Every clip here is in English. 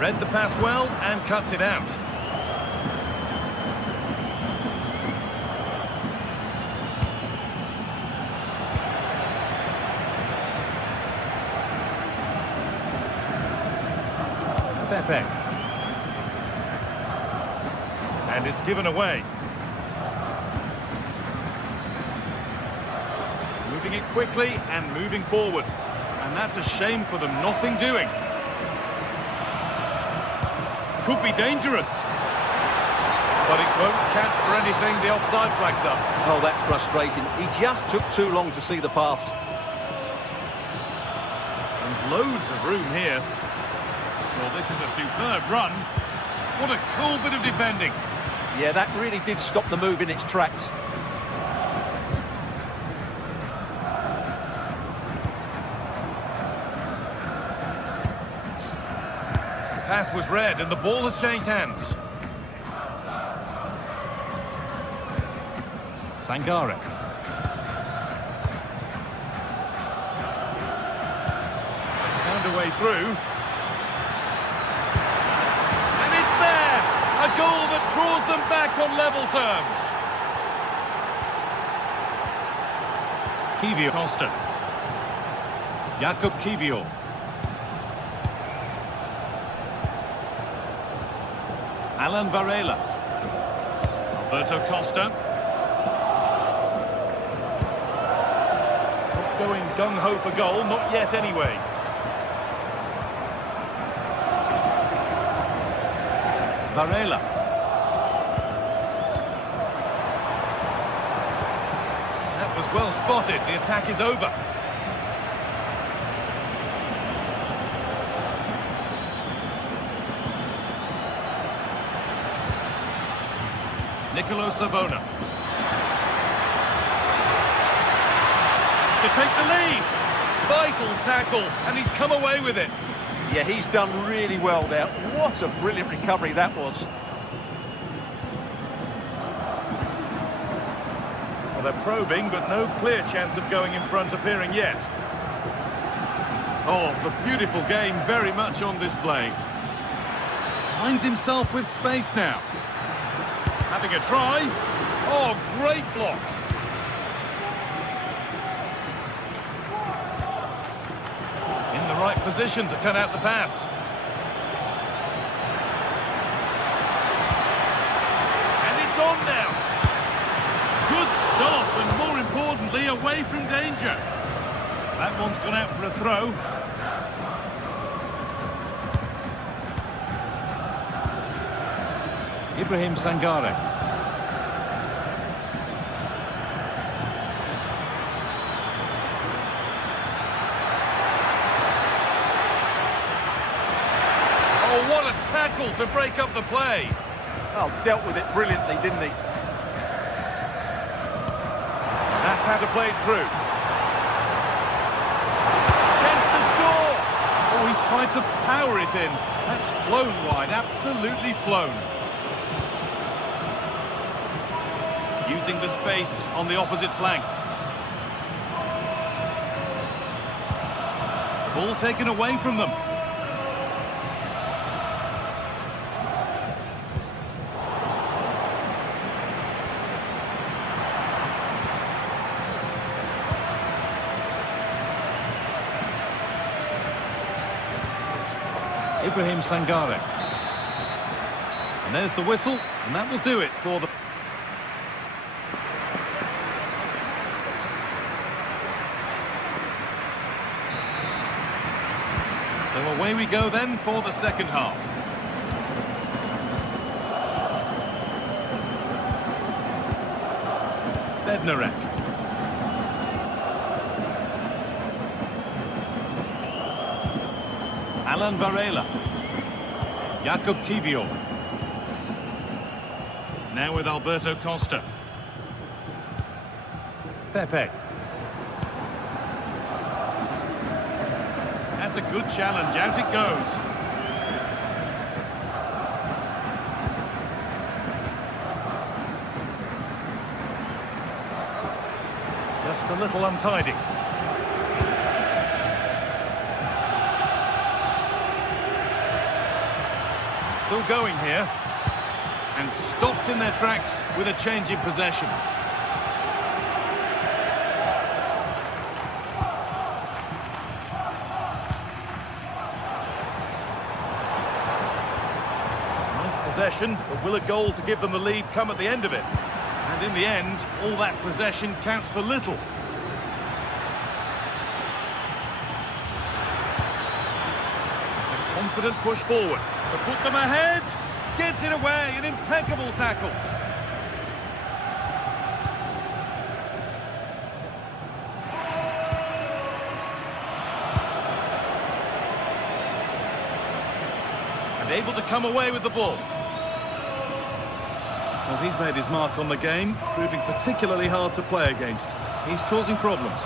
Read the pass well and cuts it out. Pepe. And it's given away. Moving it quickly and moving forward. And that's a shame for them, nothing doing. Could be dangerous. But it won't count for anything, the offside flag's up. Oh, that's frustrating. He just took too long to see the pass. And loads of room here. Well, this is a superb run. What a cool bit of defending. Yeah, that really did stop the move in its tracks. Pass was read and the ball has changed hands. Sangare. Found a way through. A goal that draws them back on level terms. Kivio Costa. Jakub Kivio. Alan Varela. Alberto Costa. Not going gung-ho for goal, not yet anyway. Varela. That was well spotted. The attack is over. Nicolo Savona. To take the lead. Vital tackle, and he's come away with it. Yeah, he's done really well there. What a brilliant recovery that was. Well, they're probing, but no clear chance of going in front appearing yet. Oh, the beautiful game very much on display. Finds himself with space now. Having a try. Oh, great block. Right position to cut out the pass. And it's on now. Good stop, and more importantly, away from danger. That one's gone out for a throw. Ibrahim Sangare. What a tackle to break up the play. Oh, dealt with it brilliantly, didn't he? That's how to play it through. Chance to score. Oh, he tried to power it in. That's flown wide, absolutely flown. Using the space on the opposite flank. Ball taken away from them. Ibrahim Sangare. And there's the whistle, and that will do it for the... So away we go then for the second half. Bednarek. Alan Varela. Jakub Kivio. Now with Alberto Costa. Pepe. That's a good challenge. Out it goes. Just a little untidy. still going here. And stopped in their tracks with a change in possession. Nice possession, but will a goal to give them the lead come at the end of it? And in the end, all that possession counts for little. It's a confident push forward to put them ahead. Gets it away, an impeccable tackle. And able to come away with the ball. Well, he's made his mark on the game, proving particularly hard to play against. He's causing problems.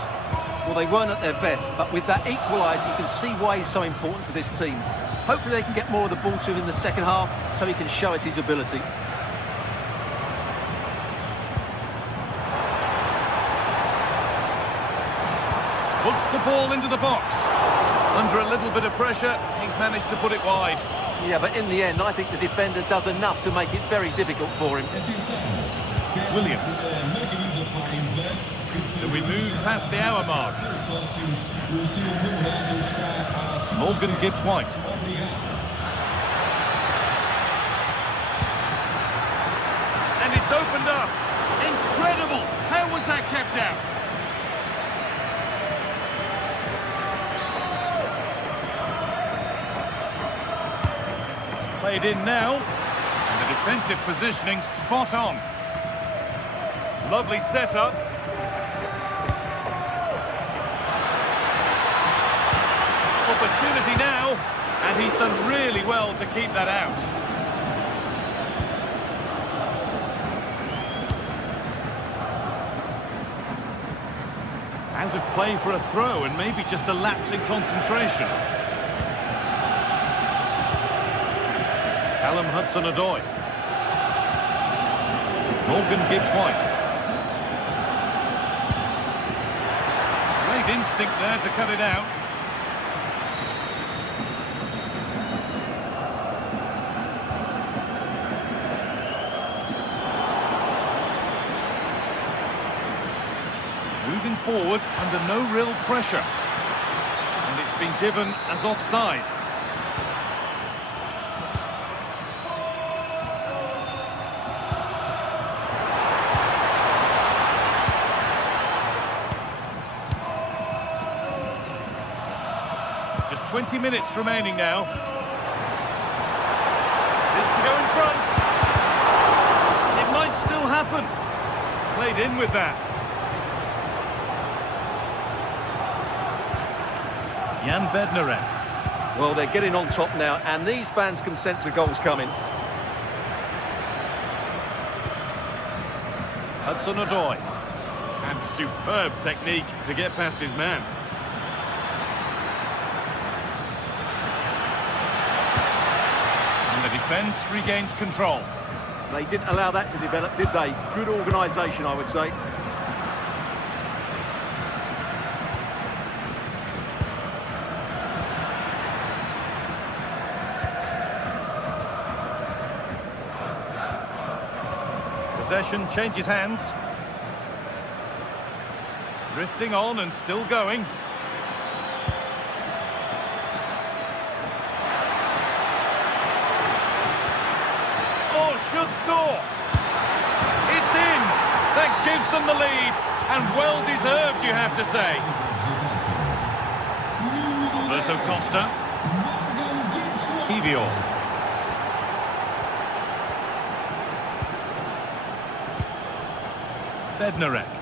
Well, they weren't at their best, but with that equaliser, you can see why he's so important to this team. Hopefully they can get more of the ball to him in the second half so he can show us his ability. Puts the ball into the box. Under a little bit of pressure, he's managed to put it wide. Yeah, but in the end, I think the defender does enough to make it very difficult for him. Williams. So we move past the hour mark. Morgan Gibbs-White. And it's opened up. Incredible! How was that kept out? It's played in now. And the defensive positioning spot on. Lovely setup. Opportunity now, and he's done really well to keep that out. Out of play for a throw, and maybe just a lapse in concentration. Callum Hudson-Odoi. Morgan Gibbs-White. Great instinct there to cut it out. Moving forward under no real pressure. And it's been given as offside. Just 20 minutes remaining now. This to go in front. It might still happen. Played in with that. Jan Bednarek. Well, they're getting on top now, and these fans can sense the goals coming. Hudson-Odoi. And superb technique to get past his man. And the defence regains control. They didn't allow that to develop, did they? Good organisation, I would say. Possession changes hands. Drifting on and still going. Oh, should score. It's in. That gives them the lead. And well deserved, you have to say. Alberto Costa. Kivior. Bednarek.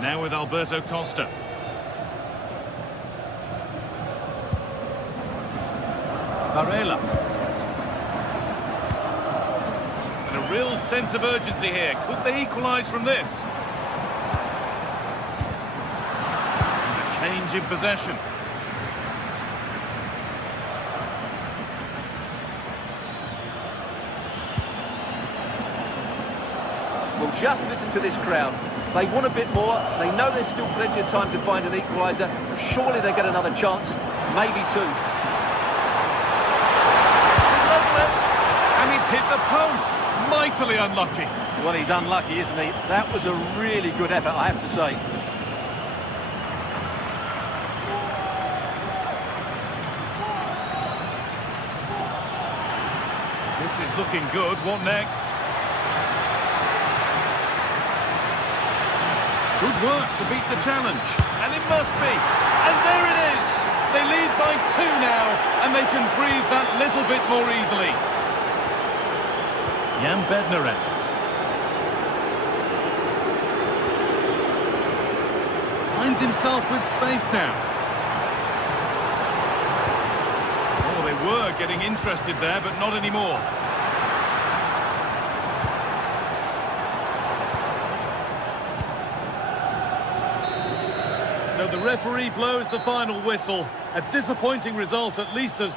Now with Alberto Costa. Varela. And a real sense of urgency here. Could they equalise from this? And a change in possession. Well, just listen to this crowd. They want a bit more. They know there's still plenty of time to find an equaliser. Surely they get another chance, maybe two. Level it. Mightily unlucky. Well, he's unlucky, isn't he? That was a really good effort, I have to say. This is looking good. What next? Good work to beat the challenge. And it must be. And there it is. They lead by 2 now, and they can breathe that little bit more easily. Jan Bednarek. Finds himself with space now. Oh, they were getting interested there, but not anymore. So the referee blows the final whistle. A disappointing result, at least as...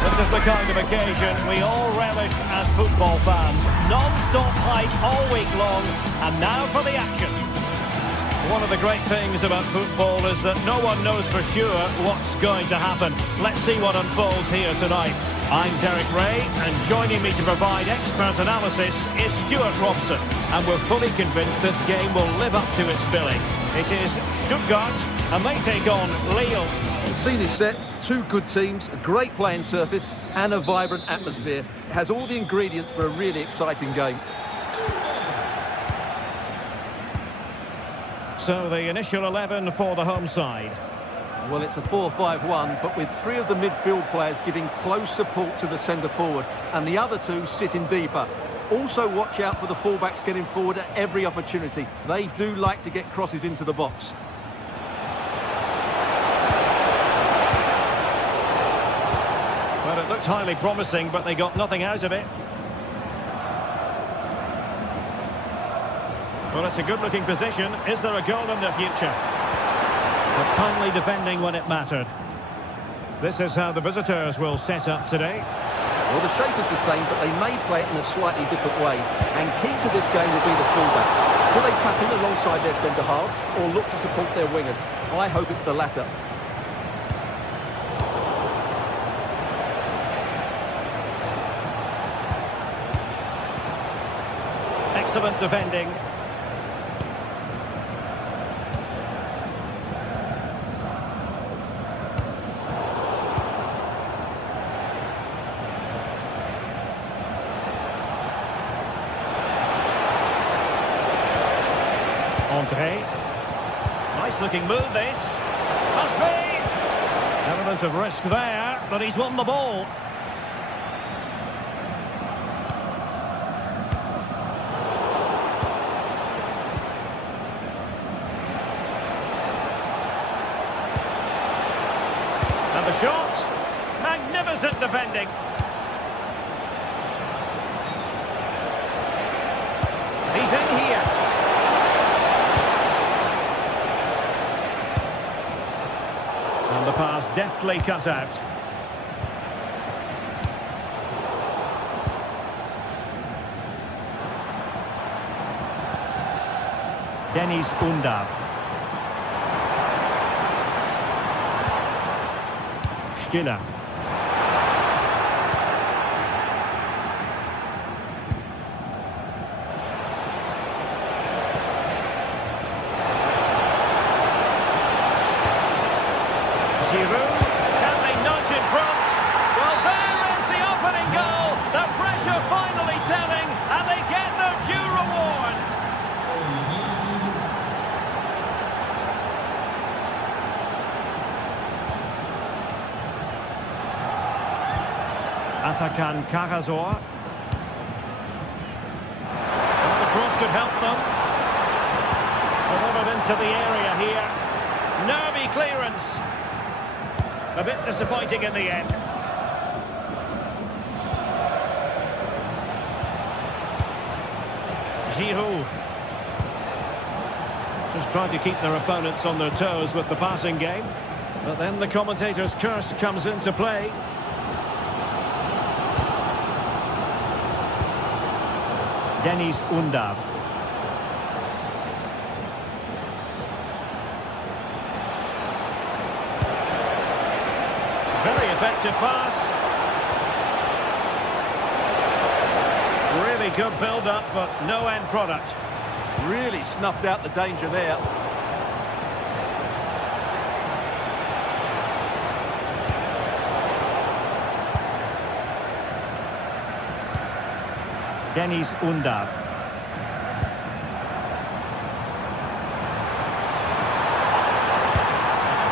This is the kind of occasion we all relish as football fans. Non-stop hype all week long, and now for the action. One of the great things about football is that no one knows for sure what's going to happen. Let's see what unfolds here tonight. I'm Derek Ray, and joining me to provide expert analysis is Stuart Robson. And we're fully convinced this game will live up to its billing. It is Stuttgart, and they take on Lille. The scene is set, 2 good teams, a great playing surface and a vibrant atmosphere. It has all the ingredients for a really exciting game. So the initial 11 for the home side. Well, it's a 4-5-1, but with 3 of the midfield players giving close support to the centre forward and the other 2 sitting deeper. Also watch out for the fullbacks getting forward at every opportunity. They do like to get crosses into the box. Well, it looked highly promising, but they got nothing out of it. Well, it's a good-looking position. Is there a goal in the future? But timely defending when it mattered. This is how the visitors will set up today. Well, the shape is the same, but they may play it in a slightly different way. And key to this game will be the fullbacks. Do they tap in alongside their centre-halves or look to support their wingers? I hope it's the latter. Excellent defending. Andre. Nice looking move this. Must be. Element of risk there, but he's won the ball. And the shot. Magnificent defending. He's in here. And the pass deftly cut out. Dennis Undav. Stiller. Giroud, can they nudge in front? Well, there is the opening goal. The pressure finally taken. Atakan Karazor. Well, the cross could help them. Delivered into the area here. Nervy clearance. A bit disappointing in the end. Giroud. Just trying to keep their opponents on their toes with the passing game. But then the commentator's curse comes into play. Deniz Undav. Very effective pass. Really good build-up, but no end product. Really snuffed out the danger there. Deniz Undav.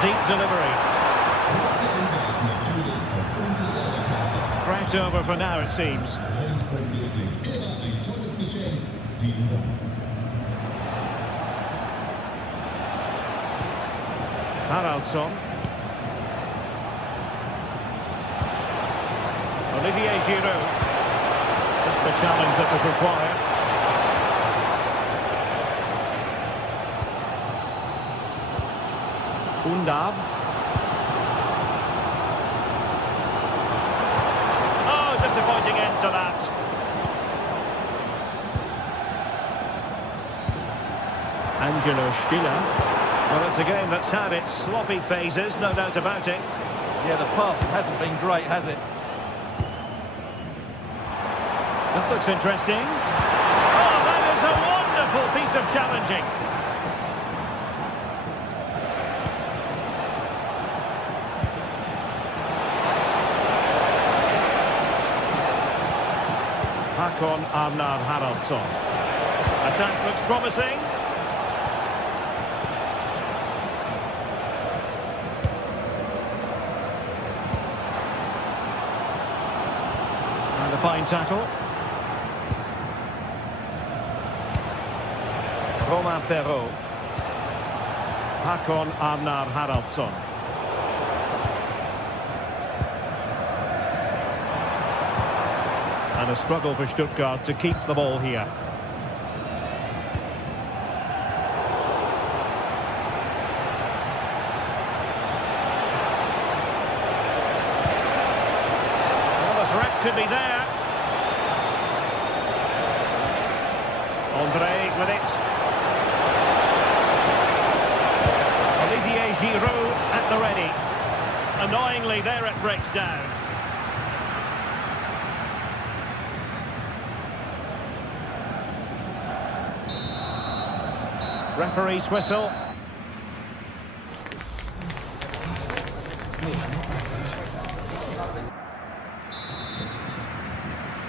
Deep delivery. Threat over for now, it seems. Haraldsson. Olivier Giroud. Just the challenge that was required. Undav. Oh, disappointing end to that. Angelo Stiller. Well, it's a game that's had its sloppy phases, no doubt about it. Yeah, the passing hasn't been great, has it? This looks interesting. Oh, that is a wonderful piece of challenging. Håkon Arnar Haraldsson. Attack looks promising. And a fine tackle. Romain Perrault. Håkon Arnar Haraldsson. And a struggle for Stuttgart to keep the ball here. Well, the threat could be there. André with it. Olivier Giroud at the ready. Annoyingly, there it breaks down. Referee's whistle.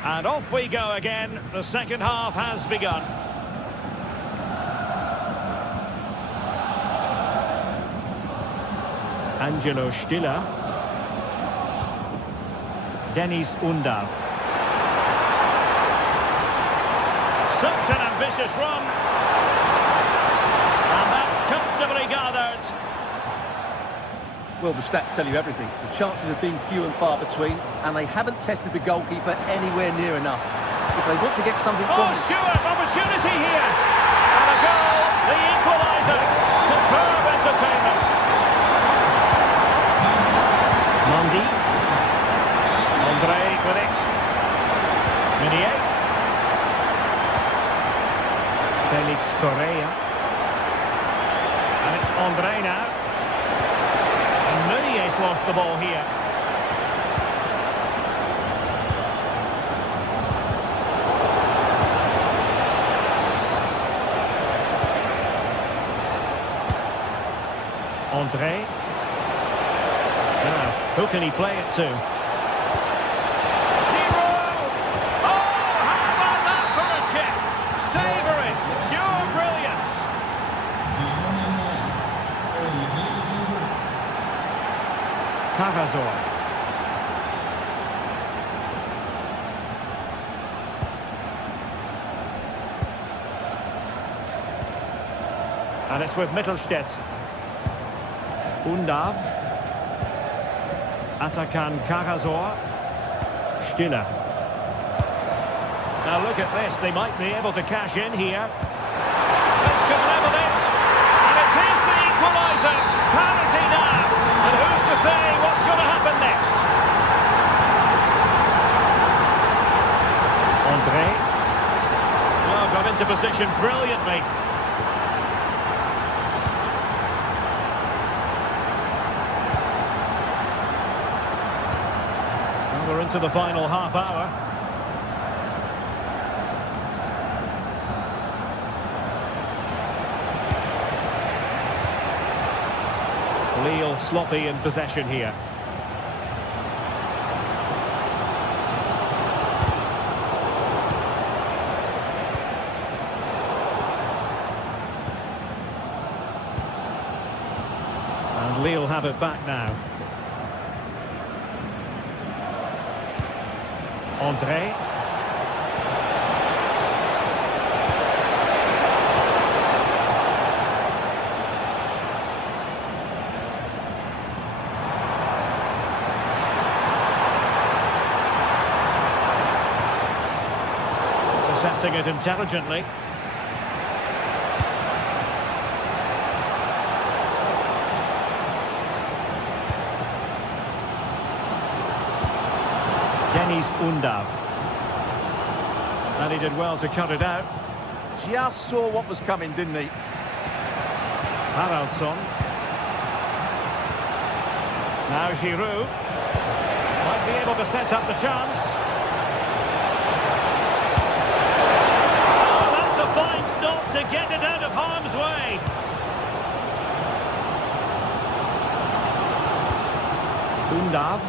And off we go again. The second half has begun. Angelo Stiller. Deniz Undav. Such an ambitious run. And that's comfortably gathered. Well, the stats tell you everything. The chances have been few and far between, and they haven't tested the goalkeeper anywhere near enough. If they want to get something from Oh, Stewart, opportunity here. And a goal, the equaliser. Superb entertainment. Mondi. André with it. Meunier. Felix Correa. And it's André now. And Meunier's lost the ball here. André. Now, who can he play it to? Giroud! Oh, how about that for a chip? Savouring, pure brilliance. Karazor. And it's with Mittelstädt. Undav. Atakan Karasor. Stiller. Now look at this, they might be able to cash in here. This could level it. And it is the equaliser. Parity now. And who's to say what's going to happen next? André. Oh, got into position brilliantly. Well, we're into the final half hour. Lille sloppy in possession here. And Lille have it back now. André. Intercepting it intelligently. Dennis Undav. And he did well to cut it out. Just saw what was coming, didn't he? Haraldsson. Now Giroud. Might be able to set up the chance. Oh, that's a fine stop to get it out of harm's way. Undav.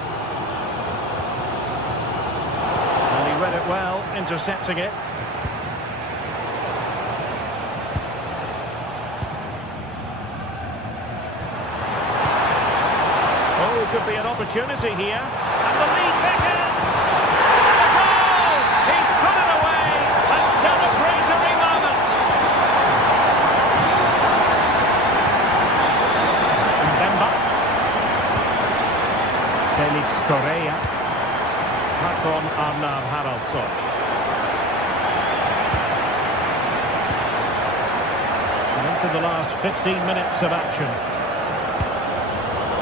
Read it well, intercepting it. Oh, could be an opportunity here. And the lead beckons! And a goal! He's put it away! A celebratory moment! Mbemba. Felix Correa. From Arnar Haraldsson. And into the last 15 minutes of action.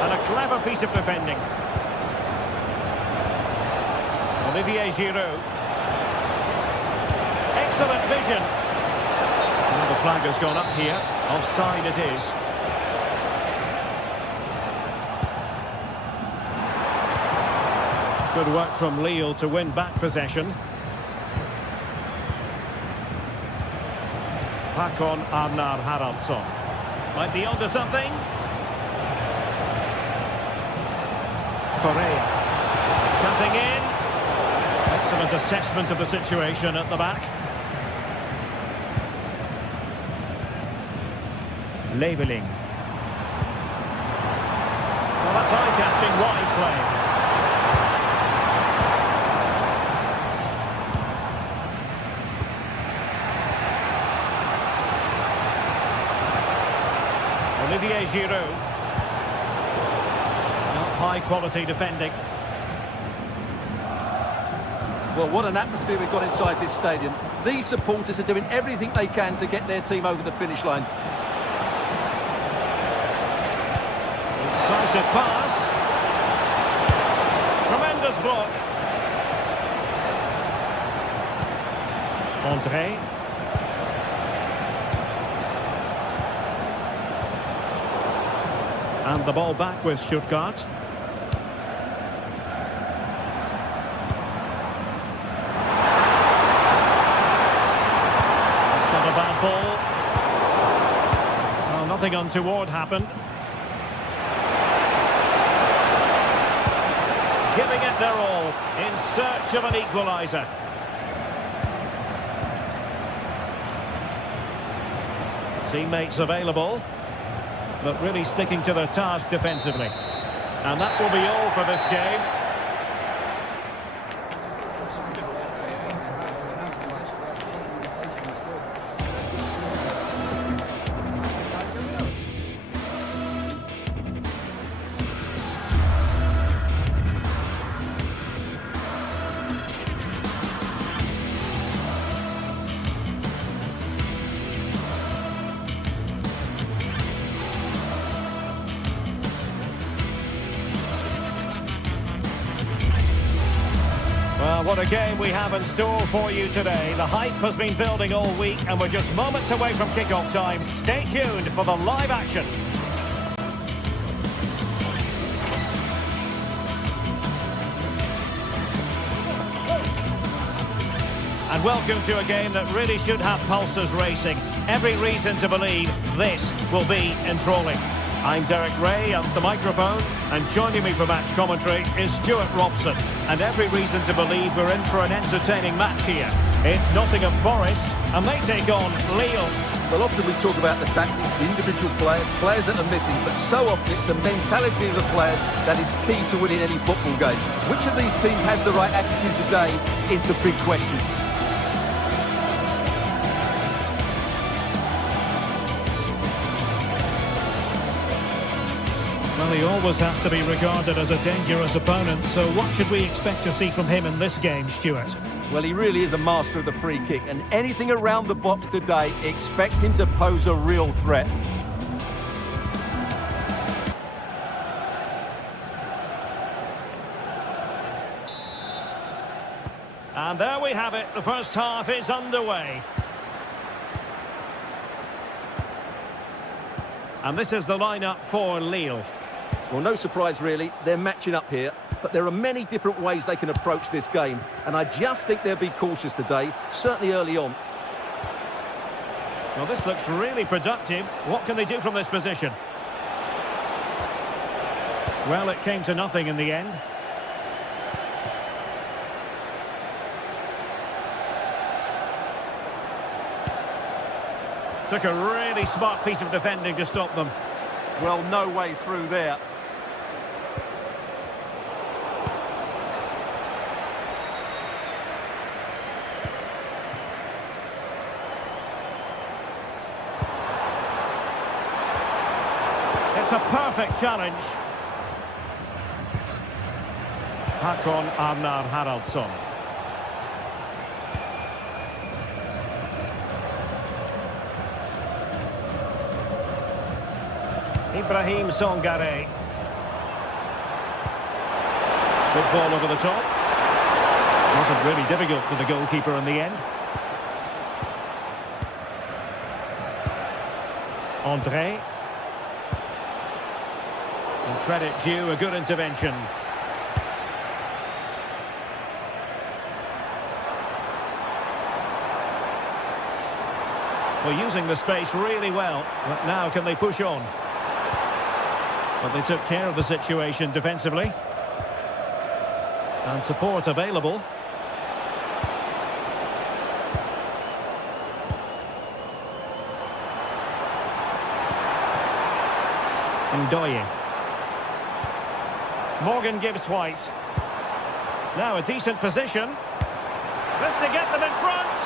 And a clever piece of defending. Olivier Giroud. Excellent vision. Well, the flag has gone up here. Offside it is. Good work from Lille to win back possession. Back on Arnar Haraldsson. Might be onto something. Correa. Cutting in. Excellent assessment of the situation at the back. Leveling. Well, that's eye-catching wide play. Olivier Giroud. High quality defending. Well, what an atmosphere we've got inside this stadium. These supporters are doing everything they can to get their team over the finish line. Decisive pass. Tremendous block. André. And the ball back with Stuttgart. It's not a bad ball. Well, nothing untoward happened. Giving it their all in search of an equaliser. Teammates available, but really sticking to their task defensively. And that will be all for this game. What a game we have in store for you today. The hype has been building all week and we're just moments away from kickoff time. Stay tuned for the live action. And welcome to a game that really should have pulses racing. Every reason to believe this will be enthralling. I'm Derek Ray at the microphone, and joining me for match commentary is Stuart Robson. And every reason to believe we're in for an entertaining match here. It's Nottingham Forest, and they take on Lille. Well, often we talk about the tactics, the individual players that are missing, but so often it's the mentality of the players that is key to winning any football game. Which of these teams has the right attitude today is the big question. Well, he always has to be regarded as a dangerous opponent, so what should we expect to see from him in this game, Stuart? Well, he really is a master of the free kick, and anything around the box today, expect him to pose a real threat. And there we have it, the first half is underway. And this is the lineup for Lille. Well, no surprise really, they're matching up here, but there are many different ways they can approach this game, and I just think they'll be cautious today, certainly early on. Well, this looks really productive. What can they do from this position? Well, it came to nothing in the end. Took a really smart piece of defending to stop them. Well, no way through there. It's a perfect challenge. Håkon Arnar Haraldsson. Ibrahim Songare. Good ball over the top. Wasn't really difficult for the goalkeeper in the end. André. And credit due, a good intervention. Well, using the space really well, but now can they push on? But they took care of the situation defensively. And support available. Ndoye. Morgan gives White. Now a decent position. This to get them in front.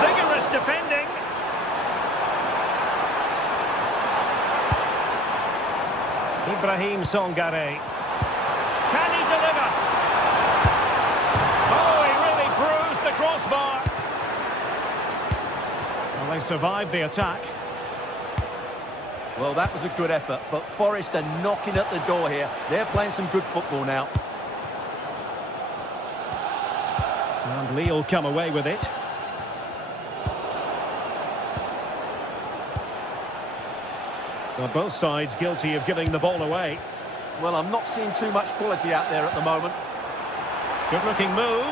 Vigorous defending. Ibrahim Songare. Can he deliver? Oh, he really bruised the crossbar. Well, they survived the attack. Well, that was a good effort, but Forest are knocking at the door here. They're playing some good football now. And Lille come away with it. Well, both sides guilty of giving the ball away. Well, I'm not seeing too much quality out there at the moment. Good-looking move.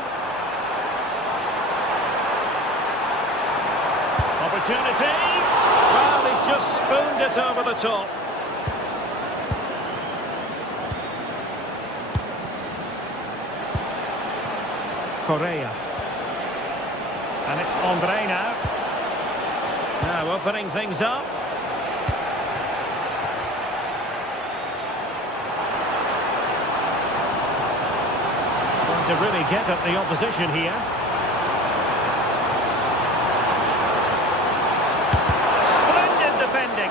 Opportunity. Well, he's just spooned it over the top. Correa. And it's André now. Now opening things up. To really get at the opposition here. Splendid defending.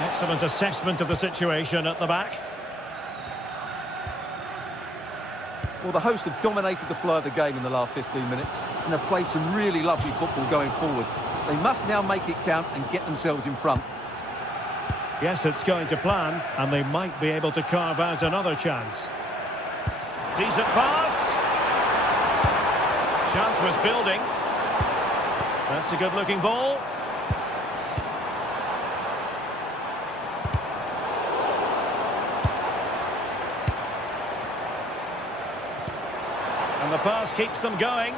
Excellent assessment of the situation at the back. Well, the hosts have dominated the flow of the game in the last 15 minutes and have played some really lovely football going forward. They must now make it count and get themselves in front. Yes, it's going to plan, and they might be able to carve out another chance. Decent pass. Chance was building. That's a good-looking ball. And the pass keeps them going.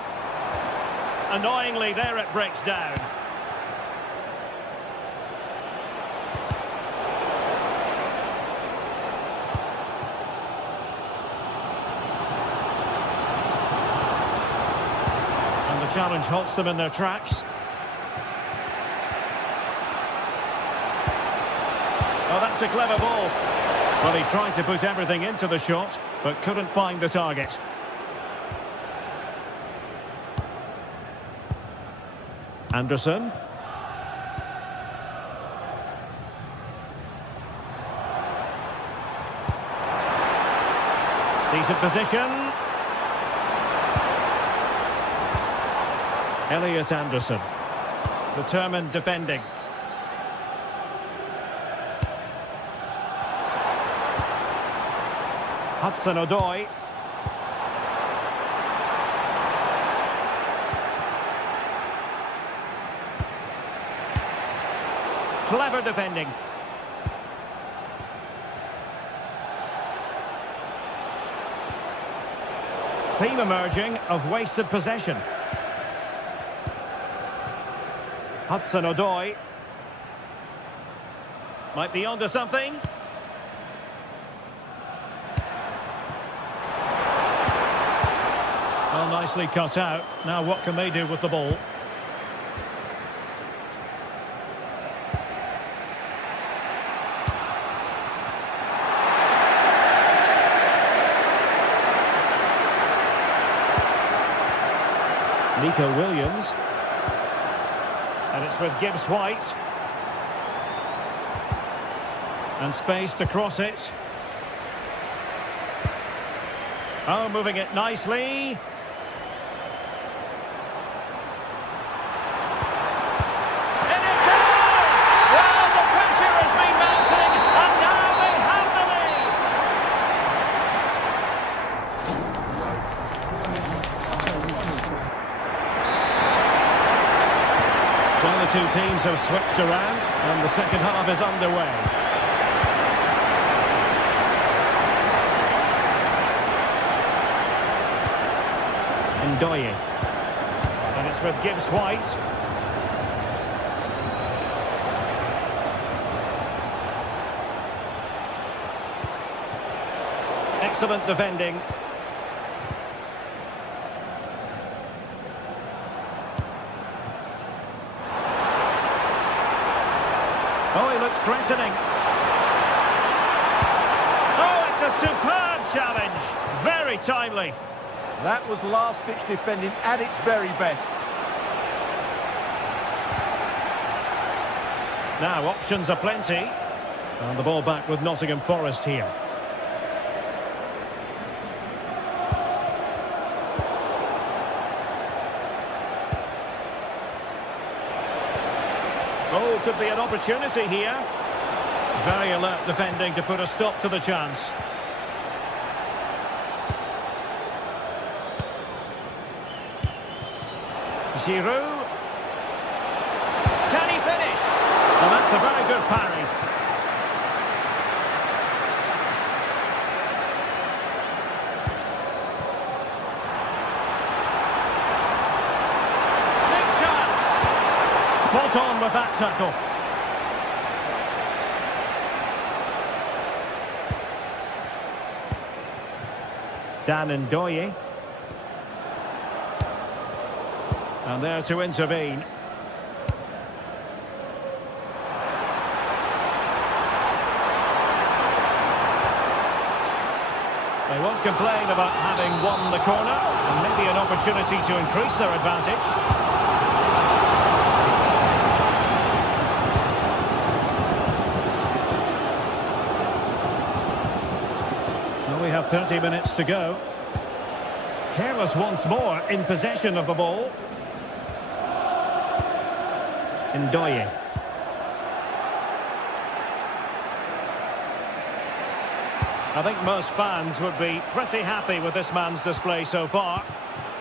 Annoyingly, there it breaks down. And the challenge halts them in their tracks. Oh, that's a clever ball. Well, he tried to put everything into the shot, but couldn't find the target. Anderson. Decent position. Elliot Anderson. Determined defending. Hudson-Odoi. Clever defending. Theme emerging of wasted possession. Hudson-Odoi. Might be onto something. Well, nicely cut out. Now what can they do with the ball? Nico Williams. And it's with Gibbs White. And space to cross it. Oh, moving it nicely. And it goes! Well, the pressure has been mounting, and now they have the lead. So the two teams have switched around, and the second half is underway. Ndoye. And it's with Gibbs White. Excellent defending. Oh, he looks threatening. Oh, it's a superb challenge. Very timely. That was last-ditch defending at its very best. Now, options are plenty. And the ball back with Nottingham Forest here. Oh, could be an opportunity here. Very alert defending to put a stop to the chance. Giroud. Can he finish? Well, that's a very good parry. Big chance. Spot on with that tackle. Dan Ndoye. And there to intervene. They won't complain about having won the corner, and maybe an opportunity to increase their advantage. Well, we have 30 minutes to go. Careless once more in possession of the ball. Ndoye. I think most fans would be pretty happy with this man's display so far.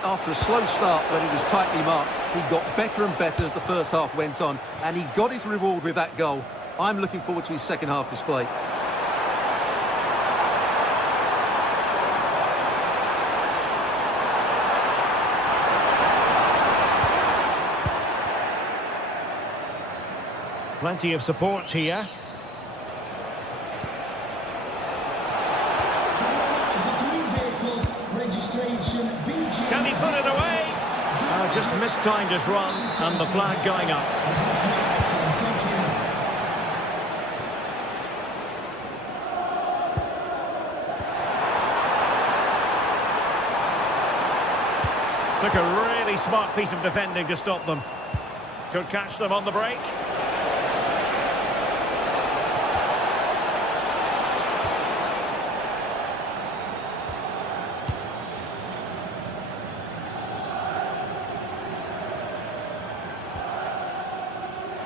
After a slow start when he was tightly marked, he got better and better as the first half went on, and he got his reward with that goal. I'm looking forward to his second half display. Plenty of support here. Can he put it away? Just mistimed his run and the flag going up. Took a really smart piece of defending to stop them. Could catch them on the break.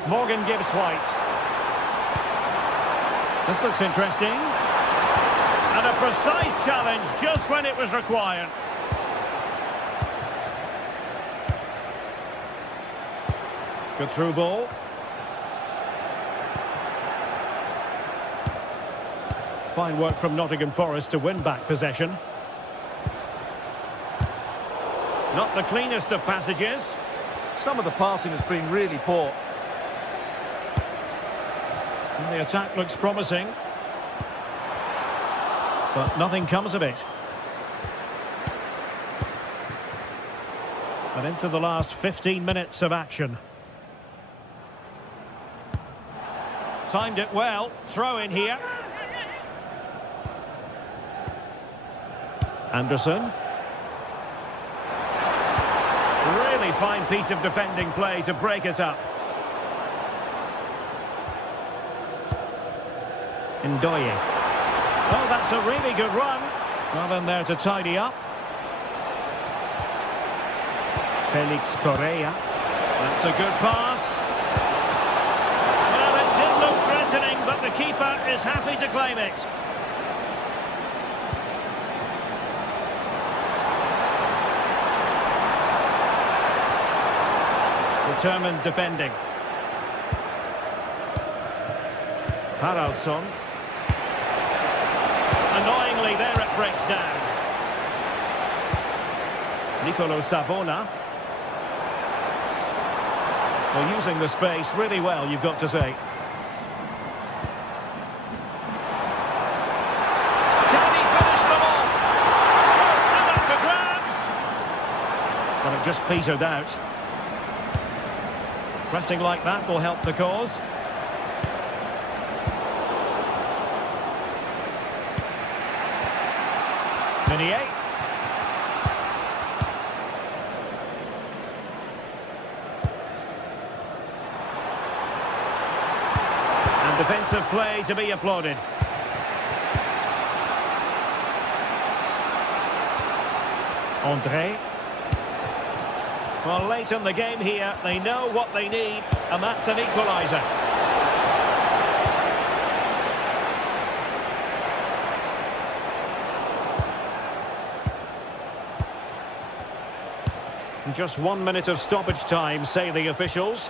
Morgan gives White. This looks interesting. And a precise challenge just when it was required. Good through ball. Fine work from Nottingham Forest to win back possession. Not the cleanest of passages. Some of the passing has been really poor. And the attack looks promising. But nothing comes of it. And into the last 15 minutes of action. Timed it well. Throw in here. Anderson. Really fine piece of defending play to break us up. Ndoye. Oh, that's a really good run. Well in there to tidy up. Felix Correa. That's a good pass. Well, it did look threatening, but the keeper is happy to claim it. Determined defending. Haraldsson. Annoyingly, there it breaks down. Nicolo Savona. Well, using the space really well, you've got to say. Can he finish them off? Oh, still up for grabs. But it just petered out. Pressing like that will help the cause. Minier. And defensive play to be applauded. André. Well, late in the game here, they know what they need, and that's an equaliser. Just 1 minute of stoppage time, say the officials.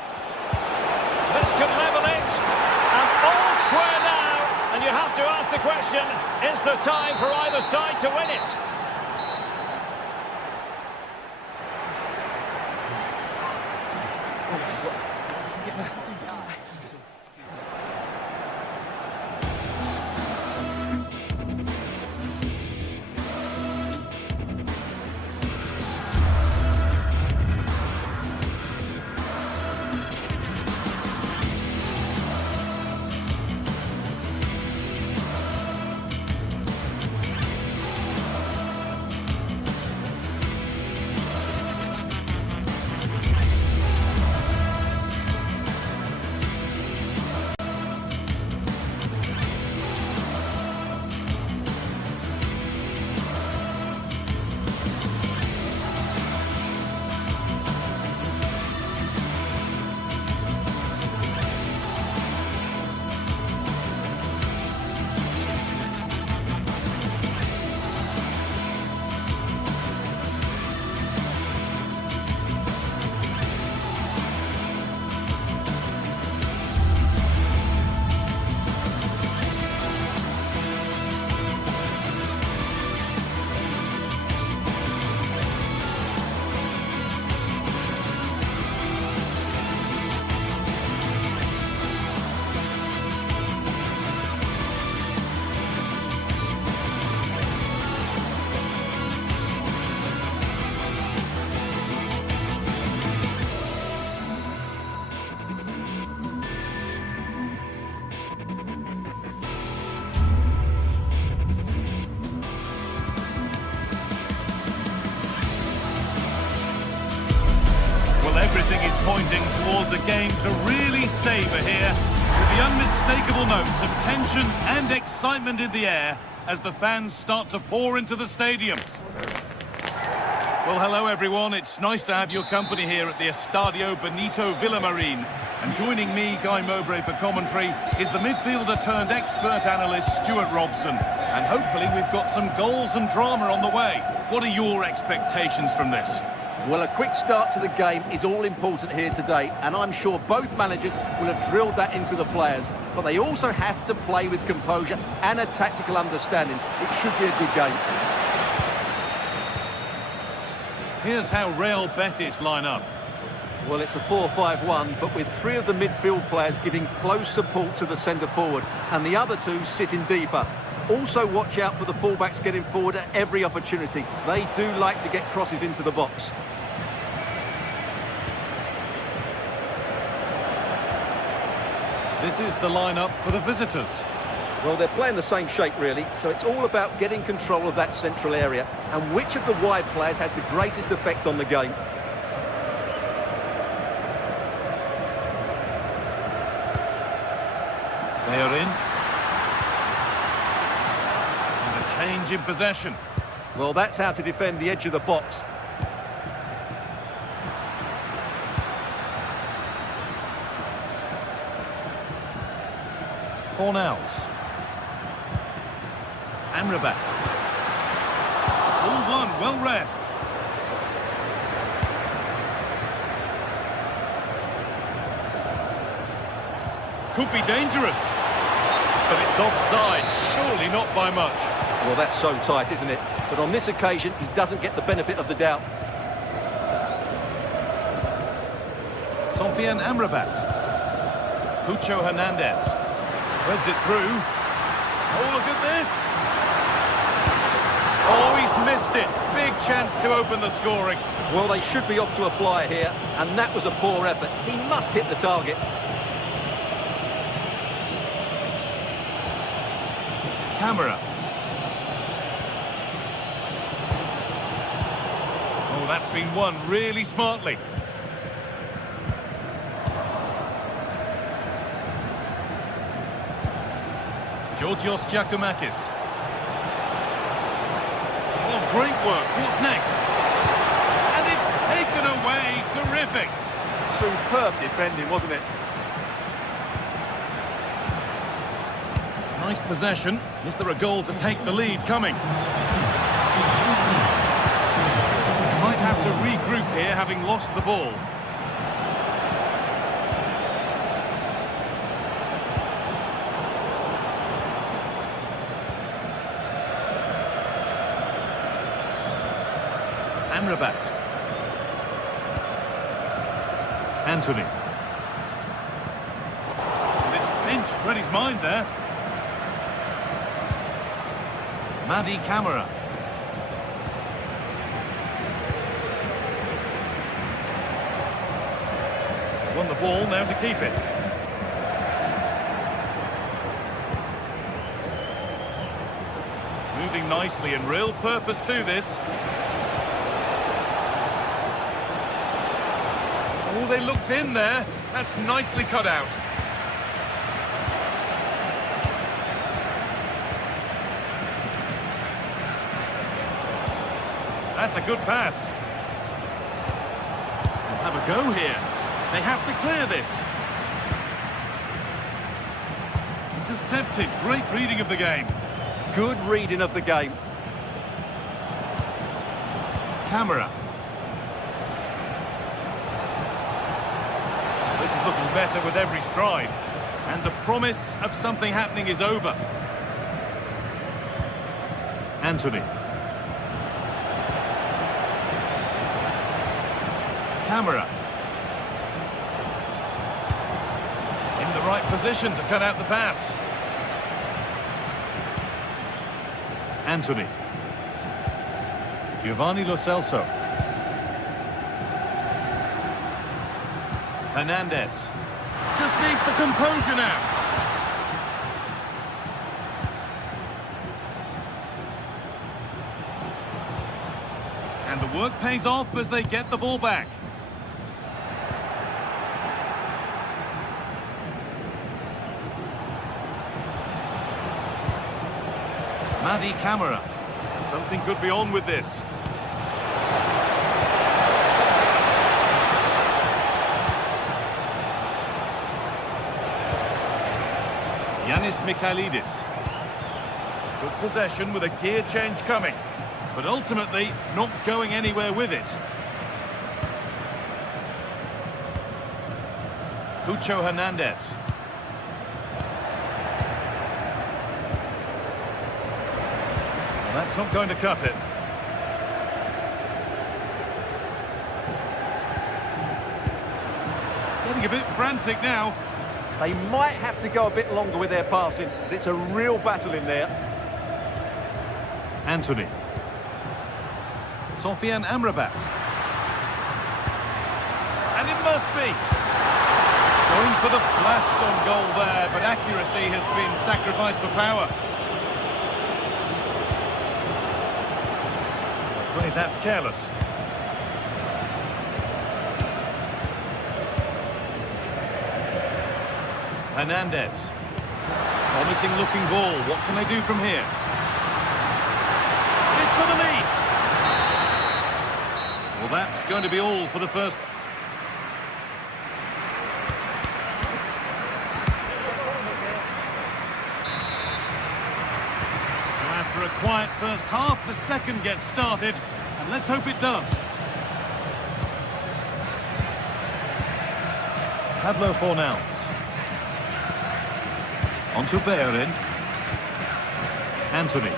This could level it. And all square now. And you have to ask the question, is there time for either side to win it? Everything is pointing towards a game to really savour here, with the unmistakable notes of tension and excitement in the air as the fans start to pour into the stadium. Well, hello everyone, it's nice to have your company here at the Estadio Benito Villamarín. And joining me, Guy Mowbray, for commentary is the midfielder turned expert analyst Stuart Robson. And hopefully we've got some goals and drama on the way. What are your expectations from this? Well, a quick start to the game is all important here today, and I'm sure both managers will have drilled that into the players. But they also have to play with composure and a tactical understanding. It should be a good game. Here's how Real Betis line up. Well, it's a 4-5-1, but with three of the midfield players giving close support to the centre forward, and the other two sitting deeper. Also watch out for the fullbacks getting forward at every opportunity. They do like to get crosses into the box. This is the lineup for the visitors. Well, they're playing the same shape, really, so it's all about getting control of that central area and which of the wide players has the greatest effect on the game. They are in. And a change in possession. Well, that's how to defend the edge of the box. Cornels. Amrabat. All one, well read. Could be dangerous. But it's offside, surely not by much. Well, that's so tight, isn't it? But on this occasion, he doesn't get the benefit of the doubt. Sofian Amrabat. Pucho Hernandez. Threads it through. Oh, look at this. Oh, he's missed it. Big chance to open the scoring. Well, they should be off to a flyer here, and that was a poor effort. He must hit the target. Camera. Oh, that's been won really smartly. Georgios Giacomakis. Oh, great work. What's next? And it's taken away. Terrific. Superb defending, wasn't it? It's nice possession. Is there a goal to take the lead coming? Might have to regroup here, having lost the ball. Amrabat. Anthony. And it's pinched, read his mind there. Madi Camara. Won the ball, now to keep it. Moving nicely and real purpose to this. Oh, they looked in there. That's nicely cut out. That's a good pass. They'll have a go here. They have to clear this. Intercepted. Great reading of the game. Good reading of the game. Camera. This is looking better with every stride. And the promise of something happening is over. Anthony. Camera. In the right position to cut out the pass. Anthony. Giovanni Lo Celso. Hernandez. Just needs the composure now. And the work pays off as they get the ball back. Madi Camara. Something could be on with this. Yanis Mikhailidis. Good possession with a gear change coming, but ultimately not going anywhere with it. Cucho Hernandez. Well, that's not going to cut it. Getting a bit frantic now. They might have to go a bit longer with their passing, but it's a real battle in there. Anthony. Sofian Amrabat. And it must be. Going for the blast on goal there, but accuracy has been sacrificed for power. I'm afraid that's careless. Hernandez. Promising looking ball. What can they do from here? It's for the lead. Well, that's going to be all for the first. So after a quiet first half, the second gets started, and let's hope it does. Pablo Fornals. On to Bellerin. Anthony.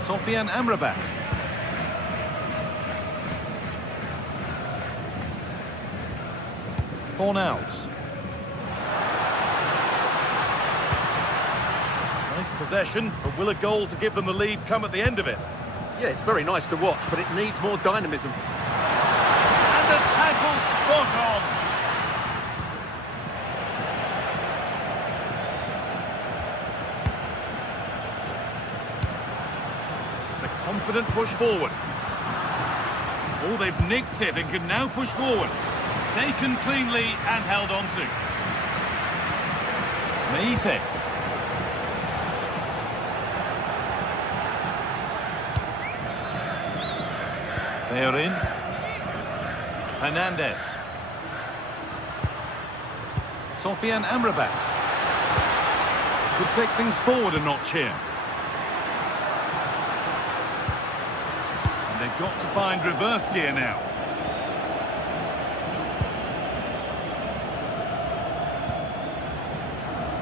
Sofian Amrabat. Fornals. Nice possession, but will a goal to give them the lead come at the end of it? Yeah, it's very nice to watch, but it needs more dynamism. And the tackle spot on. Confident push forward. Oh, they've nicked it and can now push forward. Taken cleanly and held on to. Meite. Bellerin. Hernandez. Sofian Amrabat. Could take things forward a notch here. They've got to find reverse gear now.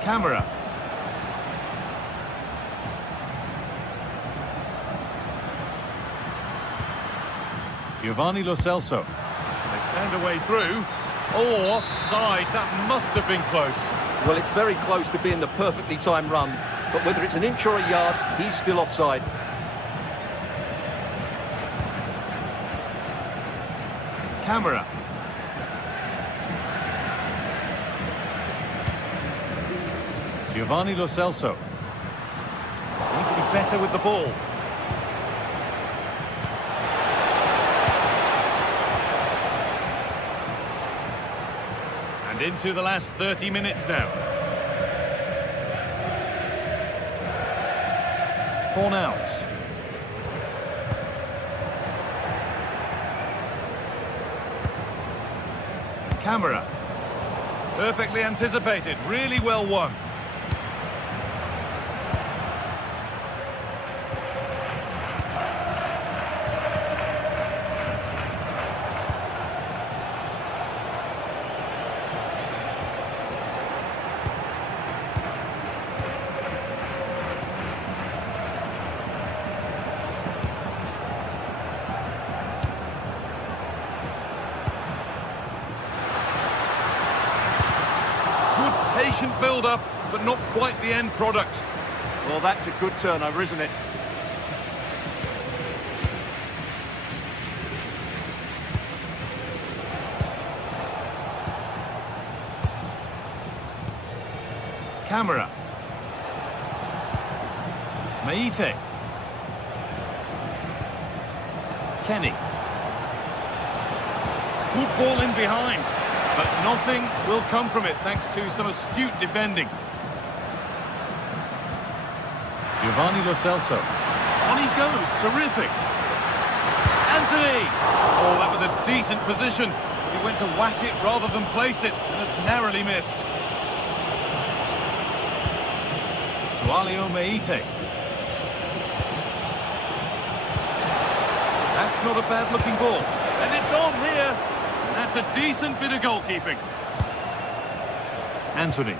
Camara. Giovanni Lo Celso. They found a way through. Oh, offside. That must have been close. Well, it's very close to being the perfectly timed run, but whether it's an inch or a yard, he's still offside. Camara. Giovanni Lo Celso. Need to be better with the ball. And into the last 30 minutes now. Fornals. Camara. Perfectly anticipated, really well won. Patient build-up, but not quite the end product. Well, that's a good turnover, isn't it? Camara. Meite. Kenny. Good ball in behind. But nothing will come from it thanks to some astute defending. Giovanni Lo Celso. On he goes, terrific. Anthony! Oh, that was a decent position. He went to whack it rather than place it, and has narrowly missed. Sualio Meite. That's not a bad-looking ball. And it's on here. And that's a decent bit of goalkeeping. Anthony.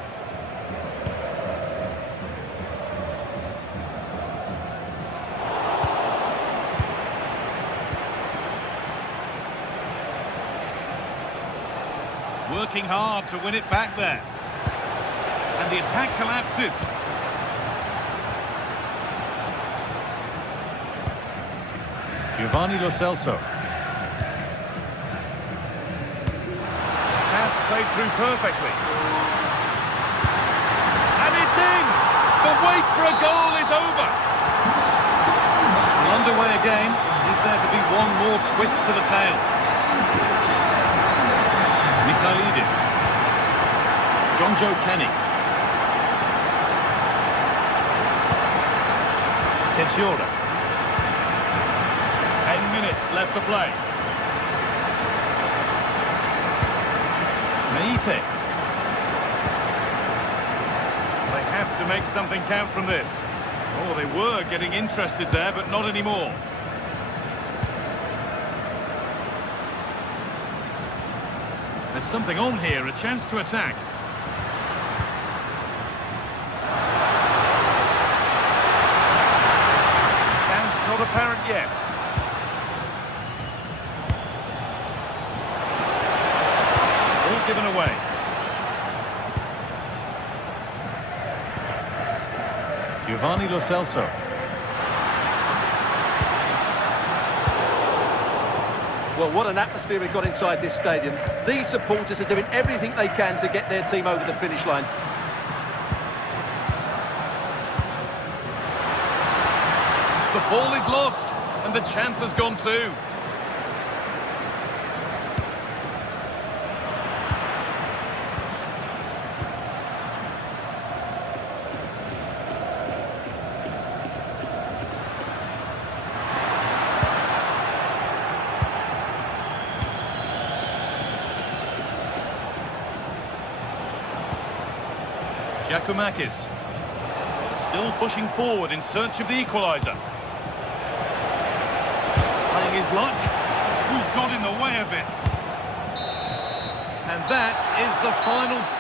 Working hard to win it back there. And the attack collapses. Giovanni Lo Celso. Pass played through perfectly. And it's in! The wait for a goal is over. Well, underway again. Is there to be one more twist to the tail? Michailidis. John Joe Kenny. Kechiora. 10 minutes left to play. Meite. They have to make something count from this. Oh, they were getting interested there, but not anymore. There's something on here, a chance to attack. Chance not apparent yet. All given away. Giovanni Lo Celso. Well, what an atmosphere we've got inside this stadium. These supporters are doing everything they can to get their team over the finish line. The ball is lost, and the chance has gone too. Giacomakis still pushing forward in search of the equaliser. Playing his luck. Who got in the way of it? And that is the final.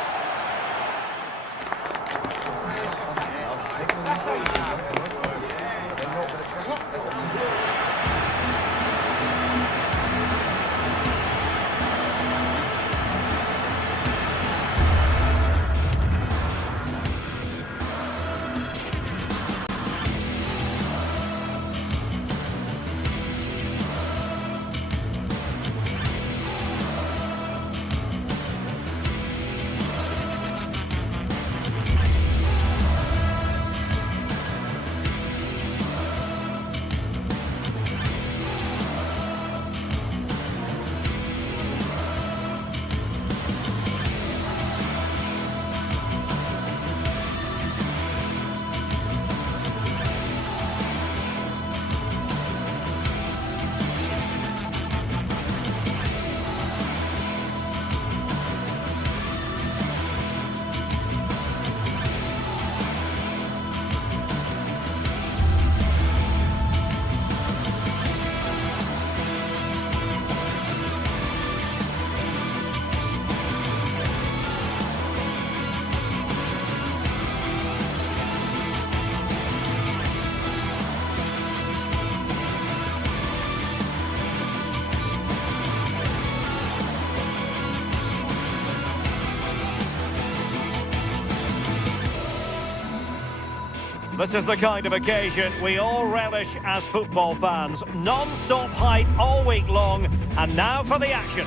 This is the kind of occasion we all relish as football fans. Non-stop hype all week long, and now for the action.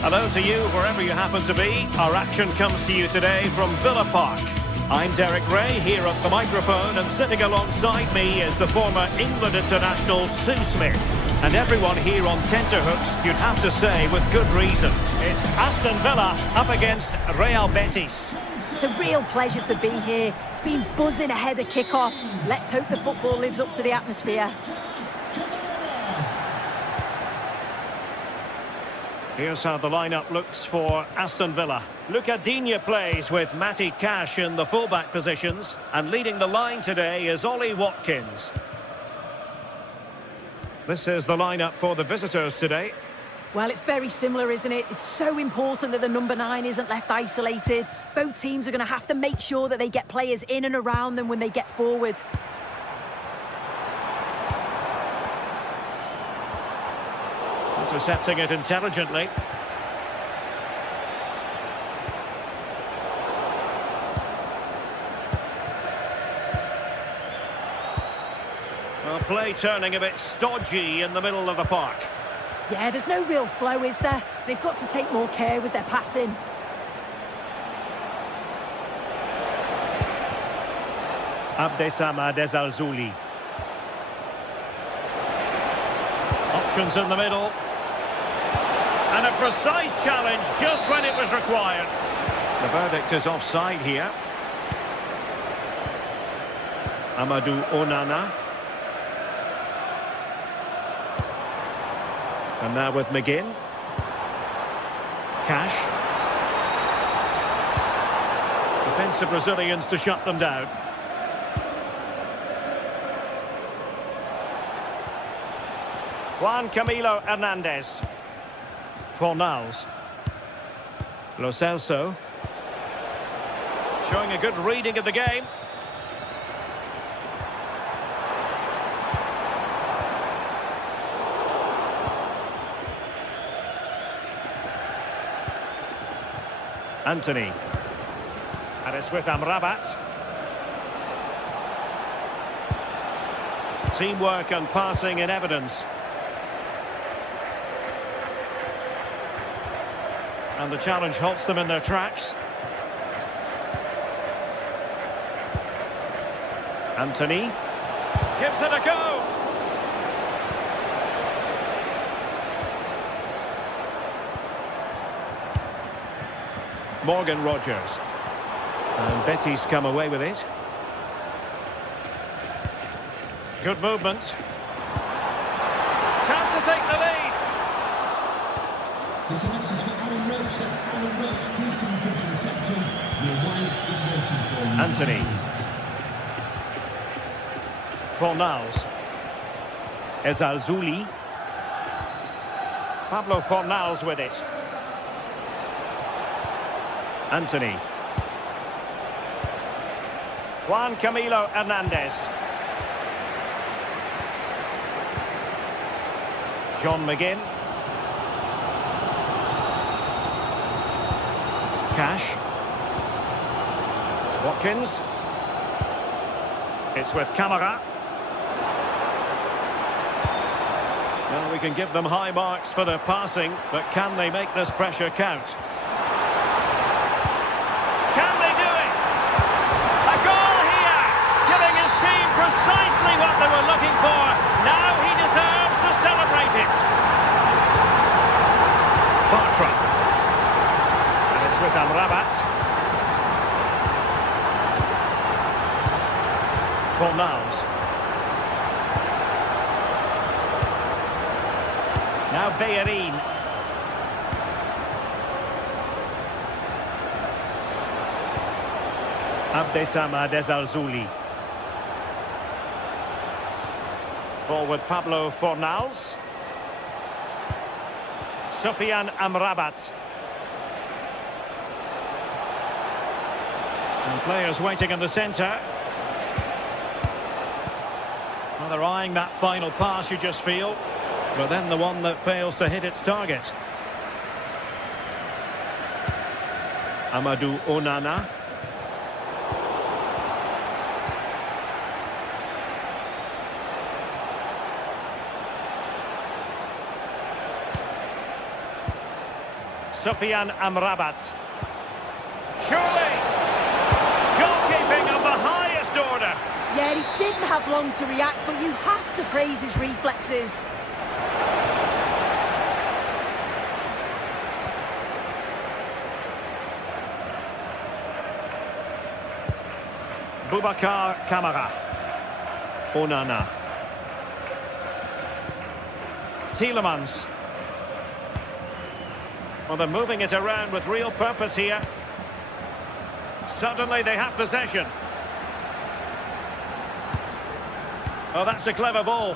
Hello to you, wherever you happen to be. Our action comes to you today from Villa Park. I'm Derek Ray, here at the microphone, and sitting alongside me is the former England international Sue Smith. And everyone here on tenterhooks, you'd have to say, with good reason. It's Aston Villa up against Real Betis. It's a real pleasure to be here. It's been buzzing ahead of kickoff. Let's hope the football lives up to the atmosphere. Here's how the lineup looks for Aston Villa. Luca Digne plays with Matty Cash in the fullback positions, and leading the line today is Ollie Watkins. This is the lineup for the visitors today. Well, it's very similar, isn't it? It's so important that the number 9 isn't left isolated. Both teams are going to have to make sure that they get players in and around them when they get forward. Intercepting it intelligently. Well, play turning a bit stodgy in the middle of the park. Yeah, there's no real flow, is there? They've got to take more care with their passing. Abdessamad Ezalzouli. Options in the middle. And a precise challenge just when it was required. The verdict is offside here. Amadou Onana. And now with McGinn. Cash. Defensive Brazilians to shut them down. Juan Camilo Hernandez. Fornals. Lo Celso. Showing a good reading of the game. Anthony. And it's with Amrabat. Teamwork and passing in evidence. And the challenge halts them in their tracks. Anthony gives it a go. Morgan Rogers. And Betis come away with it. Good movement. Chance to take the lead. There's a message for Alan Roach. That's Alan Roach. Please come and come to reception. Your wife is waiting for you. Anthony. Fornals. Ezalzouli. Pablo Fornals with it. Anthony. Juan Camilo Hernandez. John McGinn. Cash. Watkins. It's with Camara. Well, we can give them high marks for their passing, but can they make this pressure count? Can they do it? A goal here, giving his team precisely what they were looking for. Now he deserves to celebrate it. Bartra. And it's with Amrabat. Fornals. Now Bellerin. Abdessamad Ezalzouli. Ball with Pablo Fornals. Sofiane Amrabat. And players waiting in the centre. Well, they're eyeing that final pass, you just feel. But then the one that fails to hit its target. Amadou Onana. Sofiane Amrabat. Surely! Goalkeeping of the highest order. Yeah, he didn't have long to react, but you have to praise his reflexes. Boubacar Kamara. Onana. Tielemans. Well, they're moving it around with real purpose here. Suddenly they have possession. Oh, that's a clever ball.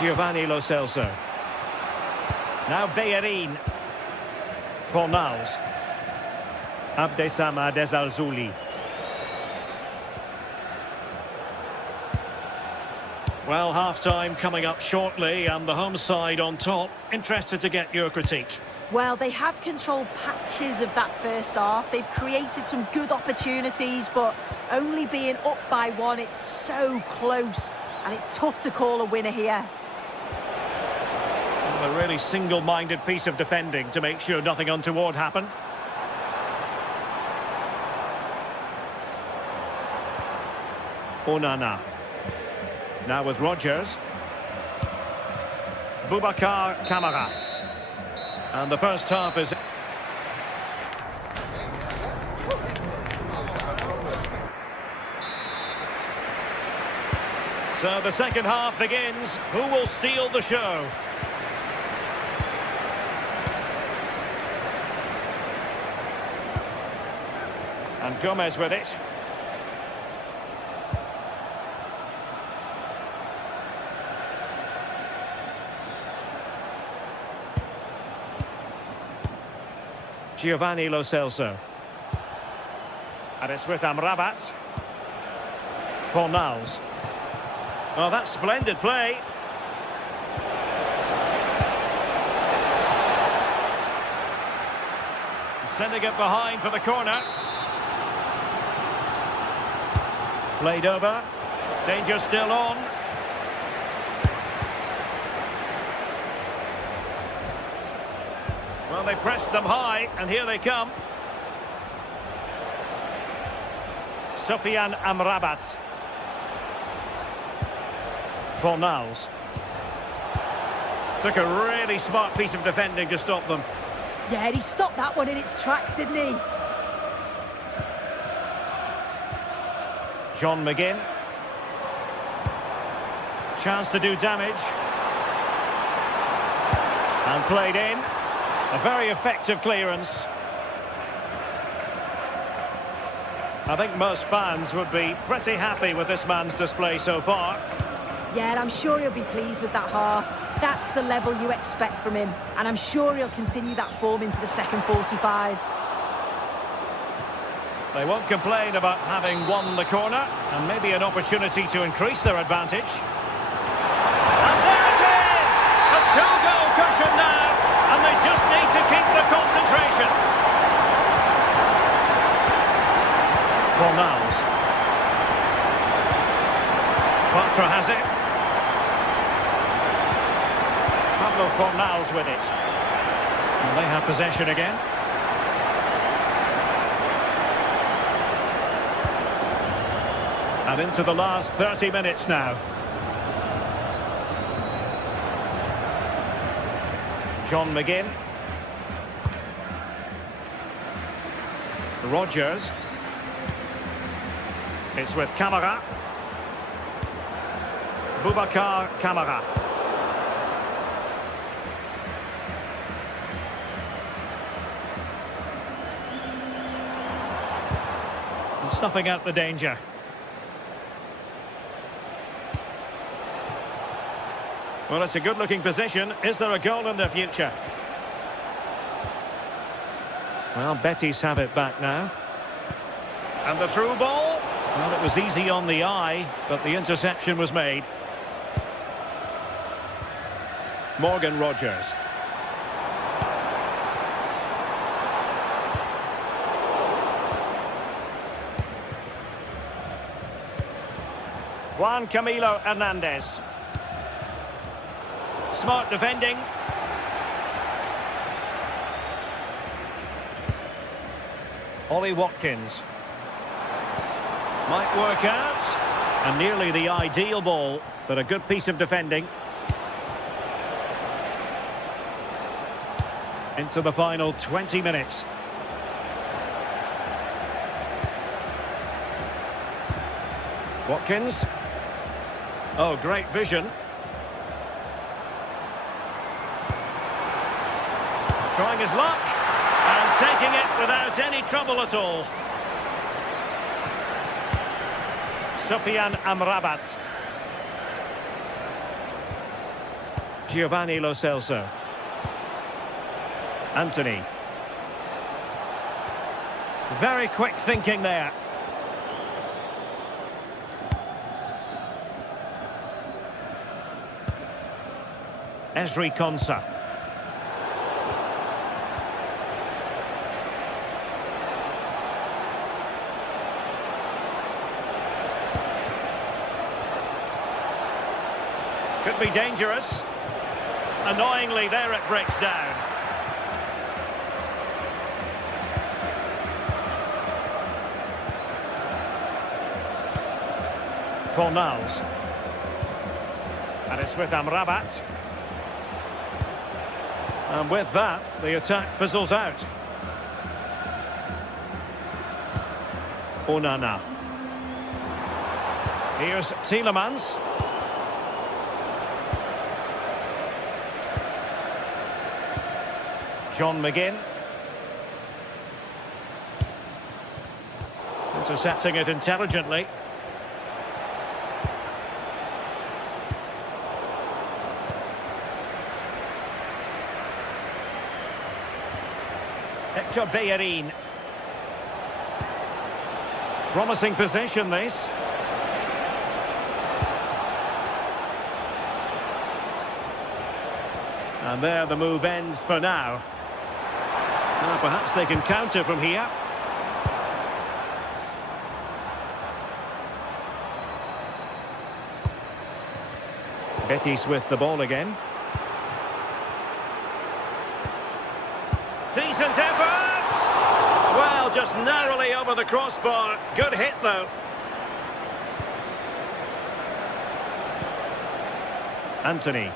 Giovanni Lo Celso. Now Bellerin. Fornals. Abdessamad Ezzalzouli. Well, half-time coming up shortly and the home side on top. Interested to get your critique. Well, they have controlled patches of that first half. They've created some good opportunities, but only being up by one, it's so close. And it's tough to call a winner here. Well, a really single-minded piece of defending to make sure nothing untoward happened. Onana. Now with Rodgers. Boubacar Kamara. And the first half is... So the second half begins. Who will steal the show? And Gomez with it. Giovanni Lo Celso. And it's with Amrabat. Fornals. Oh, that's splendid play. Sending it behind for the corner. Played over. Danger still on. Well, they pressed them high, and here they come. Sofiane Amrabat. Fornals. Took a really smart piece of defending to stop them. Yeah, he stopped that one in its tracks, didn't he? John McGinn. Chance to do damage. And played in. A very effective clearance. I think most fans would be pretty happy with this man's display so far. Yeah, I'm sure he'll be pleased with that half. That's the level you expect from him. And I'm sure he'll continue that form into the second 45. They won't complain about having won the corner, and maybe an opportunity to increase their advantage. And there it is! A two-goal cushion now, and they just need to keep the concentration. Fornals. Patra has it. Pablo Fornals with it. And they have possession again. And into the last 30 minutes now. John McGinn. Rodgers. It's with Kamara. Boubacar Kamara. And snuffing out the danger. Well, it's a good-looking position. Is there a goal in the future? Well, Betis have it back now. And the through ball. Well, it was easy on the eye, but the interception was made. Morgan Rodgers. Juan Camilo Hernandez. Smart defending. Ollie Watkins. Might work out. And nearly the ideal ball, but a good piece of defending. Into the final 20 minutes. Watkins. Oh, great vision. Trying his luck. And taking it without any trouble at all. Sufyan Amrabat. Giovanni Lo Celso. Anthony. Very quick thinking there. Ezri Konsa. Could be dangerous. Annoyingly, there it breaks down. Fornals. And it's with Amrabat. And with that, the attack fizzles out. Onana. Here's Tielemans. John McGinn. Intercepting it intelligently. Hector Bellerin. Promising position, this. And there the move ends for now. Now perhaps they can counter from here. Betis with the ball again. Decent effort! Well, just narrowly over the crossbar. Good hit, though. Anthony.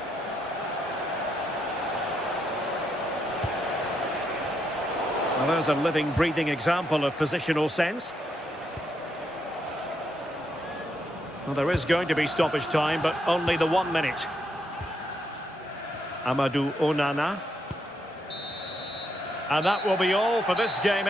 Well, there's a living, breathing example of positional sense. Well, there is going to be stoppage time, but only the 1 minute. Amadou Onana. And that will be all for this game.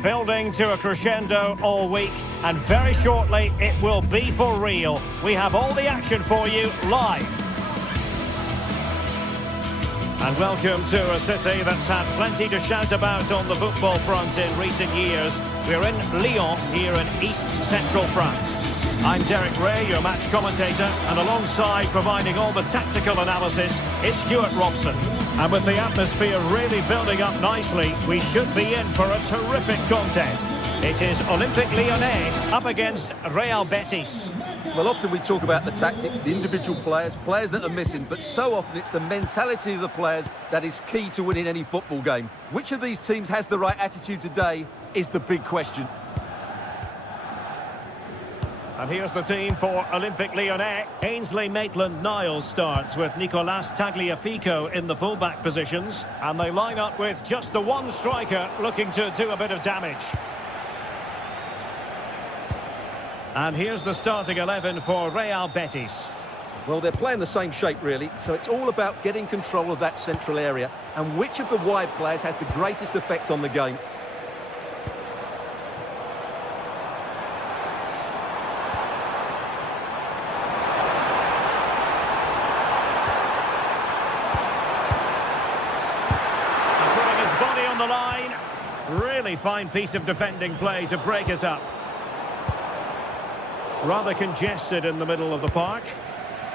Building to a crescendo all week, and very shortly it will be for real. We have all the action for you live. And welcome to a city that's had plenty to shout about on the football front in recent years. We're in Lyon, here in East Central France. I'm Derek Ray, your match commentator, and alongside providing all the tactical analysis is Stuart Robson. And with the atmosphere really building up nicely, we should be in for a terrific contest. It is Olympique Lyonnais up against Real Betis. Well, often we talk about the tactics, the individual players that are missing, but so often it's the mentality of the players that is key to winning any football game. Which of these teams has the right attitude today is the big question. And here's the team for Olympique Lyonnais. Ainsley Maitland-Niles starts with Nicolas Tagliafico in the fullback positions. And they line up with just the one striker looking to do a bit of damage. And here's the starting 11 for Real Betis. Well, they're playing the same shape, really, so it's all about getting control of that central area and which of the wide players has the greatest effect on the game. The line. Really fine piece of defending play to break it up. Rather congested in the middle of the park.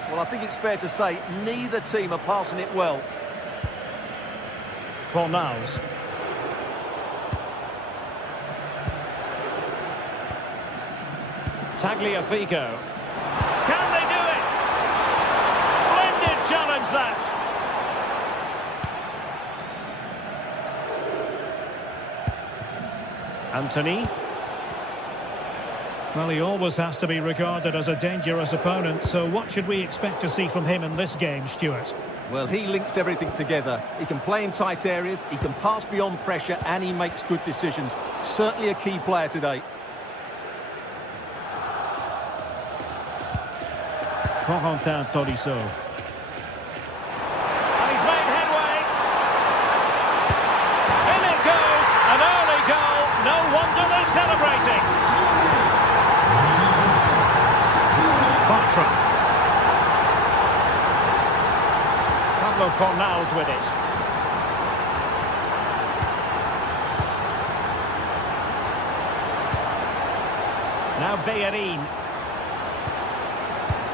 Well, I think it's fair to say neither team are passing it well. Fornals. Tagliafico. Can they do it? Splendid challenge that. Anthony. Well, he always has to be regarded as a dangerous opponent, so what should we expect to see from him in this game, Stuart? Well, he links everything together. He can play in tight areas, he can pass beyond pressure, and he makes good decisions. Certainly a key player today. Corentin Tolisso. And he's made headway. In it goes, an early goal. No wonder they're celebrating. Bartra. Pablo Fornals with it. Now Bellerin.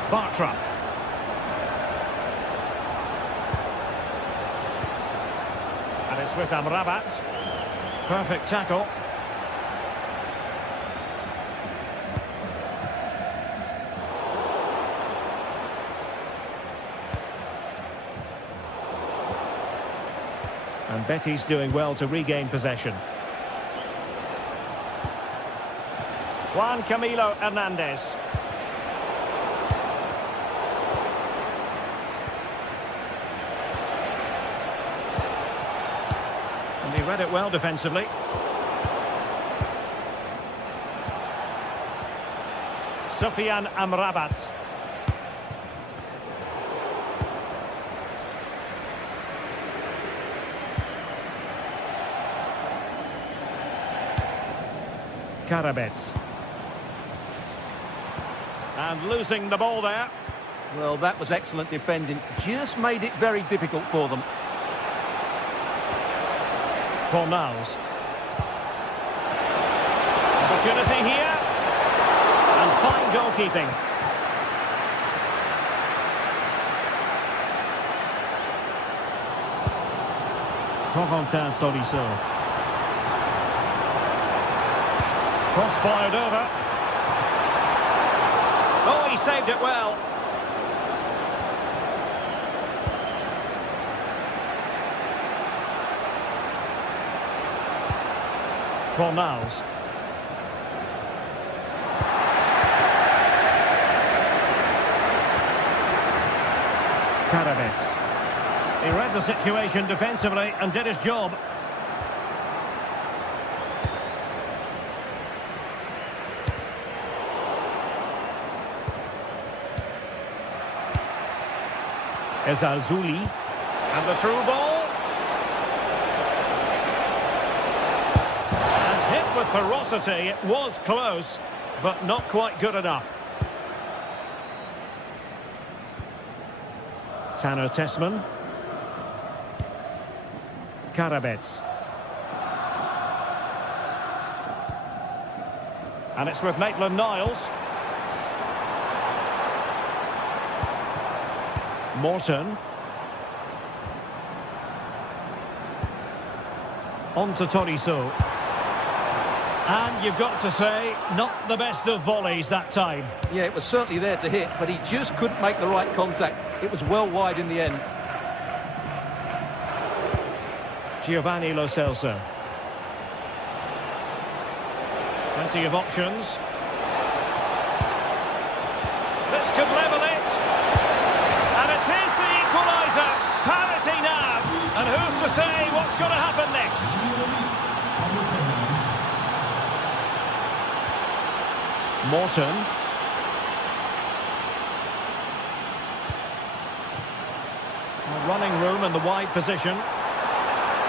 Bartra. And it's with Amrabat. Perfect tackle. And Betis doing well to regain possession. Juan Camilo Hernandez. And he read it well defensively. Sofiane Amrabat. Karabets. And losing the ball there. Well, that was excellent defending. Just made it very difficult for them. Fornals. Opportunity here. And fine goalkeeping. Corentin Tolisso. Cross fired over. Oh, he saved it well. Fornals. Karabets. He read the situation defensively and did his job. Ezalzouli. And the through ball. And hit with ferocity. It was close, but not quite good enough. Tanner Tessman. Karabets. And it's with Maitland-Niles. Morton. On to Tolisso. And you've got to say, not the best of volleys that time. Yeah, it was certainly there to hit, but he just couldn't make the right contact. It was well wide in the end. Giovanni Lo Celso. Plenty of options. This could level it. And it is the equaliser. Parity now. And who's to say what's going to happen next? Morton. Running room in the wide position.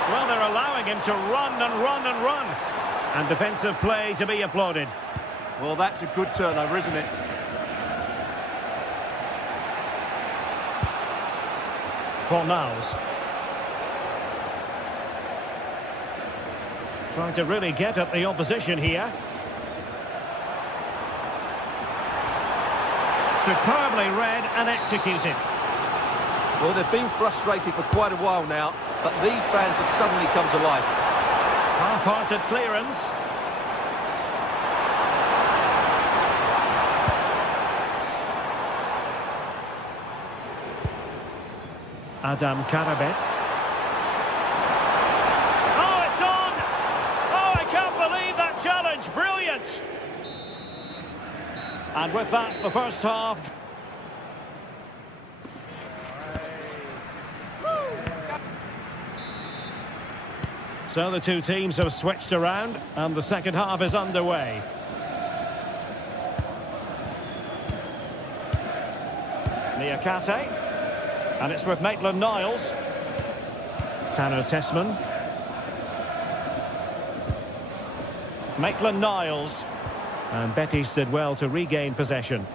Well, they're allowing him to run and run and run. And defensive play to be applauded. Well, that's a good turnover, isn't it? Fornals. Trying to really get at the opposition here. Superbly read and executed. Well, they've been frustrated for quite a while now, but these fans have suddenly come to life. Half-hearted clearance. Adam Karabets. Oh, it's on! Oh, I can't believe that challenge. Brilliant! And with that, the first half. So the two teams have switched around, and the second half is underway. Niakate. And it's with Maitland-Niles. Tanner Tessman. Maitland-Niles. And Betis did well to regain possession.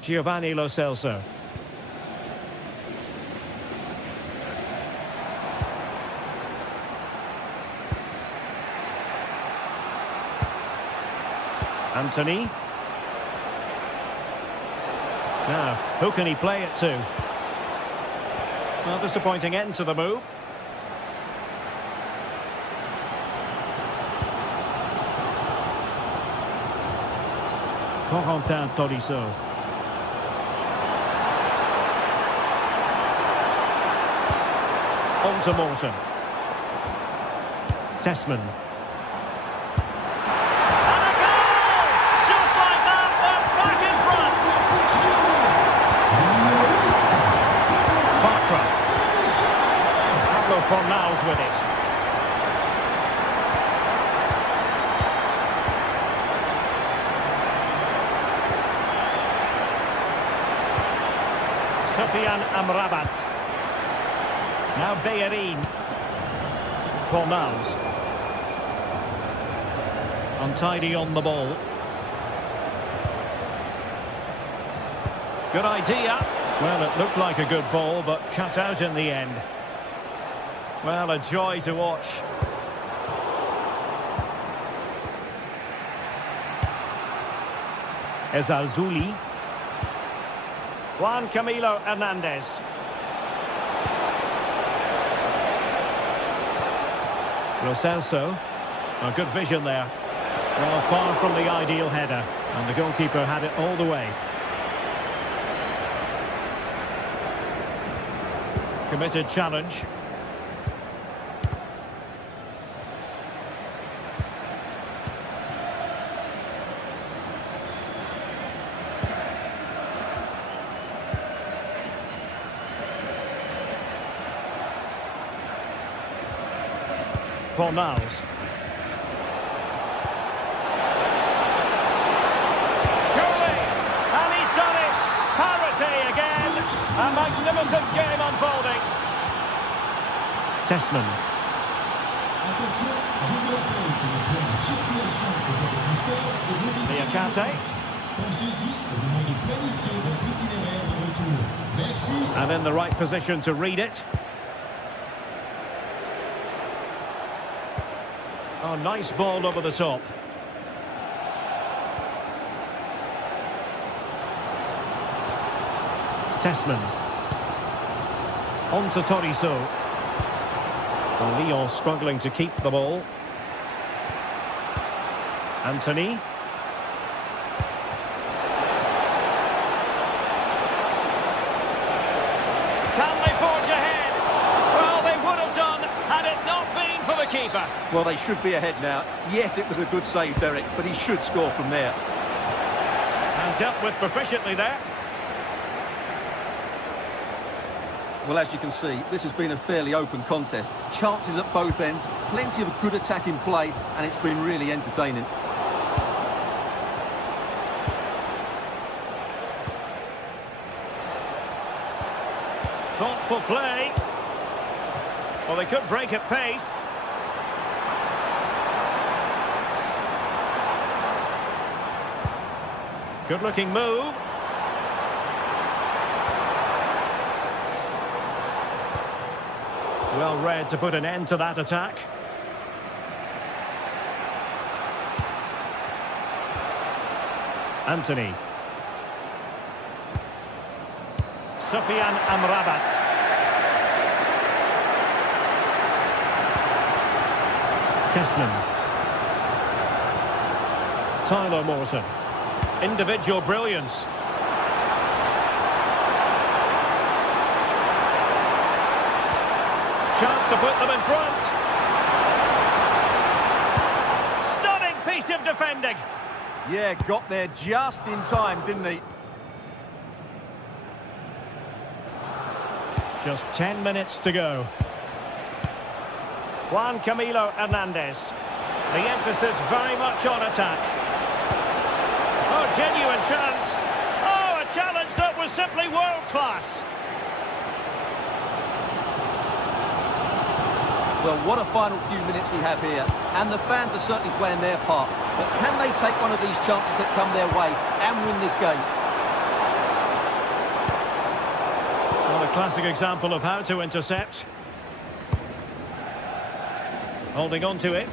Giovanni Lo Celso. Anthony. Now, who can he play it to? Well, disappointing end to the move. Corentin Tolisso. On to Morton. Tessman. And a goal! Just like that, they're back in front. Bartra. Pablo Fornals with it. Sofian Amrabat. Now Bellerin. Fornals. Untidy on the ball. Good idea. Well, it looked like a good ball, but cut out in the end. Well, a joy to watch. Ezalzouli. Juan Camilo Hernandez. Lo Celso. Oh, good vision there. Well, far from the ideal header. And the goalkeeper had it all the way. Committed challenge. Fornals. Surely, and he's done it. Parity again. A magnificent game unfolding. Tessman. Niakate. And in the right position to read it. Oh, nice ball over the top. Tessman. On to Tolisso. Well, Lyon struggling to keep the ball. Anthony. Can they forge ahead? Well, they would have done had it not been for the keeper. Well, they should be ahead now. Yes, it was a good save, Derek, but he should score from there. And dealt with proficiently there. Well, as you can see, this has been a fairly open contest. Chances at both ends, plenty of good attacking play, and it's been really entertaining. Thoughtful play. Well, they could break at pace. Good-looking move. Well read to put an end to that attack. Anthony. Sufyan Amrabat. Tessman. Tyler Morton. Individual brilliance. Chance to put them in front. Stunning piece of defending. Yeah, got there just in time, didn't he? Just 10 minutes to go. Juan Camilo Hernandez. The emphasis very much on attack. Oh, genuine chance. Oh, a challenge that was simply world-class. Well, what a final few minutes we have here. And the fans are certainly playing their part. But can they take one of these chances that come their way and win this game? Well, a classic example of how to intercept. Holding on to it.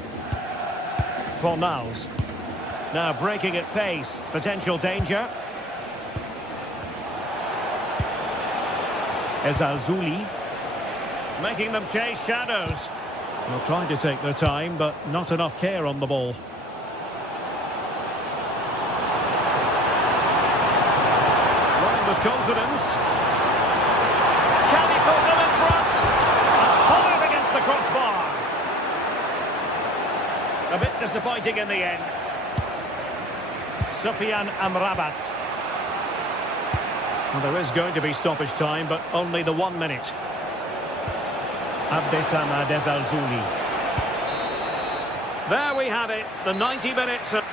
Fornals. Now breaking at pace. Potential danger. Ezalzouli. Making them chase shadows. They're trying to take their time, but not enough care on the ball. Running with confidence. Can he put them in front? And fired against the crossbar. A bit disappointing in the end. Sufyan Amrabat. Well, there is going to be stoppage time, but only the 1 minute. Abdessamad Ezalzouli. There we have it, the 90 minutes of...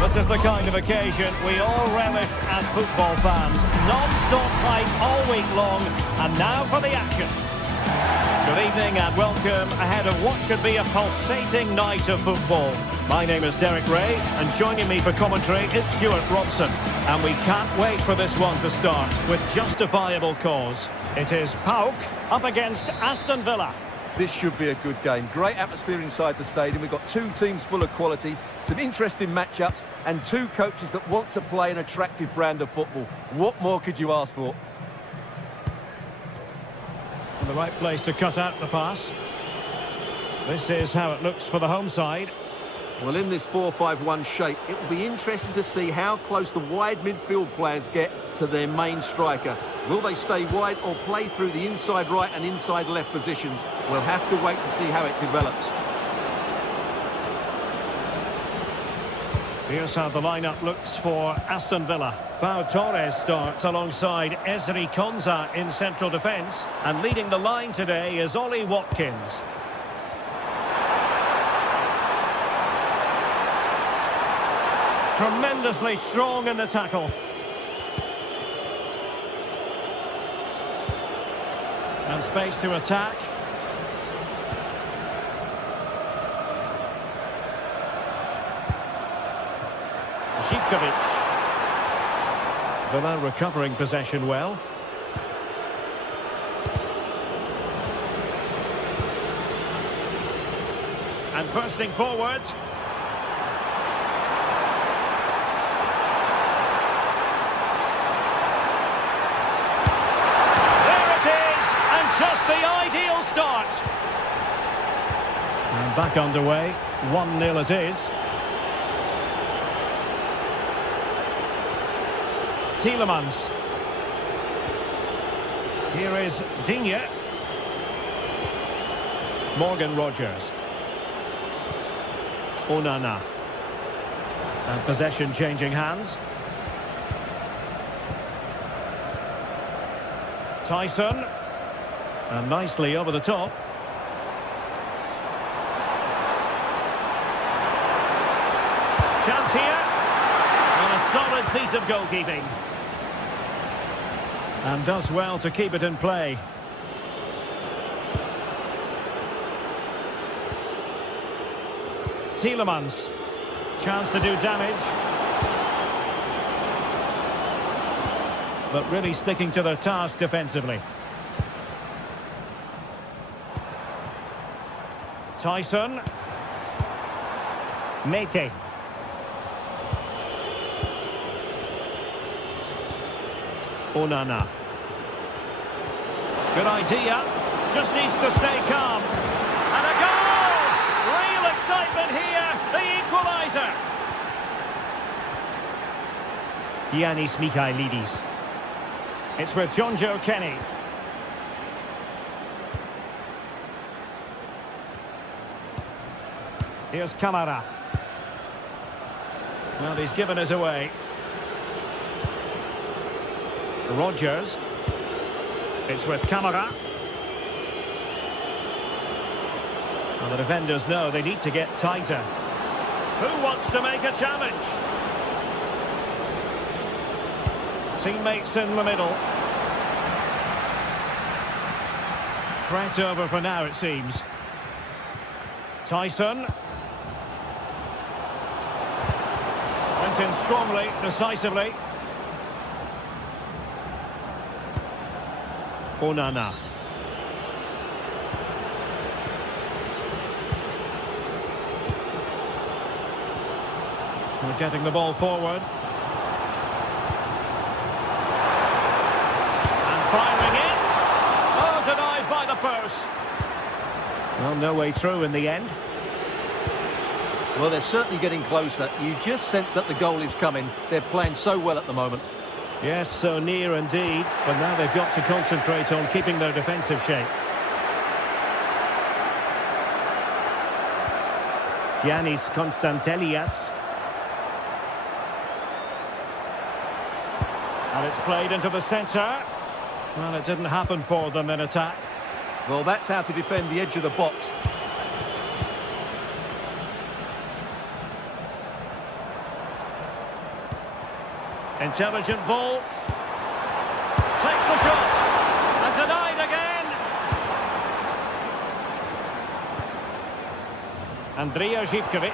This is the kind of occasion we all relish as football fans. Non-stop hype all week long, and now for the action. Good evening and welcome ahead of what should be a pulsating night of football. My name is Derek Ray and joining me for commentary is Stuart Robson. And we can't wait for this one to start with justifiable cause. It is PAOK up against Aston Villa. This should be a good game. Great atmosphere inside the stadium. We've got two teams full of quality, some interesting matchups, and two coaches that want to play an attractive brand of football. What more could you ask for? The right place to cut out the pass. This is how it looks for the home side. Well, in this 4-5-1 shape, it will be interesting to see how close the wide midfield players get to their main striker. Will they stay wide or play through the inside right and inside left positions? We'll have to wait to see how it develops. Here's how the lineup looks for Aston Villa. Pau Torres starts alongside Ezri Konsa in central defence. And leading the line today is Ollie Watkins. Tremendously strong in the tackle. And space to attack. Zivkovic. Villa recovering possession well. And bursting forward. There it is! And just the ideal start. And back underway. 1-0 it is. Tielemans. Here is Digne. Morgan Rogers. Onana. And possession changing hands. Tyson. And nicely over the top. Chance here. And a solid piece of goalkeeping. And does well to keep it in play. Tielemans. Chance to do damage. But really sticking to their task defensively. Tyson. Mete. Onana. Good idea. Just needs to stay calm. And a goal! Real excitement here. The equaliser. Giannis Michailidis. It's with John Joe Kenny. Here's Kamara. Well, he's given us away. Rogers. It's with Kamara. Well, the defenders know they need to get tighter. Who wants to make a challenge? Teammates in the middle. Threat over for now, it seems. Tyson. Went in strongly, decisively. Onana. We're getting the ball forward. And firing it. Oh, denied by the post. Well, no way through in the end. Well, they're certainly getting closer. You just sense that the goal is coming. They're playing so well at the moment. Yes, so near indeed, but now they've got to concentrate on keeping their defensive shape. Giannis Konstantelias. And it's played into the centre. Well, it didn't happen for them in attack. Well, that's how to defend the edge of the box. Intelligent ball. Takes the shot. And denied again. Andrija Zivkovic.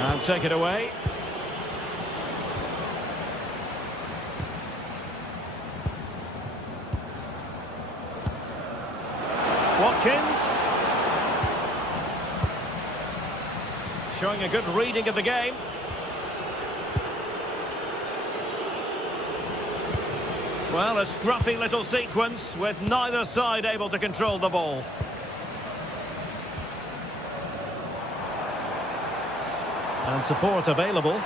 And take it away. Watkins. Showing a good reading of the game. Well, a scruffy little sequence with neither side able to control the ball. And support available.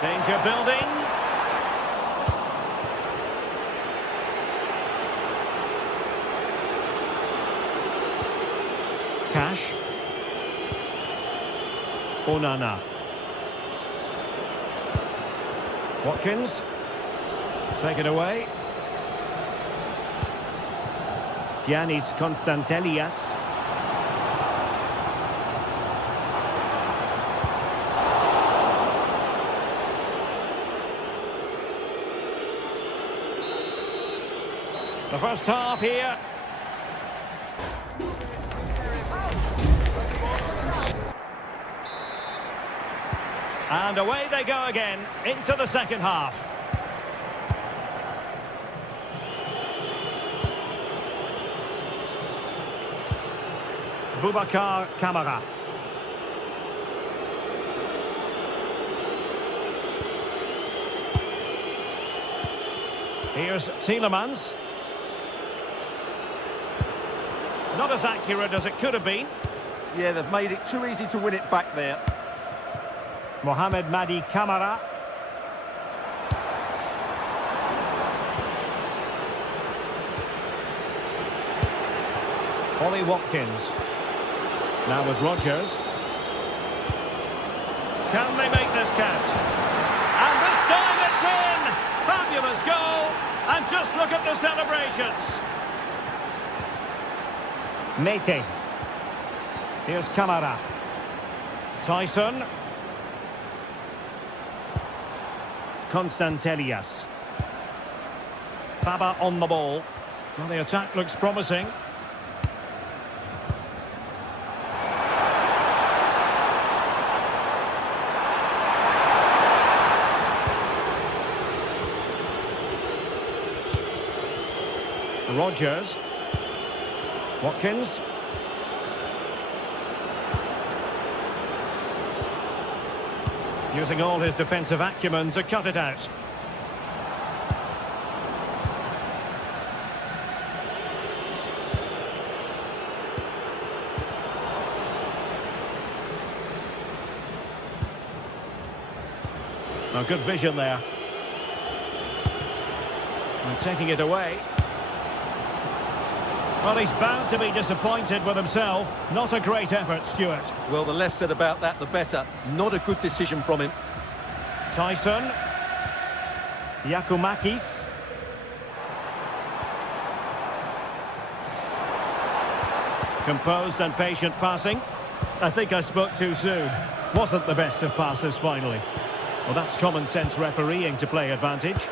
Danger building. Cash. Onana. Watkins. Take it away. Giannis Konstantelias. The first half here. And away they go again into the second half. Boubacar Kamara. Here's Tielemans. Not as accurate as it could have been. Yeah, they've made it too easy to win it back there. Mohamed Madi Kamara. Ollie Watkins. Now with Rodgers. Can they make this count? And this time it's in! Fabulous goal! And just look at the celebrations. Mete. Here's Kamara. Tyson. Konstantelias. Baba on the ball. Well, the attack looks promising. Rodgers. Watkins. Using all his defensive acumen to cut it out. Oh, good vision there. And taking it away. Well, he's bound to be disappointed with himself. Not a great effort, Stuart. Well, the less said about that, the better. Not a good decision from him. Tyson. Yakumakis. Composed and patient passing. I think I spoke too soon. Wasn't the best of passes finally. Well, that's common sense refereeing to play advantage.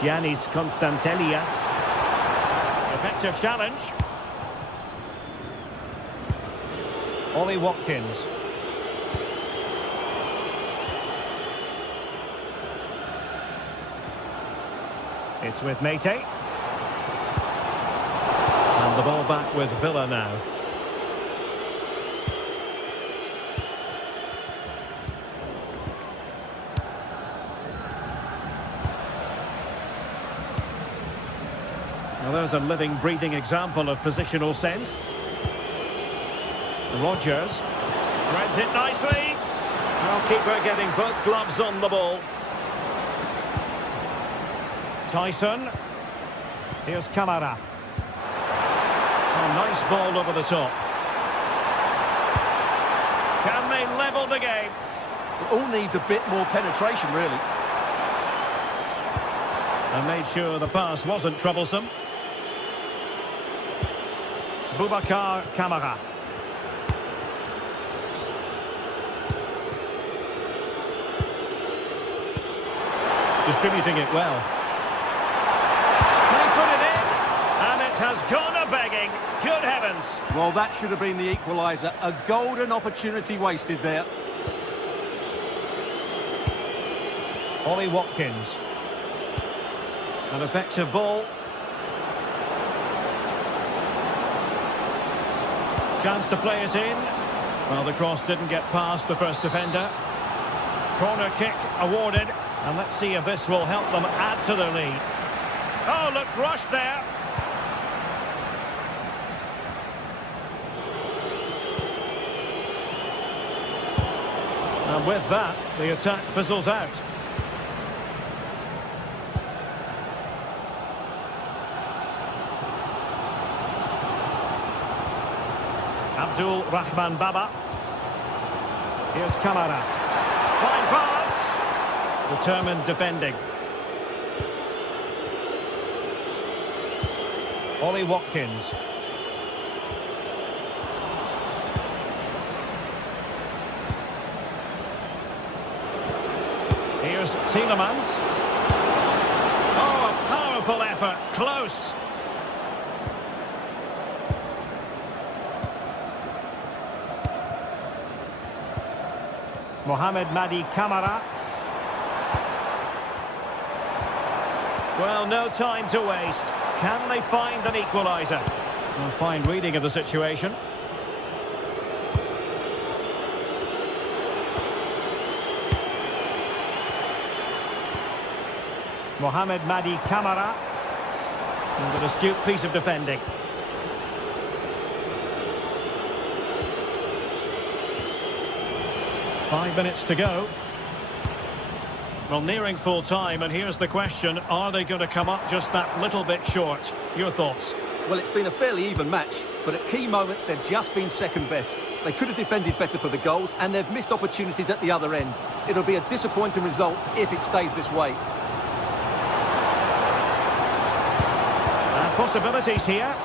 Giannis Konstantelias. Effective challenge. Ollie Watkins. It's with Mete. And the ball back with Villa now. Well, there's a living, breathing example of positional sense. Rodgers threads it nicely. Goalkeeper getting both gloves on the ball. Tyson. Here's Kamara. Oh, nice ball over the top. Can they level the game? It all needs a bit more penetration, really. And made sure the pass wasn't troublesome. Boubacar Kamara. Distributing it well. They put it in, and it has gone a-begging. Good heavens. Well, that should have been the equaliser. A golden opportunity wasted there. Ollie Watkins. An effective ball. Chance to play it in. Well, the cross didn't get past the first defender. Corner kick awarded. And let's see if this will help them add to their lead. Oh, looked rushed there. And with that, the attack fizzles out. Abdul Rahman Baba. Here's Kamara. Fine pass. Determined defending. Ollie Watkins. Here's Tielemans. Oh, a powerful effort. Close. Mohamed Madi Kamara. Well, no time to waste. Can they find an equaliser? Well, fine reading of the situation. Mohamed Madi Kamara. And an astute piece of defending. Five minutes to go. Well, nearing full time, and here's the question, are they going to come up just that little bit short? Your thoughts? Well, it's been a fairly even match, but at key moments they've just been second best. They could have defended better for the goals, and they've missed opportunities at the other end. It'll be a disappointing result if it stays this way. And possibilities here.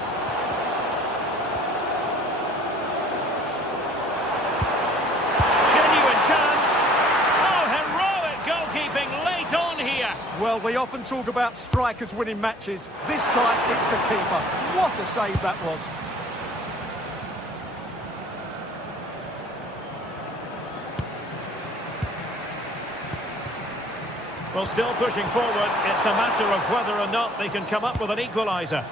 Well, we often talk about strikers winning matches. This time, it's the keeper. What a save that was. Well, still pushing forward. It's a matter of whether or not they can come up with an equaliser.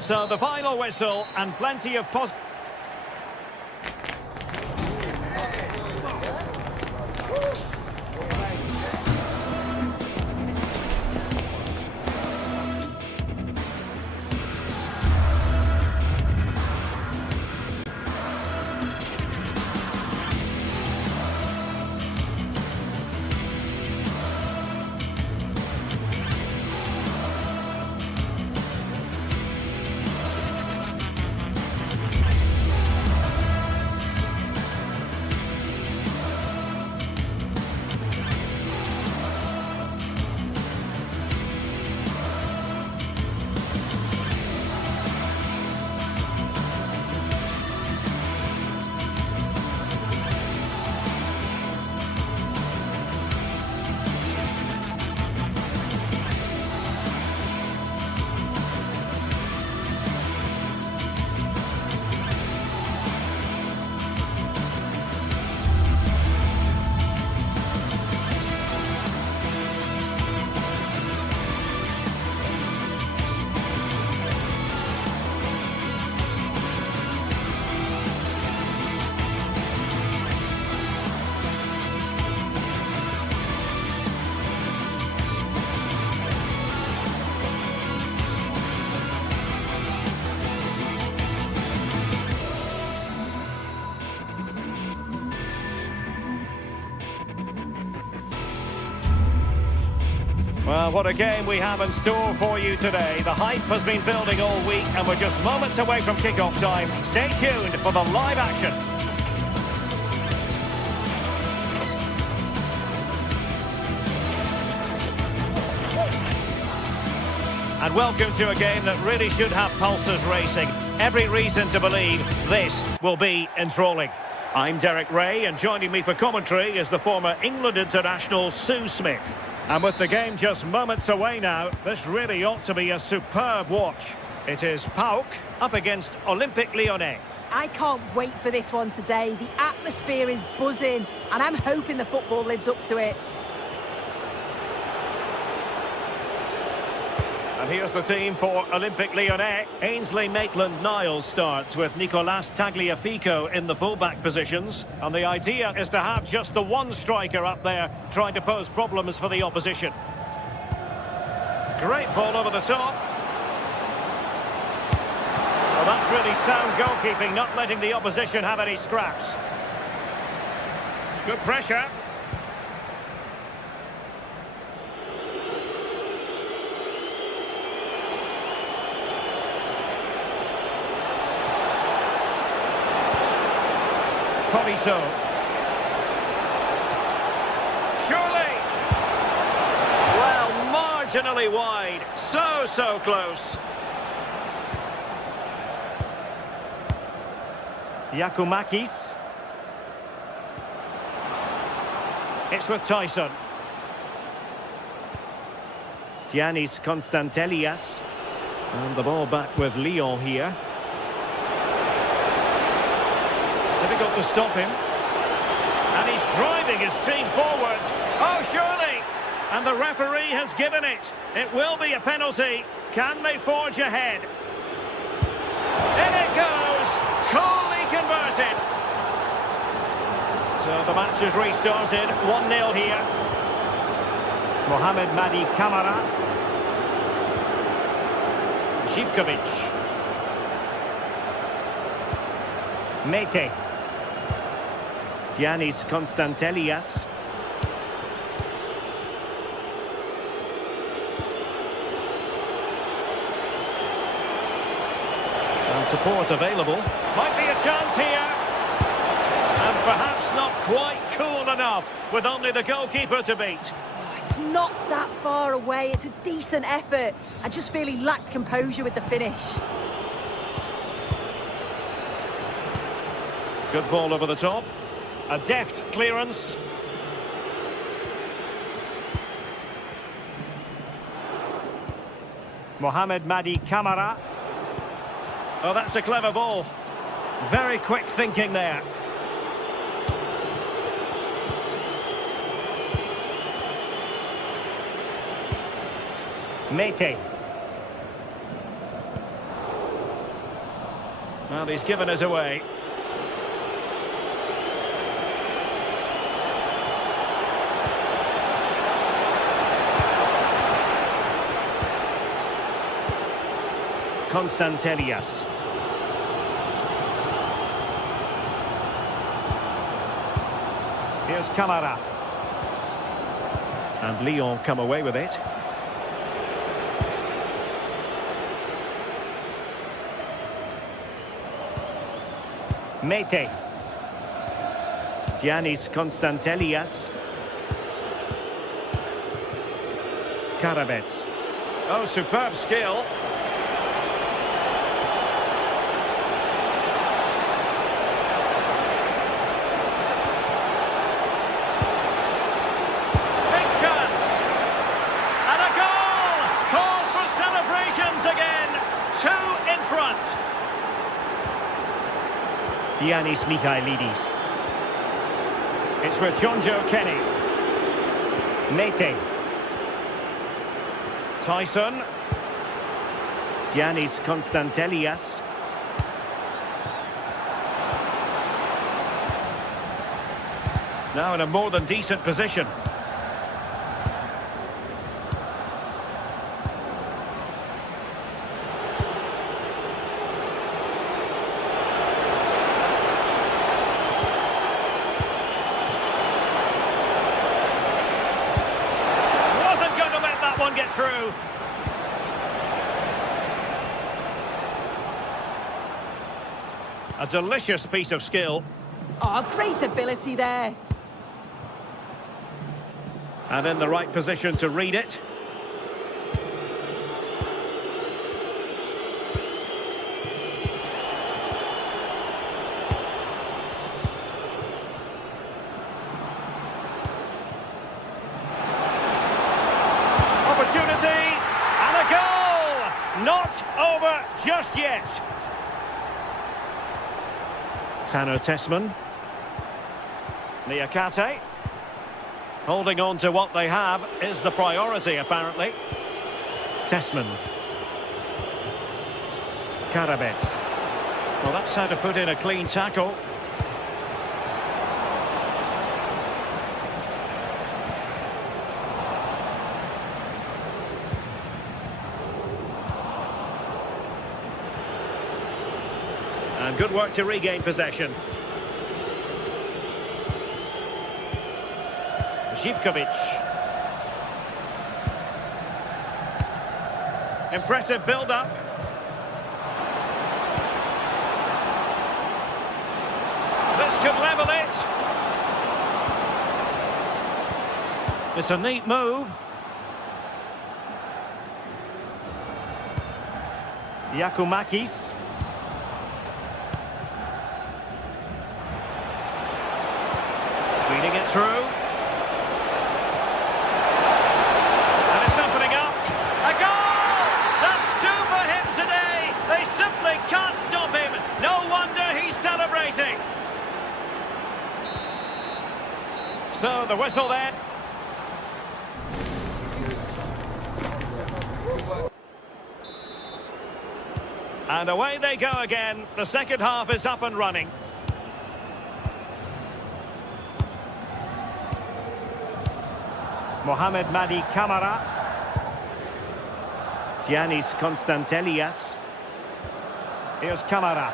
So the final whistle and plenty of positive. Well, what a game we have in store for you today. The hype has been building all week and we're just moments away from kickoff time. Stay tuned for the live action. And welcome to a game that really should have pulses racing. Every reason to believe this will be enthralling. I'm Derek Ray, and joining me for commentary is the former England international Sue Smith. And with the game just moments away now, this really ought to be a superb watch. It is PAOK up against Olympique Lyonnais. I can't wait for this one today. The atmosphere is buzzing, and I'm hoping the football lives up to it. And here's the team for Olympique Lyonnais. Ainsley Maitland-Niles starts with Nicolas Tagliafico in the fullback positions. And the idea is to have just the one striker up there trying to pose problems for the opposition. Great ball over the top. Well, that's really sound goalkeeping, not letting the opposition have any scraps. Good pressure. Tolisso. Surely. Well, marginally wide. So close. Giacomakis. It's with Tyson. Giannis Constantelias. And the ball back with Lyon here. Difficult to stop him. And he's driving his team forward. Oh, surely! And the referee has given it. It will be a penalty. Can they forge ahead? In it goes! Coolly converted. So the match has restarted. 1-0 here. Mohamed Madi Camara. Živkovic. Mete. Giannis Constantelias. And support available. Might be a chance here. And perhaps not quite cool enough with only the goalkeeper to beat. It's not that far away. It's a decent effort. I just feel he lacked composure with the finish. Good ball over the top. A deft clearance. Mohamed Madi Camara. Oh, that's a clever ball. Very quick thinking there. Mete. Well, he's given us away. Constantelias. Here's Camara. And Lyon come away with it. Mete. Giannis Constantelias. Karabets. Oh, superb skill. Giannis Michailidis. It's with John Joe Kenny. Mete. Tyson. Giannis Constantelias. Now in a more than decent position. Get through. A delicious piece of skill. Oh, great ability there. And in the right position to read it. opportunity, and a goal! Not over just yet. Tanner Tessman. Niakate. Holding on to what they have is the priority, apparently. Tessman. Karabet. Well, that's how to put in a clean tackle. And good work to regain possession. Zivkovic. Impressive build-up. This could level it. It's a neat move. Yakumakis. Feeding it through. And it's opening up. A goal! That's 2 for him today. They simply can't stop him. No wonder he's celebrating. So the whistle then. And away they go again. The second half is up and running. Mohamed Madi Camara. Giannis Constantelias. Here's Camara.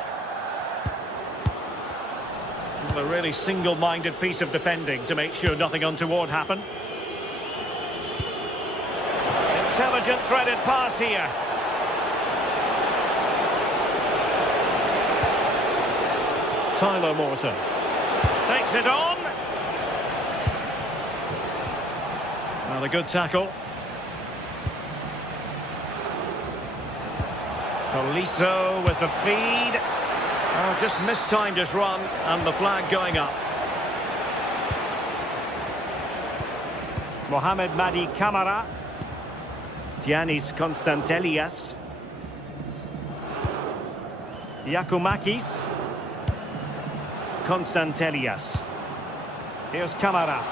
A really single-minded piece of defending to make sure nothing untoward happened. Intelligent threaded pass here. Tyler Morton takes it on. Well, a good tackle. Tolisso with the feed. Oh, just mistimed his run, and the flag going up. Mohamed Madi Camara. Giannis Constantelias. Yakumakis. Constantelias. Here's Camara.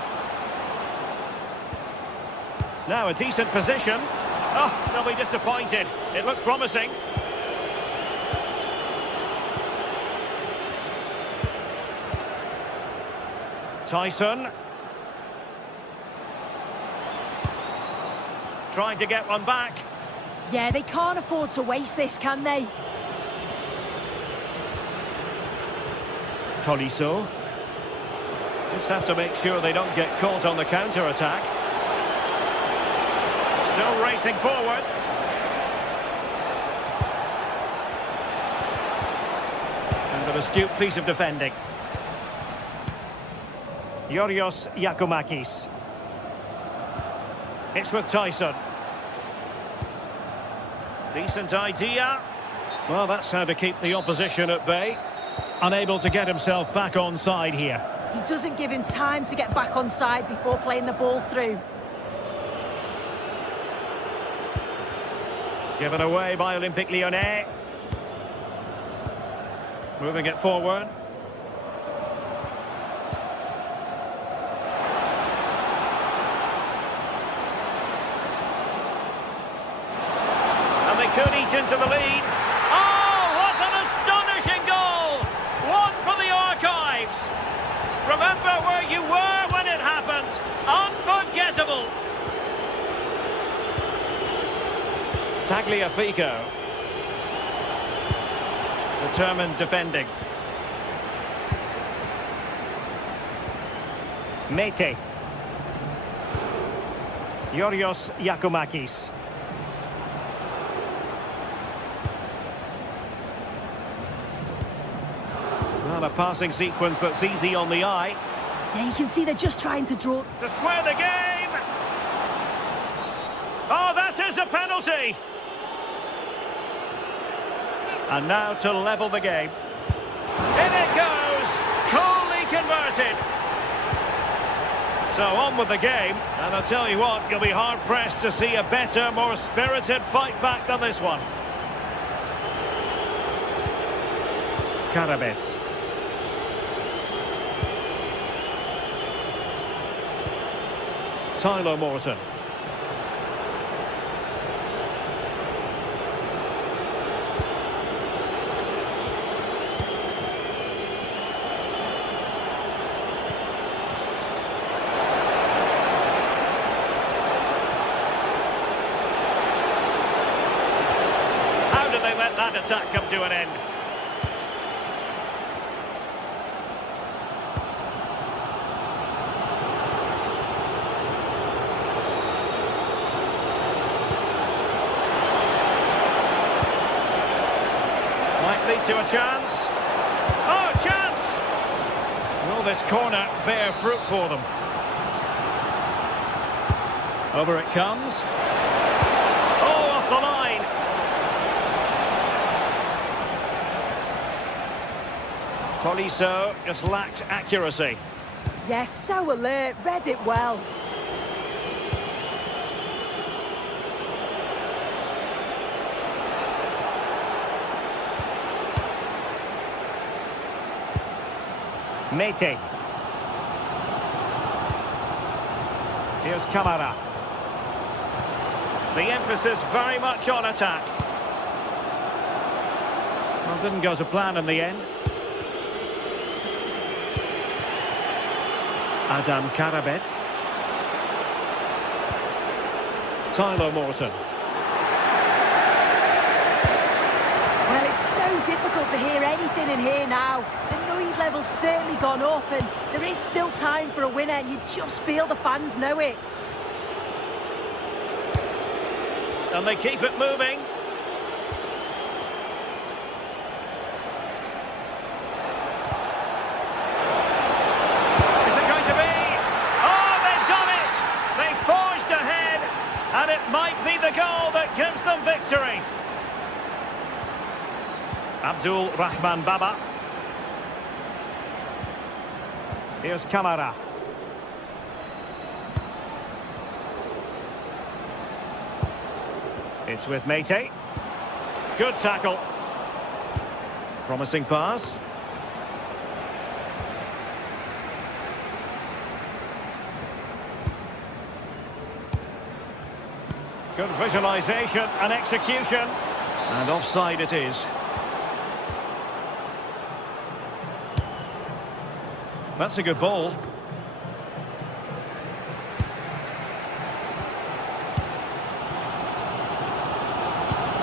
Now a decent position. Oh, they'll be disappointed. It looked promising. Tyson. Trying to get one back. Yeah, they can't afford to waste this, can they? Tolisso. Just have to make sure they don't get caught on the counter-attack. Still racing forward. And an astute piece of defending. Yorios Yakumakis. It's with Tyson. Decent idea. Well, that's how to keep the opposition at bay. Unable to get himself back on side here. He doesn't give him time to get back on side before playing the ball through. Given away by Olympique Lyonnais. Moving it forward. And they could eat into the lead. Oh, what an astonishing goal! One for the archives. Remember where you were when it happened. Unforgettable. Tagliafico. Determined defending. Mete. Yorios Yakumakis. Well, a passing sequence that's easy on the eye. Yeah, you can see they're just trying to draw. To square the game. Oh, that is a penalty. And now to level the game. In it goes. Coolly converted. So on with the game, and I'll tell you what, you'll be hard-pressed to see a better, more spirited fight back than this one. Karabets. Tyler Morton. How did they let that attack come to an end? Lead to a chance. Oh, chance! Will this corner bear fruit for them? Over it comes. Oh, off the line. Tolisso just lacked accuracy. Yes, so alert, read it well. Mete. Here's Camara. The emphasis very much on attack. Well, didn't go to plan in the end. Adam Karabets. Tyler Morton. Well, it's so difficult to hear anything in here now. The noise level's certainly gone up, and there is still time for a winner, and you just feel the fans know it. And they keep it moving. Is it going to be? Oh, they've done it! They forged ahead, and it might be the goal that gives them victory. Abdul Rahman Baba. Here's Camara. It's with Mete. Good tackle. Promising pass. Good visualisation and execution. And offside it is. That's a good ball.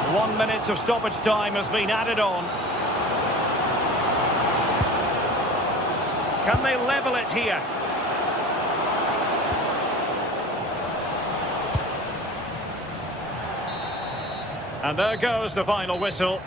One minute of stoppage time has been added on. Can they level it here? And there goes the final whistle.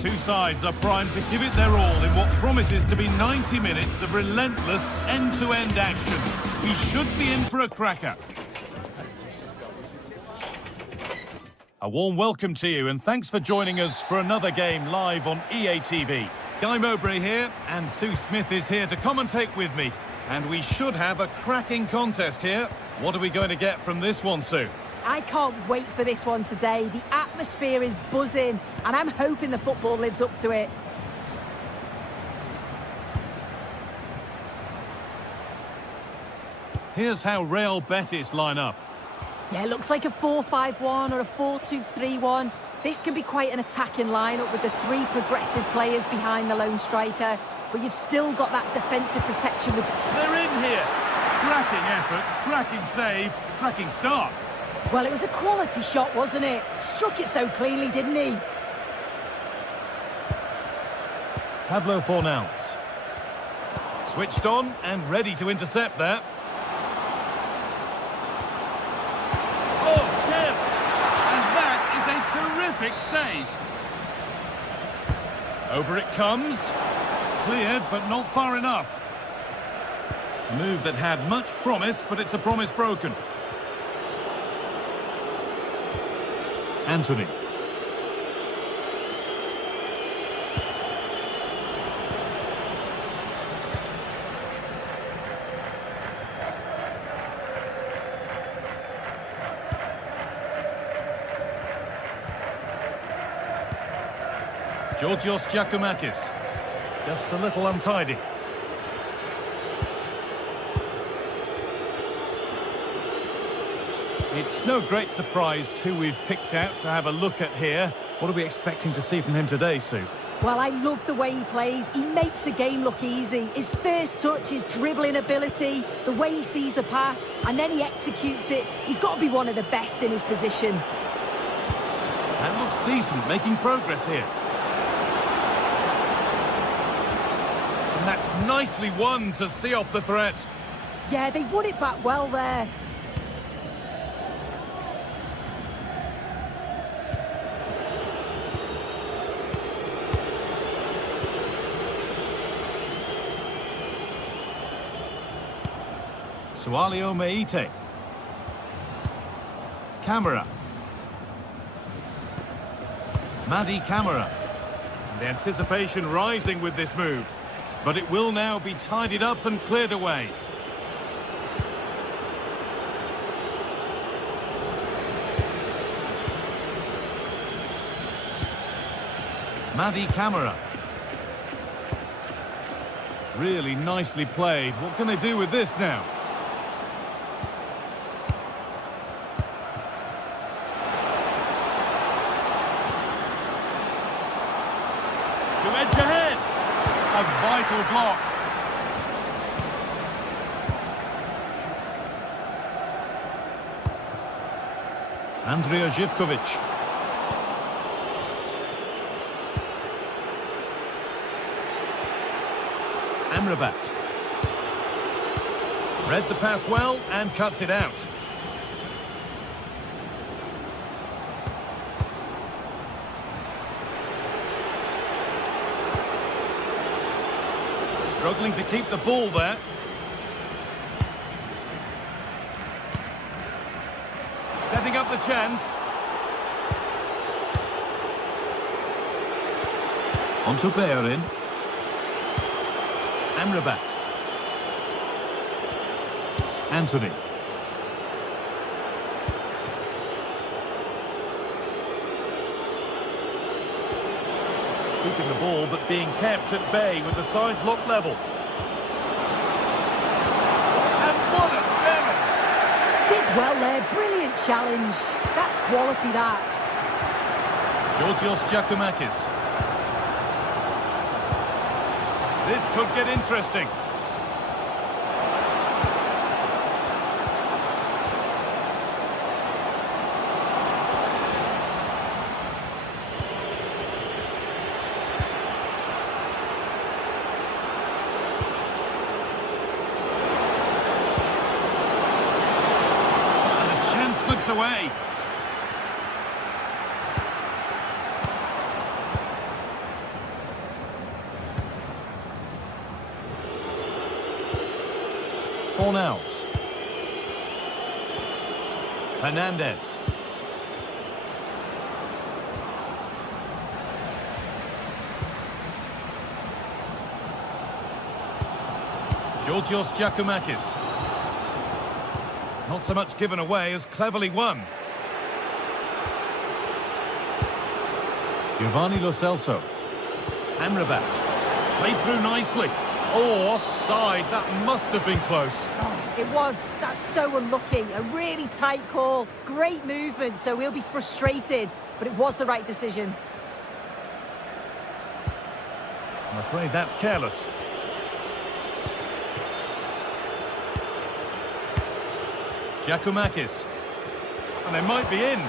Two sides are primed to give it their all in what promises to be 90 minutes of relentless end-to-end action. We should be in for a cracker. A warm welcome to you and thanks for joining us for another game live on EA TV. Guy Mowbray here and Sue Smith is here to commentate with me. And we should have a cracking contest here. What are we going to get from this one, Sue? I can't wait for this one today. The atmosphere is buzzing, and I'm hoping the football lives up to it. Here's how Real Betis line up. Yeah, it looks like a 4-5-1 or a 4-2-3-1. This can be quite an attacking lineup with the three progressive players behind the lone striker. But you've still got that defensive protection. They're in here. Cracking effort, cracking save, cracking start. Well, it was a quality shot, wasn't it? Struck it so cleanly, didn't he? Pablo Fornals. Switched on and ready to intercept there. Oh, chance! And that is a terrific save. Over it comes. Cleared, but not far enough. A move that had much promise, but it's a promise broken. Anthony. Georgios Giacomakis. Just a little untidy. It's no great surprise who we've picked out to have a look at here. What are we expecting to see from him today, Sue? Well, I love the way he plays. He makes the game look easy. His first touch, his dribbling ability, the way he sees a pass, and then he executes it. He's got to be one of the best in his position. That looks decent, making progress here. And that's nicely won to see off the threat. Yeah, they won it back well there. Sualio Meite. Camara. Madi Camara. The anticipation rising with this move. But it will now be tidied up and cleared away. Madi Camara. Really nicely played. What can they do with this now? To edge ahead. A vital block. Andrija Živković. Amrabat. Read the pass well and cuts it out. Struggling to keep the ball there. Setting up the chance. Onto Bellerin. Amrabat. Anthony. Keeping the ball but being kept at bay with the sides locked level. And what a challenge! Did well there, brilliant challenge. That's quality, that. Georgios Giacomakis. This could get interesting. Slips away. Fornals. Hernandez. Georgios Giacomakis. Not so much given away as cleverly won. Giovanni Lo Celso. Amrabat. Played through nicely. Oh, offside. That must have been close. Oh, it was. That's so unlucky. A really tight call. Great movement, so he'll be frustrated. But it was the right decision. I'm afraid that's careless. Giacomakis. And they might be in.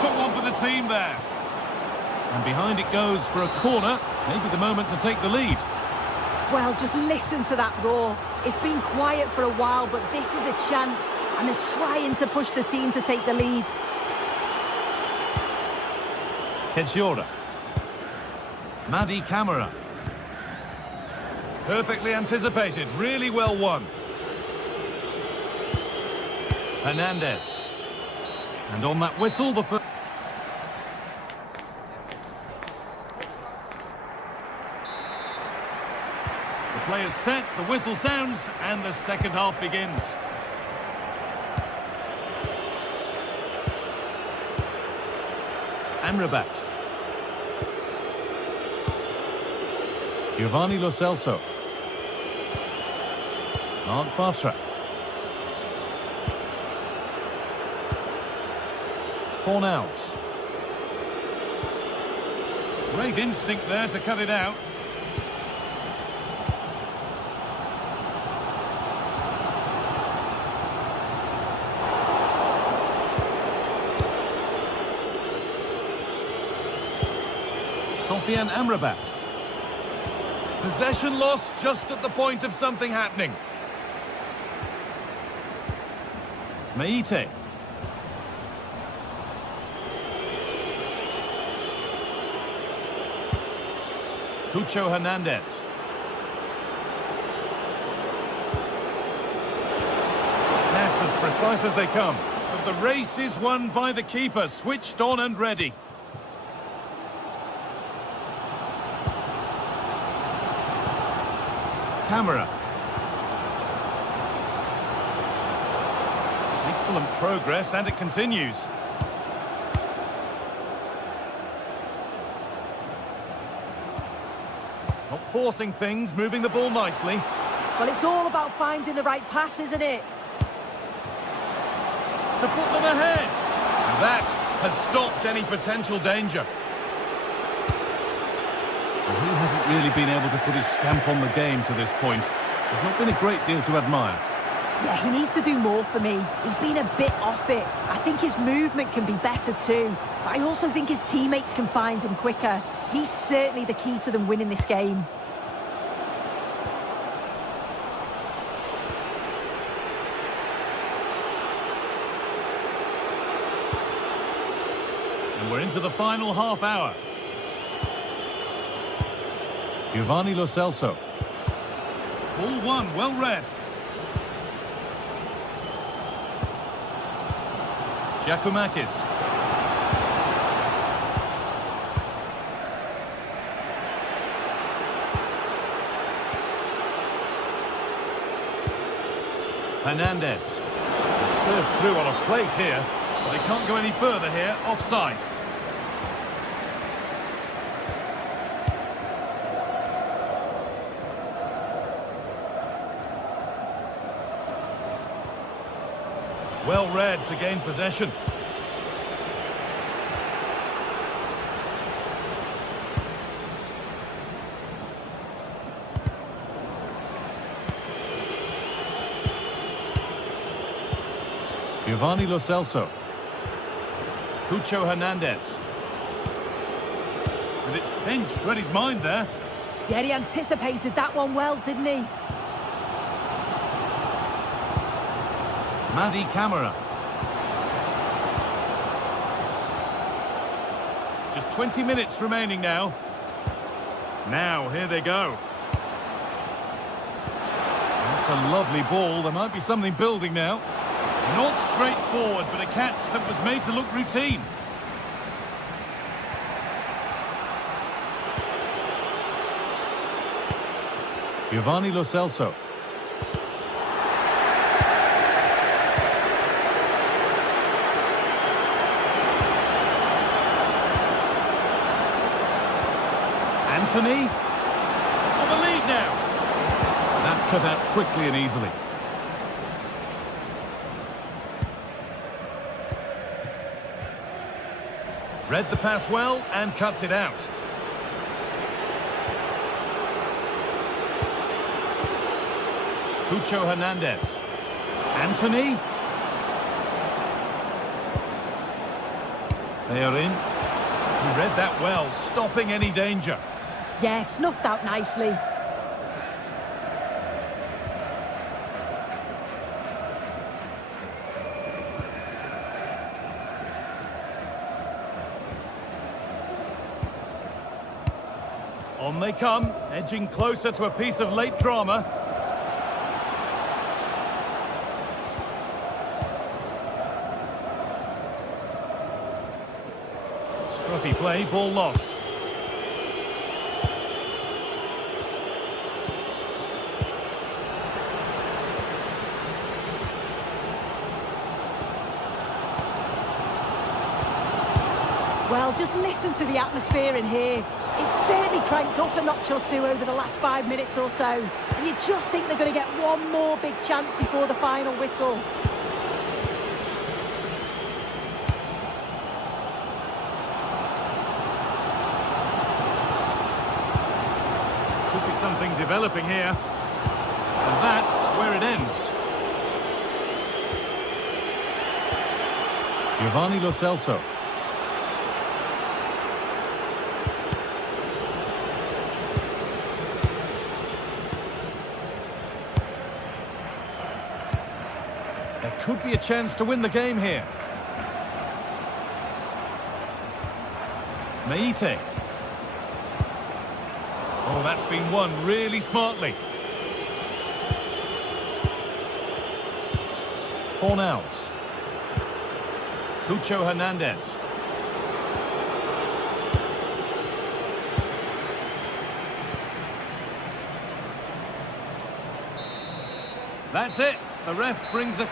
Took one for the team there. And behind it goes for a corner. Maybe the moment to take the lead. Well, just listen to that roar. It's been quiet for a while, but this is a chance. And they're trying to push the team to take the lead. Kedjora. Madi Camara. Perfectly anticipated. Really well won. Hernandez. And on that whistle, the first... The player's set, the whistle sounds, and the second half begins. Amrabat. Giovanni Lo Celso. Mark Bartra. Fornals. Great instinct there to cut it out. Sofian Amrabat. Possession lost just at the point of something happening. Meite. Cucho Hernandez. That's as precise as they come. But the race is won by the keeper, switched on and ready. Camera. Excellent progress, and it continues. Not forcing things, moving the ball nicely. Well, it's all about finding the right pass, isn't it? To put them ahead. And that has stopped any potential danger. Well, he hasn't really been able to put his stamp on the game to this point. There's not been a great deal to admire. Yeah, he needs to do more for me. He's been a bit off it. I think his movement can be better too. But I also think his teammates can find him quicker. He's certainly the key to them winning this game. And we're into the final half hour. Giovanni Lo Celso. Ball one, well read. Giacomakis. Hernandez. Served through on a plate here, but they can't go any further here, offside. Well read to gain possession. Giovanni Lo Celso. Cucho Hernandez. And it's pinched, read his mind there. Yeah, he anticipated that one well, didn't he? Madi Camara. Just 20 minutes remaining now. Now, here they go. That's a lovely ball. There might be something building now. Not straightforward, but a catch that was made to look routine. Giovanni Lo Celso. Anthony. For the lead now. That's cut out quickly and easily. Read the pass well and cuts it out. Cucho Hernandez. Anthony. They are in. He read that well, stopping any danger. Yeah, snuffed out nicely. On they come, edging closer to a piece of late drama. Scruffy play, ball lost. Well, just listen to the atmosphere in here. It's certainly cranked up a notch or two over the last 5 minutes or so. And you just think they're going to get one more big chance before the final whistle. Could be something developing here. And that's where it ends. Giovanni Lo Celso. There could be a chance to win the game here. Meite. Oh, that's been won really smartly. Fornals. Cucho Hernandez. That's it. The ref brings a...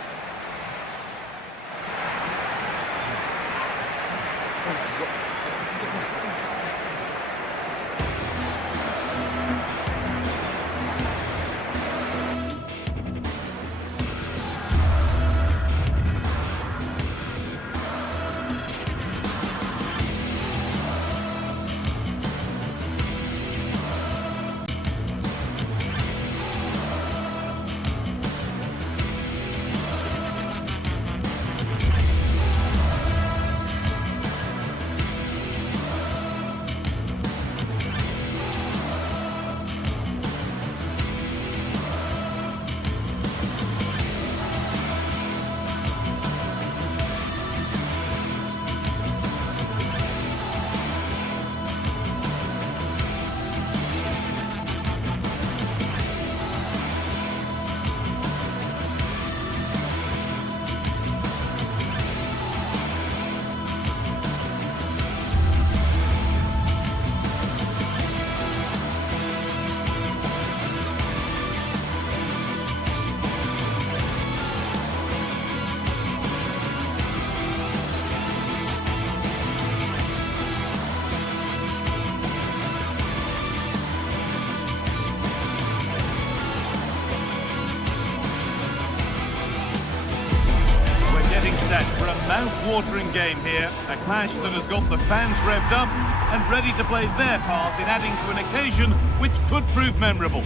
Set for a mouth-watering game here, a clash that has got the fans revved up and ready to play their part in adding to an occasion which could prove memorable.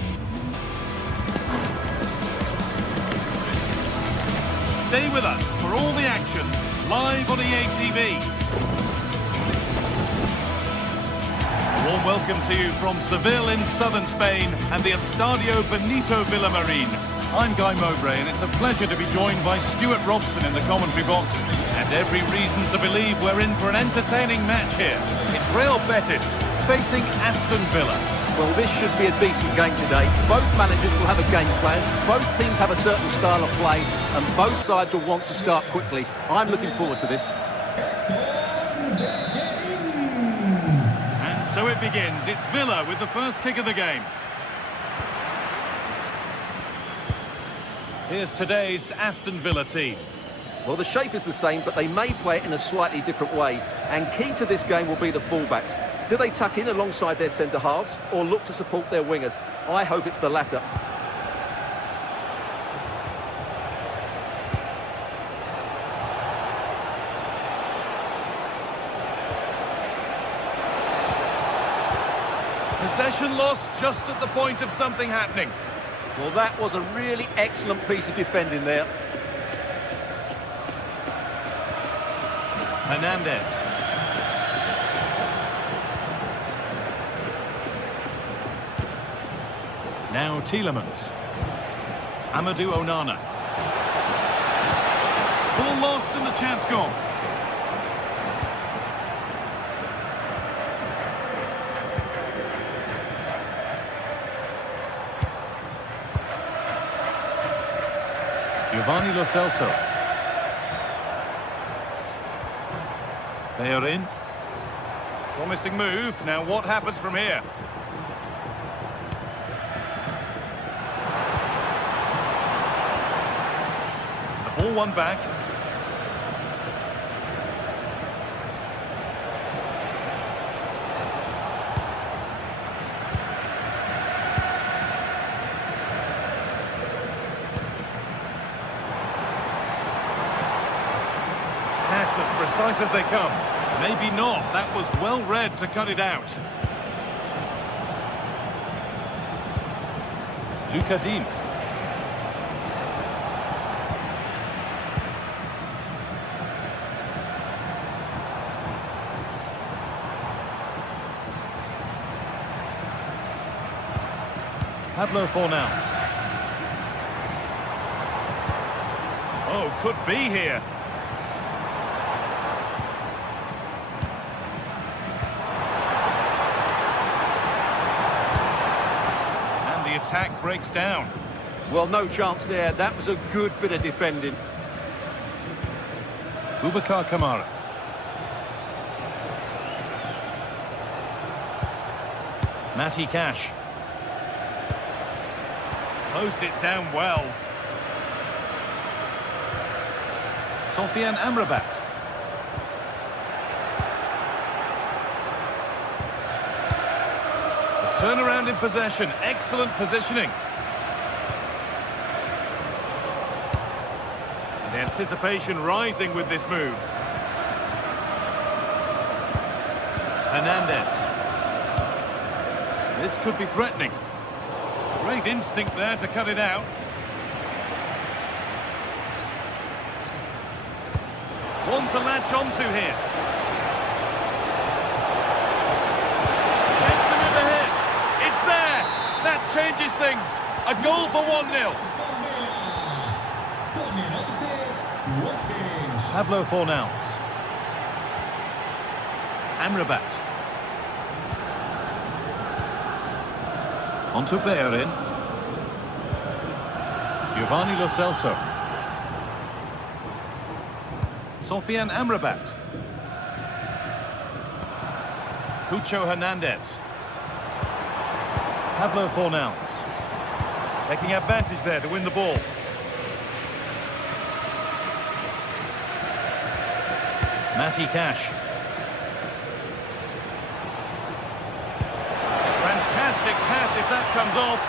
Stay with us for all the action, live on EA TV. A warm welcome to you from Seville in southern Spain and the Estadio Benito Villamarin. I'm Guy Mowbray, and it's a pleasure to be joined by Stuart Robson in the commentary box, and every reason to believe we're in for an entertaining match here. It's Real Betis facing Aston Villa. Well, this should be a decent game today. Both managers will have a game plan, both teams have a certain style of play, and both sides will want to start quickly. I'm looking forward to this. And so it begins. It's Villa with the first kick of the game. Here's today's Aston Villa team. Well, the shape is the same, but they may play it in a slightly different way. And key to this game will be the fullbacks. Do they tuck in alongside their centre-halves or look to support their wingers? I hope it's the latter. Possession lost just at the point of something happening. Well, that was a really excellent piece of defending there. Hernandez. Now Tielemans. Amadou Onana. Ball lost and the chance gone. Giovanni Lo Celso. They are in. Promising move. Now what happens from here? The ball won back. Pass as precise as they come. Maybe not. That was well read to cut it out. Lucas Digne. Pablo Fornals. Oh, could be here. Attack breaks down. Well, no chance there. That was a good bit of defending. Boubacar Kamara. Matty Cash. Closed it down well. Sofiane Amrabat. Turnaround in possession, excellent positioning. The anticipation rising with this move. Hernandez. This could be threatening. Great instinct there to cut it out. One to latch onto here. That changes things. A goal for 1-0. Pablo Fornals. Amrabat. Onto Bellerin. Giovanni Lo Celso. Sofiane Amrabat. Cucho Hernandez. Pablo Fornals. Taking advantage there to win the ball. Matty Cash. Fantastic pass if that comes off.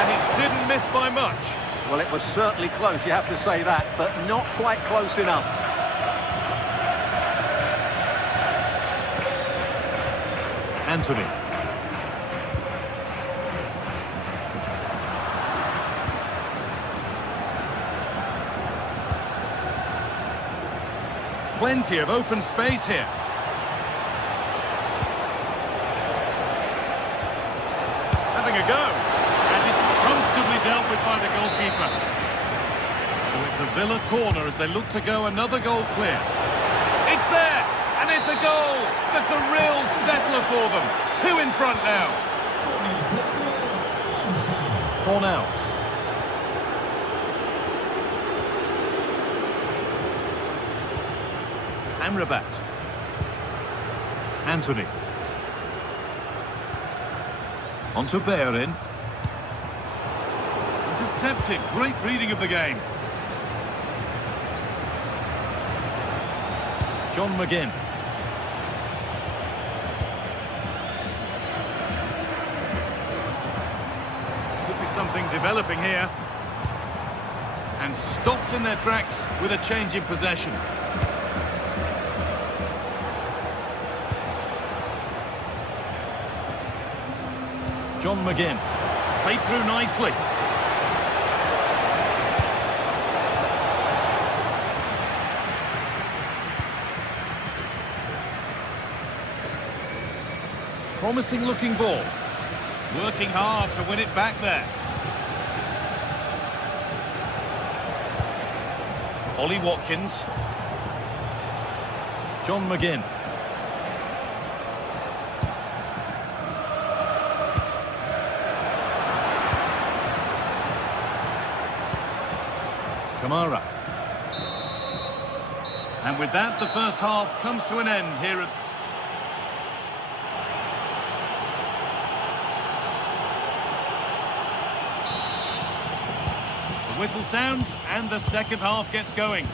And it didn't miss by much. Well, it was certainly close, you have to say that, but not quite close enough. Anthony. Plenty of open space here. Having a go. And it's comfortably dealt with by the goalkeeper. So it's a Villa corner as they look to go another goal clear. It's there, and it's a goal. That's a real settler for them. 2 in front now. Cornels. Amrabat. Anthony. Onto Bellerin. Intercepted. Great reading of the game. John McGinn. Could be something developing here. And stopped in their tracks with a change in possession. John McGinn. Played through nicely. Promising looking ball. Working hard to win it back there. Ollie Watkins. John McGinn. Kamara. And with that, the first half comes to an end here at... The whistle sounds and the second half gets going.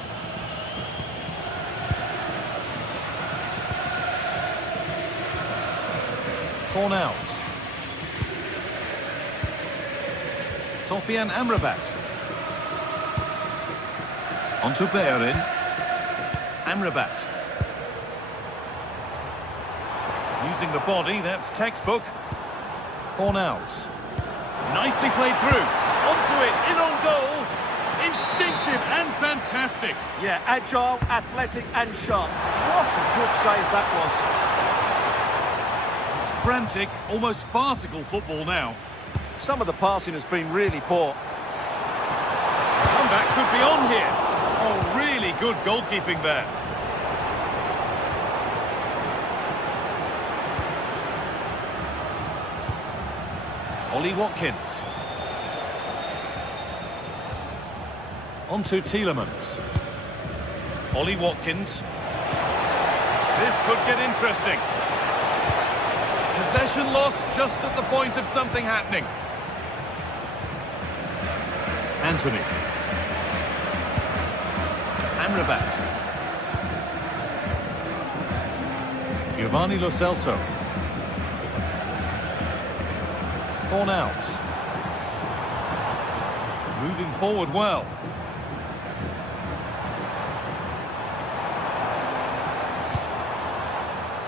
Cornels. Sofian Amrabat. Onto Bellerin. Amrabat. Using the body, that's textbook. Cornels. Nicely played through. Onto it, in on goal. Instinctive and fantastic. Yeah, agile, athletic and sharp. What a good save that was. It's frantic, almost farcical football now. Some of the passing has been really poor. Comeback could be on here. Oh, really good goalkeeping there. Ollie Watkins. Onto Tielemans. Ollie Watkins. This could get interesting. Possession lost just at the point of something happening. Anthony. Amrabat. Giovanni Lo Celso. Cornels. Moving forward well.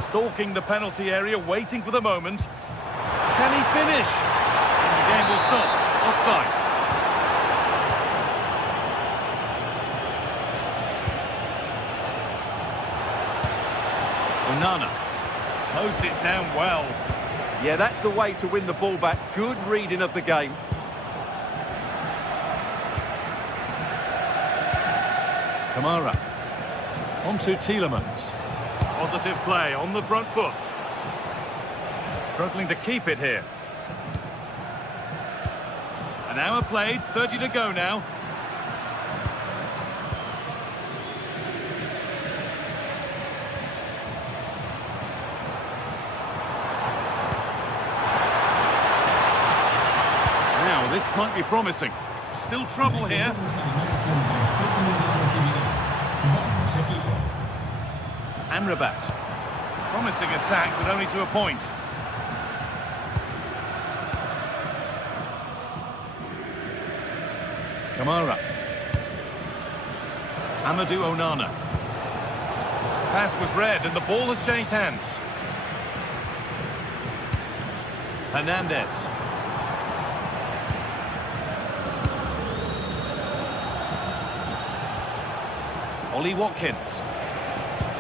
Stalking the penalty area, waiting for the moment. Can he finish? And the game will stop. Offside. Onana. Closed it down well. Yeah, that's the way to win the ball back. Good reading of the game. Kamara. Onto Tielemans. Positive play on the front foot. Struggling to keep it here. An hour played, 30 to go now. Now, this might be promising. Still trouble here. Amrabat. Promising attack, but only to a point. Kamara. Amadou Onana. Pass was read and the ball has changed hands. Hernandez. Ollie Watkins.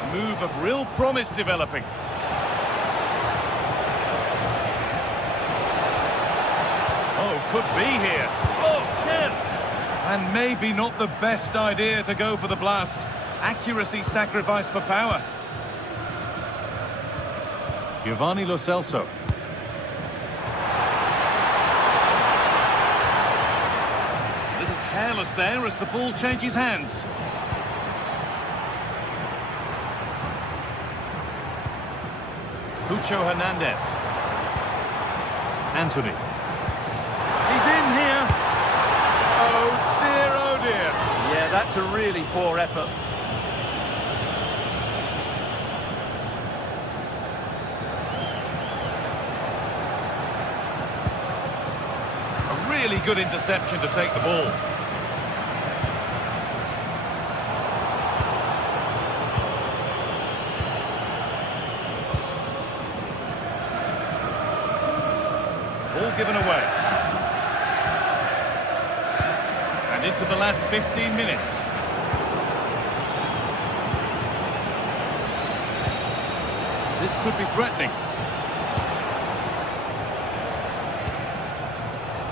A move of real promise developing. Oh, could be here. Oh, chance. And maybe not the best idea to go for the blast. Accuracy sacrificed for power. Giovanni Lo Celso. A little careless there as the ball changes hands. Pucho Hernandez. Anthony. He's in here. Oh dear, oh dear. Yeah, that's a really poor effort. A really good interception to take the ball. Ball given away. And into the last 15 minutes. This could be threatening.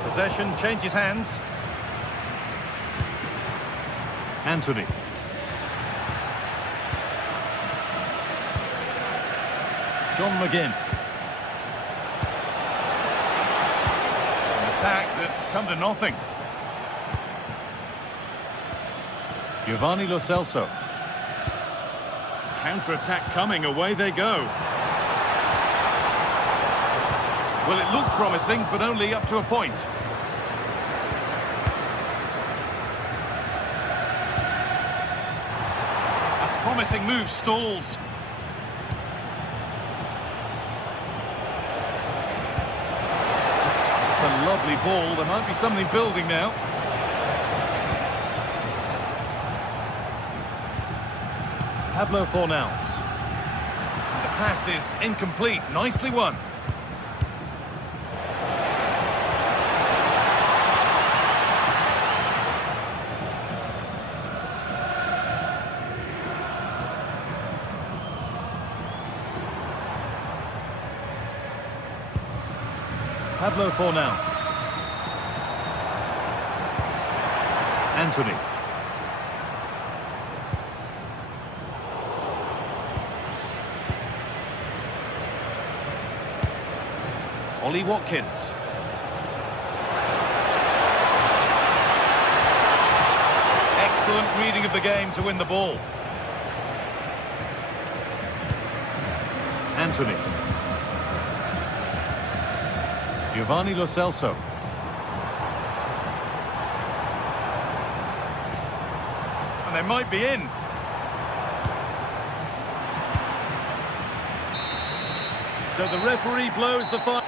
Possession changes hands. Anthony. John McGinn. An attack that's come to nothing. Giovanni Lo Celso. Counter-attack coming, away they go. Well, it looked promising, but only up to a point. A promising move stalls. It's a lovely ball. There might be something building now. Pablo Fornals. And the pass is incomplete. Nicely won. Pablo Fornals. Anthony. Ollie Watkins. Excellent reading of the game to win the ball. Anthony. Giovanni Lo Celso. And they might be in. So the referee blows the final.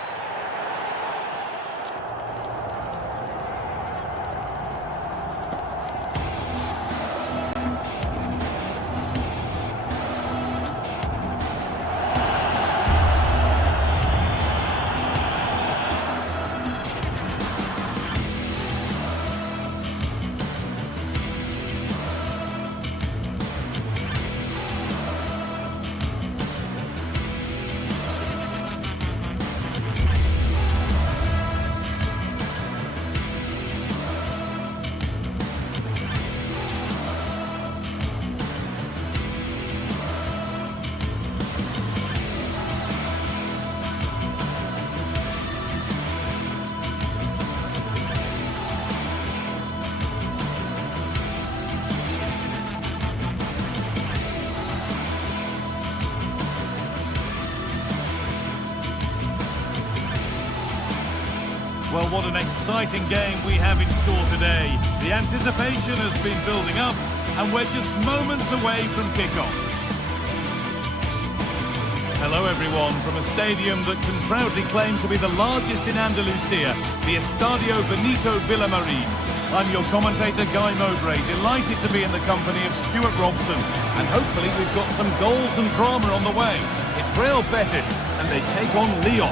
Well, what an exciting game we have in store today. The anticipation has been building up, and we're just moments away from kickoff. Hello, everyone, from a stadium that can proudly claim to be the largest in Andalusia, the Estadio Benito Villamarín. I'm your commentator, Guy Mowbray, delighted to be in the company of Stuart Robson, and hopefully we've got some goals and drama on the way. It's Real Betis, and they take on Lyon.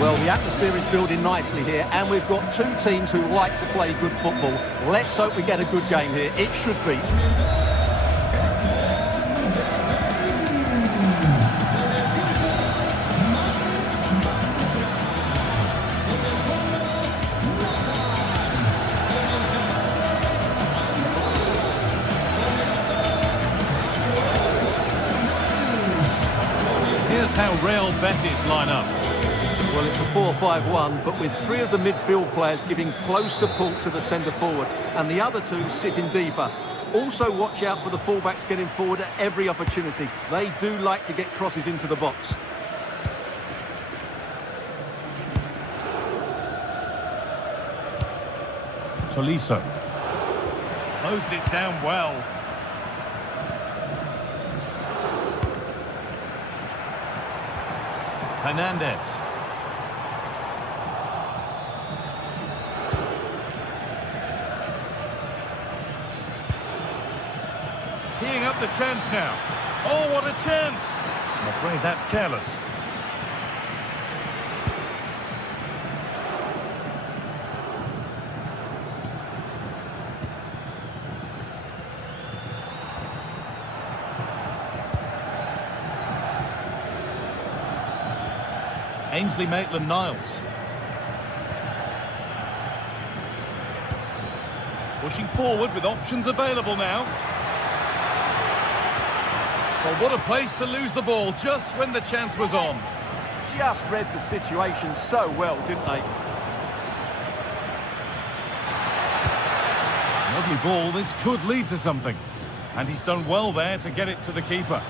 Well, the atmosphere is building nicely here, and we've got two teams who like to play good football. Let's hope we get a good game here. It should be. Here's how Real Betis line up. Well, it's a 4-5-1, but with 3 of the midfield players giving close support to the centre forward, and the other 2 sitting deeper. Also watch out for the fullbacks getting forward at every opportunity. They do like to get crosses into the box. Tolisso. Closed it down well. Hernandez. Teeing up the chance now. Oh, what a chance! I'm afraid that's careless. Ainsley Maitland-Niles. Pushing forward with options available now. Well, what a place to lose the ball just when the chance was on. Just read the situation so well, didn't they? Lovely ball, this could lead to something. And he's done well there to get it to the keeper.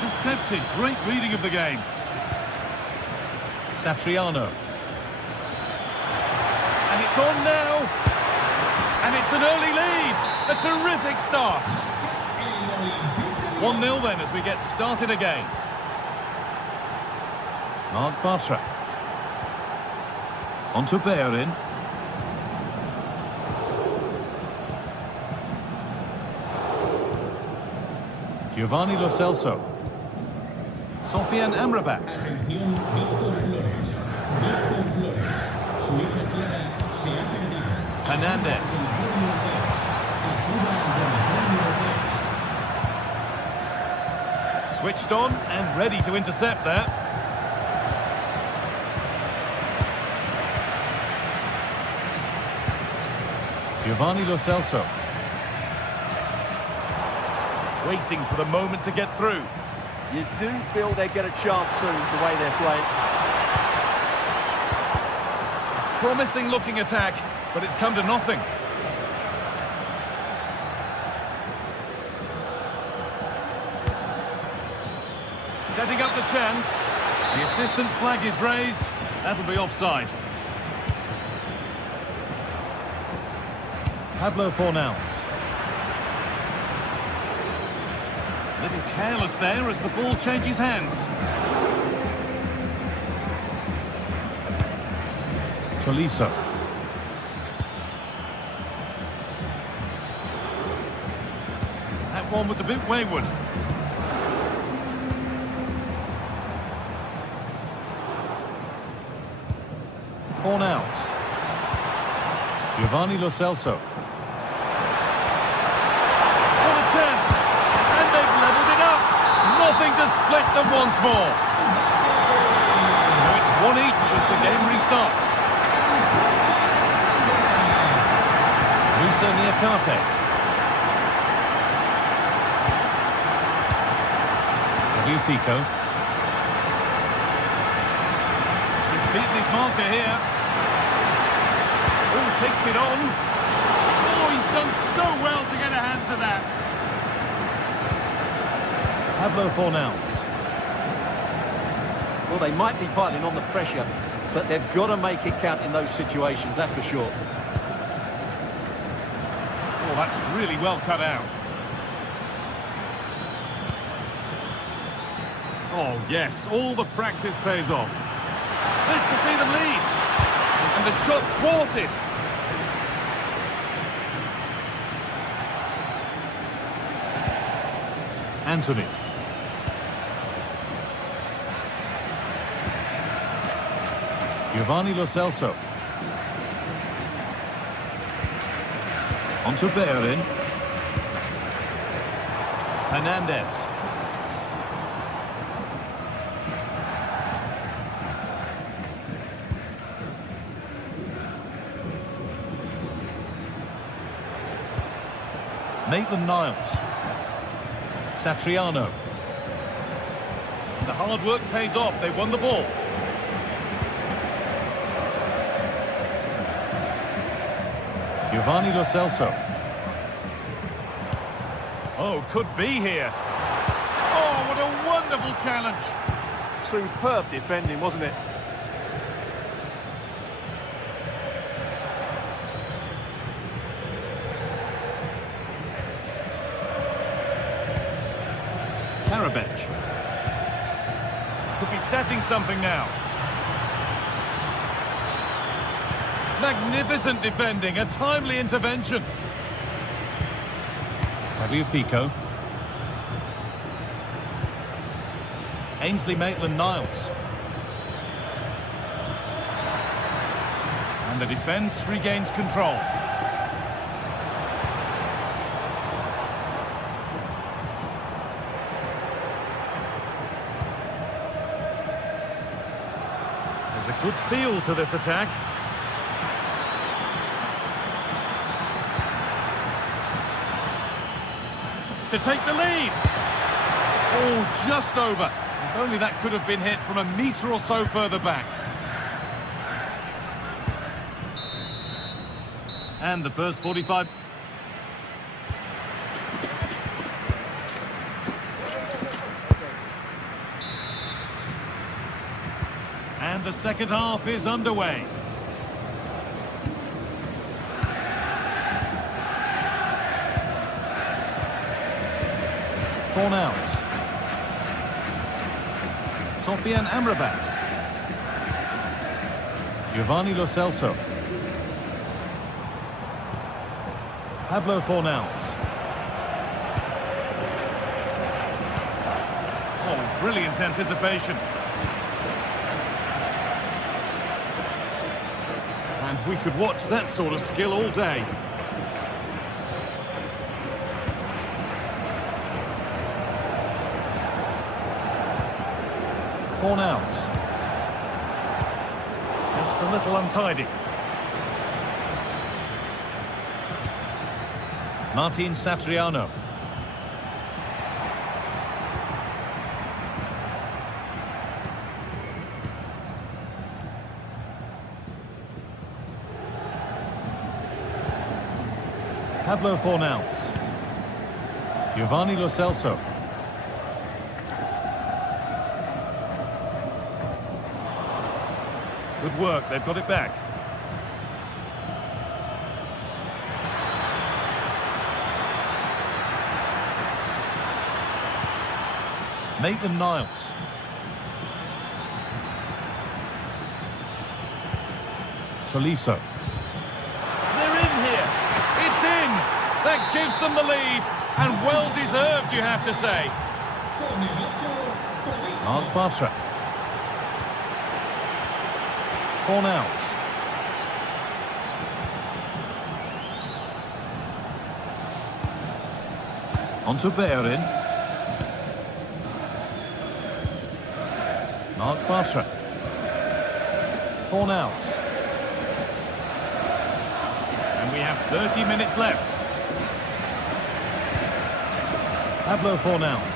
Intercepted, great reading of the game. Satriano. And it's on now. And it's an early lead. A terrific start. 1-0 then as we get started again. Mark Bartra. On to Bellerin. Giovanni Lo Celso. Sofian Amrabat. Hernandez. Switched on and ready to intercept there. Giovanni Lo Celso. Waiting for the moment to get through. You do feel they get a chance soon, the way they're playing. Promising looking attack, but it's come to nothing. Setting up the chance. The assistant's flag is raised. That'll be offside. Pablo Fornals. A little careless there as the ball changes hands. Tolisso. That one was a bit wayward. Fornals. Giovanni Lo Celso. What a chance! And they've levelled it up! Nothing to split them once more. So it's 1 each as the game restarts. Musa Niakate. Sergio Pico. He's beaten his marker here. Oh, takes it on. Oh, he's done so well to get a hand to that. Pablo Fornals. Well, they might be piling on the pressure, but they've got to make it count in those situations, that's for sure. Oh, that's really well cut out. Oh, yes, all the practice pays off. Nice to see them lead. And the shot thwarted. Anthony. Giovanni Lo Celso. On to Bellerin. Hernandez. Maitland-Niles. Satriano. The hard work pays off. They won the ball. Giovanni Lo Celso. Oh, could be here. Oh, what a wonderful challenge. Superb defending, wasn't it? Karabech. Could be setting something now. Magnificent defending, a timely intervention. Tagliafico. Ainsley Maitland-Niles. And the defence regains control. There's a good feel to this attack. To take the lead. Oh, just over. If only that could have been hit from a metre or so further back. And the first 45. And the second half is underway. Fornals. Sofian Amrabat. Giovanni Lo Celso. Pablo Fornals. Oh, brilliant anticipation. And we could watch that sort of skill all day. Fornals. Just a little untidy. Martin Satriano. Pablo Fornals. Giovanni Lo Celso. Good work, they've got it back. Maitland-Niles. Tolisso. They're in here. It's in. That gives them the lead. And well deserved, you have to say. Mark Bartra. Fornals. Onto Bellerin. Mark Bartra. Fornals. And we have 30 minutes left. Pablo Fornals.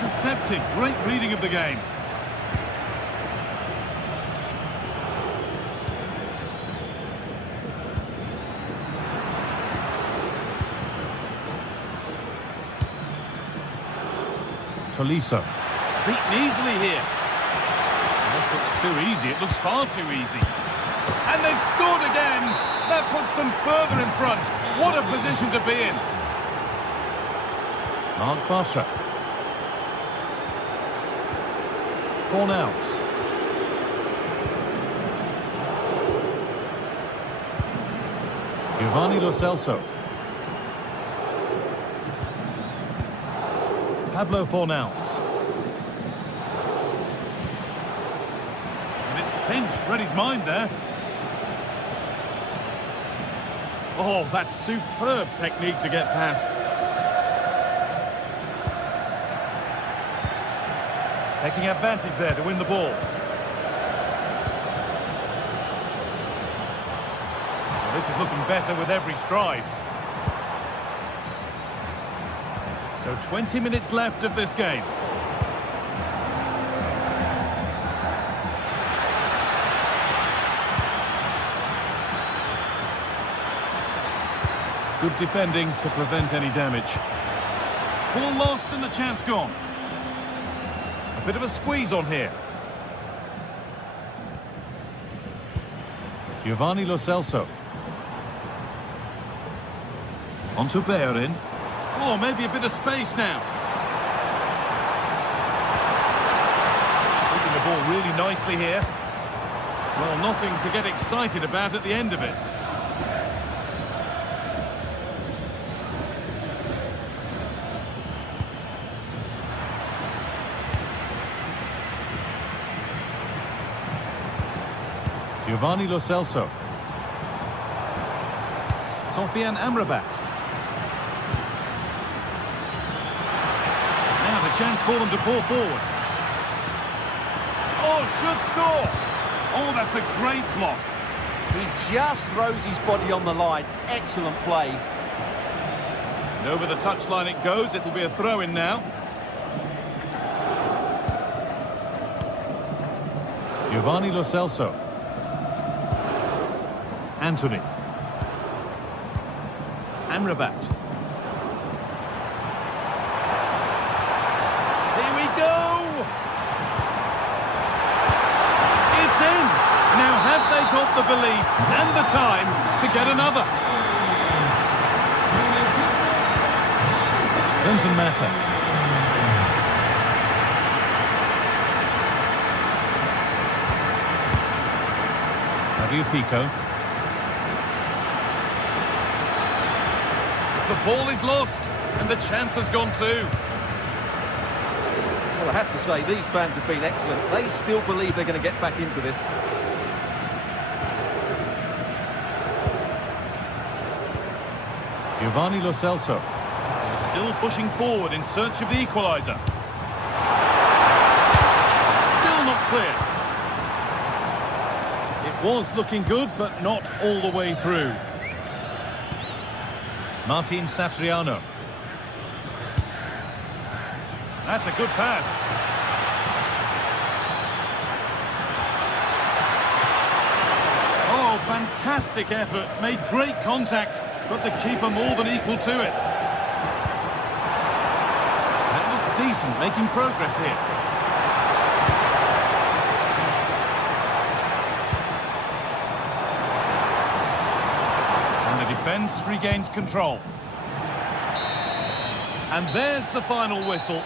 Intercepted. Great reading of the game. Tolisso. Beaten easily here. This looks too easy. It looks far too easy. And they've scored again. That puts them further in front. What a position to be in. Mark Bartra. Fornals. Giovanni Lo Celso. Pablo Fornals. And it's pinched. Read his mind there. Oh, that's superb technique to get past. Taking advantage there to win the ball. is looking better with every stride. So 20 minutes left of this game. Good defending to prevent any damage. Ball lost and the chance gone. A bit of a squeeze on here. Giovanni Lo Celso. On to Bellerin. Oh, maybe a bit of space now. Moving the ball really nicely here. Well, nothing to get excited about at the end of it. Giovanni Lo Celso. Sofiane Amrabat. Now the chance for them to pour forward. Oh, should score. Oh, that's a great block. He just throws his body on the line. Excellent play. And over the touchline it goes. It'll be a throw-in now. Giovanni Lo Celso. Anthony. Amrabat. Here we go! It's in! Now have they got the belief and the time to get another? Doesn't matter. Fabio Pico. The ball is lost, and the chance has gone too. Well, I have to say, these fans have been excellent. They still believe they're going to get back into this. Giovanni Lo Celso. Still pushing forward in search of the equaliser. Still not clear. It was looking good, but not all the way through. Martin Satriano. That's a good pass. Oh, fantastic effort. Made great contact, but the keeper more than equal to it. That looks decent, making progress here. Defence regains control. And there's the final whistle.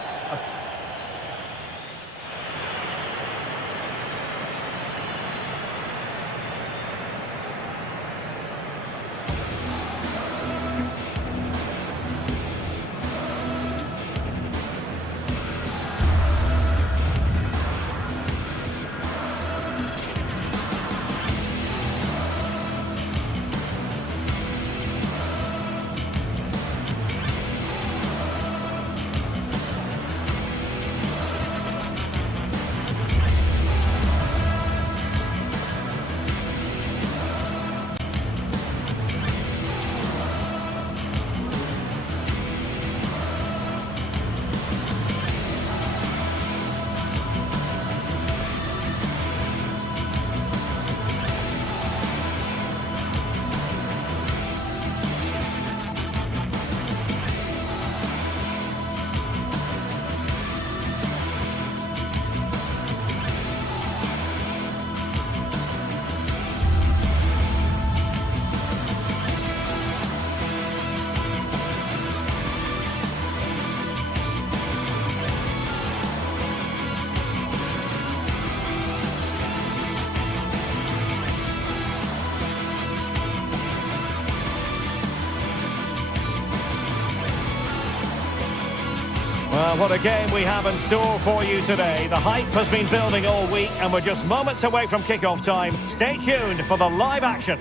Well, what a game we have in store for you today. The hype has been building all week and we're just moments away from kickoff time. Stay tuned for the live action.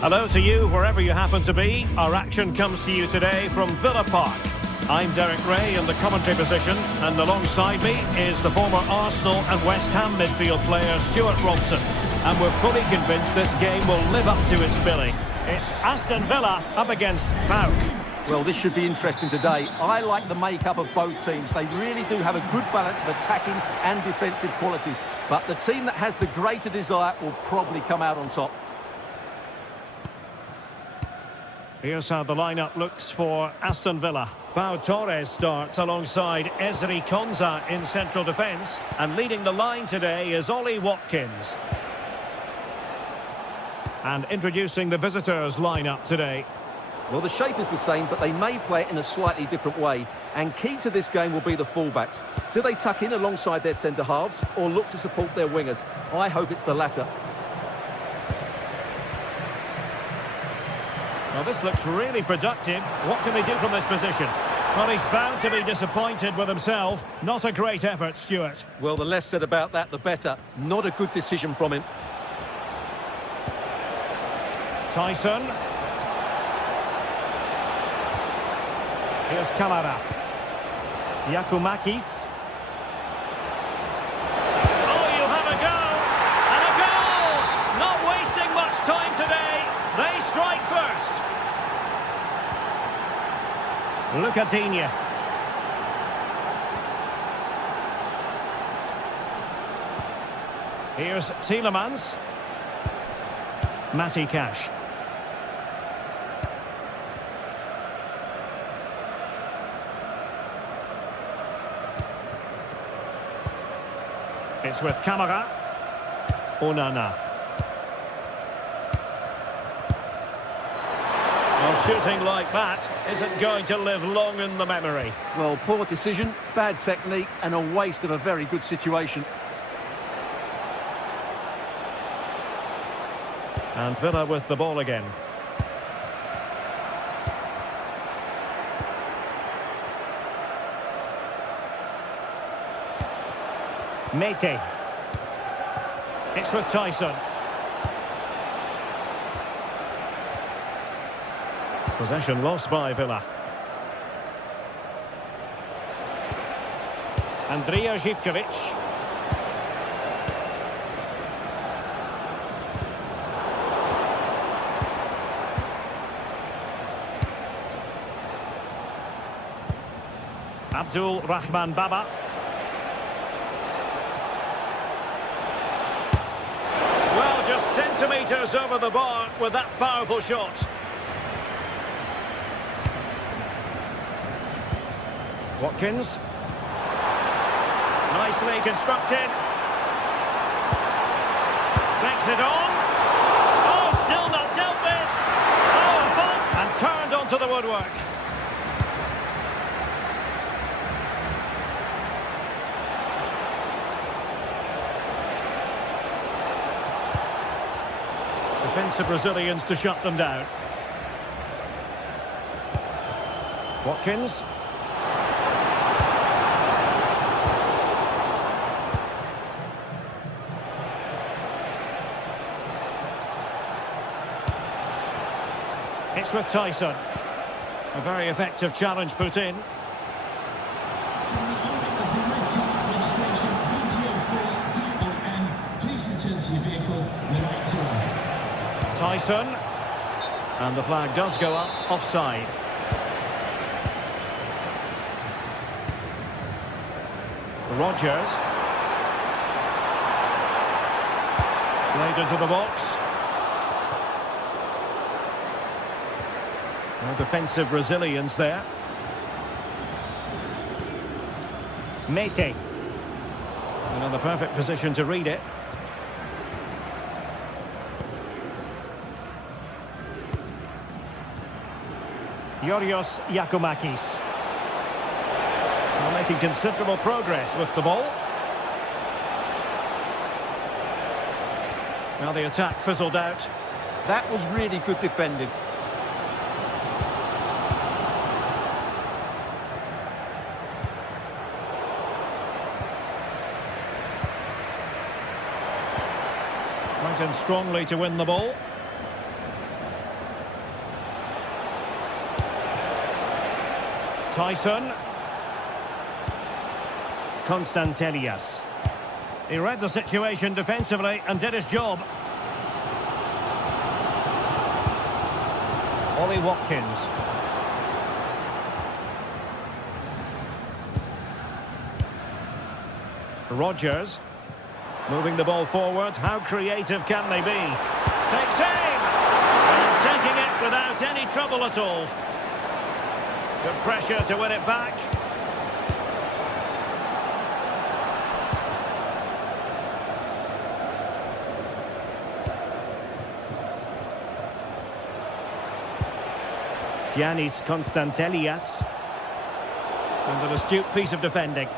Hello to you wherever you happen to be. Our action comes to you today from Villa Park. I'm Derek Ray in the commentary position, and alongside me is the former Arsenal and West Ham midfield player Stuart Robson. and we're fully convinced this game will live up to its billing. It's Aston Villa up against PAOK. Well, this should be interesting today. I like the makeup of both teams. They really do have a good balance of attacking and defensive qualities. But the team that has the greater desire will probably come out on top. Here's how the lineup looks for Aston Villa. Pau Torres starts alongside Ezri Konsa in central defence. And leading the line today is Ollie Watkins. And introducing the visitors' lineup today. Well, the shape is the same, but they may play it in a slightly different way. And key to this game will be the fullbacks. Do they tuck in alongside their centre-halves or look to support their wingers? I hope it's the latter. Well, this looks really productive. What can they do from this position? Well, he's bound to be disappointed with himself. Not a great effort, Stuart. Well, the less said about that, the better. Not a good decision from him. Tyson. Here's Kamara. Yakumakis. Oh, you have a go! And a goal! Not wasting much time today. They strike first. Look at Digne. Here's Tielemans. Matty Cash. It's with Kamara. Onana. Well, shooting like that isn't going to live long in the memory. Well, poor decision, bad technique, and a waste of a very good situation. And Villa with the ball again. Mete. It's with Tyson. Possession lost by Villa. Andrija Živković. Abdul Rahman Baba. Well, just centimetres over the bar with that powerful shot. Watkins. Nicely constructed. Takes it on. Oh, still not dealt with. Oh, fun. And turned onto the woodwork. Defensive Brazilians to shut them down. Watkins. It's with Tyson. A very effective challenge put in. Tyson. And the flag does go up, offside. Rogers. Played into the box. No defensive Brazilians there. Mete. And in the perfect position to read it. Yorios Yakumakis. Well, making considerable progress with the ball. Now the attack fizzled out. That was really good defending. Went in strongly to win the ball. Tyson. Constantelias. He read the situation defensively and did his job. Ollie Watkins. Rodgers. Moving the ball forward. How creative can they be? Takes aim! And taking it without any trouble at all. Good pressure to win it back. Giannis Constantelias. And an astute piece of defending.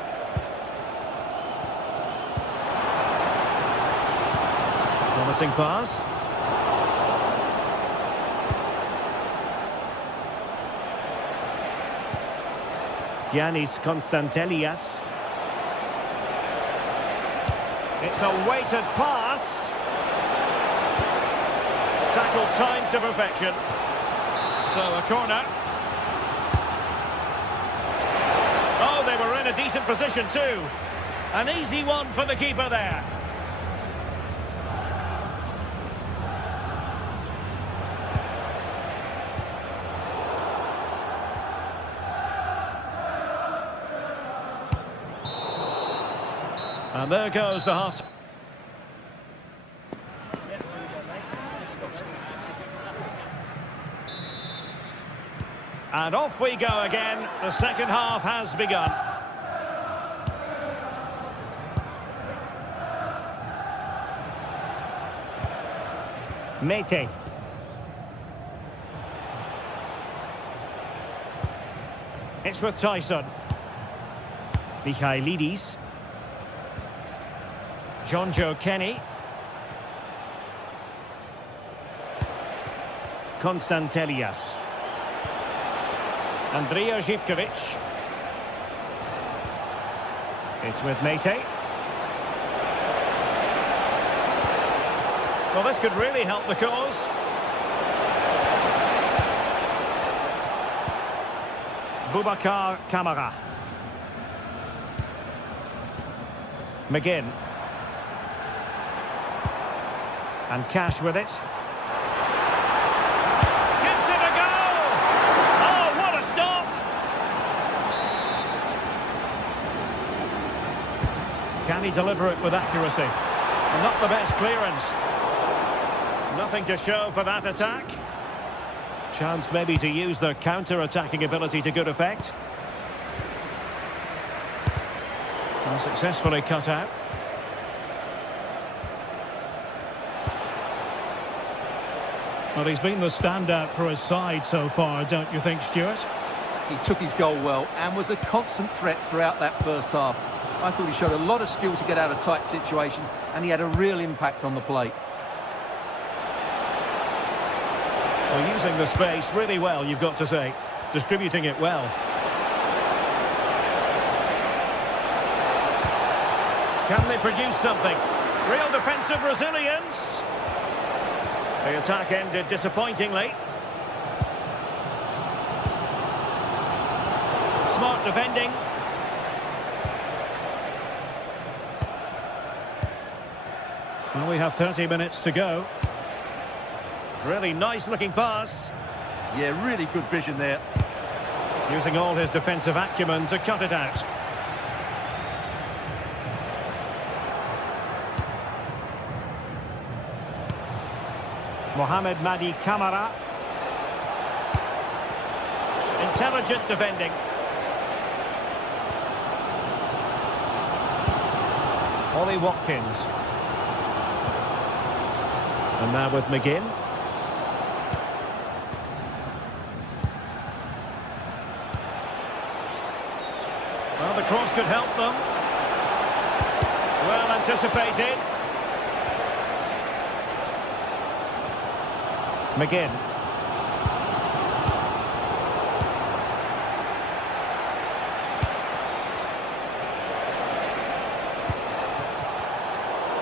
Promising pass. Giannis Constantelias. It's a weighted pass. Tackled timed to perfection. So a corner. Oh, they were in a decent position too. An easy one for the keeper there. And there goes the half. And off we go again. The second half has begun. Mete. It's with Tyson. Michailidis. John Joe Kenny. Constantelias. Andrija Živkovic. It's with Mete. Well, this could really help the cause. Boubacar Kamara. McGinn. And Cash with it. Gives it a go! Oh, what a stop! Can he deliver it with accuracy? Not the best clearance. Nothing to show for that attack. Chance maybe to use their counter-attacking ability to good effect. And successfully cut out. Well, he's been the standout for his side so far, don't you think, Stuart? He took his goal well and was a constant threat throughout that first half. I thought he showed a lot of skill to get out of tight situations, and he had a real impact on the plate. Well, using the space really well, you've got to say. Distributing it well. Can they produce something? Real defensive resilience. The attack ended disappointingly. Smart defending. Well, we have 30 minutes to go. Really nice looking pass. Yeah, really good vision there. Using all his defensive acumen to cut it out. Mohamed Madi Kamara. Intelligent defending. Ollie Watkins. And now with McGinn. Well, the cross could help them. Well anticipated. McGinn.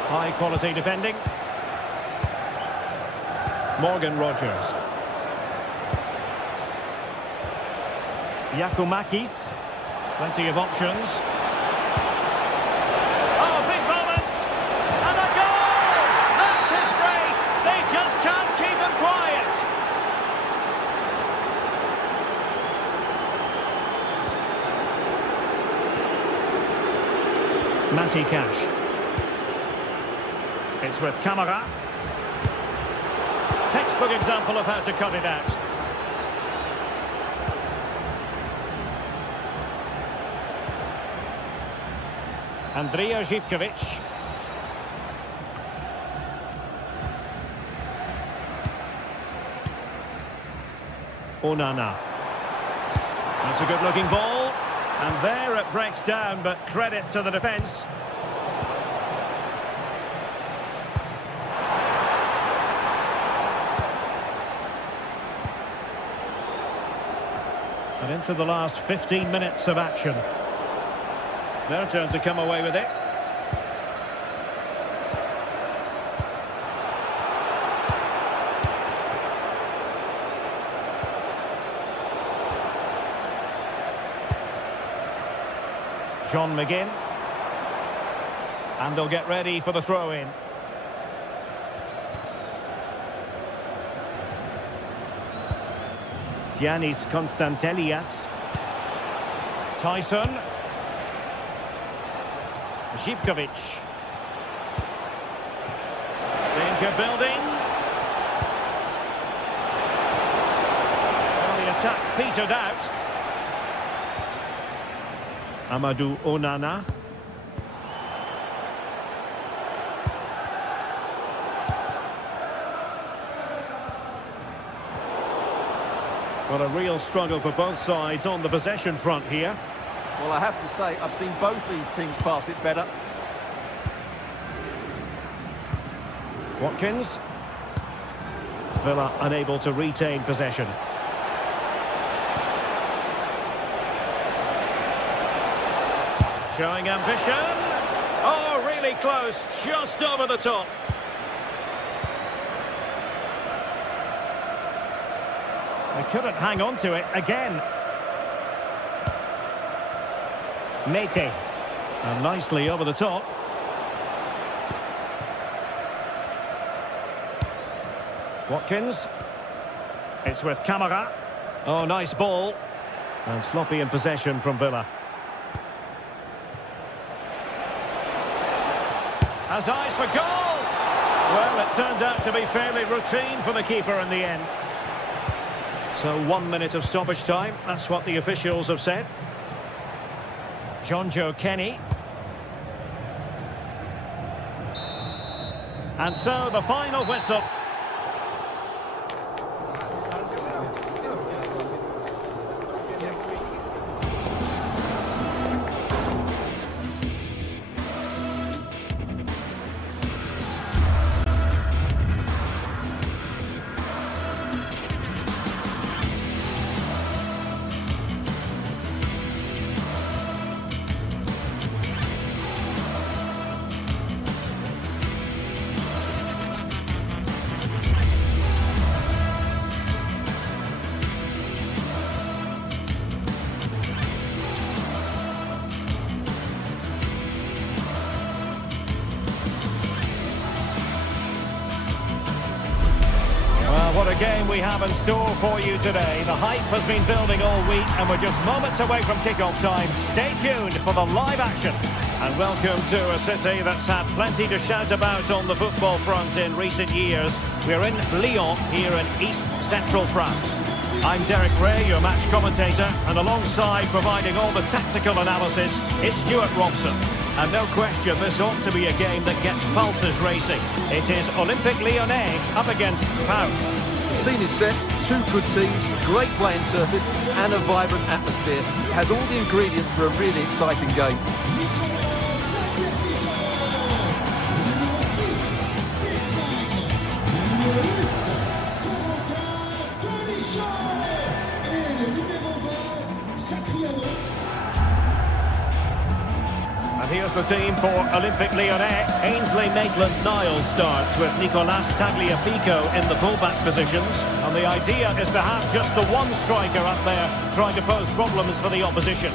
High quality defending. Morgan Rogers. Giacomakis. Plenty of options. Oh, big moment! And a goal! That's his brace! They just can't keep him quiet! Matty Cash. It's with Camara. Textbook example of how to cut it out. Andrija Živković. Onana. That's a good-looking ball. And there it breaks down, but credit to the defence. And into the last 15 minutes of action. Their turn to come away with it. John McGinn. And they'll get ready for the throw-in. Giannis Konstantelias. Tyson. Živković. Danger building. Well, the attack petered out. Amadou Onana. Well, a real struggle for both sides on the possession front here. Well, I have to say, I've seen both these teams pass it better. Watkins. Villa unable to retain possession. Showing ambition. Oh, really close, just over the top. They couldn't hang on to it again. Mete. And nicely over the top. Watkins. It's with Camara. Oh, nice ball. And sloppy in possession from Villa. Has eyes for goal. Well, it turned out to be fairly routine for the keeper in the end. So 1 minute of stoppage time. That's what the officials have said. John Joe Kenny. And so the final whistle. What a game we have in store for you today. The hype has been building all week and we're just moments away from kickoff time. Stay tuned for the live action. And welcome to a city that's had plenty to shout about on the football front in recent years. We're in Lyon, here in East Central France. I'm Derek Ray, your match commentator, and alongside providing all the tactical analysis is Stuart Robson. And no question, this ought to be a game that gets pulses racing. It is Olympique Lyonnais up against Pau. The scene is set, two good teams, great playing surface and a vibrant atmosphere. It has all the ingredients for a really exciting game. And here's the team for Olympique Lyonnais. Ainsley Maitland-Niles starts with Nicolas Tagliafico in the fullback positions. And the idea is to have just the one striker up there trying to pose problems for the opposition.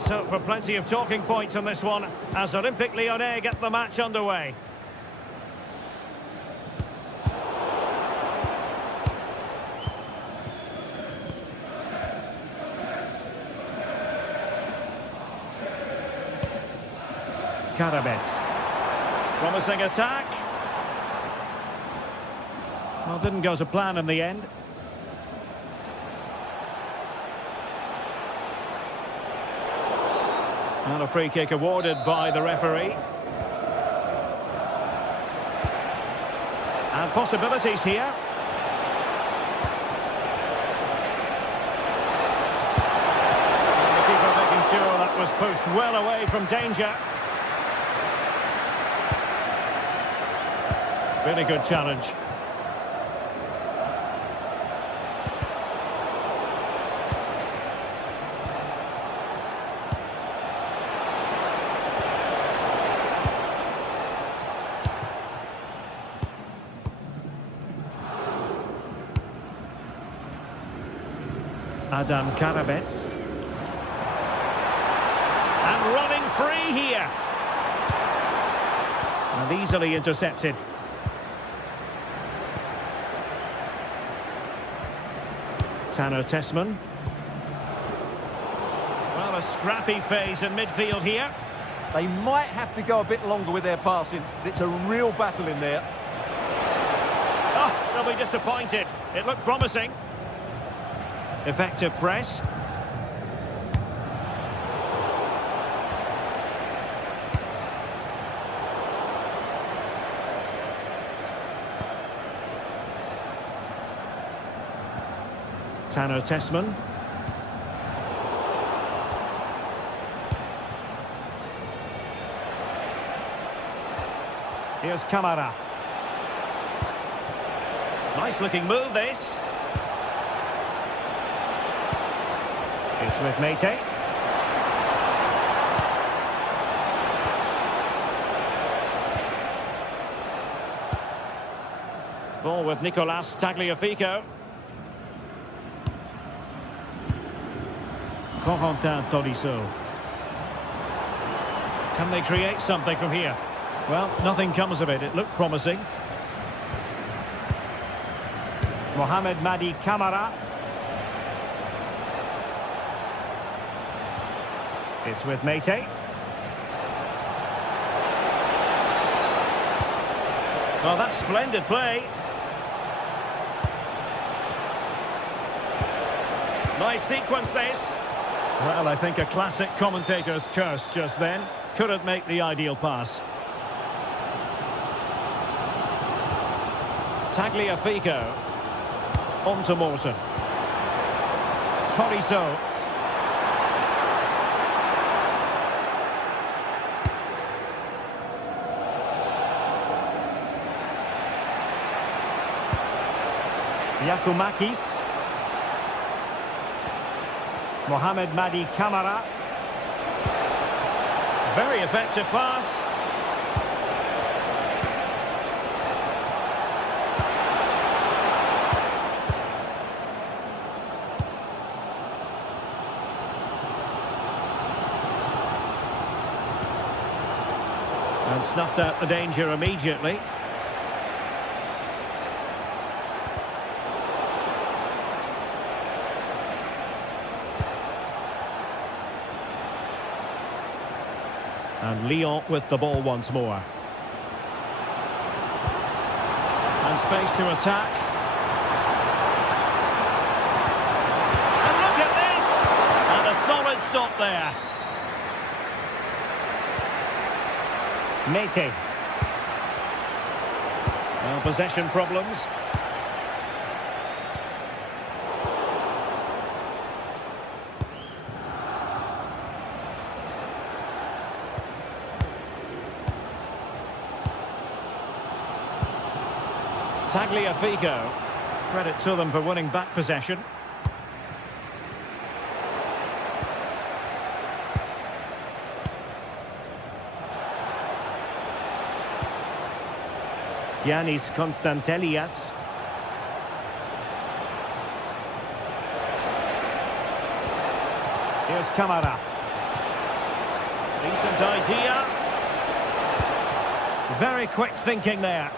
Let's hope for plenty of talking points on this one as Olympique Lyonnais get the match underway. Karabets. Promising attack. Well, didn't go to plan in the end. And a free kick awarded by the referee. And possibilities here. And the keeper making sure that was pushed well away from danger. Really good challenge. Adam Karabets. And running free here. And easily intercepted. Tanner Tessman. Well, a scrappy phase in midfield here. They might have to go a bit longer with their passing. It's a real battle in there. Oh, they'll be disappointed. It looked promising. Effective press. Tanner Tessman. Here's Kamara. Nice looking move this. It's with Mete. Ball with Nicolas Tagliafico. Corentin Tolisso. Can they create something from here? Well, nothing comes of it. It looked promising. Mohamed Madi Kamara. It's with Mete. Well, that's splendid play. Nice sequence this. Well, I think a classic commentator's curse just then. Couldn't make the ideal pass. Tagliafico. On to Morton. Tolisso. Yakumakis. Mohamed Madi Kamara. Very effective pass. And snuffed out the danger immediately. And Lyon with the ball once more. And space to attack. And look at this! And a solid stop there. Mete. Well, possession problems. Tagliafico. Credit to them for winning back possession. Giannis Constantelias. Here's Kamara. Decent idea. Very quick thinking there.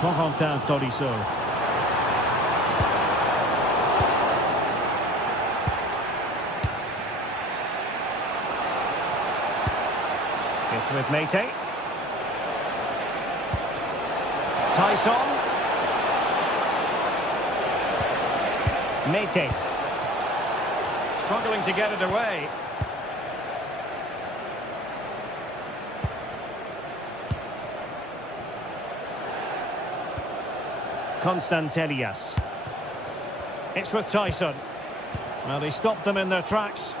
Corentin Tolisso. It's with Mete. Tyson. Mete. Struggling to get it away. Constantelias. It's with Tyson. Well, they stopped them in their tracks.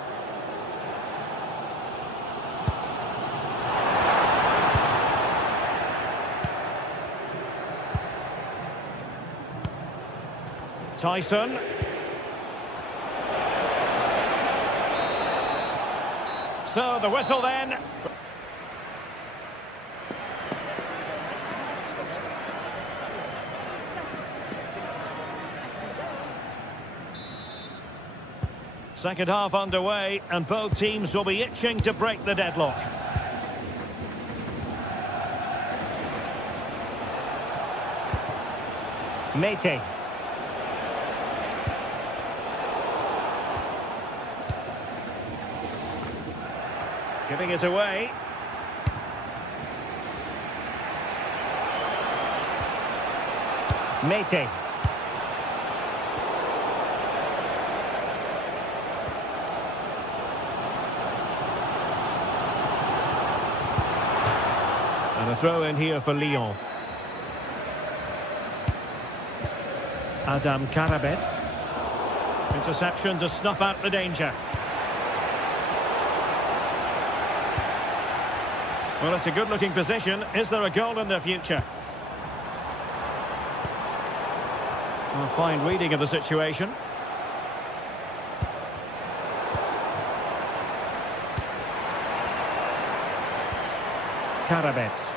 Tyson. So the whistle then. Second half underway, and both teams will be itching to break the deadlock. Mete. Giving it away. Mete. And a throw in here for Lyon. Adam Karabets. Interception to snuff out the danger. Well, it's a good-looking position. Is there a goal in their future? A fine reading of the situation. Karabets.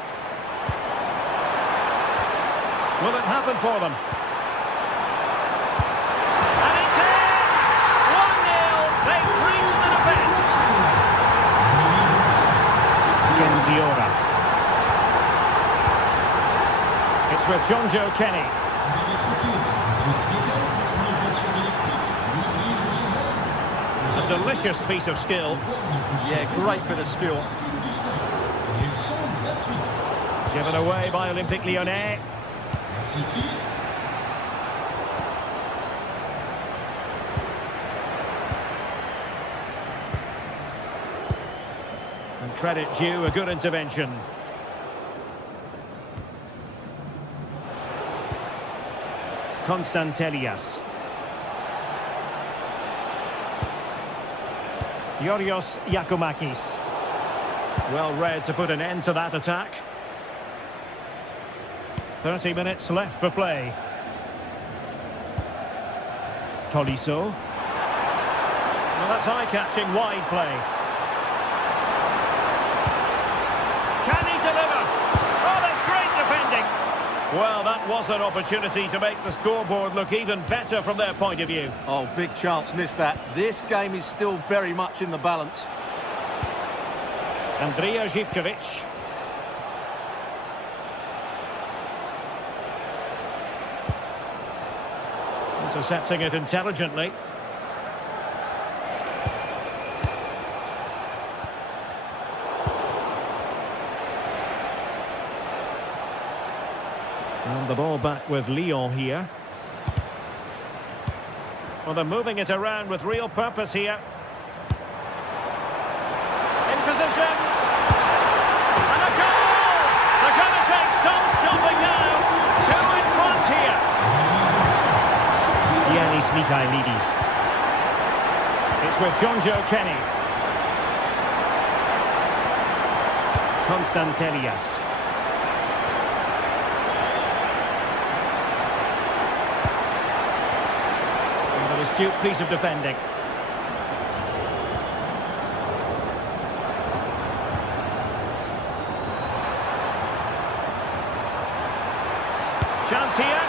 Will it happen for them? And it's in! 1-0. They've breached the defence. Genziora. It's with Jonjo Kenny. It's a delicious piece of skill. Yeah, great bit of skill. Given away by Olympique Lyonnais. And credit due, a good intervention. Constantelias. Yorios Yakumakis. Well read to put an end to that attack. 30 minutes left for play. Tolisso. Well, that's eye-catching wide play. Can he deliver? Oh, that's great defending. Well, that was an opportunity to make the scoreboard look even better from their point of view. Oh, big chance, missed that. This game is still very much in the balance. Andrija Živković. Intercepting it intelligently. And the ball back with Lyon here. Well, they're moving it around with real purpose here. In position. And a goal! They're going to take some stopping now. Two in front here. Yanis Mikhailidis. It's with Jonjo Kenny. Constantelias. And an astute piece of defending. Chance here.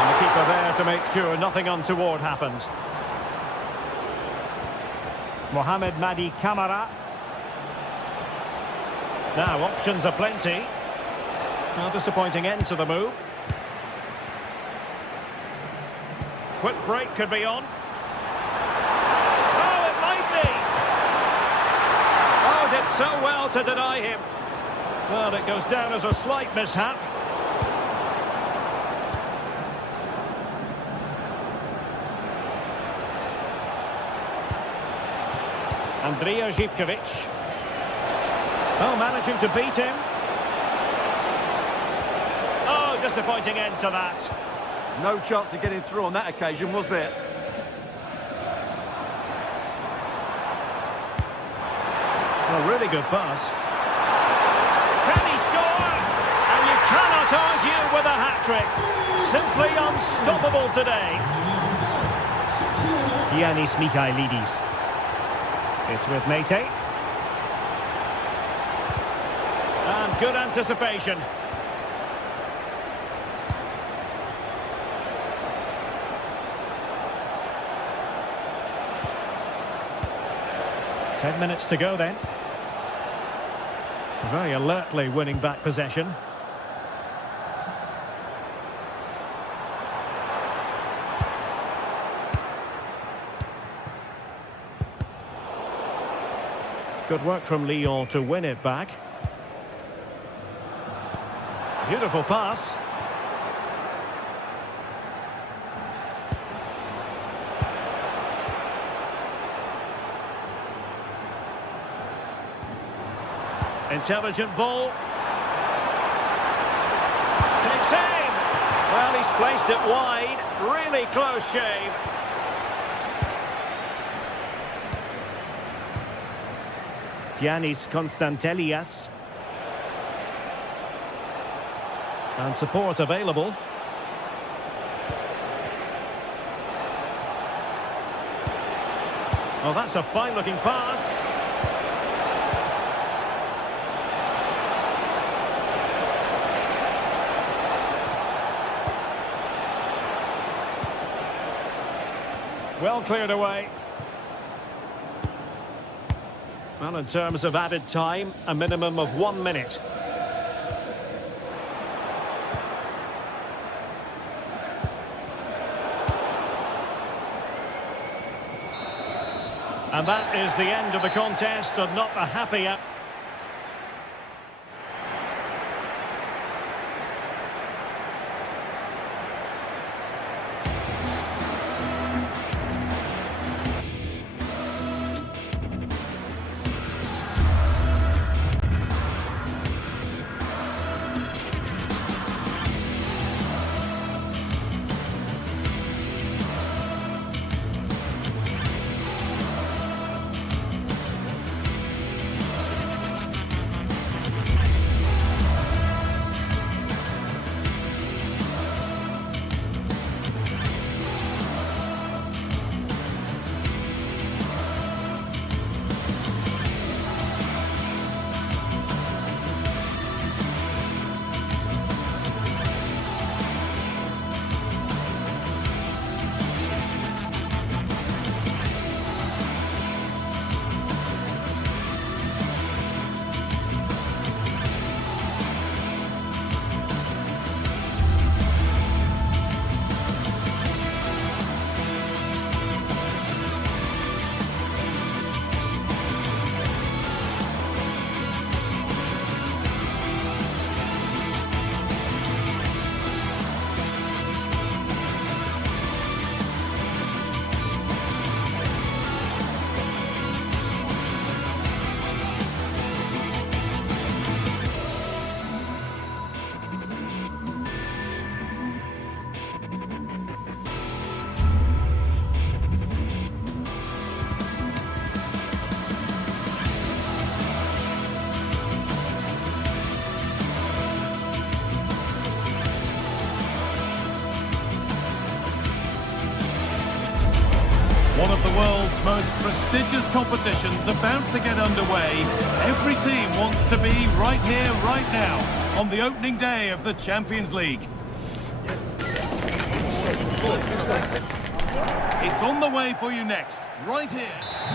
And the keeper there to make sure nothing untoward happens. Mohamed Madi Camara. Now, options are plenty. A disappointing end to the move. Quick break could be on. Oh, it might be! Oh, did so well to deny him. Well, it goes down as a slight mishap. Andrija Živković. Oh, managing to beat him. Oh, disappointing end to that. No chance of getting through on that occasion, was there? A really good pass. Can he score? And you cannot argue with a hat-trick. Simply unstoppable today. Giannis Michailidis. It's with Mate. And good anticipation. Ten minutes to go then. Very alertly winning back possession. Good work from Lyon to win it back. Beautiful pass. Intelligent ball. Takes aim. Well, he's placed it wide. Really close shave. Giannis Konstantelias. And support available. Oh, that's a fine-looking pass. Well cleared away. Well, in terms of added time, a minimum of 1 minute. And that is the end of the contest, and not a happy outcome. One of the world's most prestigious competitions about to get underway. Every team wants to be right here, right now, on the opening day of the Champions League. It's on the way for you next, right here.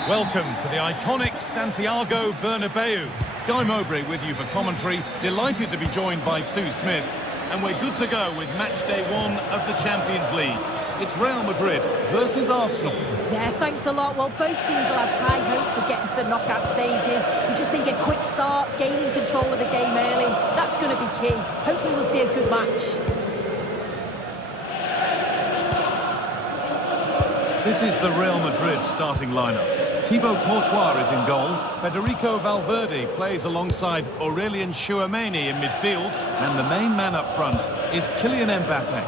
Welcome to the iconic Santiago Bernabeu. Guy Mowbray with you for commentary. Delighted to be joined by Sue Smith. And we're good to go with match day 1 of the Champions League. It's Real Madrid versus Arsenal. Yeah, thanks a lot. Well, both teams will have high hopes of getting to the knockout stages. We just think a quick start, gaining control of the game early, that's going to be key. Hopefully we'll see a good match. This is the Real Madrid starting lineup. Thibaut Courtois is in goal. Federico Valverde plays alongside Aurelien Tchouameni in midfield. And the main man up front is Kylian Mbappe.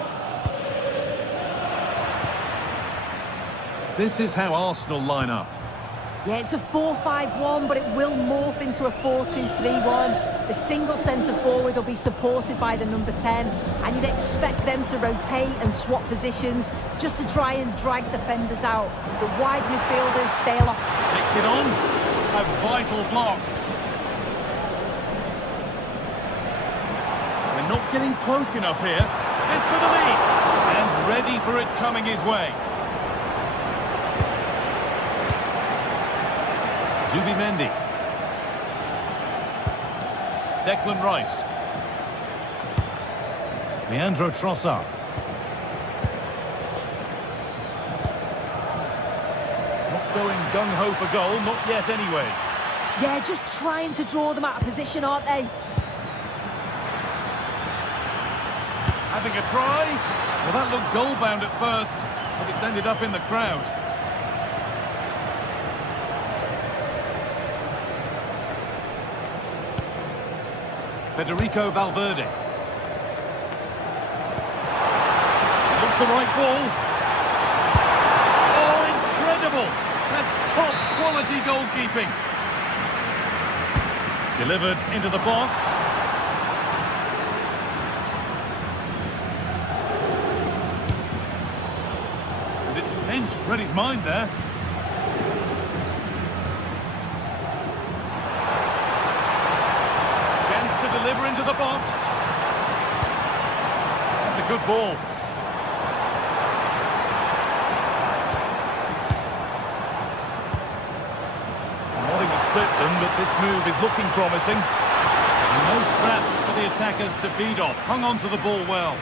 This is how Arsenal line up. Yeah, it's a 4-5-1, but it will morph into a 4-2-3-1. The single centre-forward will be supported by the number 10, and you'd expect them to rotate and swap positions just to try and drag defenders out. The wide midfielders, they'll... Takes it on. A vital block. We're not getting close enough here. This for the lead. And ready for it coming his way. Zubimendi. Declan Rice. Leandro Trossard. Not going gung-ho for goal, not yet anyway. Yeah, just trying to draw them out of position, aren't they? Having a try. Well, that looked goal-bound at first, but it's ended up in the crowd. Federico Valverde. Looks the right ball. Oh, incredible! That's top-quality goalkeeping. Delivered into the box. And it's pinched. Read his mind there. Deliver into the box. That's a good ball. Wanting to split them, but this move is looking promising. And no scraps for the attackers to feed off. Hung on to the ball well.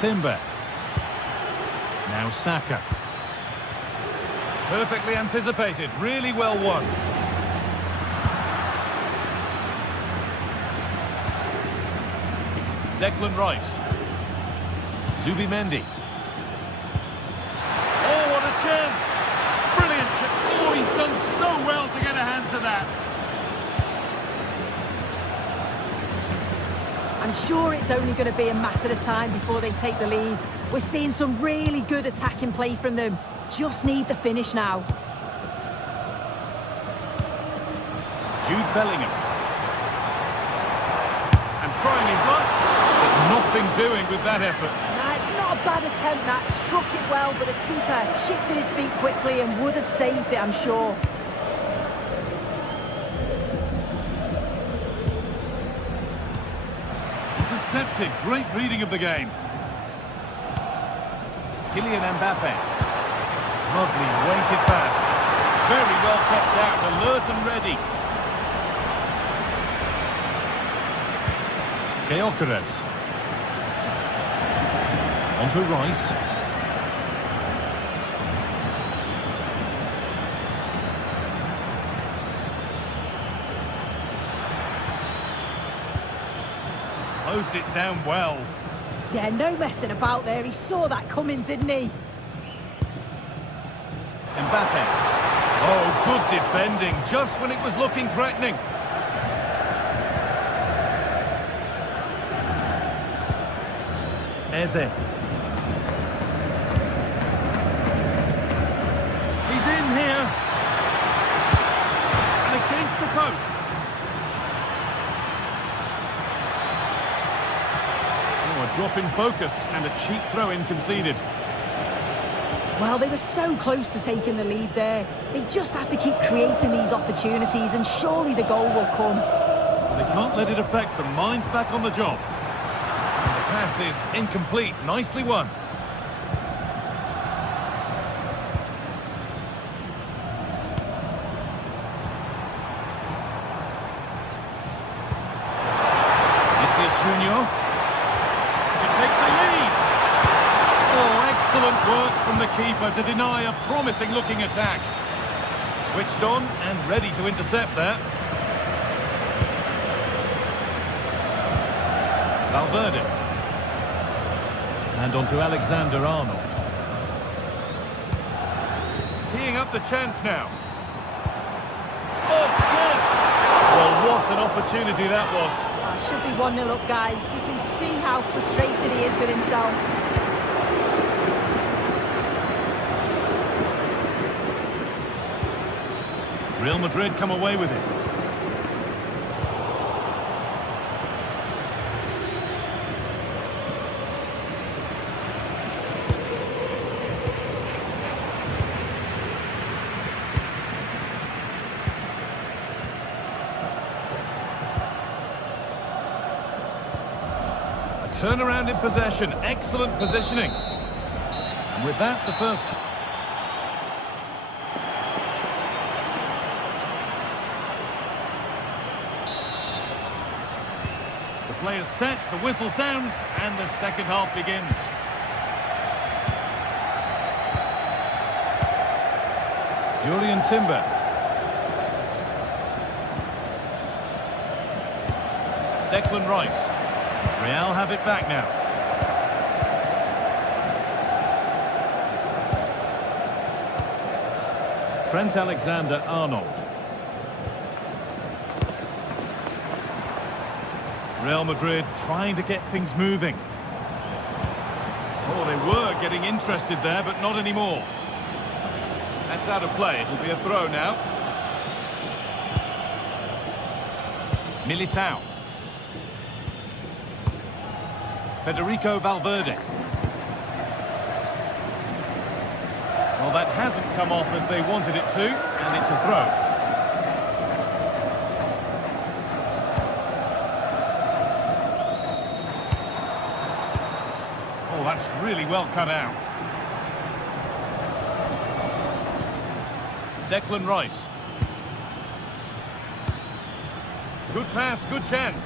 Timber. Now Saka. Perfectly anticipated, really well won. Declan Rice. Zubimendi. Oh, what a chance! Brilliant! Oh, he's done so well to get a hand to that. I'm sure it's only going to be a matter of time before they take the lead. We're seeing some really good attacking play from them. Just need the finish now. Jude Bellingham. And trying his luck, but nothing doing with that effort. Nah, it's not a bad attempt, that. Struck it well, but the keeper shifted his feet quickly and would have saved it, I'm sure. Intercepted. Great reading of the game. Kylian Mbappe. Lovely weighted pass. Very well kept out, alert and ready. Gyökeres. On to Rice. Closed it down well. Yeah, no messing about there. He saw that coming, didn't he? Mbappe. Oh, good defending, just when it was looking threatening. Eze. He's in here. And against the post. Oh, a drop in focus and a cheap throw-in conceded. Well, they were so close to taking the lead there. They just have to keep creating these opportunities and surely the goal will come. They can't let it affect them. Mind's back on the job. And the pass is incomplete. Nicely won. To take the lead. Oh, excellent work from the keeper to deny a promising-looking attack. Switched on and ready to intercept there. Valverde. And on to Alexander-Arnold. Teeing up the chance now. Oh, chance! Well, what an opportunity that was. Should be 1-0 up, guy. You can see how frustrated he is with himself. Real Madrid come away with it. Turnaround in possession, excellent positioning. And with that, the first. The play is set, the whistle sounds, and the second half begins. Julian Timber. Declan Rice. Real have it back now. Trent Alexander-Arnold. Real Madrid trying to get things moving. Oh, they were getting interested there, but not anymore. That's out of play. It'll be a throw now. Militao. Federico Valverde. Well, that hasn't come off as they wanted it to, and it's a throw. Oh, that's really well cut out. Declan Rice. Good pass, good chance.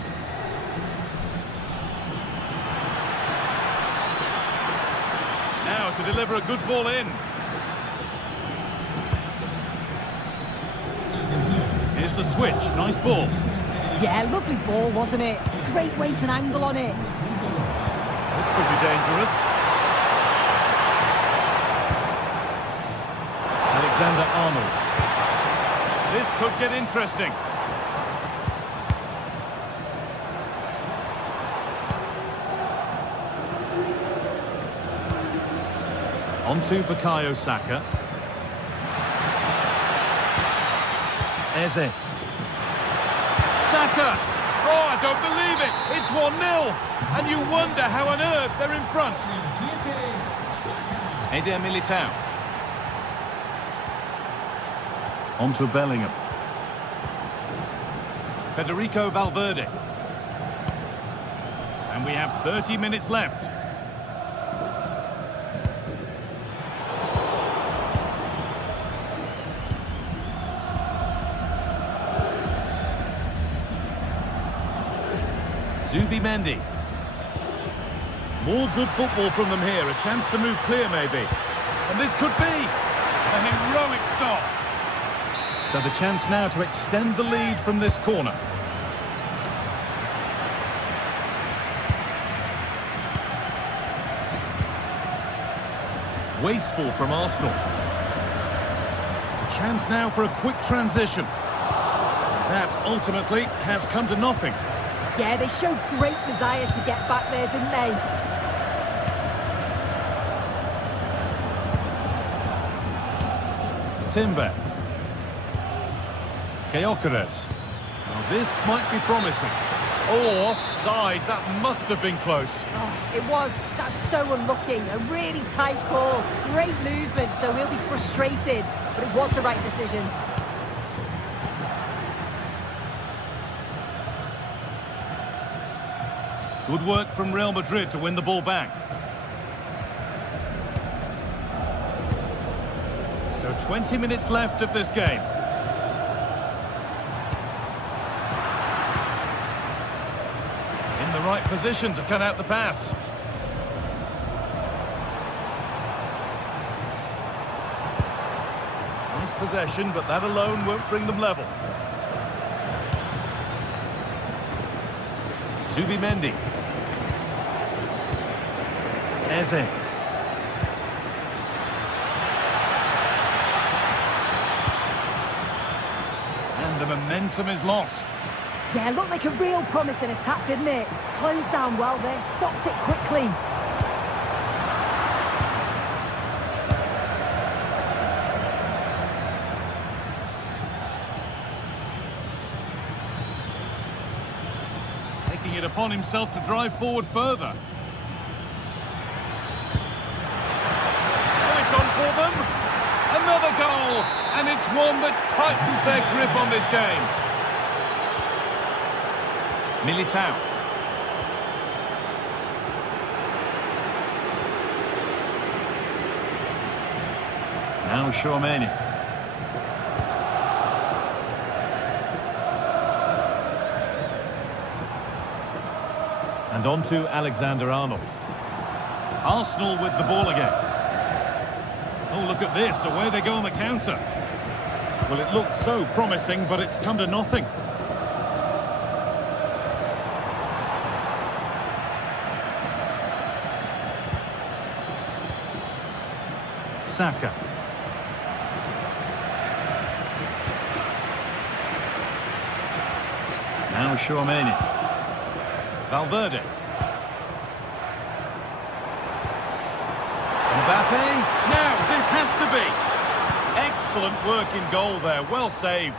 Now to deliver a good ball in. Here's the switch. Nice ball. Yeah, lovely ball, wasn't it? Great weight and angle on it. This could be dangerous. Alexander-Arnold. This could get interesting. On to Bukayo Saka. Eze. Saka! Oh, I don't believe it! It's 1-0! And you wonder how on earth they're in front. Eder Militao. On to Bellingham. Federico Valverde. And we have 30 minutes left. Zubimendi. More good football from them here. A chance to move clear, maybe. And this could be a heroic stop. So the chance now to extend the lead from this corner. Wasteful from Arsenal. A chance now for a quick transition. That ultimately has come to nothing. Yeah, they showed great desire to get back there, didn't they? Timber. Gyökeres. Now this might be promising. Oh, offside. That must have been close. Oh, it was. That's so unlucky. A really tight call. Great movement, so he'll be frustrated. But it was the right decision. Good work from Real Madrid to win the ball back. So 20 minutes left of this game. In the right position to cut out the pass. Nice possession, but that alone won't bring them level. Zubimendi. Eze. And the momentum is lost. Yeah, looked like a real promising attack, didn't it? Closed down well there, stopped it quickly. Taking it upon himself to drive forward further. Oh, it's on for them. Another goal, and it's one that tightens their grip on this game. Militao. Now Tchouaméni. And on to Alexander-Arnold. Arsenal with the ball again. Oh, look at this, away they go on the counter. Well, it looked so promising, but it's come to nothing. Saka. Now Tchouaméni. Valverde. Mbappe. Now, this has to be. Excellent work in goal there. Well saved.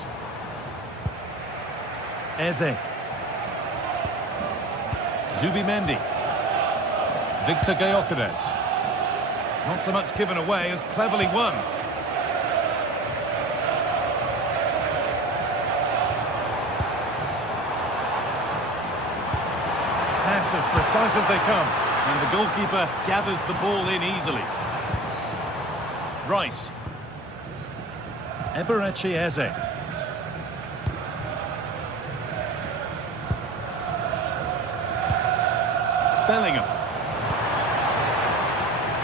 Eze. Zubimendi. Victor Gyökeres. Not so much given away as cleverly won. Pass as precise as they come. And the goalkeeper gathers the ball in easily. Rice. Eberechi Eze. Bellingham.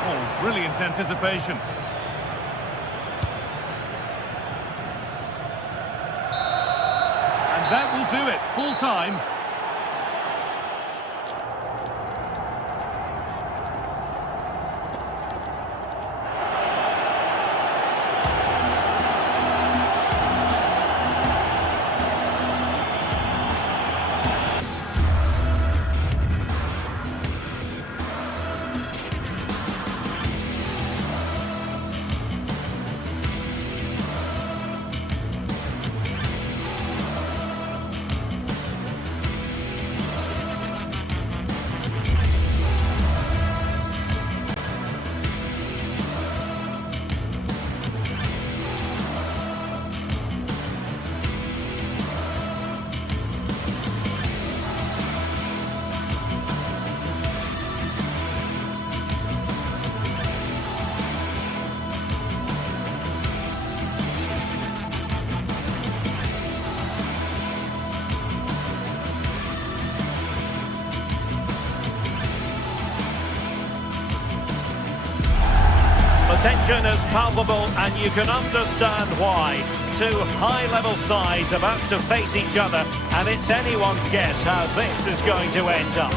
Oh, brilliant anticipation. And that will do it. Full time. Tension is palpable, and you can understand why. Two high-level sides about to face each other, and it's anyone's guess how this is going to end up.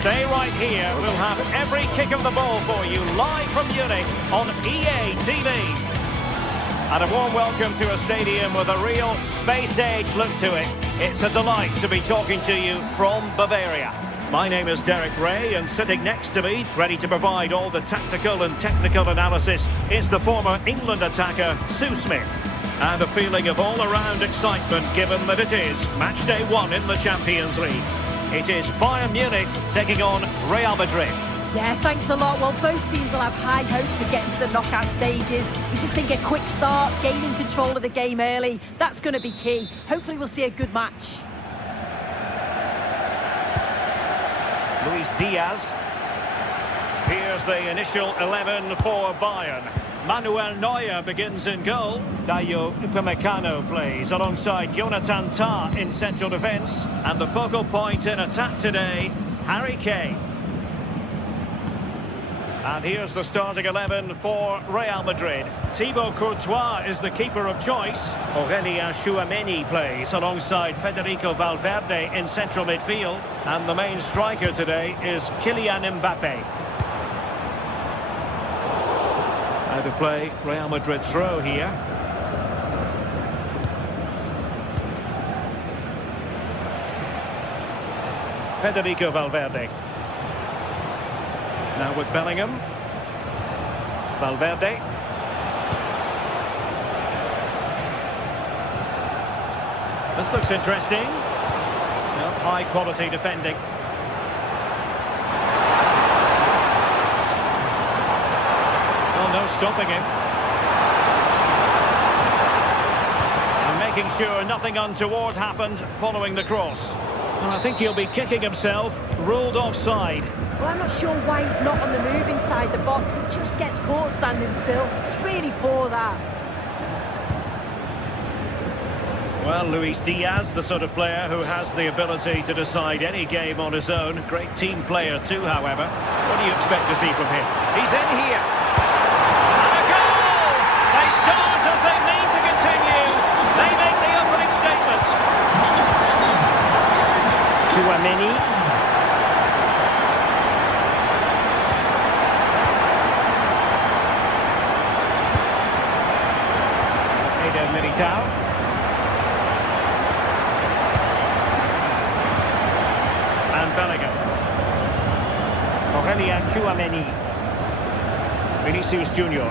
Stay right here. We'll have every kick of the ball for you live from Munich on EA TV. And a warm welcome to a stadium with a real space-age look to it. It's a delight to be talking to you from Bavaria. My name is Derek Ray, and sitting next to me, ready to provide all the tactical and technical analysis, is the former England attacker, Sue Smith. And a feeling of all-around excitement, given that it is match day 1 in the Champions League. It is Bayern Munich taking on Real Madrid. Yeah, thanks a lot. Well, both teams will have high hopes of getting to the knockout stages. You just think a quick start, gaining control of the game early, that's going to be key. Hopefully we'll see a good match. Luis Diaz. Here's the initial 11 for Bayern. Manuel Neuer begins in goal. Dayo Upamecano plays alongside Jonathan Tah in central defence. And the focal point in attack today, Harry Kane. And here's the starting 11 for Real Madrid. Thibaut Courtois is the keeper of choice. Aurélien Tchouameni plays alongside Federico Valverde in central midfield. And the main striker today is Kylian Mbappe. Out of play, Real Madrid throw here. Federico Valverde. Now with Bellingham. Valverde. This looks interesting. Well, high quality defending. Oh, no stopping him. And making sure nothing untoward happened following the cross. And I think he'll be kicking himself, ruled offside. Well, I'm not sure why he's not on the move inside the box. He just gets caught standing still. It's really poor, that. Well, Luis Diaz, the sort of player who has the ability to decide any game on his own. Great team player too, however. What do you expect to see from him? He's in here. And a goal! They start as they mean to continue. They make the opening statement. Tchouameni. Militao. And Bellingham. Aurélien Tchouameni. Vinicius Junior.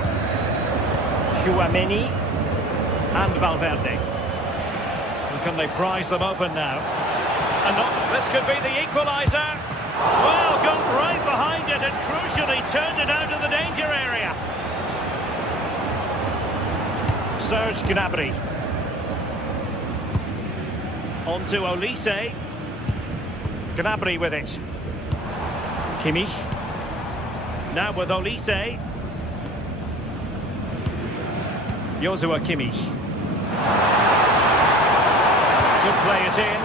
Tchouameni. And Valverde. And can they prise them open now? And this could be the equaliser. Well, got right behind it and crucially turned it out of the danger area. Serge Gnabry. On to Olise. Gnabry with it. Kimmich. Now with Olise. Joshua Kimmich. Could play it in.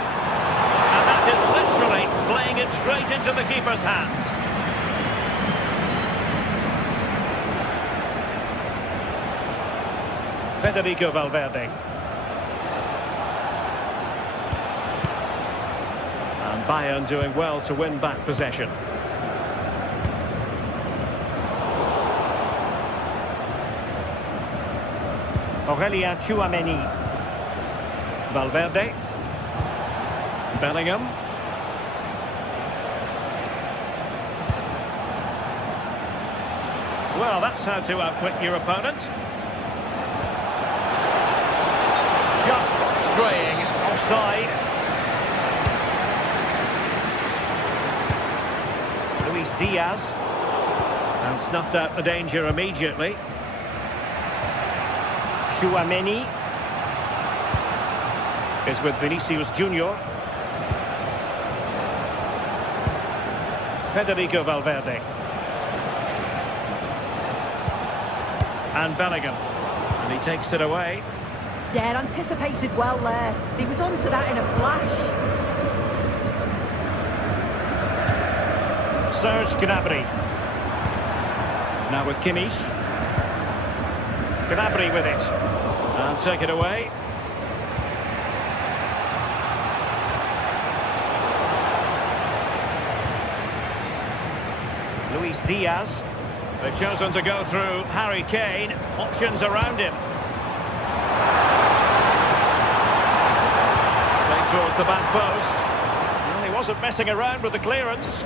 And that is literally playing it straight into the keeper's hands. Federico Valverde. And Bayern doing well to win back possession. Aurélien Tchouameni. Valverde. Bellingham. Well, that's how to outwit your opponent. Just straying offside. Luis Diaz. And snuffed out the danger immediately. Tchouameni is with Vinicius Junior. Federico Valverde. And Bellingham. And he takes it away. Yeah, anticipated well there. He was onto that in a flash. Serge Gnabry. Now with Kimmich. Gnabry with it. And take it away. Luis Diaz. They've chosen to go through Harry Kane. Options around him. Playing towards the back post. Well, he wasn't messing around with the clearance.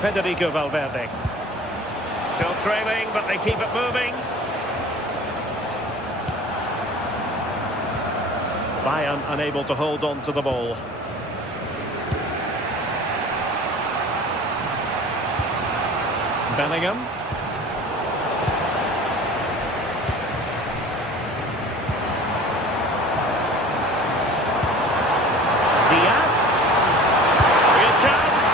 Federico Valverde. Still trailing, but they keep it moving. Bayern unable to hold on to the ball. Bellingham. Diaz. Real chance.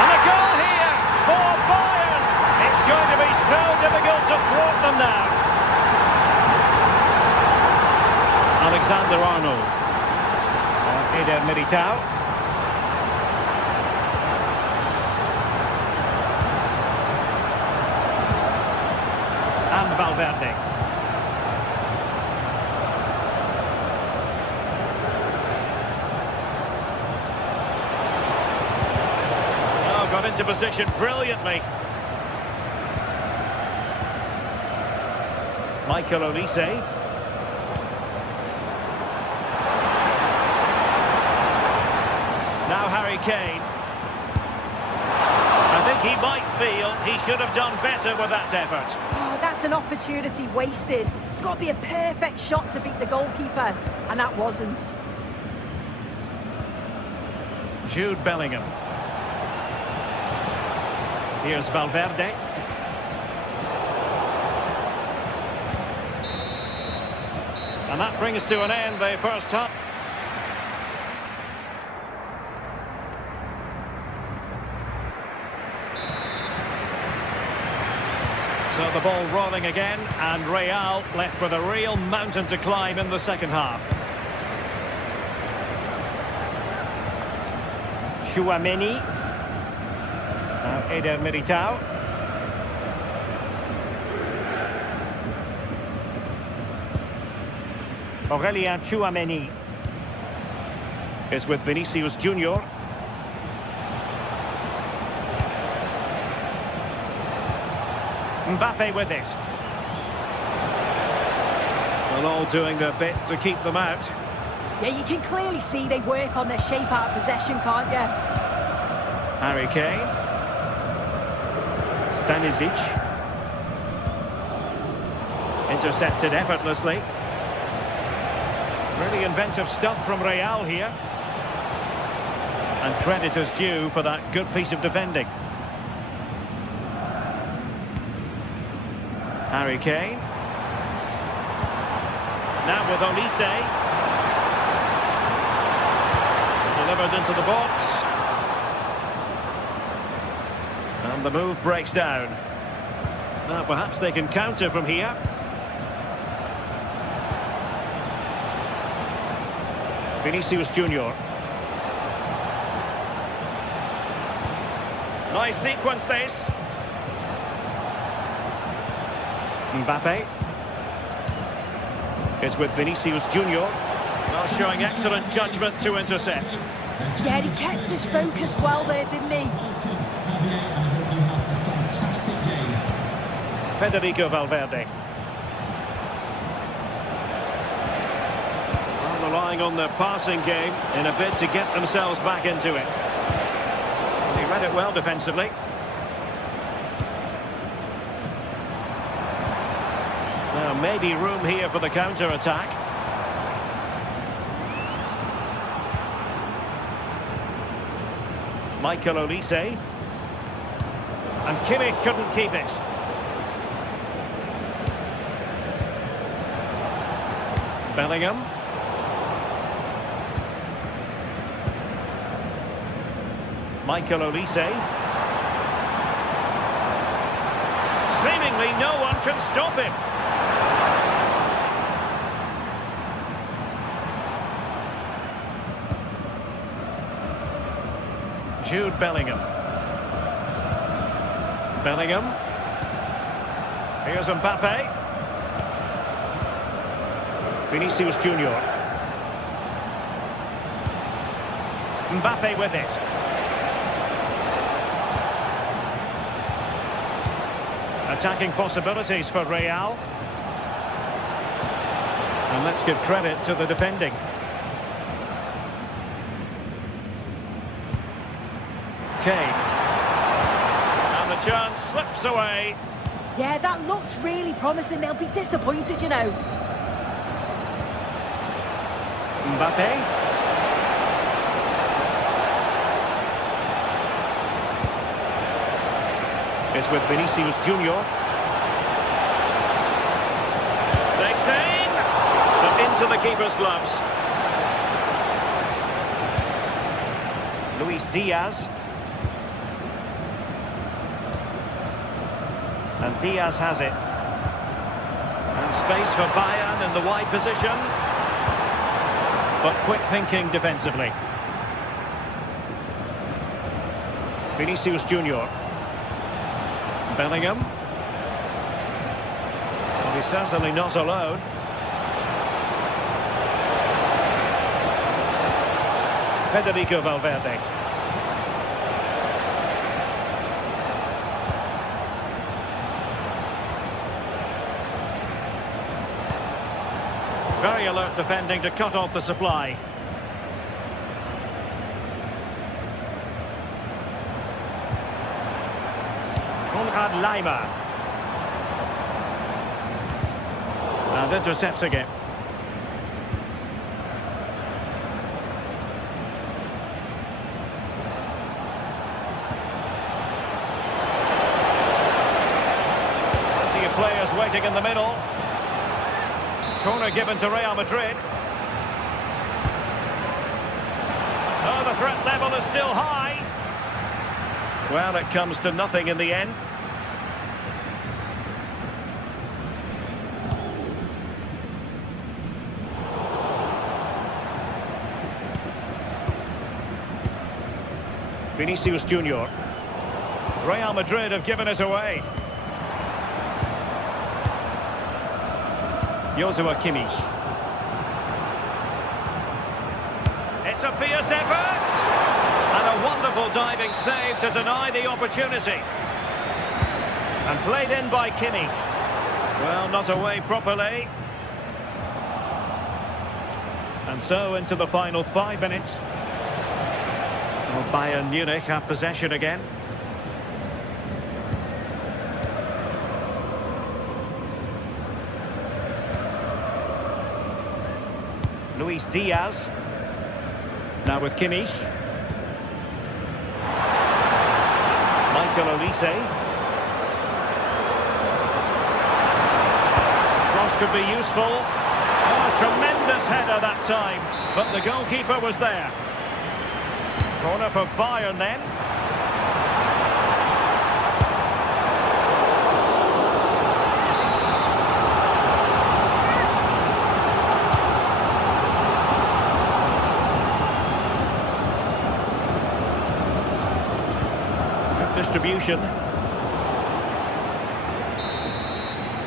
And a goal here for Bayern. It's going to be so difficult to thwart them now. Alexander-Arnold. Eder Militao. And Valverde. Oh, got into position brilliantly. Michael Olise. Now Harry Kane. I think he might feel he should have done better with that effort. Oh, that's an opportunity wasted. It's got to be a perfect shot to beat the goalkeeper, and that wasn't. Jude Bellingham. Here's Valverde. And that brings to an end the first half. So the ball rolling again, and Real left with a real mountain to climb in the second half. Tchouaméni. Now Eder Militao. Aurélien Tchouaméni is with Vinicius Junior. Mbappe with it. And all doing their bit to keep them out. Yeah, you can clearly see they work on their shape out of possession, can't you? Harry Kane. Stanisic. Intercepted effortlessly. Really inventive stuff from Real here. And credit is due for that good piece of defending. Harry Kane. Now with Olise. Delivered into the box. And the move breaks down. Now perhaps they can counter from here. Vinicius Junior. Nice sequence this. Mbappe is with Vinicius Junior. Now showing excellent judgment to intercept. Yeah, he kept his focus well there, didn't he? Federico Valverde. Well, relying on their passing game in a bid to get themselves back into it. He read it well defensively. Now maybe room here for the counter-attack. Michael Olise. And Kimmich couldn't keep it. Bellingham. Michael Olise. Seemingly no one can stop him. Jude Bellingham. Bellingham. Here's Mbappe. Vinicius Junior. Mbappe with it. Attacking possibilities for Real. And let's give credit to the defending. Kane. And the chance slips away. Yeah, that looked really promising. They'll be disappointed, you know. Mbappe. It's with Vinicius Junior. Takes aim. But into the keeper's gloves. Luis Diaz. And Diaz has it. And space for Bayern in the wide position. But quick thinking defensively. Vinicius Junior. Bellingham. Well, he's certainly not alone. Federico Valverde. Very alert defending to cut off the supply. Konrad Laimer. And intercepts again. Plenty of players waiting in the middle. Corner given to Real Madrid. Oh, the threat level is still high. Well, it comes to nothing in the end. Vinicius Junior. Real Madrid have given it away. Joshua Kimmich. It's a fierce effort! And a wonderful diving save to deny the opportunity. And played in by Kimmich. Well, not away properly. And so into the final 5 minutes. Well, Bayern Munich have possession again. Luis Diaz. Now with Kimmich. Michael Olise. Cross could be useful. Oh, tremendous header that time. But the goalkeeper was there. Corner for Bayern then. Distribution.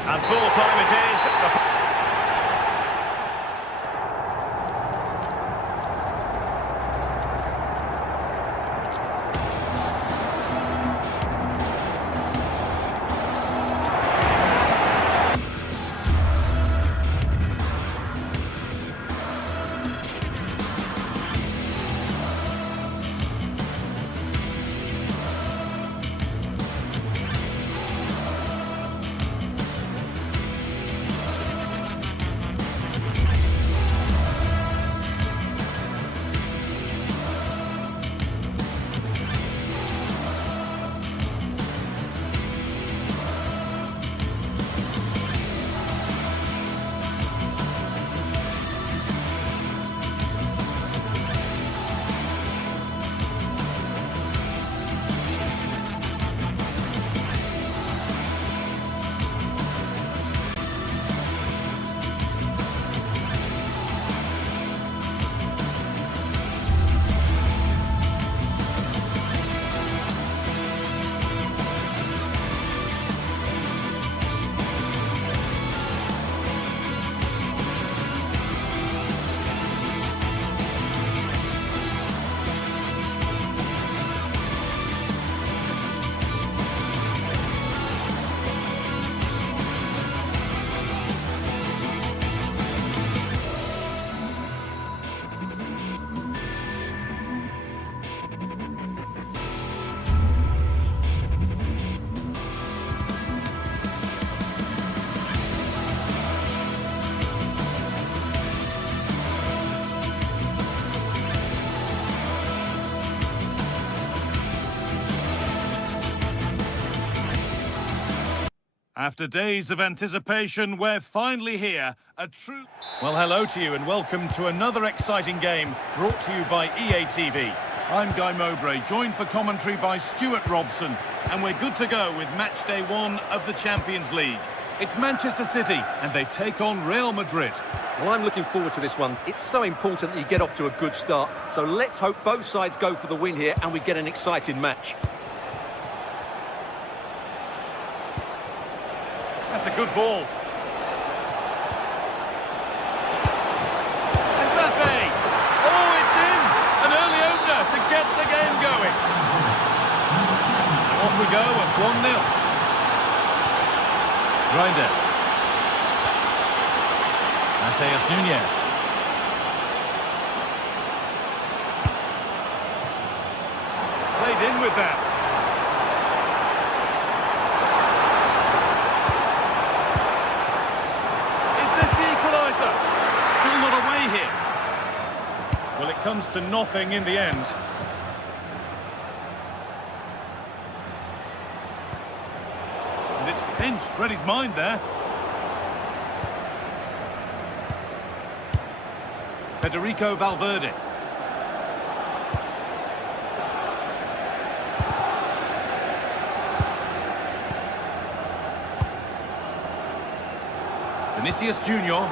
And full time it is. After days of anticipation, we're finally here. Well, hello to you and welcome to another exciting game brought to you by EA TV. I'm Guy Mowbray, joined for commentary by Stuart Robson, and we're good to go with match day 1 of the Champions League. It's Manchester City, and they take on Real Madrid. Well, I'm looking forward to this one. It's so important that you get off to a good start. So let's hope both sides go for the win here and we get an exciting match. That's a good ball. Mbappe! Oh, it's in! An early opener to get the game going. So off we go at 1-0. Reinders. Mateus Nunes. Played in with that. Still not away here. Well, it comes to nothing in the end. And it's pinched. Read his mind there. Federico Valverde. Vinicius Junior.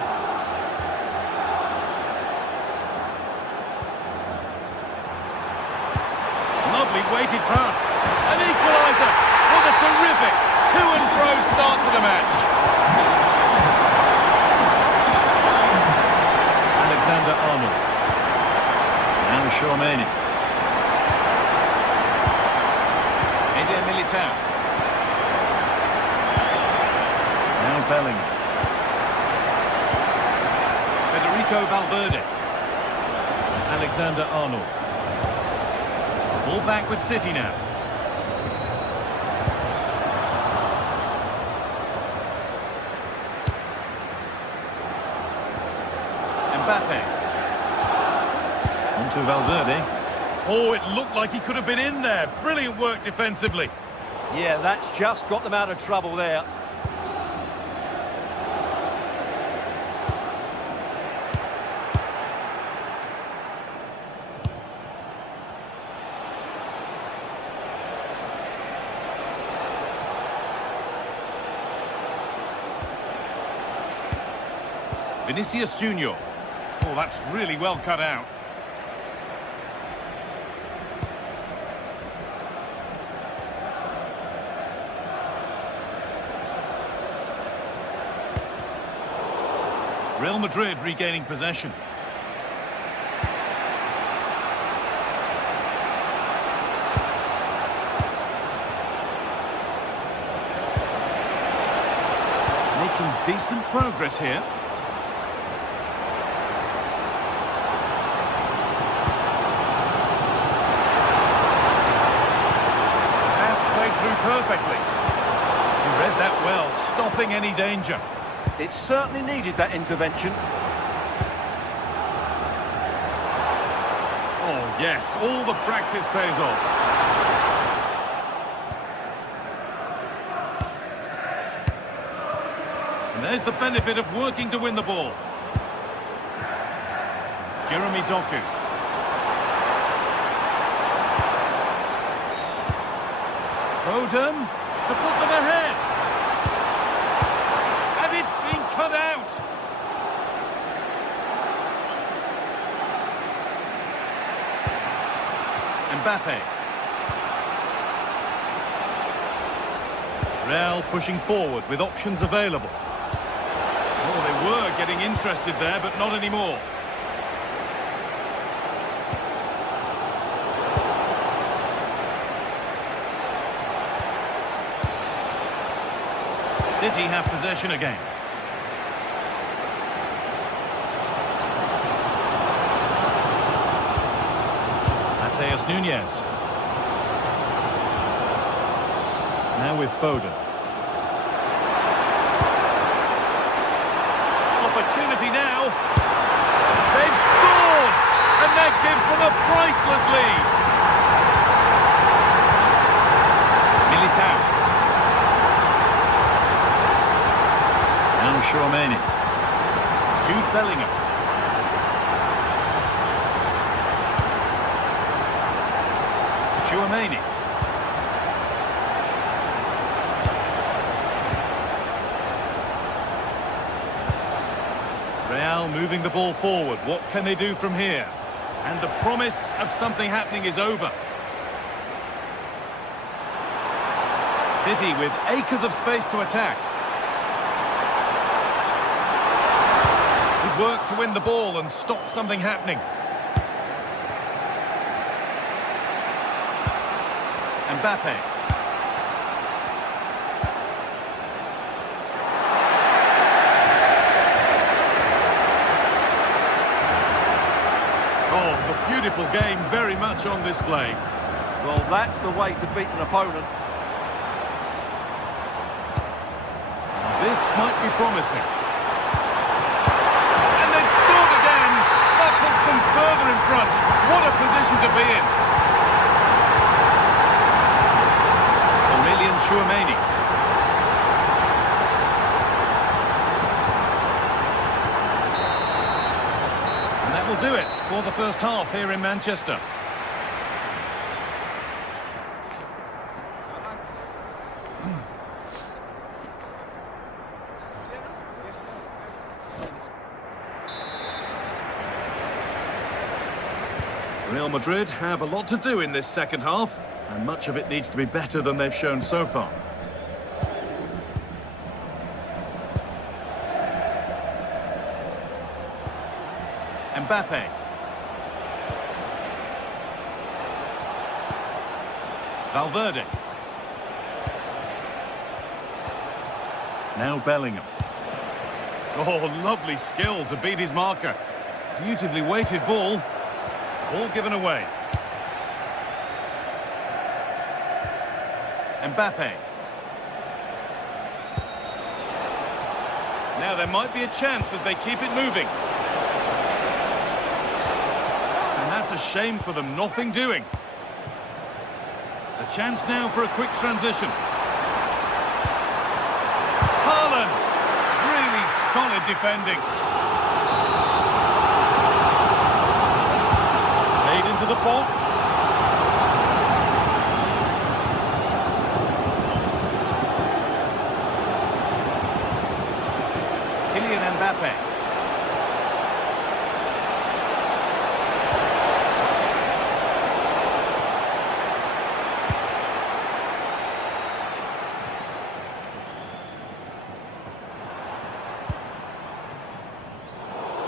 Lovely weighted pass. An equaliser. What a terrific to-and-fro start to the match. Alexander-Arnold. Now Tchouameni. Eder Militao. Now Bellingham. Federico Valverde. Alexander-Arnold. All back with City now. Mbappe. On to Valverde. Oh, it looked like he could have been in there. Brilliant work defensively. Yeah, that's just got them out of trouble there. Vinicius Junior. Oh, that's really well cut out. Real Madrid regaining possession. Making decent progress here. Perfectly. He read that well, stopping any danger. It certainly needed that intervention. Oh, yes, all the practice pays off. And there's the benefit of working to win the ball. Jeremy Doku. Foden to put them ahead. And it's been cut out. Mbappe. Real pushing forward with options available. Oh, they were getting interested there, but not anymore. City have possession again. Mateus Nunes. Now with Foden. Opportunity now. They've scored! And that gives them a priceless lead. Militao. Bellingham. Chouameni. Real moving the ball forward. What can they do from here? And the promise of something happening is over. City with acres of space to attack. Good work to win the ball and stop something happening. Mbappe. Oh, a beautiful game, very much on display. Well, that's the way to beat an opponent. This might be promising. And they've scored again! That puts them further in front. What a position to be in. Chouameni. And that will do it for the first half here in Manchester. Real Madrid have a lot to do in this second half. And much of it needs to be better than they've shown so far. Mbappe. Valverde. Now Bellingham. Oh, lovely skill to beat his marker. Beautifully weighted ball. Ball given away. Mbappe. Now there might be a chance as they keep it moving. And that's a shame for them, nothing doing. A chance now for a quick transition. Haaland! Really solid defending. Played into the box. Mbappe.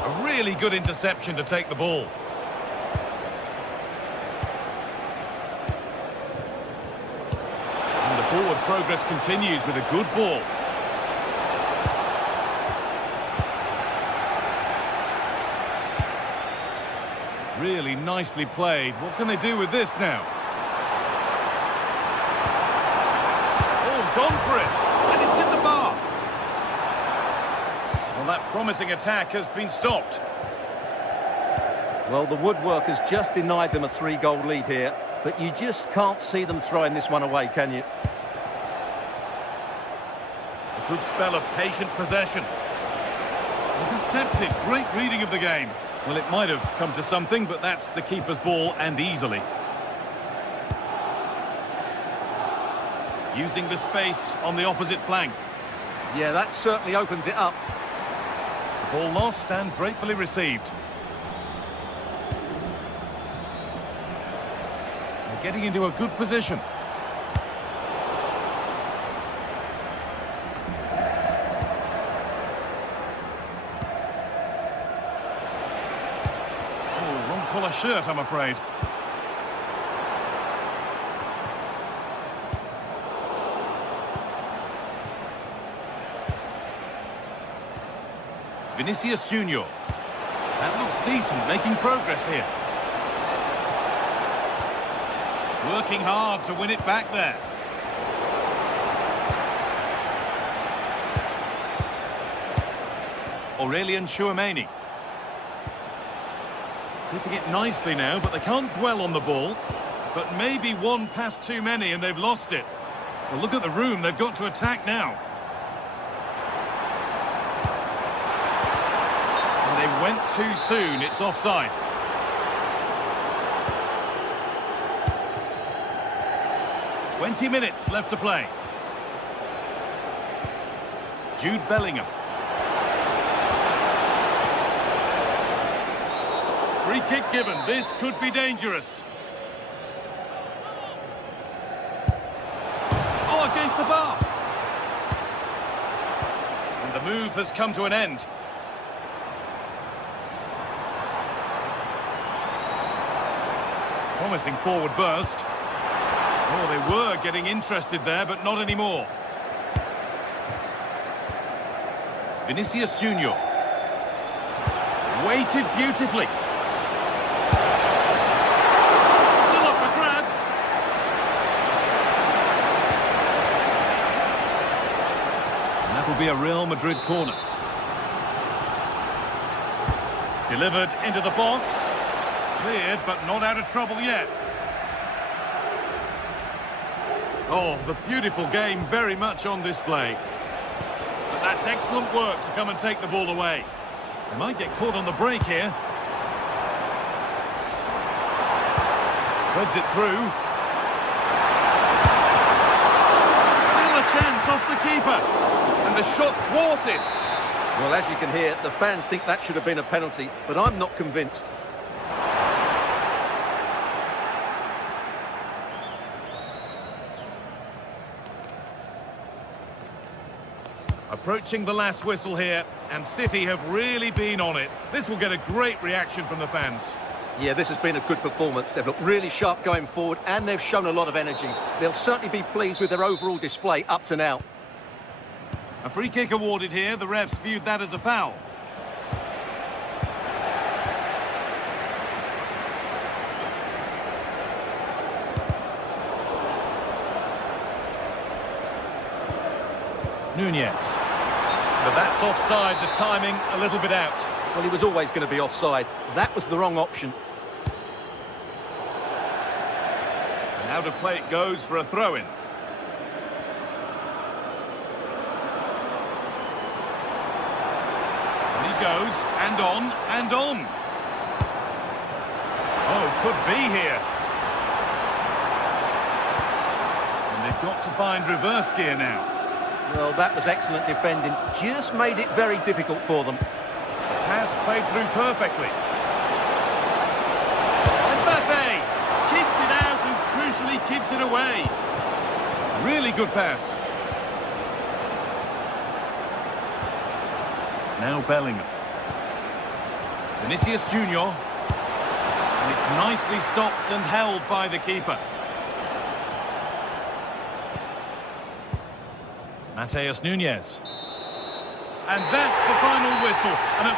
A really good interception to take the ball. And the forward progress continues with a good ball. Really nicely played. What can they do with this now? Oh, gone for it. And it's hit the bar. Well, that promising attack has been stopped. Well, the woodwork has just denied them a 3-goal lead here, but you just can't see them throwing this one away, can you? A good spell of patient possession. Intercepted. Great reading of the game. Well, it might have come to something, but that's the keeper's ball, and easily. Using the space on the opposite flank. Yeah, that certainly opens it up. The ball lost and gratefully received. They're getting into a good position. Collar shirt, I'm afraid. Vinicius Junior. That looks decent, making progress here. Working hard to win it back there. Aurelien Chouameni. Keeping it nicely now, but they can't dwell on the ball. But maybe one pass too many and they've lost it. Well, look at the room they've got to attack now. And they went too soon. It's offside. "20 minutes left to play." Jude Bellingham. Free kick given. This could be dangerous. Oh, against the bar. And the move has come to an end. Promising forward burst. Oh, they were getting interested there, but not anymore. Vinicius Junior. Weighted beautifully. Still up for grabs. And that will be a Real Madrid corner. Delivered into the box. Cleared, but not out of trouble yet. Oh, the beautiful game very much on display. But that's excellent work to come and take the ball away. They might get caught on the break here. Threads it through. Still a chance off the keeper. And the shot thwarted. Well, as you can hear, the fans think that should have been a penalty, but I'm not convinced. Approaching the last whistle here, and City have really been on it. This will get a great reaction from the fans. Yeah, this has been a good performance. They've looked really sharp going forward, and they've shown a lot of energy. They'll certainly be pleased with their overall display up to now. A free kick awarded here. The refs viewed that as a foul. Nunez. But that's offside, the timing a little bit out. Well, he was always going to be offside. That was the wrong option. And out of play it goes for a throw-in. And he goes, and on, and on. Oh, could be here. And they've got to find reverse gear now. Well, that was excellent defending. Just made it very difficult for them. Pass played through perfectly. Mbappe keeps it out and crucially keeps it away. Really good pass. Now Bellingham. Vinicius Junior. And it's nicely stopped and held by the keeper. Mateus Nunez. And that's the final whistle. And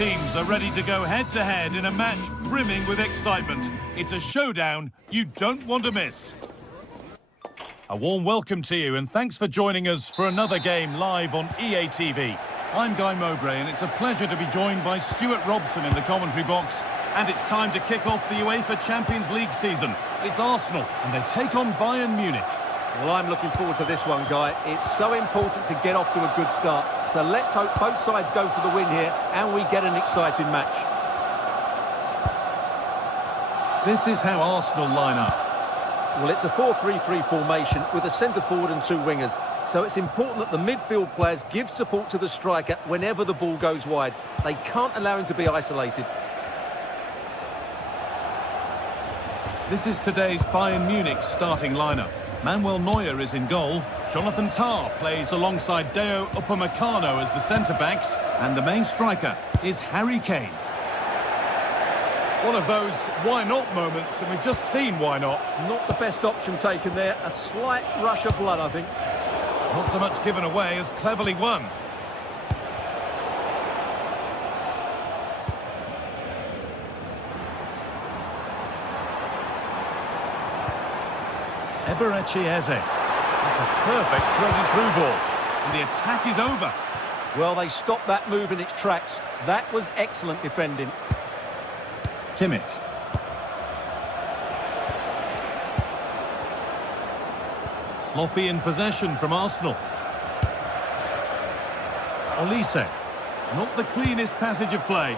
teams are ready to go head-to-head in a match brimming with excitement. It's a showdown you don't want to miss. A warm welcome to you and thanks for joining us for another game live on EA TV. I'm Guy Mowbray, and it's a pleasure to be joined by Stuart Robson in the commentary box. And it's time to kick off the UEFA Champions League season. It's Arsenal, and they take on Bayern Munich. Well, I'm looking forward to this one, Guy. It's so important to get off to a good start. So let's hope both sides go for the win here, and we get an exciting match. This is how Arsenal line up. Well, it's a 4-3-3 formation with a centre-forward and two wingers. So it's important that the midfield players give support to the striker whenever the ball goes wide. They can't allow him to be isolated. This is today's Bayern Munich starting lineup. Manuel Neuer is in goal. Jonathan Tah plays alongside Deo Upamecano as the centre-backs. And the main striker is Harry Kane. One of those why-not moments, and we've just seen why not. Not the best option taken there. A slight rush of blood, I think. Not so much given away as cleverly won. Eberechi Eze. That's a perfect through ball. And the attack is over. Well, they stopped that move in its tracks. That was excellent defending. Kimmich. Sloppy in possession from Arsenal. Olise. Not the cleanest passage of play.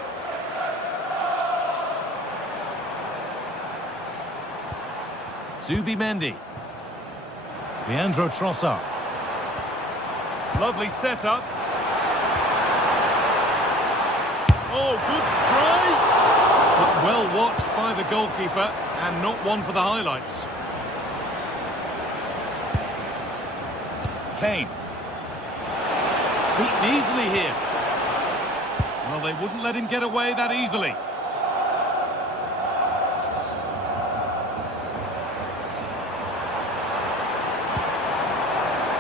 Zubimendi. Leandro Trossard. Lovely setup. Oh, good strike! But well watched by the goalkeeper, and not one for the highlights. Kane. Beaten easily here. Well, they wouldn't let him get away that easily.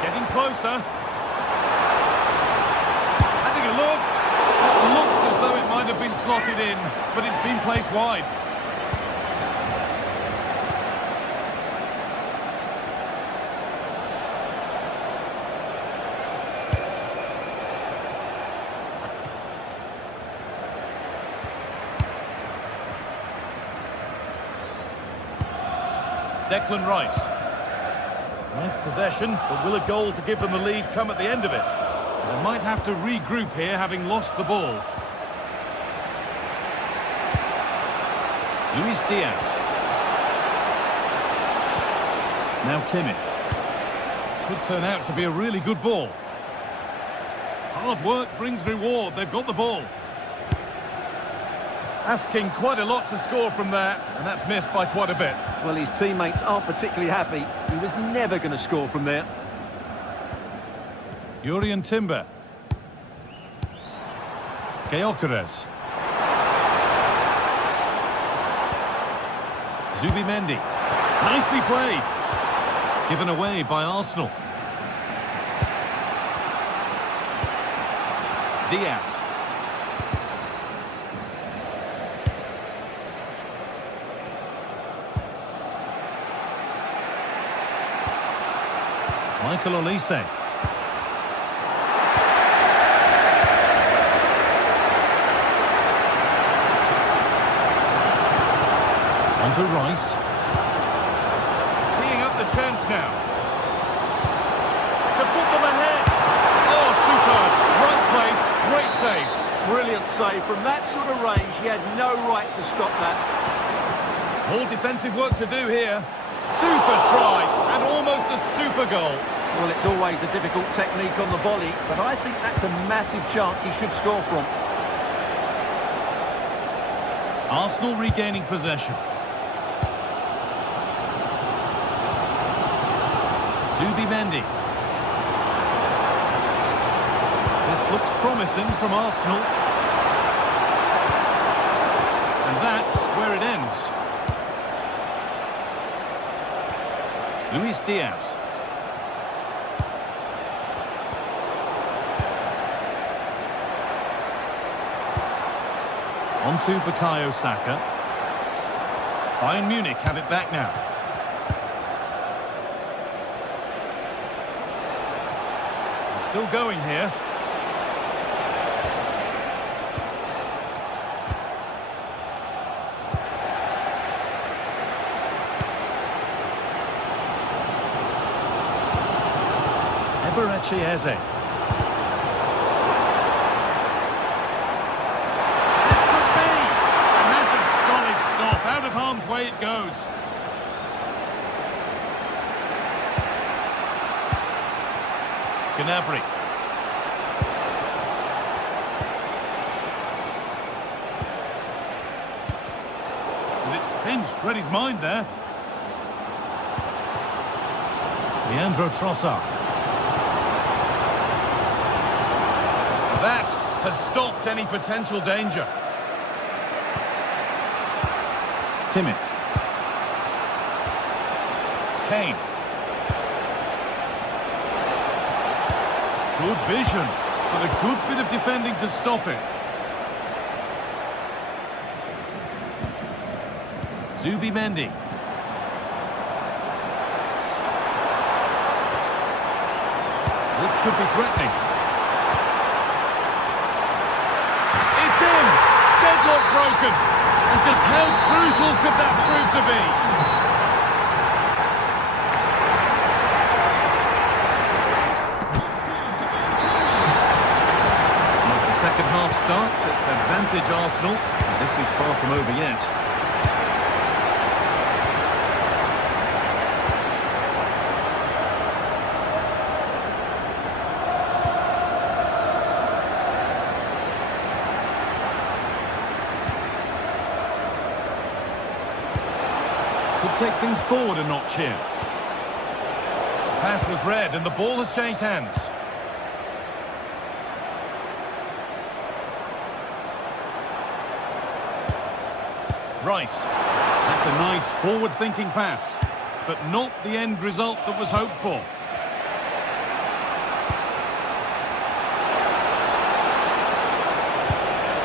Getting closer. Having a look. It looked as though it might have been slotted in, but it's been placed wide. Declan Rice. Nice possession, but will a goal to give them the lead come at the end of it? They might have to regroup here, having lost the ball. Luis Diaz. Now Kimmich. Could turn out to be a really good ball. Hard work brings reward. They've got the ball. Asking quite a lot to score from there, and that's missed by quite a bit. Well, his teammates aren't particularly happy. He was never going to score from there. Jurriën Timber. Gyökeres. Zubimendi. Nicely played. Given away by Arsenal. Diaz. Michael Olise. On to Rice. Teeing up the chance now. To put them ahead. Oh, superb. Right place, great save. Brilliant save. From that sort of range, he had no right to stop that. More defensive work to do here. Super try, and almost a super goal. Well, it's always a difficult technique on the volley, but I think that's a massive chance he should score from. Arsenal regaining possession. Zubimendi. This looks promising from Arsenal. And that's where it ends. Luis Diaz. On to Bukayo Saka. Bayern Munich have it back now. Still going here. Eze. Out of harm's way it goes. Gnabry. And it's pinched, read his mind there. Leandro Trossard. That has stopped any potential danger. Kimmich. Kane. Good vision, but a good bit of defending to stop it. Zubimendi. This could be threatening. It's in! Deadlock broken! And just how crucial could that prove to be? As the second half starts, it's advantage Arsenal. And this is far from over yet. Take things forward a notch here. Pass was read and the ball has changed hands. Rice. That's a nice forward-thinking pass, but not the end result that was hoped for.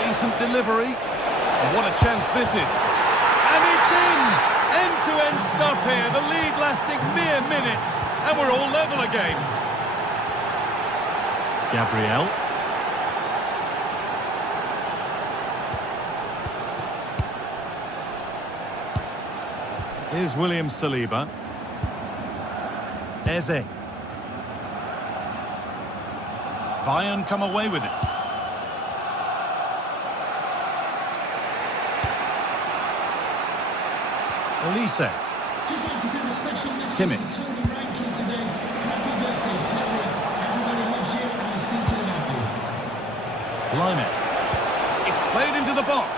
Decent delivery. And what a chance this is. And it's in! End-to-end stuff here, the lead lasting mere minutes, and we're all level again. Gabriel. Here's William Saliba. Eze. Bayern come away with it. Elise. Kimmich. Limit. It's played into the box.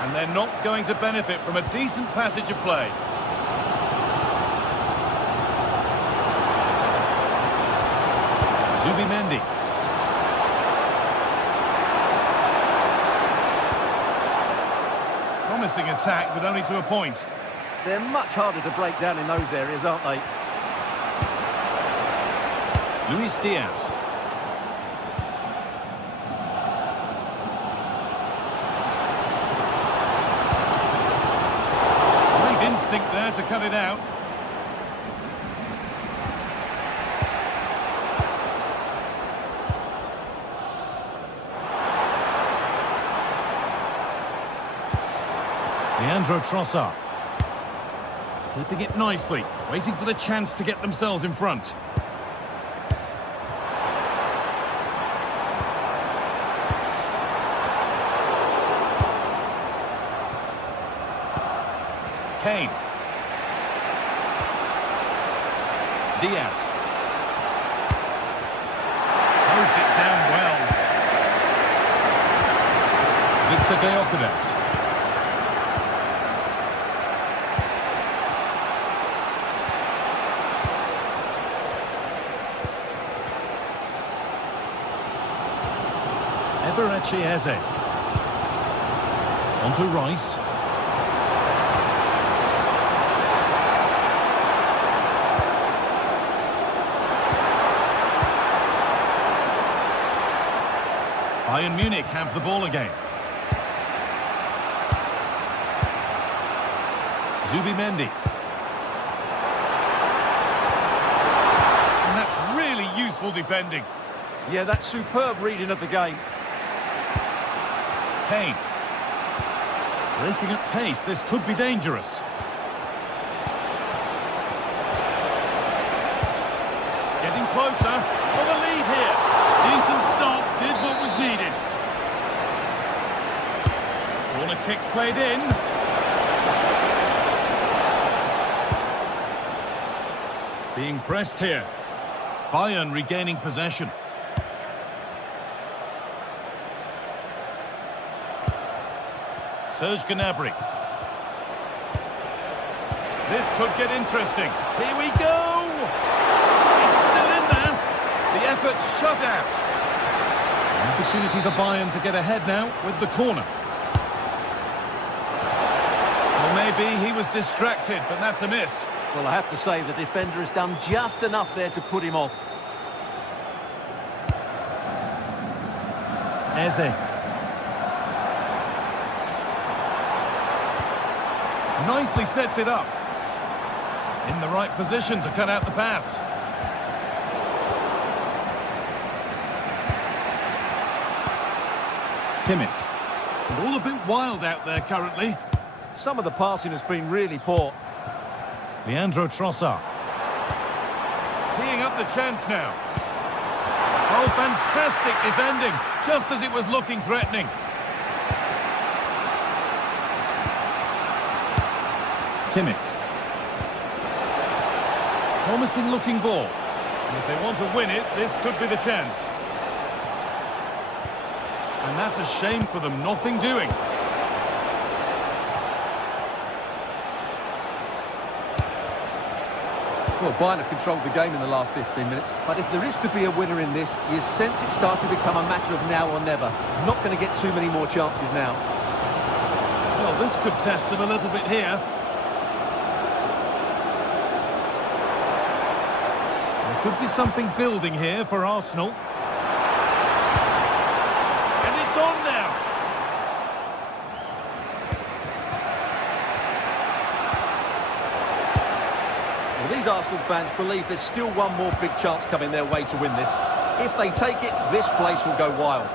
And they're not going to benefit from a decent passage of play. Zubimendi. Promising attack, but only to a point. They're much harder to break down in those areas, aren't they? Luis Diaz. Great instinct there to cut it out. Leandro Trossard. Keeping it nicely, waiting for the chance to get themselves in front. Kane. Diaz. Closed it down well. Victor Gyökeres. Eze. On to Rice. Bayern Munich have the ball again. Zubimendi. And that's really useful defending. Yeah, that's superb reading of the game. Kane. Breaking at pace, this could be dangerous. closer for the lead here. Decent stop, did what was needed. Corner kick played in. Being pressed here. Bayern regaining possession. Serge Gnabry. This could get interesting. Here we go! It's still in there. The effort shut out. An opportunity for Bayern to get ahead now with the corner. Well, maybe he was distracted, but that's a miss. Well, I have to say the defender has done just enough there to put him off. Eze. Nicely sets it up. In the right position to cut out the pass. Kimmich. And all a bit wild out there currently. Some of the passing has been really poor. Leandro Trossard. Teeing up the chance now. Oh, fantastic defending, just as it was looking threatening. Kimmich. Promising looking ball. And if they want to win it, this could be the chance. And that's a shame for them, nothing doing. Well, Bayern have controlled the game in the last 15 minutes, but if there is to be a winner in this, you sense it's starting to become a matter of now or never. Not going to get too many more chances now. Well, this could test them a little bit here. There could be something building here for Arsenal. And it's on now. Well, these Arsenal fans believe there's still one more big chance coming their way to win this. If they take it, this place will go wild.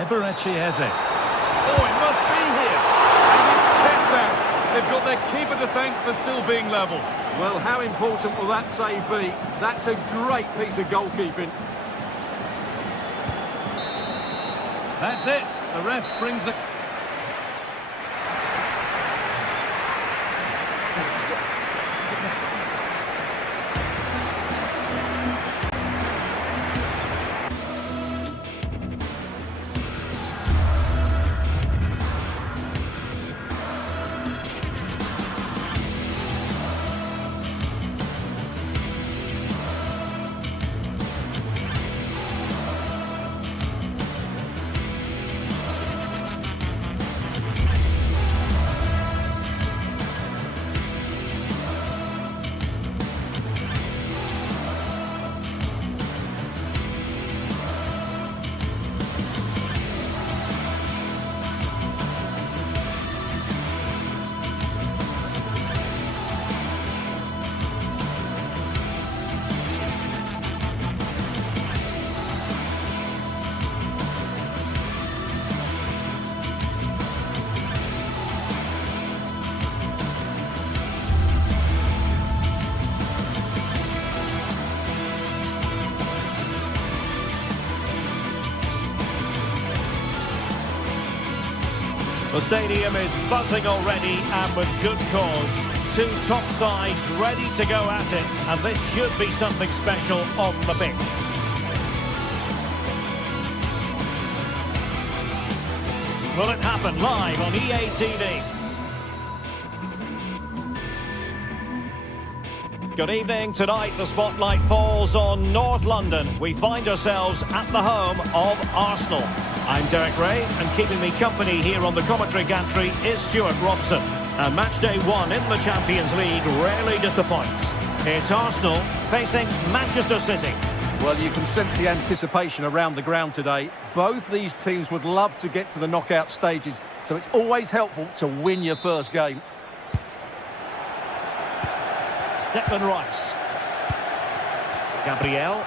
Eberechi Eze. Oh, it must be here. And it's kept out. They've got their keeper to thank for still being level. Well, how important will that save be? That's a great piece of goalkeeping. That's it. The ref brings it. The stadium is buzzing already, and with good cause. Two top sides ready to go at it, and this should be something special on the pitch. Will it happen live on EA TV? Good evening. Tonight the spotlight falls on North London. We find ourselves at the home of Arsenal. I'm Derek Ray, and keeping me company here on the commentary gantry is Stuart Robson. And match day one in the Champions League rarely disappoints. It's Arsenal facing Manchester City. Well, you can sense the anticipation around the ground today. Both these teams would love to get to the knockout stages, so it's always helpful to win your first game. Declan Rice. Gabriel.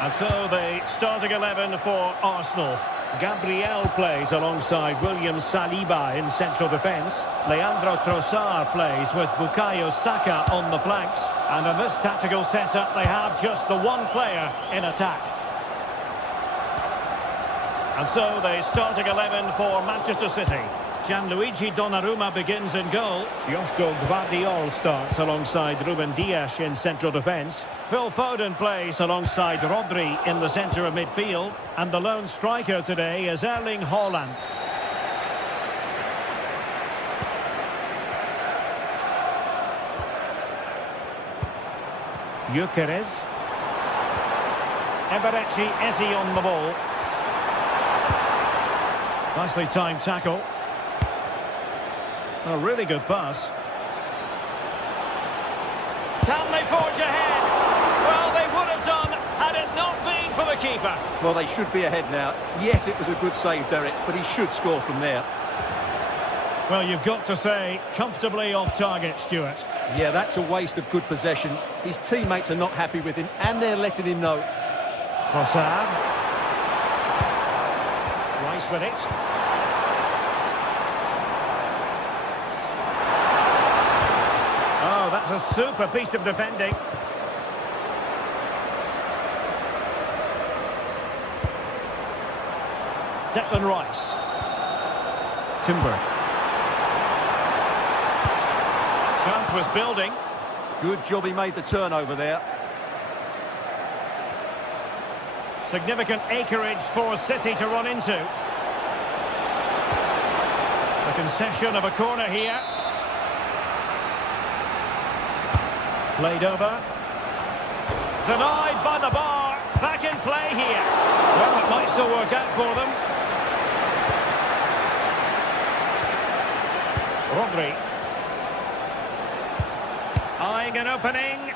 And so the starting 11 for Arsenal. Gabriel plays alongside William Saliba in central defence. Leandro Trossard plays with Bukayo Saka on the flanks. And in this tactical setup, they have just the one player in attack. And so the starting 11 for Manchester City. Gianluigi Donnarumma begins in goal. Joško Gvardiol starts alongside Ruben Dias in central defence. Phil Foden plays alongside Rodri in the centre of midfield. And the lone striker today is Erling Haaland. Gyökeres. Eberechi Eze on the ball. Nicely timed tackle. A really good pass. Can they forge ahead? Well, they would have done had it not been for the keeper. Well, they should be ahead now. Yes, it was a good save, Derek, but he should score from there. Well, you've got to say, comfortably off target, Stuart. Yeah, that's a waste of good possession. His teammates are not happy with him, and they're letting him know. Trossard. Rice with it. Oh, that's a super piece of defending. Declan Rice. Timber. Chance was building. Good job he made the turnover there. Significant acreage for City to run into. A concession of a corner here. Played over. Denied by the bar. Back in play here. Well, it might still work out for them. Rodri. Eyeing an opening.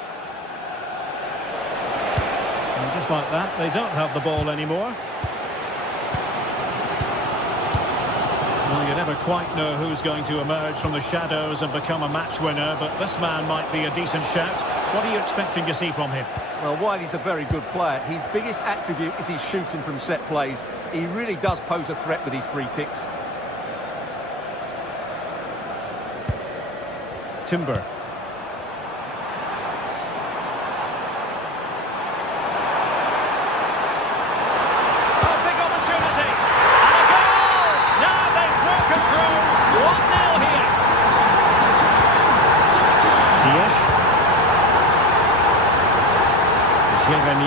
And just like that, they don't have the ball anymore. Well, you never quite know who's going to emerge from the shadows and become a match winner, but this man might be a decent shout. What are you expecting to see from him? Well, while he's a very good player, his biggest attribute is his shooting from set plays. He really does pose a threat with his free kicks. Timber.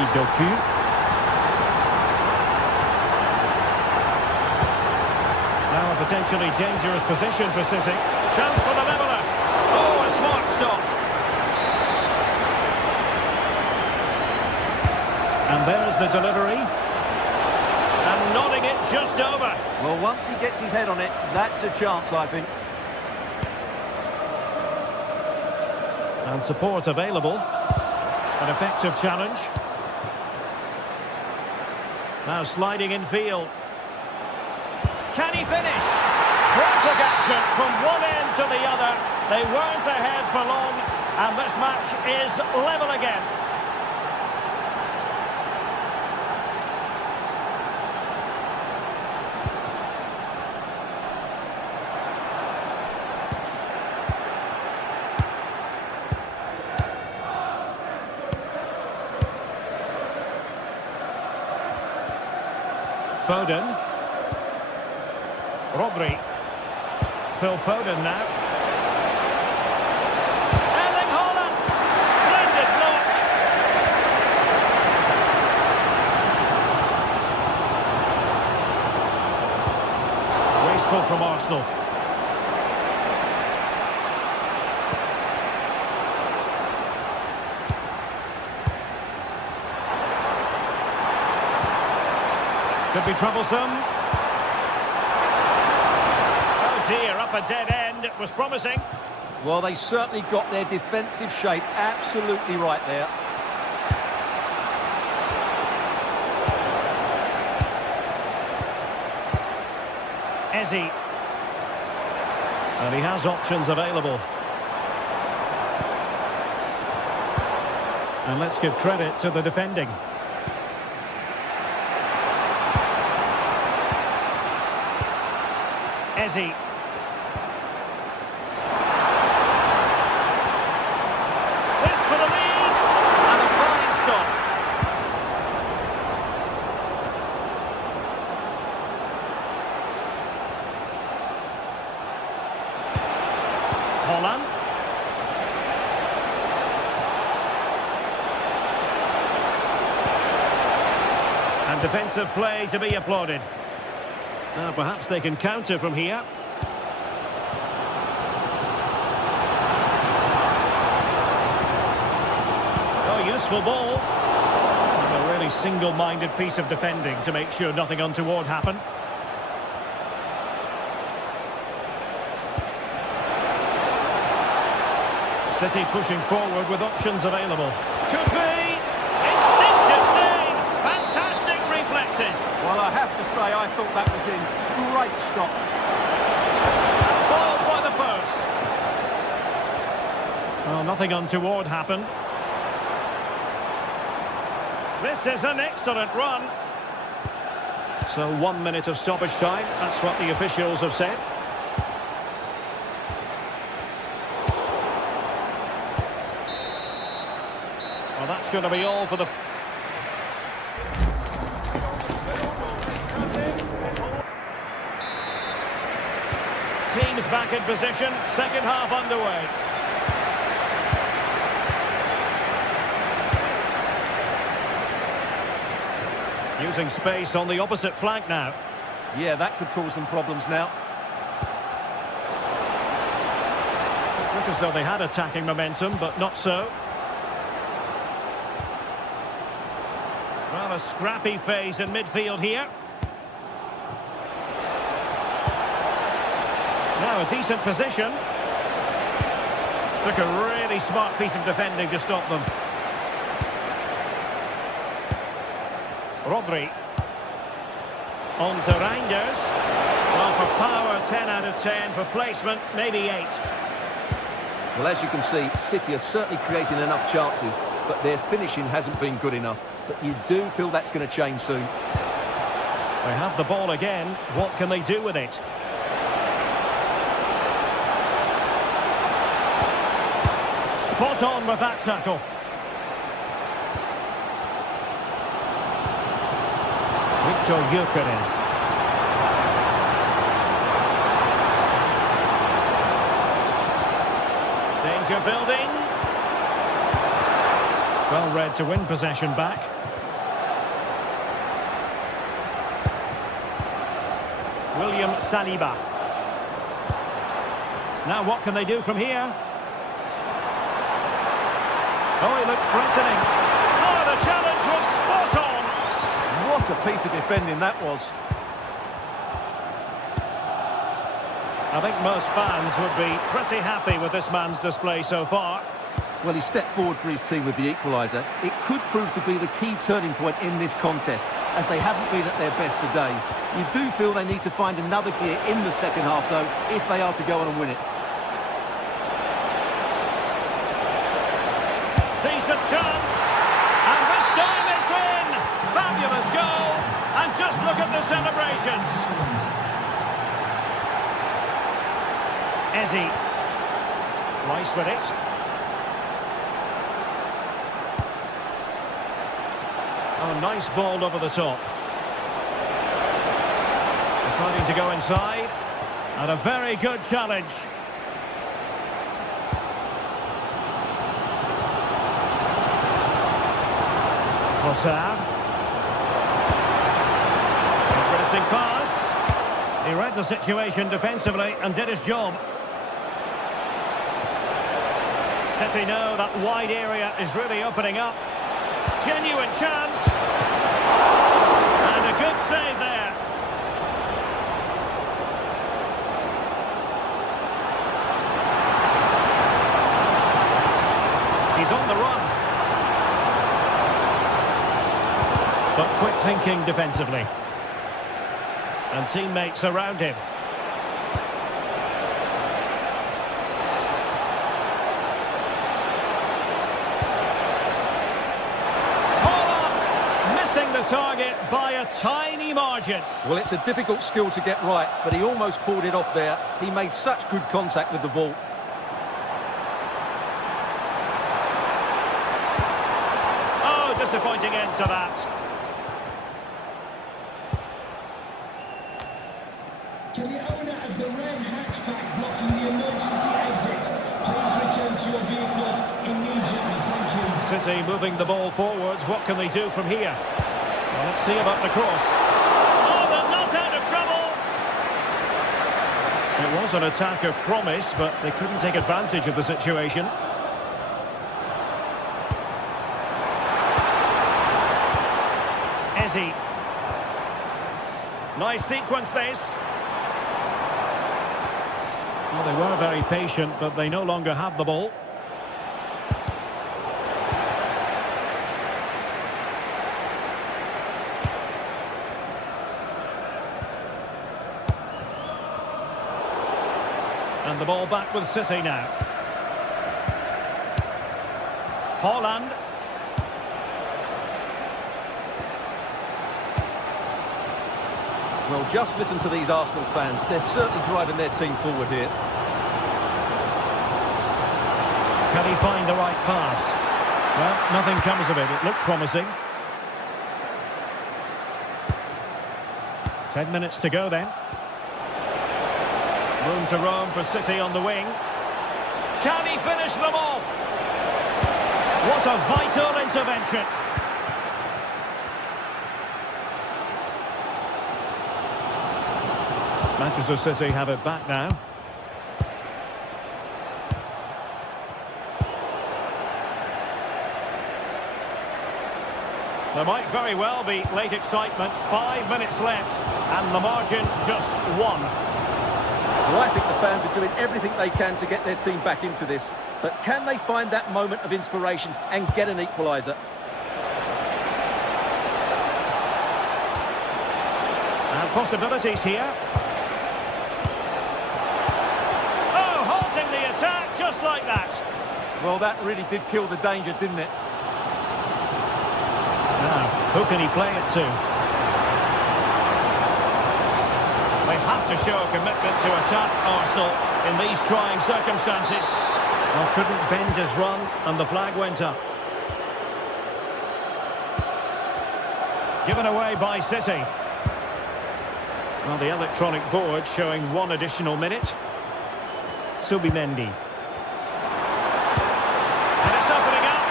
Doku. Now a potentially dangerous position for City. Chance for the leveller. Oh, a smart stop. And there's the delivery. And nodding it just over. Well, once he gets his head on it, that's a chance, I think. And support available. An effective challenge. Now sliding in field. Can he finish? Frantic action from one end to the other. They weren't ahead for long, and this match is level again. Foden. Rodri. Phil Foden now. Erling Haaland. Splendid block. Wasteful from Arsenal. Could be troublesome. Oh dear, up a dead end. It was promising. Well, they certainly got their defensive shape absolutely right there. Eze. And he has options available. And let's give credit to the defending. Ezzy. This for the lead. And a fine stop. Holland. And defensive play to be applauded. Now perhaps they can counter from here. Oh, useful ball. And a really single-minded piece of defending to make sure nothing untoward happened. City pushing forward with options available. Could be! Instinctive save! Fantastic reflexes! Well, I have to say, I thought that was in. Great stop. Ball by the post. Well, nothing untoward happened. This is an excellent run. So 1 minute of stoppage time. That's what the officials have said. Well, that's going to be all for the... Teams back in position, second half underway. Using space on the opposite flank now. Yeah, that could cause them problems now. Look as though they had attacking momentum, but not so. Well, a scrappy phase in midfield here. Now a decent position. Took a really smart piece of defending to stop them. Rodri. On to Reinders. Well, for power, 10 out of 10. For placement, maybe 8. Well, as you can see, City are certainly creating enough chances, but their finishing hasn't been good enough. But you do feel that's going to change soon. They have the ball again. What can they do with it? Spot on with that tackle. Victor Gyökeres. Danger building. Well read to win possession back. William Saliba. Now what can they do from here? Oh, he looks threatening. Oh, the challenge was spot on. What a piece of defending that was. I think most fans would be pretty happy with this man's display so far. Well, he stepped forward for his team with the equaliser. It could prove to be the key turning point in this contest, as they haven't been at their best today. You do feel they need to find another gear in the second half, though, if they are to go on and win it. Decent chance, and this time it's in! Fabulous goal, and just look at the celebrations. Ezzy. Rice with it. Oh, nice ball over the top. Deciding to go inside, and a very good challenge. Trossard. Interesting pass. He read the situation defensively and did his job. City know that wide area is really opening up. Genuine chance. And a good save there. He's on the run. But quick thinking defensively. And teammates around him. Holland missing the target by a tiny margin. Well, it's a difficult skill to get right, but he almost pulled it off there. He made such good contact with the ball. Oh, disappointing end to that. Can the owner of the red hatchback blocking the emergency exit please return to your vehicle immediately? Thank you. City moving the ball forwards. What can they do from here? Well, let's see about the cross. Oh, they're not out of trouble! It was an attack of promise, but they couldn't take advantage of the situation. Ezzy. Nice sequence, this. Well, they were very patient, but they no longer have the ball. And the ball back with City now. Haaland. Well, just listen to these Arsenal fans. They're certainly driving their team forward here. Can he find the right pass? Well, nothing comes of it. It looked promising. 10 minutes to go then. Room to roam for City on the wing. Can he finish them off? What a vital intervention. Manchester City have it back now. There might very well be late excitement. 5 minutes left and the margin just 1. Well, I think the fans are doing everything they can to get their team back into this. But can they find that moment of inspiration and get an equaliser? And possibilities here. Oh, halting the attack just like that. Well, that really did kill the danger, didn't it? Now, who can he play it to? They have to show a commitment to attack Arsenal in these trying circumstances. Well, couldn't bend his run and the flag went up. Given away by City. Well, the electronic board showing 1 additional minute. Subimendi. And it's opening up.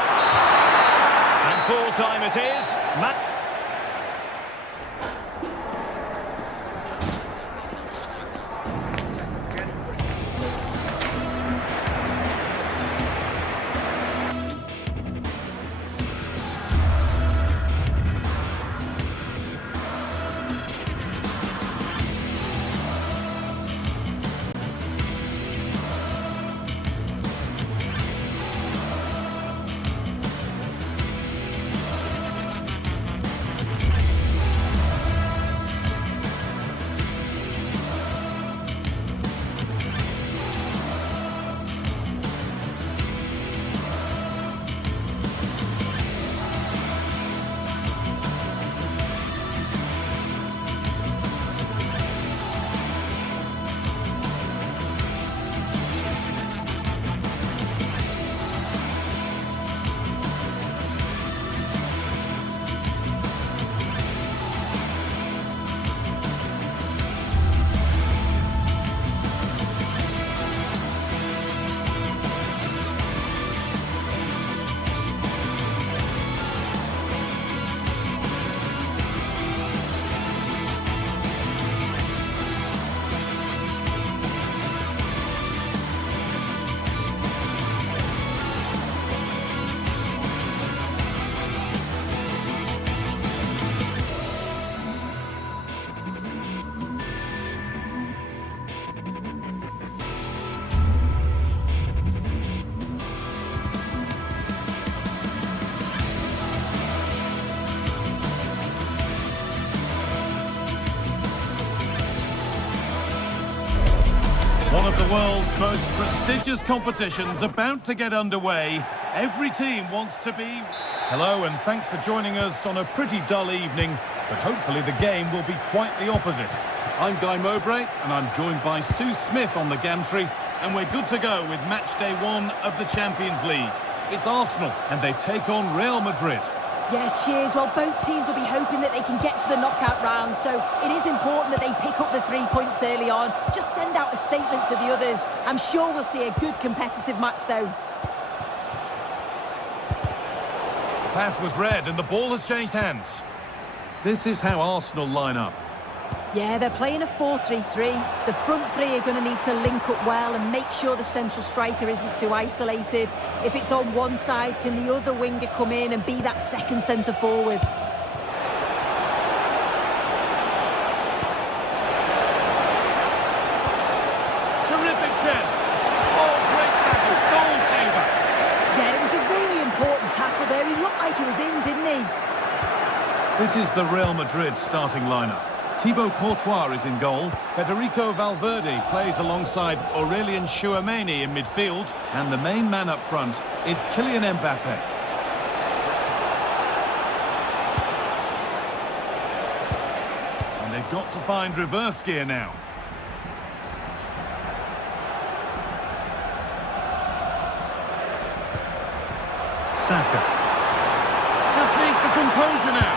And full time it is. world's most prestigious competition's about to get underway. Every team wants to be... Hello and thanks for joining us on a pretty dull evening, but hopefully the game will be quite the opposite. I'm Guy Mowbray and I'm joined by Sue Smith on the gantry, and we're good to go with match day 1 of the Champions League. It's Arsenal and they take on Real Madrid. Yeah, cheers. Well, both teams will be hoping that they can get to the knockout round, so it is important that they pick up the 3 points early on. Just send out a statement to the others. I'm sure we'll see a good competitive match, though. The pass was read and the ball has changed hands. This is how Arsenal line up. Yeah, they're playing a 4-3-3. The front three are going to need to link up well and make sure the central striker isn't too isolated. If it's on one side, can the other winger come in and be that second centre forward? Terrific chance. Oh, great tackle. Goal saver. Yeah, it was a really important tackle there. He looked like he was in, didn't he? This is the Real Madrid starting lineup. Thibaut Courtois is in goal. Federico Valverde plays alongside Aurelien Tchouameni in midfield. And the main man up front is Kylian Mbappe. And they've got to find reverse gear now. Saka. Just needs the composure now.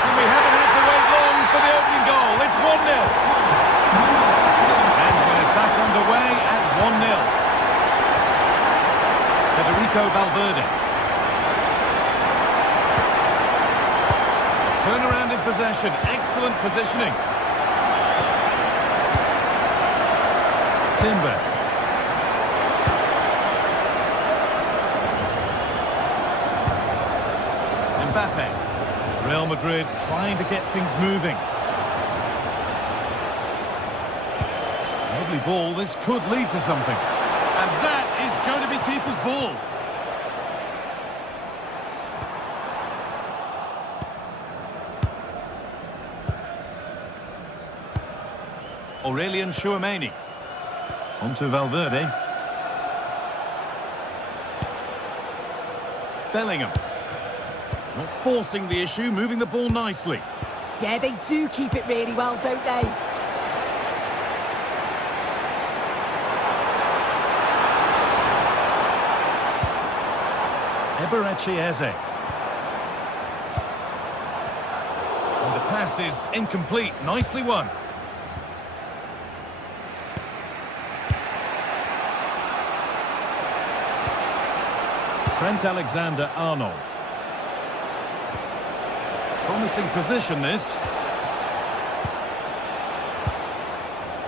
And we haven't had to wait long for the opening goal. It's 1-0. And we're back underway at 1-0. Federico Valverde. Turnaround in possession. Excellent positioning. Timber. Mbappe. Real Madrid trying to get things moving. Lovely ball, this could lead to something. And that is going to be keeper's ball. Aurelien Tchouameni. Onto Valverde. Bellingham. Not forcing the issue, moving the ball nicely. Yeah, they do keep it really well, don't they? Eberechi Eze. And the pass is incomplete. Nicely won. Trent Alexander-Arnold. Promising position, this.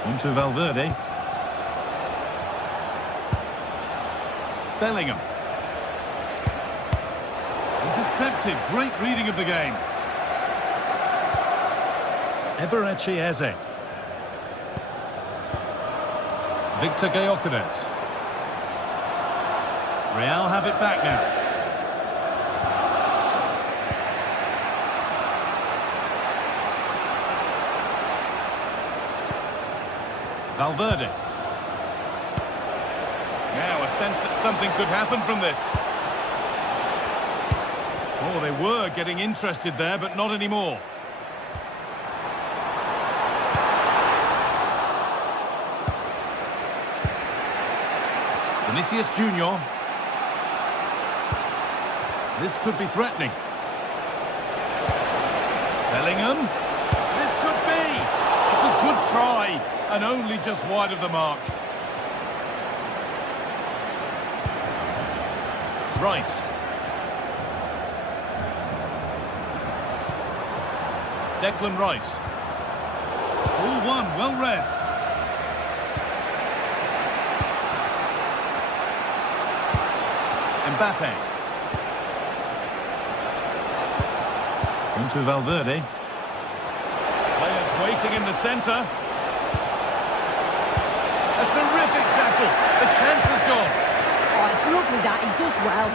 Onto Valverde. Bellingham. Intercepted. Great reading of the game. Eberechi Eze. Victor Gyökeres. Real have it back now. Valverde. Now a sense that something could happen from this. Oh, they were getting interested there, but not anymore. Vinicius Junior. This could be threatening. Bellingham. This could be. It's a good try. And only just wide of the mark. Rice. Declan Rice. All one, well read. Mbappe. Into Valverde. Players waiting in the centre. A terrific tackle. The chance is gone. Oh, it's lovely that. He does well.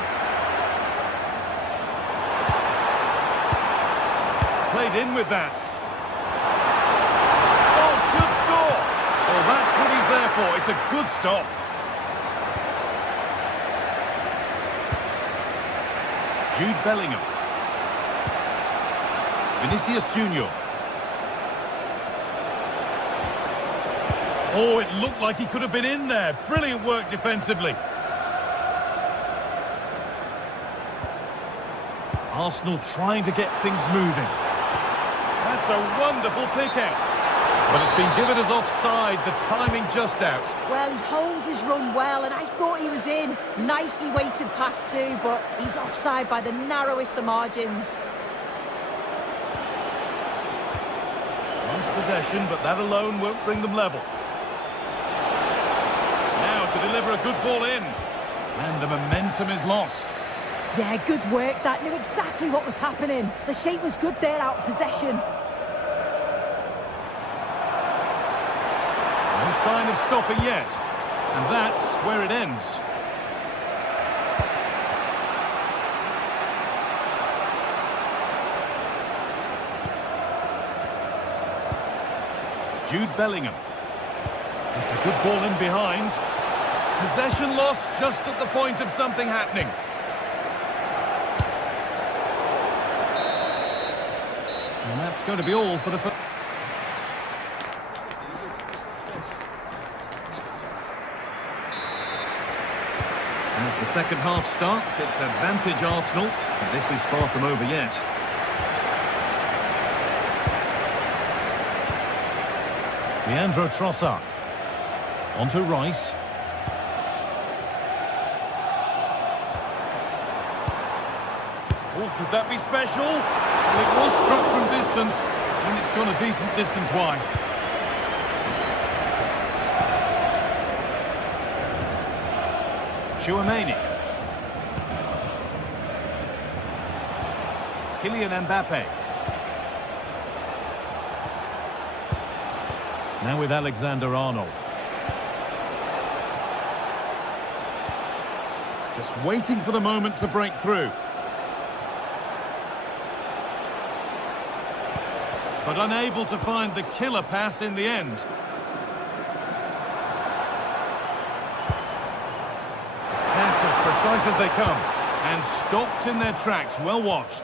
Played in with that. Oh, should score. Well, that's what he's there for. It's a good stop. Jude Bellingham. Vinicius Junior. Oh, it looked like he could have been in there. Brilliant work defensively. Arsenal trying to get things moving. That's a wonderful pick out. But it's been given as offside, the timing just out. Well, he holds his run well, and I thought he was in. Nicely weighted pass too, but he's offside by the narrowest of margins. Nice possession, but that alone won't bring them level. Now to deliver a good ball in. And the momentum is lost. Yeah, good work. That knew exactly what was happening. The shape was good there out of possession. No sign of stopping yet. And that's where it ends. Jude Bellingham. It's a good ball in behind. Possession lost just at the point of something happening. And that's going to be all for the first. And as the second half starts, it's advantage Arsenal, but this is far from over yet. Leandro Trossard. Onto Rice. Oh, could that be special? Well, it was struck from distance, and it's gone a decent distance wide. Chouameni. Kylian Mbappe. Now with Alexander-Arnold. Just waiting for the moment to break through. But unable to find the killer pass in the end. Pass as precise as they come. And stopped in their tracks. Well watched.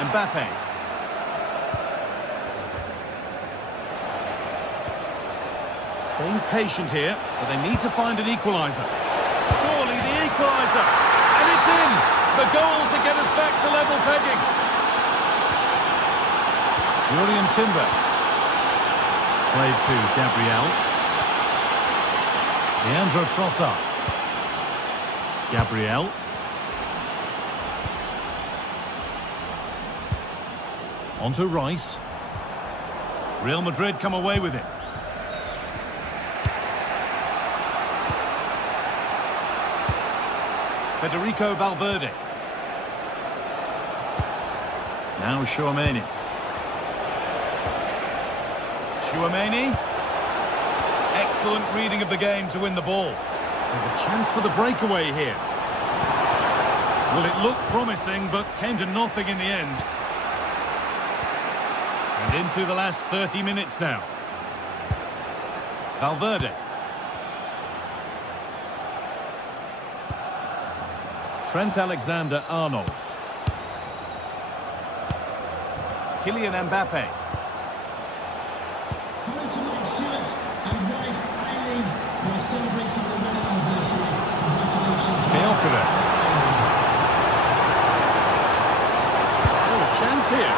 Mbappe. Staying patient here, but they need to find an equaliser. Surely the equaliser. And it's in! The goal to get us back to level pegging. Julian Timber. Played to Gabriel. Leandro Trossard. Gabriel. Onto Rice. Real Madrid come away with it. Federico Valverde. Now Chouameni. Chouameni. Excellent reading of the game to win the ball. There's a chance for the breakaway here. Well, it looked promising, but came to nothing in the end. And into the last 30 minutes now. Valverde. Trent Alexander-Arnold. Kylian Mbappe. Hello to Mike Stewart and wife Eileen, who are celebrating the wedding anniversary. Congratulations. Gyökeres. Oh, a chance here.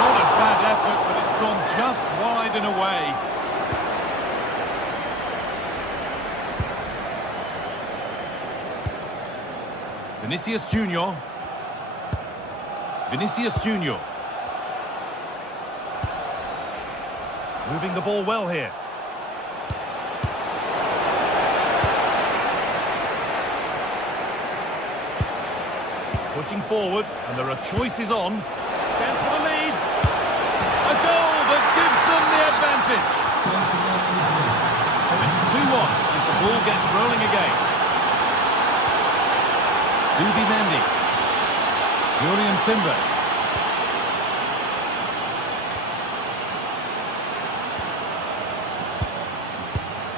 Not a bad effort, but it's gone just wide and away. Vinicius Junior. Vinicius Junior. Moving the ball well here. Pushing forward, and there are choices on. Chance for the lead. A goal that gives them the advantage. So it's 2-1 as the ball gets rolling again. Zubimendi. Julian Timber.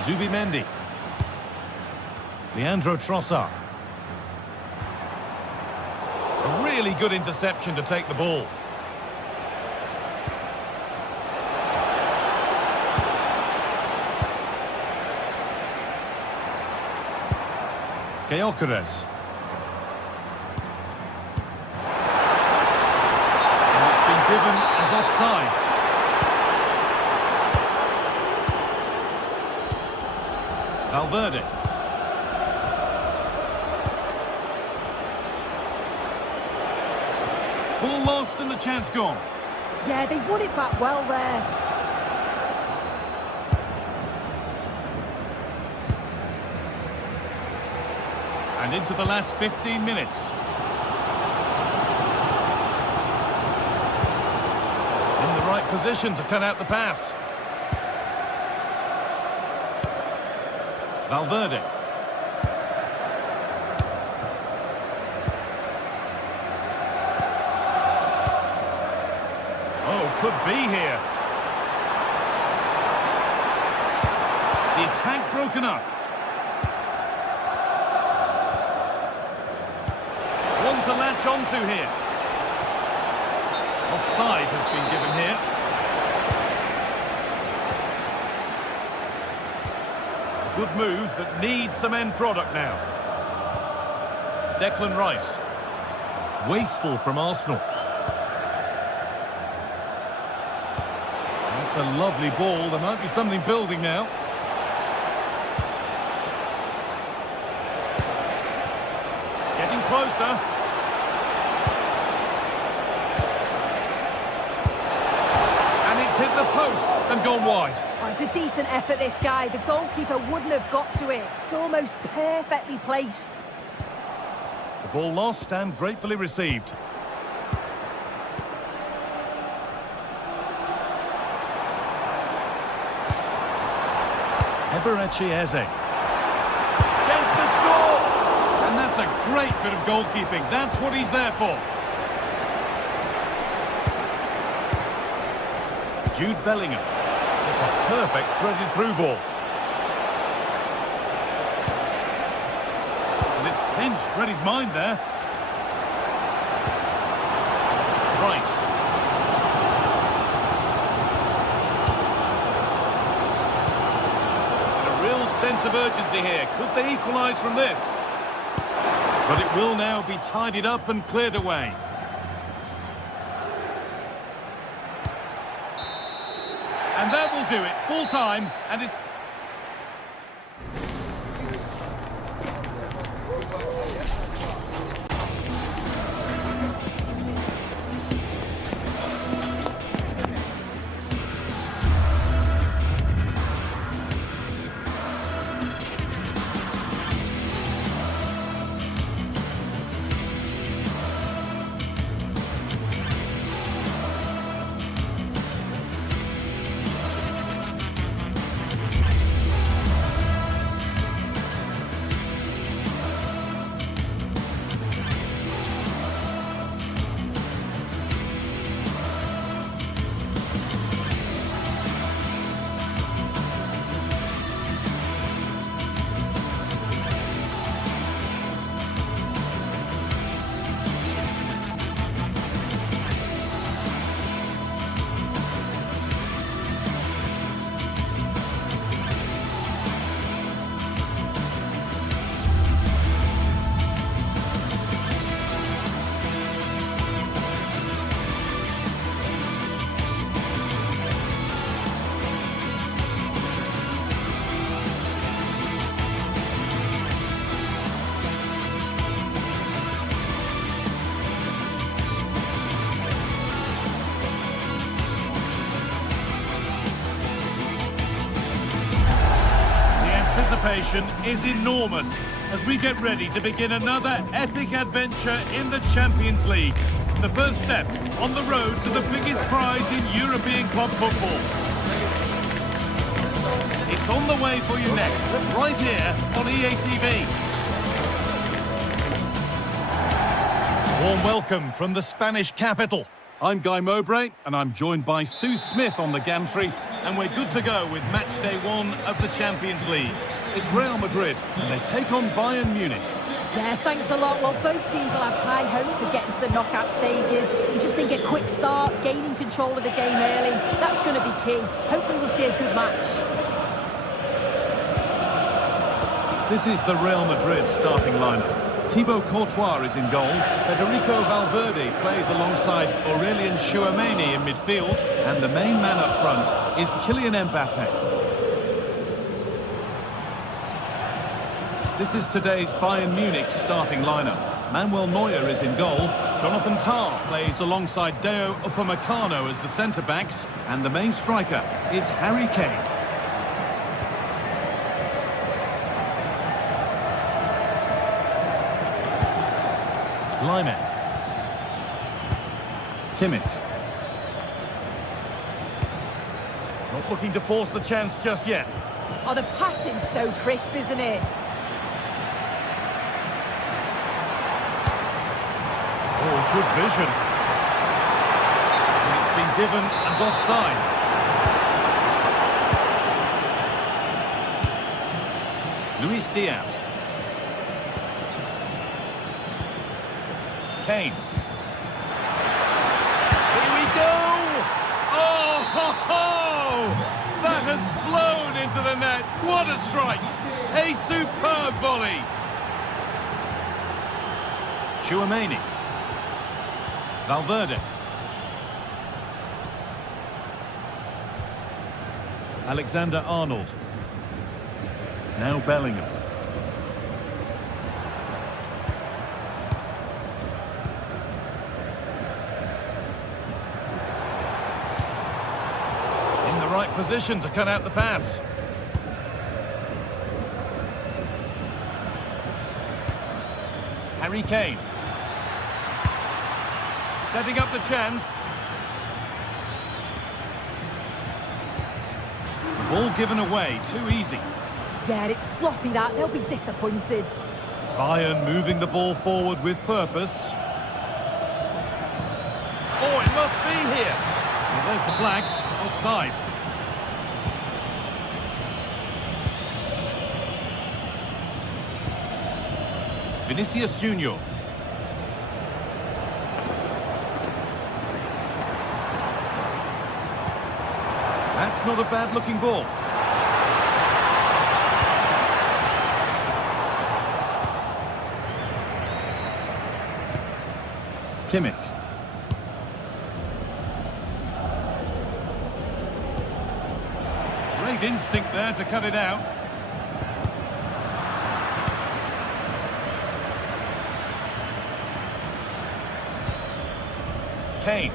Zubimendi. Leandro Trossard. A really good interception to take the ball. Gyökeres. And it's been given as offside. Valverde. Ball lost and the chance gone. Yeah, they won it back well there. And into the last 15 minutes. In the right position to cut out the pass. Valverde. Oh, could be here. The attack broken up. One to latch onto here. Offside has been given here. Good move, but needs some end product now. Declan Rice. Wasteful from Arsenal. That's a lovely ball. There might be something building now. Getting closer. And it's hit the post and gone wide. Oh, it's a decent effort, this guy. The goalkeeper wouldn't have got to it. It's almost perfectly placed. The ball lost and gratefully received. Eberechi Eze. Chance to score! And that's a great bit of goalkeeping. That's what he's there for. Jude Bellingham. It's a perfect threaded through ball. And it's pinched Reddy's mind there. Rice. And a real sense of urgency here. Could they equalise from this? But it will now be tidied up and cleared away. And that will do it, full time, and it's... Anticipation is enormous as we get ready to begin another epic adventure in the Champions League. The first step on the road to the biggest prize in European club football. It's on the way for you next, right here on EA TV. Warm welcome from the Spanish capital. I'm Guy Mowbray and I'm joined by Sue Smith on the gantry. And we're good to go with match day 1 of the Champions League. It's Real Madrid, and they take on Bayern Munich. Yeah, thanks a lot. Well, both teams will have high hopes of getting to the knockout stages. You just think a quick start, gaining control of the game early, that's going to be key. Hopefully we'll see a good match. This is the Real Madrid starting lineup. Thibaut Courtois is in goal. Federico Valverde plays alongside Aurelien Tchouameni in midfield. And the main man up front is Kylian Mbappe. This is today's Bayern Munich starting lineup. Manuel Neuer is in goal. Jonathan Tah plays alongside Deo Upamecano as the centre-backs. And the main striker is Harry Kane. Lyman. Kimmich. Not looking to force the chance just yet. Oh, the passing's so crisp, isn't it? Oh, good vision. And it's been given as offside. Luis Diaz. Kane. Here we go! Oh, ho, ho! That has flown into the net. What a strike! A superb volley. Tchouameni. Valverde. Alexander-Arnold. Now Bellingham. In the right position to cut out the pass. Harry Kane. Setting up the chance. The ball given away, too easy. Yeah, it's sloppy that. They'll be disappointed. Bayern moving the ball forward with purpose. Oh, it must be here. Well, there's the flag. Offside. Vinicius Junior. That's not a bad-looking ball. Kimmich. Great instinct there to cut it out. Kane.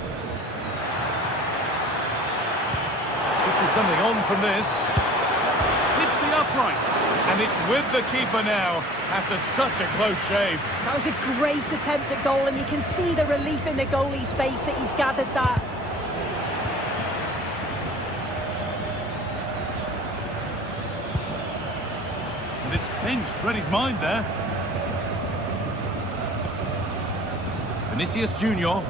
Could be something on from this. Hits the upright. And it's with the keeper now after such a close shave. That was a great attempt at goal, and you can see the relief in the goalie's face that he's gathered that. And it's pinched, read his mind there. Vinicius Junior.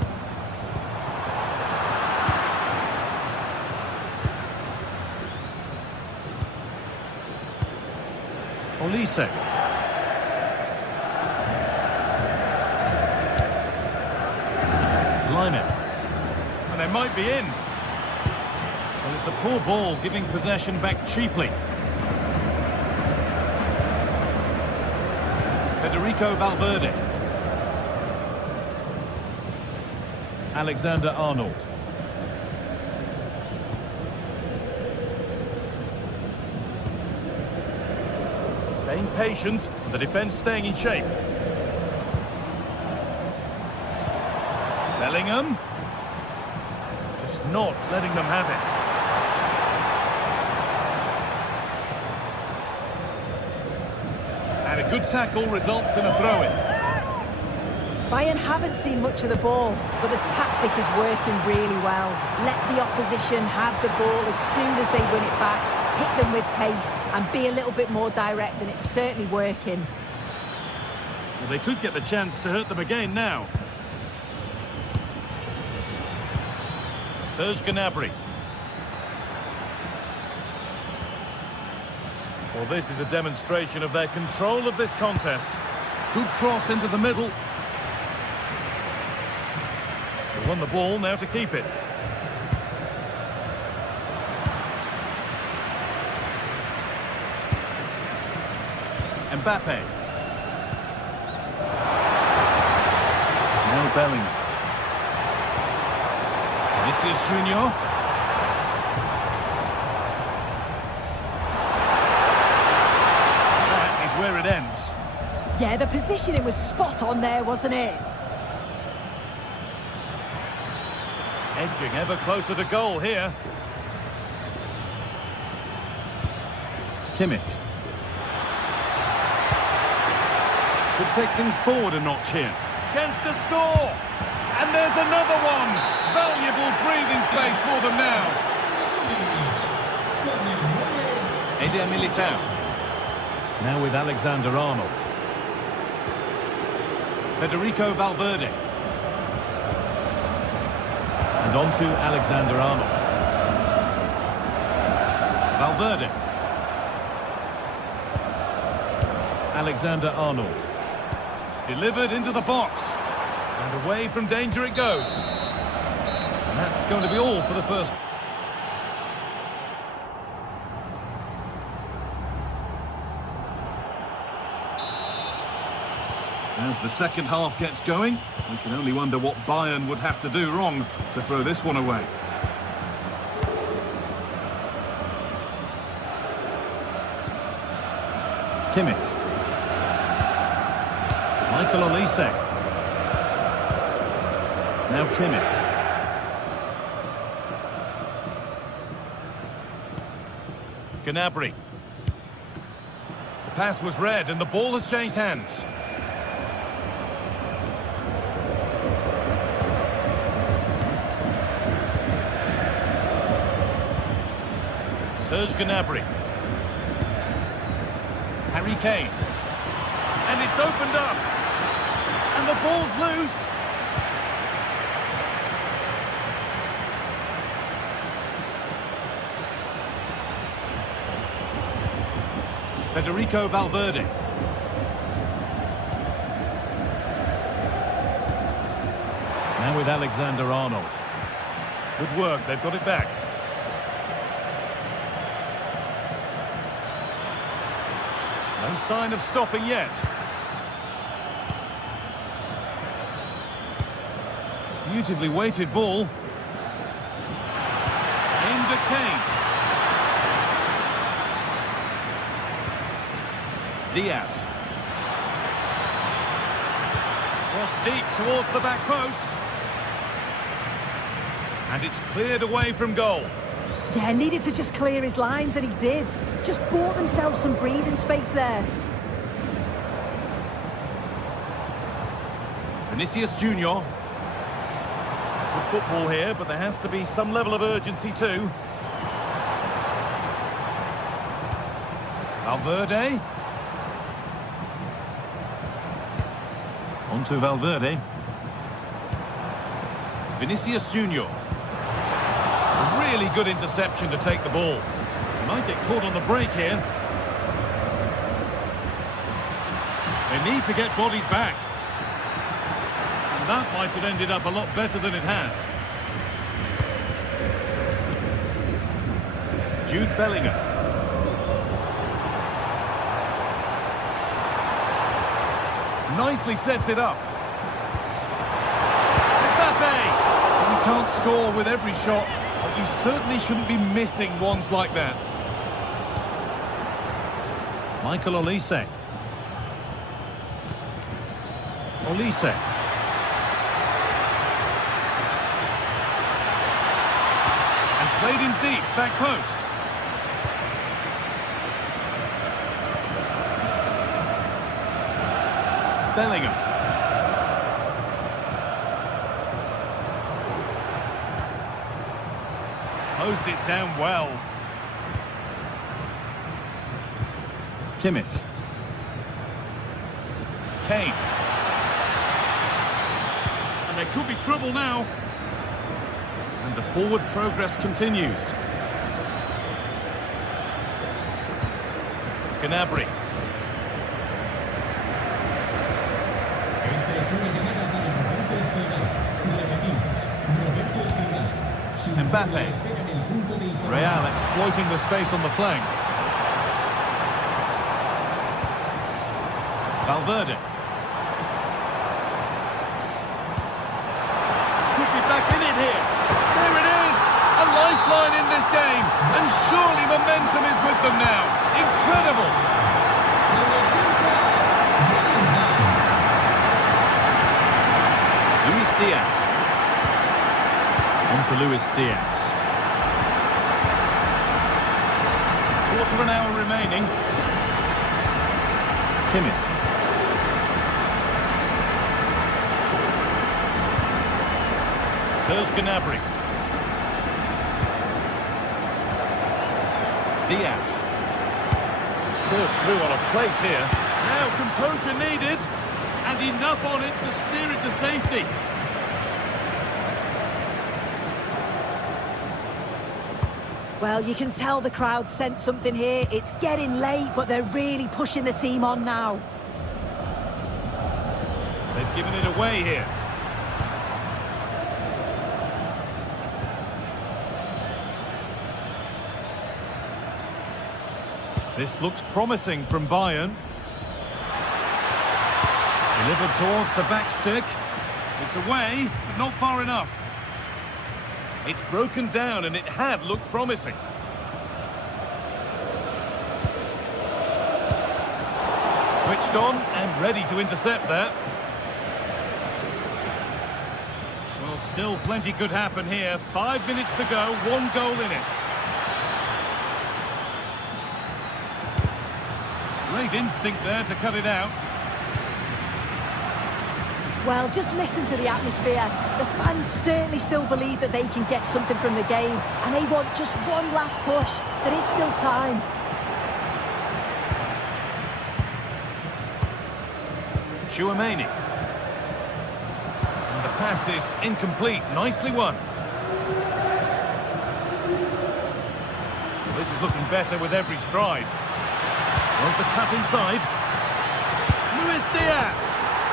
Olise. Lyman. And they might be in. Well, it's a poor ball, giving possession back cheaply. Federico Valverde. Alexander-Arnold. Staying patient, and the defence staying in shape. Bellingham. Just not letting them have it. And a good tackle results in a throw-in. Bayern haven't seen much of the ball, but the tactic is working really well. Let the opposition have the ball as soon as they win it back. Hit them with pace and be a little bit more direct, and it's certainly working. Well, they could get the chance to hurt them again now. Serge Gnabry. Well, this is a demonstration of their control of this contest. Good cross into the middle. They won the ball, now to keep it. Mbappe. Now Bellingham. Vinicius Junior. That is where it ends. Yeah, the positioning was spot on there, wasn't it? Edging ever closer to goal here. Kimmich. Could take things forward a notch here. Chance to score! And there's another one! Valuable breathing space for them now. Eder Militao. Now with Alexander-Arnold. Federico Valverde. And on to Alexander-Arnold. Valverde. Alexander-Arnold. Delivered into the box. And away from danger it goes. And that's going to be all for the first. As the second half gets going, we can only wonder what Bayern would have to do wrong to throw this one away. Kimmich. Michael Olise. Now Kimmich. Gnabry. The pass was read and the ball has changed hands. Serge Gnabry. Harry Kane. And it's opened up. And the ball's loose. Federico Valverde. Now with Alexander-Arnold. Good work, they've got it back. No sign of stopping yet. Beautifully weighted ball. Aimed at Kane. Diaz. Cross deep towards the back post. And it's cleared away from goal. Yeah, needed to just clear his lines, and he did. Just bought themselves some breathing space there. Vinicius Junior. Good football here, but there has to be some level of urgency too. Valverde. On to Valverde. Vinicius Junior. A really good interception to take the ball. He might get caught on the break here. They need to get bodies back. And that might have ended up a lot better than it has. Jude Bellingham. Nicely sets it up. Mbappe! You can't score with every shot, but you certainly shouldn't be missing ones like that. Michael Olise. Olise. And played in deep, back post. Bellingham. Closed it down well. Kimmich. Kane. And there could be trouble now. And the forward progress continues. Gnabry. Mbappe. Real exploiting the space on the flank. Valverde. Could be back in it here. There it is! A lifeline in this game. And surely momentum is with them now. Incredible! Luis Diaz. On to Luis Diaz. Quarter of an hour remaining. Kimmich. Serge Gnabry. Diaz. Served through on a plate here. Now composure needed. And enough on it to steer it to safety. Well, you can tell the crowd sensed something here. It's getting late, but they're really pushing the team on now. They've given it away here. This looks promising from Bayern. Delivered towards the back stick. It's away, but not far enough. It's broken down and it had looked promising. Switched on and ready to intercept that. Well, still plenty could happen here. 5 minutes to go, 1 goal in it. Great instinct there to cut it out. Well, just listen to the atmosphere. The fans certainly still believe that they can get something from the game, and they want just one last push. There is still time. Tchouaméni. And the pass is incomplete. Nicely won. Well, this is looking better with every stride. Was the cut inside. Luis Diaz.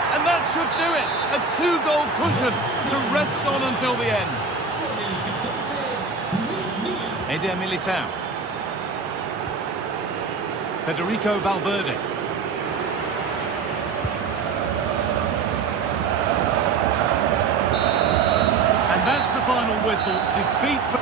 And that should do it. A 2-goal cushion to rest on until the end. Eder Militao. Federico Valverde. And that's the final whistle. Defeat for...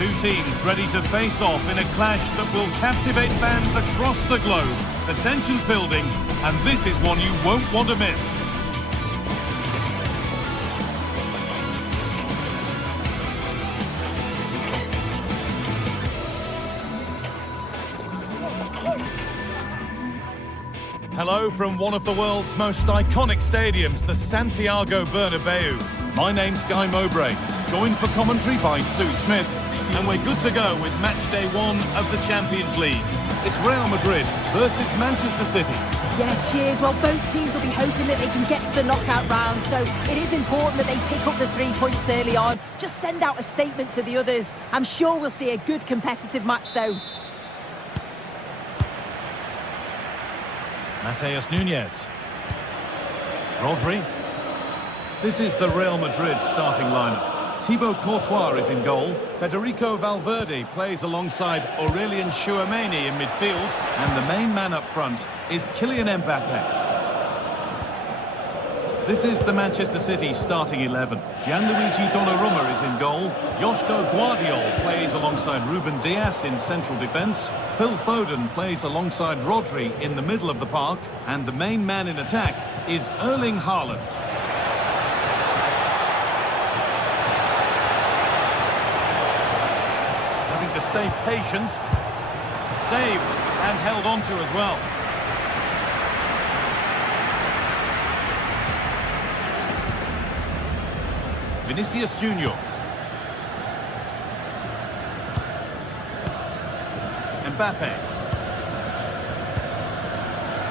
Two teams ready to face off in a clash that will captivate fans across the globe. The tension's building, and this is one you won't want to miss. Hello from one of the world's most iconic stadiums, the Santiago Bernabeu. My name's Guy Mowbray, joined for commentary by Sue Smith. And we're good to go with match day 1 of the Champions League. It's Real Madrid versus Manchester City. Yeah, cheers. Well, both teams will be hoping that they can get to the knockout round, so it is important that they pick up the 3 points early on. Just send out a statement to the others. I'm sure we'll see a good competitive match, though. Mateus Nunes. Rodri. This is the Real Madrid starting lineup. Thibaut Courtois is in goal. Federico Valverde plays alongside Aurelien Tchouameni in midfield. And the main man up front is Kylian Mbappe. This is the Manchester City starting 11. Gianluigi Donnarumma is in goal. Joško Guardiol plays alongside Ruben Dias in central defence. Phil Foden plays alongside Rodri in the middle of the park. And the main man in attack is Erling Haaland. Having to stay patient. Saved and held on to as well. Vinicius Junior. Mbappe.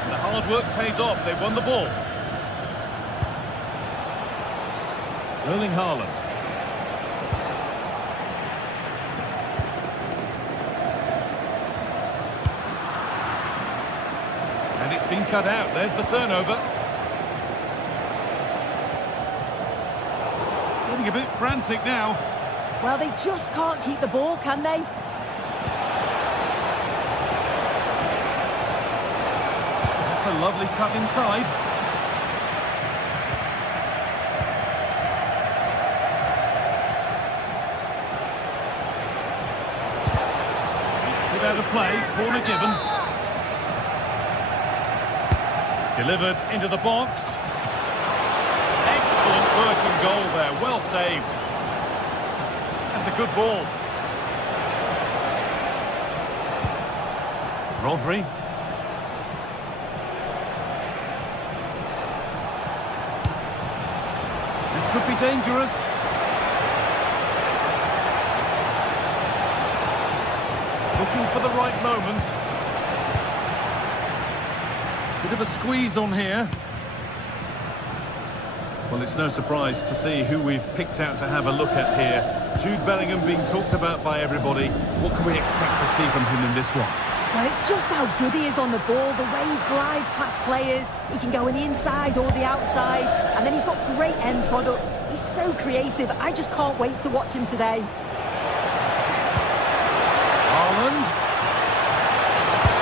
The hard work pays off. They won the ball. Erling Haaland. And it's been cut out. There's the turnover. Getting a bit frantic now. Well, they just can't keep the ball, can they? That's a lovely cut inside. It's put out of play, corner given. Delivered into the box. Excellent working goal there, well saved. That's a good ball. Rodri. This could be dangerous. Looking for the right moment. Bit of a squeeze on here. Well, it's no surprise to see who we've picked out to have a look at here. Jude Bellingham being talked about by everybody. What can we expect to see from him in this one? Well, it's just how good he is on the ball, the way he glides past players. He can go in the inside or the outside, and then he's got great end product. He's so creative. I just can't wait to watch him today. Haaland.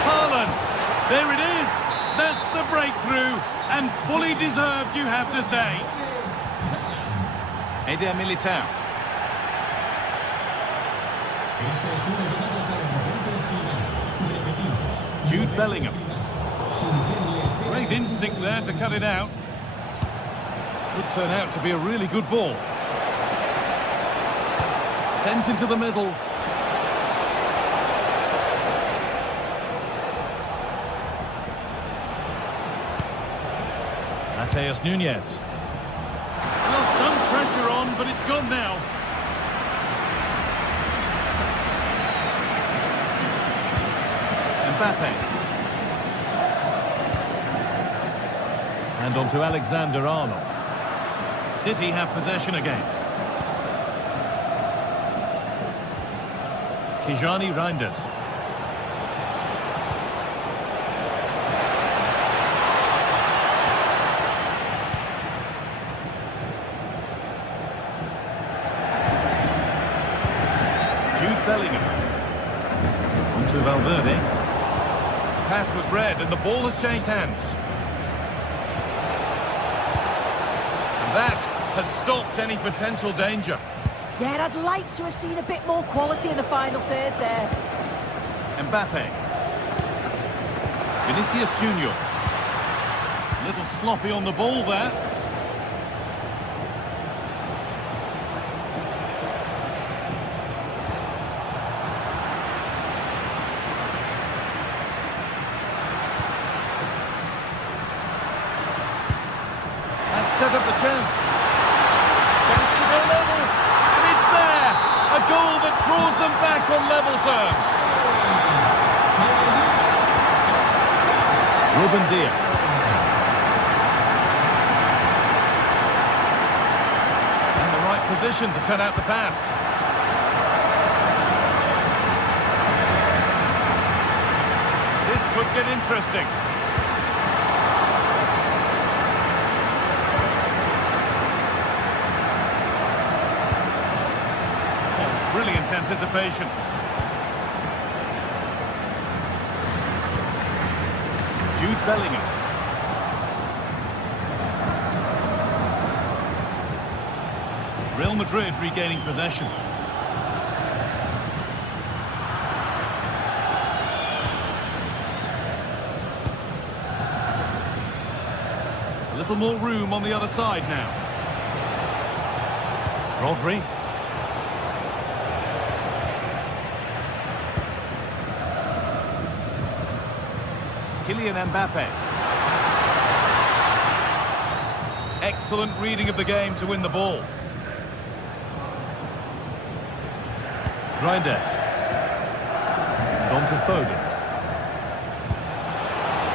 Haaland. There it is. That's the breakthrough, and fully deserved, you have to say. Eder Militao. Jude Bellingham. Great instinct there to cut it out. Could turn out to be a really good ball. Sent into the middle. Mateus Nunes. Well, some pressure on, but it's gone now. Mbappe. And on to Alexander-Arnold. City have possession again. Tijani Reinders. Jude Bellingham. On to Valverde. Pass was read and the ball has changed hands. And that has stopped any potential danger. Yeah, I'd like to have seen a bit more quality in the final third there. Mbappe. Vinicius Junior. A little sloppy on the ball there. Set up the chance. Chance to go level. And it's there. A goal that draws them back on level terms. Ruben Dias. In the right position to cut out the pass. This could get interesting. anticipation. Jude Bellingham. Real Madrid regaining possession. A little more room on the other side now. Rodri. Kylian Mbappe. Excellent reading of the game to win the ball. Reinders. And on to Foden.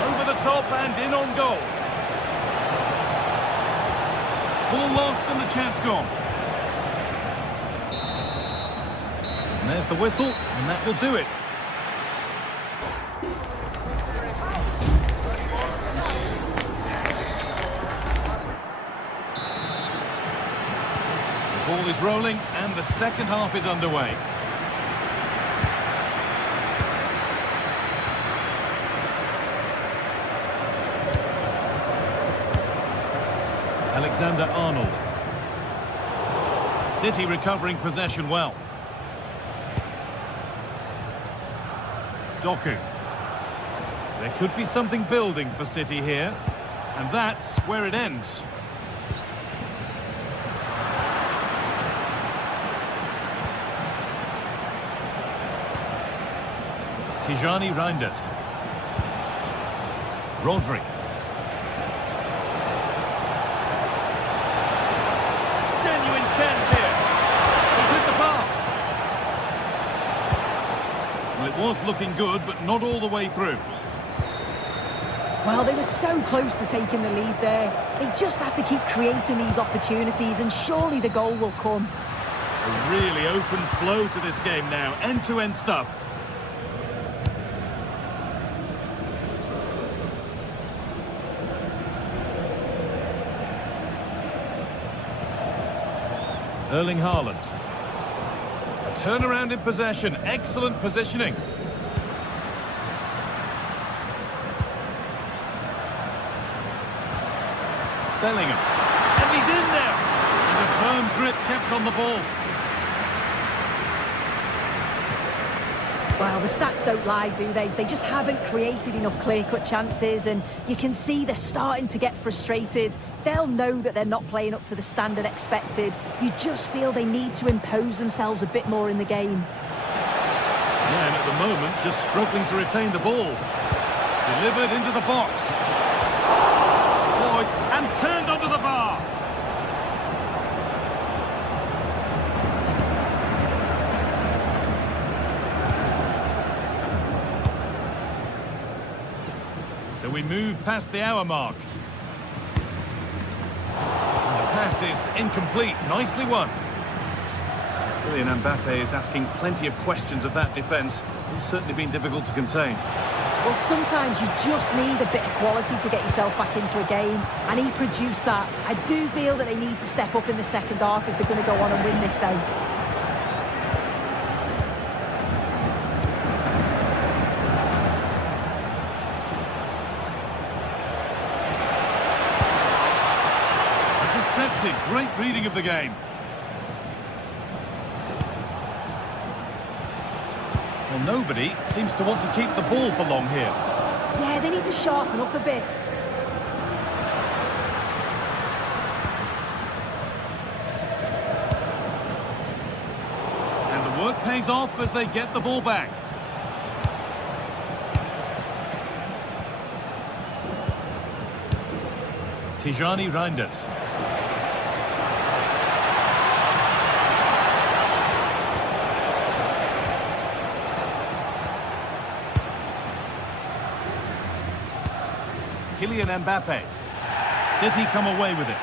Over the top and in on goal. Ball lost and the chance gone. And there's the whistle, and that will do it. The ball is rolling, and the second half is underway. Alexander-Arnold. City recovering possession well. Doku. There could be something building for City here, and that's where it ends. Tijani Reinders. Rodri. Genuine chance here. He's hit the bar. Well, it was looking good, but not all the way through. Well, they were so close to taking the lead there. They just have to keep creating these opportunities, and surely the goal will come. A really open flow to this game now. End-to-end stuff. Erling Haaland. A turnaround in possession. Excellent positioning. Bellingham. And he's in there. And a firm grip kept on the ball. Well, the stats don't lie, do they? They just haven't created enough clear-cut chances, and you can see they're starting to get frustrated. They'll know that they're not playing up to the standard expected. You just feel they need to impose themselves a bit more in the game. Yeah, and at the moment, just struggling to retain the ball. Delivered into the box. Forward and turned onto the bar. So we move past the hour mark. And the pass is incomplete. Nicely won. Kylian Mbappe is asking plenty of questions of that defence. It's certainly been difficult to contain. Well, sometimes you just need a bit of quality to get yourself back into a game, and he produced that. I do feel that they need to step up in the second half if they're going to go on and win this, though. Great reading of the game. Well, nobody seems to want to keep the ball for long here. Yeah, they need to sharpen up a bit. And the work pays off as they get the ball back. Tijani Reinders. Kylian Mbappe. City come away with it.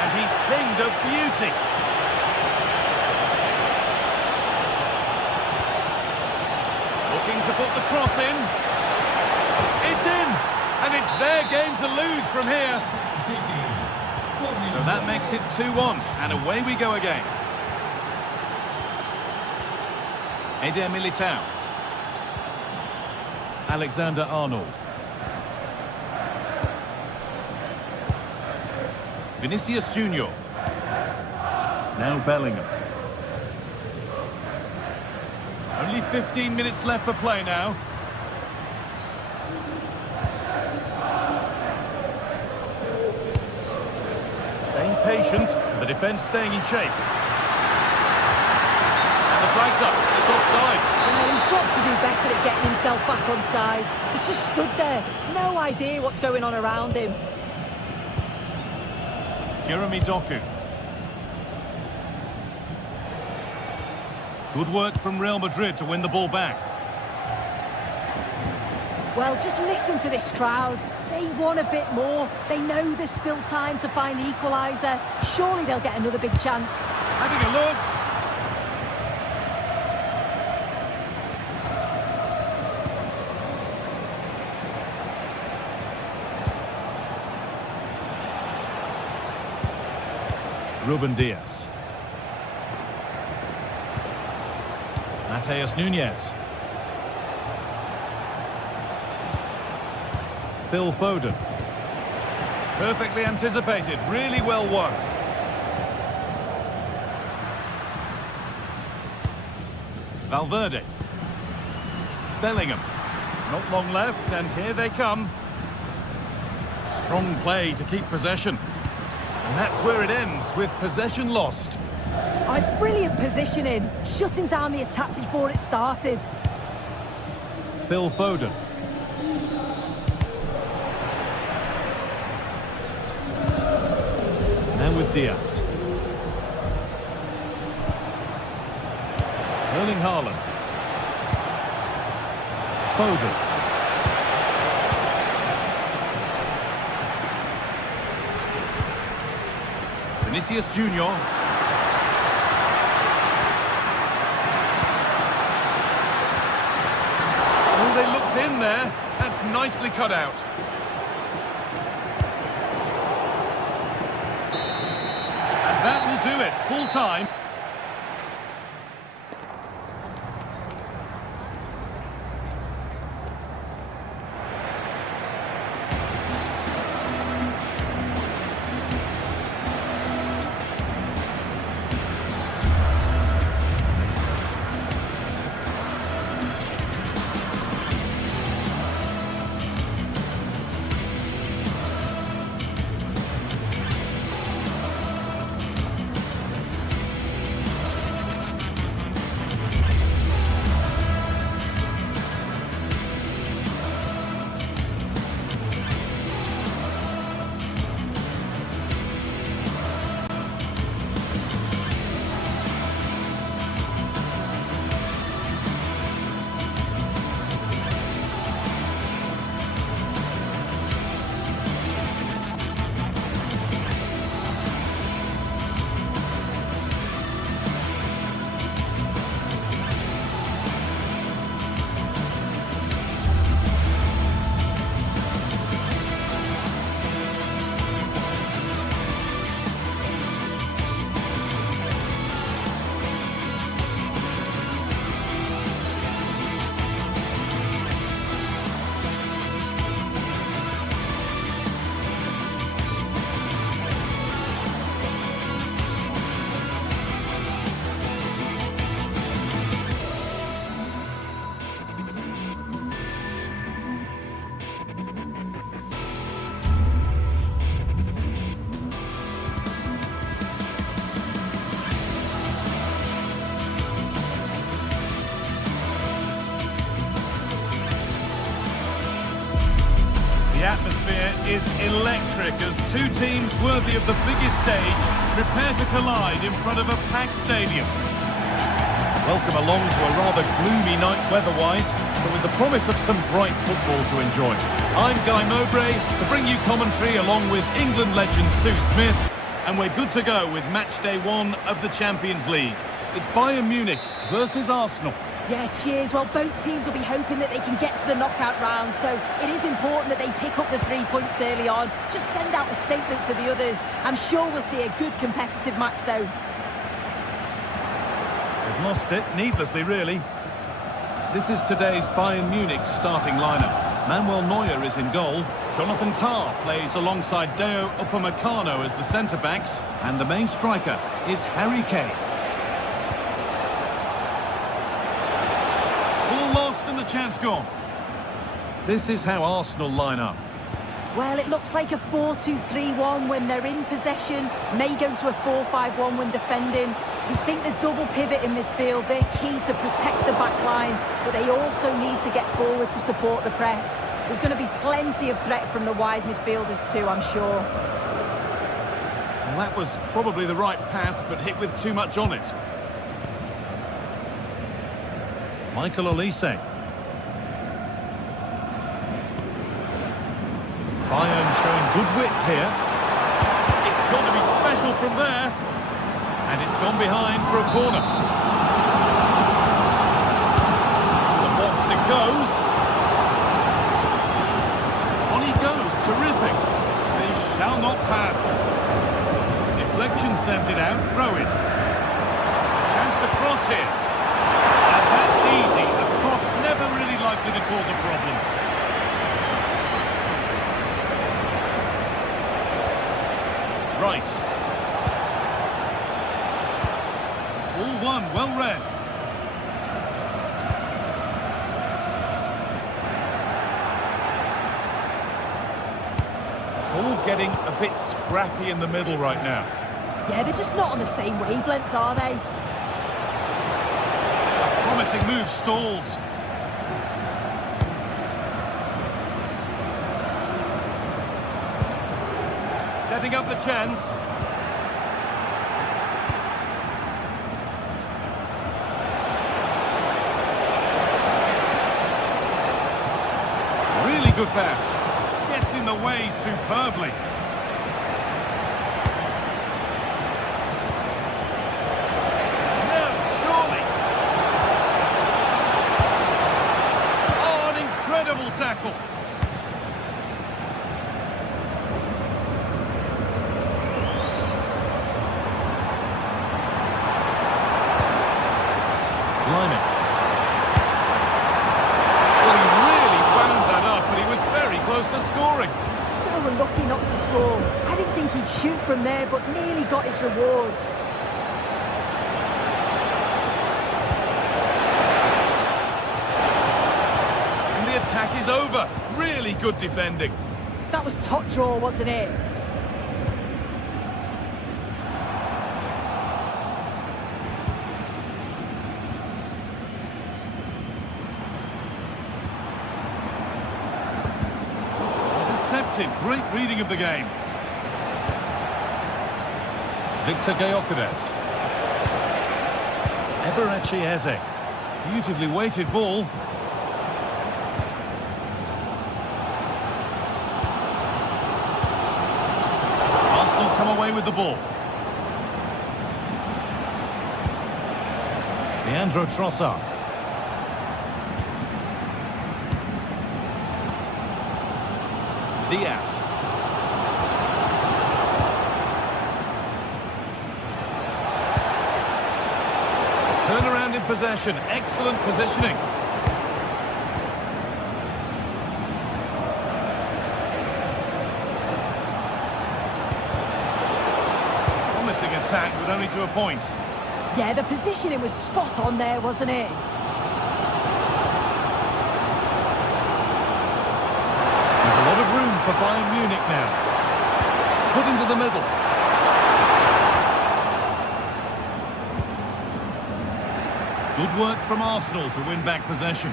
And he's pinged a beauty. Looking to put the cross in. It's in! And it's their game to lose from here. So that makes it 2-1, and away we go again. Eder Militao. Alexander-Arnold. Vinicius Junior. Now Bellingham. Only 15 minutes left for play now. Staying patient, the defence staying in shape. And the flag's up, it's offside. Well, he's got to do better at getting himself back on side. He's just stood there, no idea what's going on around him. Jeremy Doku. Good work from Real Madrid to win the ball back. Well, just listen to this crowd. They want a bit more. They know there's still time to find the equaliser. Surely they'll get another big chance. Having a look. Ruben Diaz. Mateus Nunes. Phil Foden. Perfectly anticipated, really well won. Valverde. Bellingham. Not long left, and here they come. Strong play to keep possession. And that's where it ends, with possession lost. Oh, it's brilliant positioning, shutting down the attack before it started. Phil Foden. Now with Diaz. Erling Haaland. Foden. Vinicius Junior. Oh, they looked in there. That's nicely cut out. And that will do it. Full time. The atmosphere is electric as two teams worthy of the biggest stage prepare to collide in front of a packed stadium. Welcome along to a rather gloomy night weather-wise, but with the promise of some bright football to enjoy. I'm Guy Mowbray to bring you commentary along with England legend Sue Smith, and we're good to go with match day 1 of the Champions League. It's Bayern Munich versus Arsenal. Yeah, cheers. Well, both teams will be hoping that they can get to the knockout round, so it is important that they pick up the 3 points early on. Just send out a statement to the others. I'm sure we'll see a good competitive match, though. They've lost it, needlessly, really. This is today's Bayern Munich starting lineup. Manuel Neuer is in goal. Jonathan Tah plays alongside Deo Upamecano as the centre-backs. And the main striker is Harry Kane. Ball lost and the chance gone. This is how Arsenal line up. Well, it looks like a 4-2-3-1 when they're in possession. May go to a 4-5-1 when defending. We think the double pivot in midfield, they're key to protect the back line, but they also need to get forward to support the press. There's going to be plenty of threat from the wide midfielders too, I'm sure. Well, that was probably the right pass, but hit with too much on it. Michael Olise. Bayern showing good width here. It's got to be special from there. And it's gone behind for a corner. The box it goes. On he goes, terrific. They shall not pass. Deflection sends it out, throw in. Chance to cross here. And that's easy. A cross never really likely to cause a problem. Rice. All one, well read. It's all getting a bit scrappy in the middle right now. Yeah, they're just not on the same wavelength, are they? A promising move stalls. Setting up the chance. Really good pass. Gets in the way superbly. No, surely. Oh, an incredible tackle. To scoring. So unlucky not to score. I didn't think he'd shoot from there, but nearly got his rewards. And the attack is over. Really good defending. That was top draw, wasn't it? Great reading of the game. Victor Gyökeres. Eberechi Eze. Beautifully weighted ball. Arsenal come away with the ball. Leandro Trossard. Diaz. Turnaround in possession. Excellent positioning. Promising attack, but only to a point. Yeah, the positioning was spot on there, wasn't it? For Bayern Munich now. Put into the middle. Good work from Arsenal to win back possession.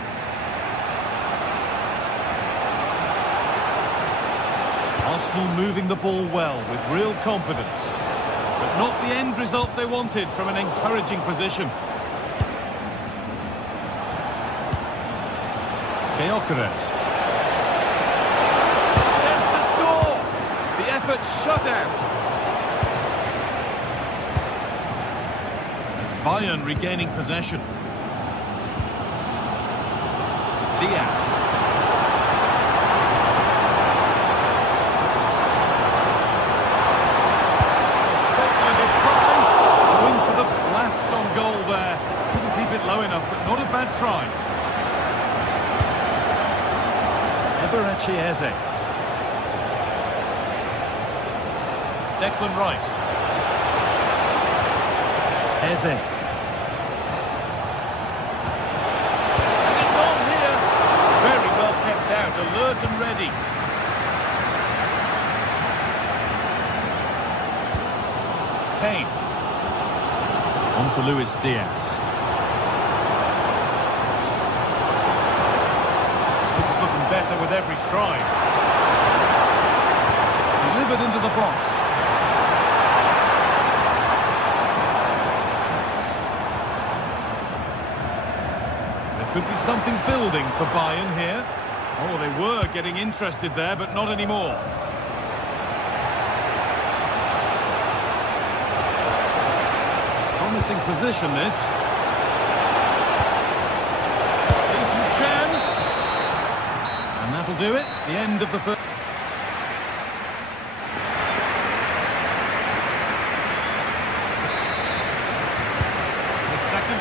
Arsenal moving the ball well with real confidence. But not the end result they wanted from an encouraging position. Gyökeres. Effort shut out. Bayern regaining possession. Diaz. Speculative try. Going for the blast on goal there. Couldn't keep it low enough, but not a bad try. Eze. Declan Rice. Eze. And it's on here. Very well kept out, alert and ready. Kane. On to Luis Diaz. This is looking better with every stride. Delivered into the box. Could be something building for Bayern here. Oh, they were getting interested there, but not anymore. Promising position, this. Decent chance. And that'll do it. The end of the first.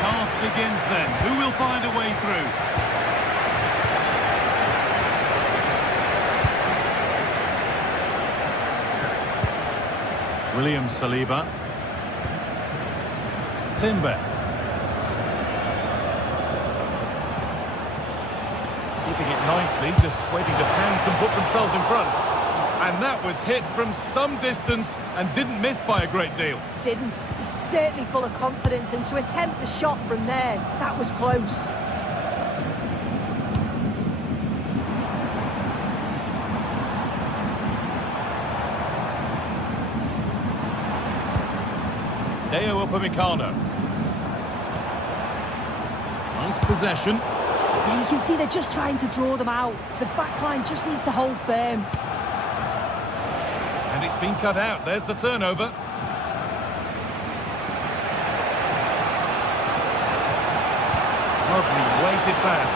Half begins then. Who will find a way through? William Saliba. Timber. Keeping it nicely, just waiting to pounce and put themselves in front. And that was hit from some distance and didn't miss by a great deal. Didn't. He's certainly full of confidence, and to attempt the shot from there, that was close. Deo Upamecano. Nice possession. Yeah, you can see they're just trying to draw them out. The back line just needs to hold firm. And it's been cut out. There's the turnover. Lovely weighted pass.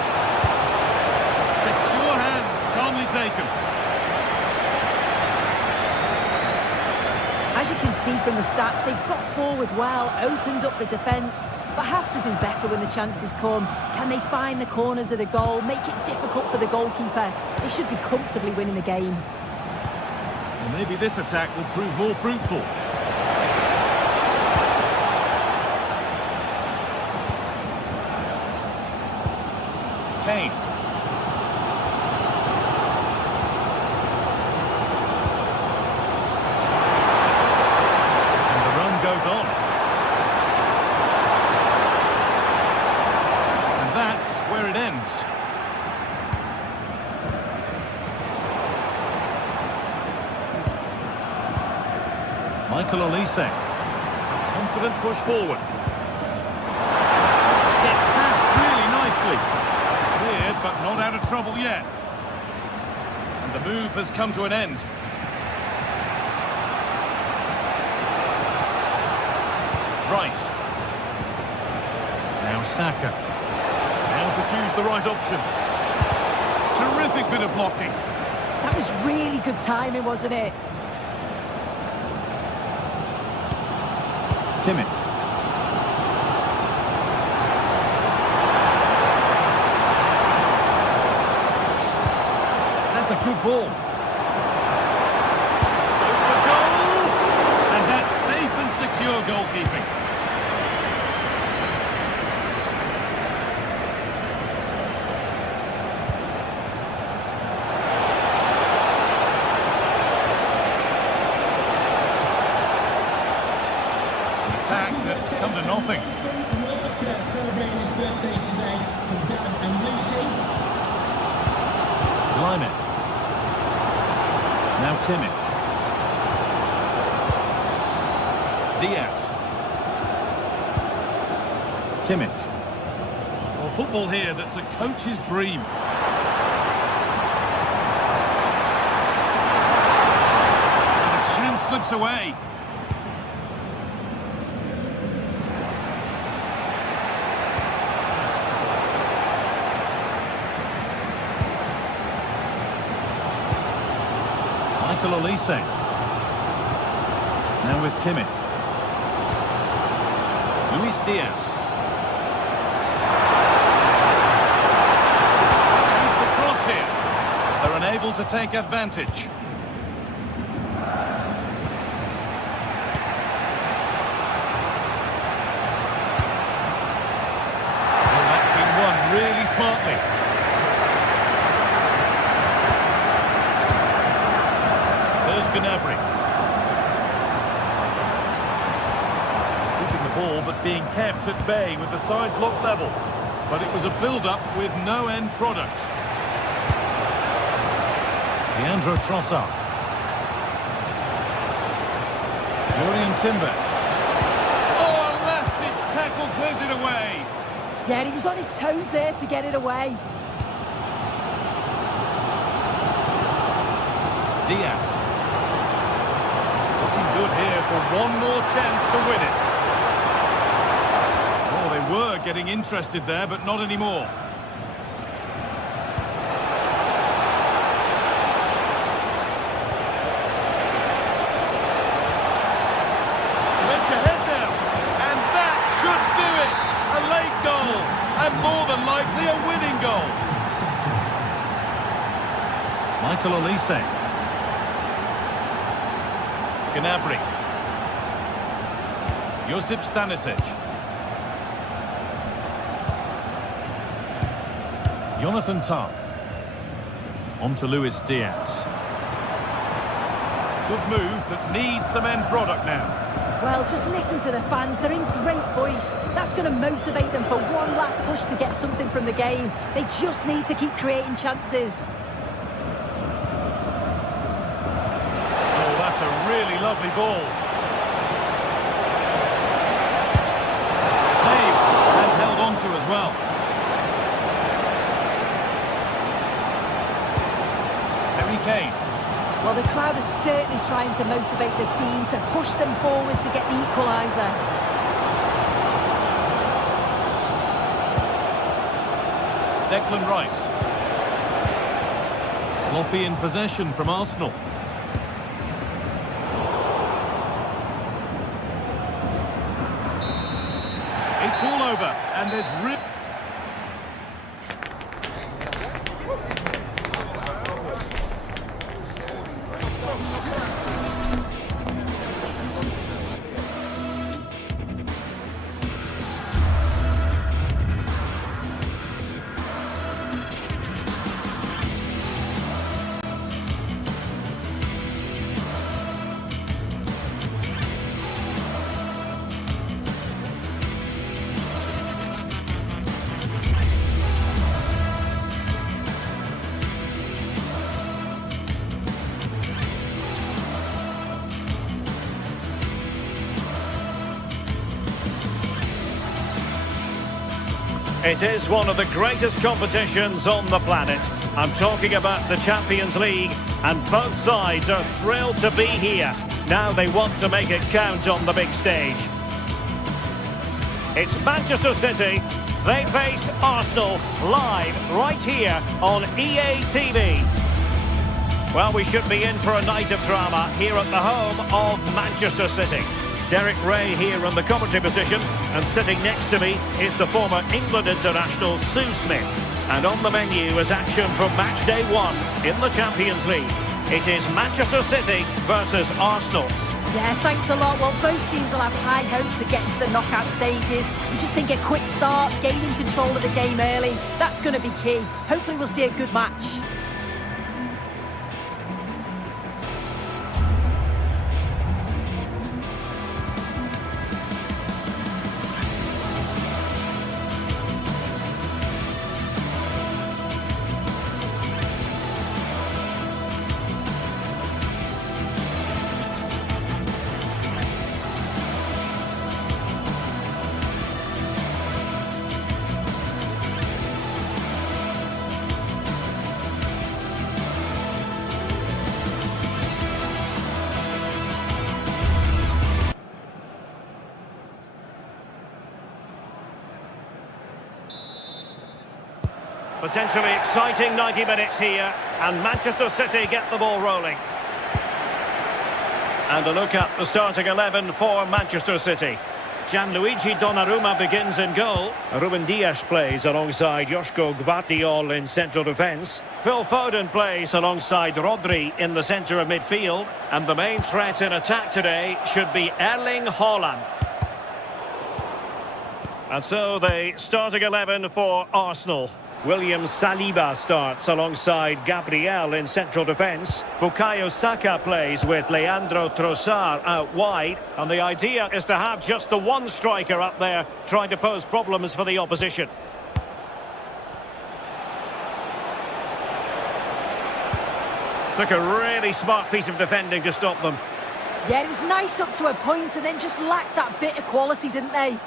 Secure hands, calmly taken. As you can see from the stats, they've got forward well, opened up the defence, but have to do better when the chances come. Can they find the corners of the goal, make it difficult for the goalkeeper? They should be comfortably winning the game. Well, maybe this attack will prove more fruitful. Kane. And the run goes on. And that's where it ends. Michael Olise. It's a confident push forward. Gets past really nicely. Cleared, but not out of trouble yet. And the move has come to an end. Rice. Now Saka. Now to choose the right option. Terrific bit of blocking. That was really good timing, wasn't it? Kimmich. That's a good ball. Goes for goal! And that's safe and secure goalkeeping. That's come to nothing. Celebrating his birthday today from Dad and Lucy. Line. Now Kimmich. Diaz. Kimmich. Well, football here that's a coach's dream. And the chance slips away. Michael Olise. Now with Kimmich. Luis Diaz. Chance to cross here. They're unable to take advantage. Oh, that's been won really smartly. Gnabry. Keeping the ball but being kept at bay with the sides locked level. But it was a build-up with no end product. Leandro Trossard. Julian Timber. Oh, a last-ditch tackle clears it away. Yeah, he was on his toes there to get it away. Diaz. Good here for one more chance to win it. Oh, they were getting interested there, but not anymore. To edge ahead now, and that should do it. A late goal, and more than likely a winning goal. Michael Olise. Gnabry. Josip Stanisic. Jonathan Tah. On to Luis Diaz. Good move that needs some end product now. Well, just listen to the fans. They're in great voice. That's going to motivate them for one last push to get something from the game. They just need to keep creating chances. That's a really lovely ball. Saved and held on to as well. Harry Kane. Well, the crowd is certainly trying to motivate the team to push them forward to get the equaliser. Declan Rice. Sloppy in possession from Arsenal. It's all over, and there's It is one of the greatest competitions on the planet. I'm talking about the Champions League, and both sides are thrilled to be here. Now they want to make it count on the big stage. It's Manchester City. They face Arsenal live right here on EA TV. Well, we should be in for a night of drama here at the home of Manchester City. Derek Ray here in the commentary position, and sitting next to me is the former England international Sue Smith. And on the menu is action from match day 1 in the Champions League. It is Manchester City versus Arsenal. Yeah, thanks a lot. Well, both teams will have high hopes of getting to the knockout stages. We just think a quick start, gaining control of the game early, that's going to be key. Hopefully we'll see a good match. Potentially exciting 90 minutes here, and Manchester City get the ball rolling. And a look at the starting 11 for Manchester City. Gianluigi Donnarumma begins in goal. Ruben Dias plays alongside Joško Gvardiol in central defence. Phil Foden plays alongside Rodri in the centre of midfield. And the main threat in attack today should be Erling Haaland. And so the starting 11 for Arsenal. William Saliba starts alongside Gabriel in central defence. Bukayo Saka plays with Leandro Trossard out wide. And the idea is to have just the one striker up there trying to pose problems for the opposition. Took a really smart piece of defending to stop them. Yeah, it was nice up to a point and then just lacked that bit of quality, didn't they?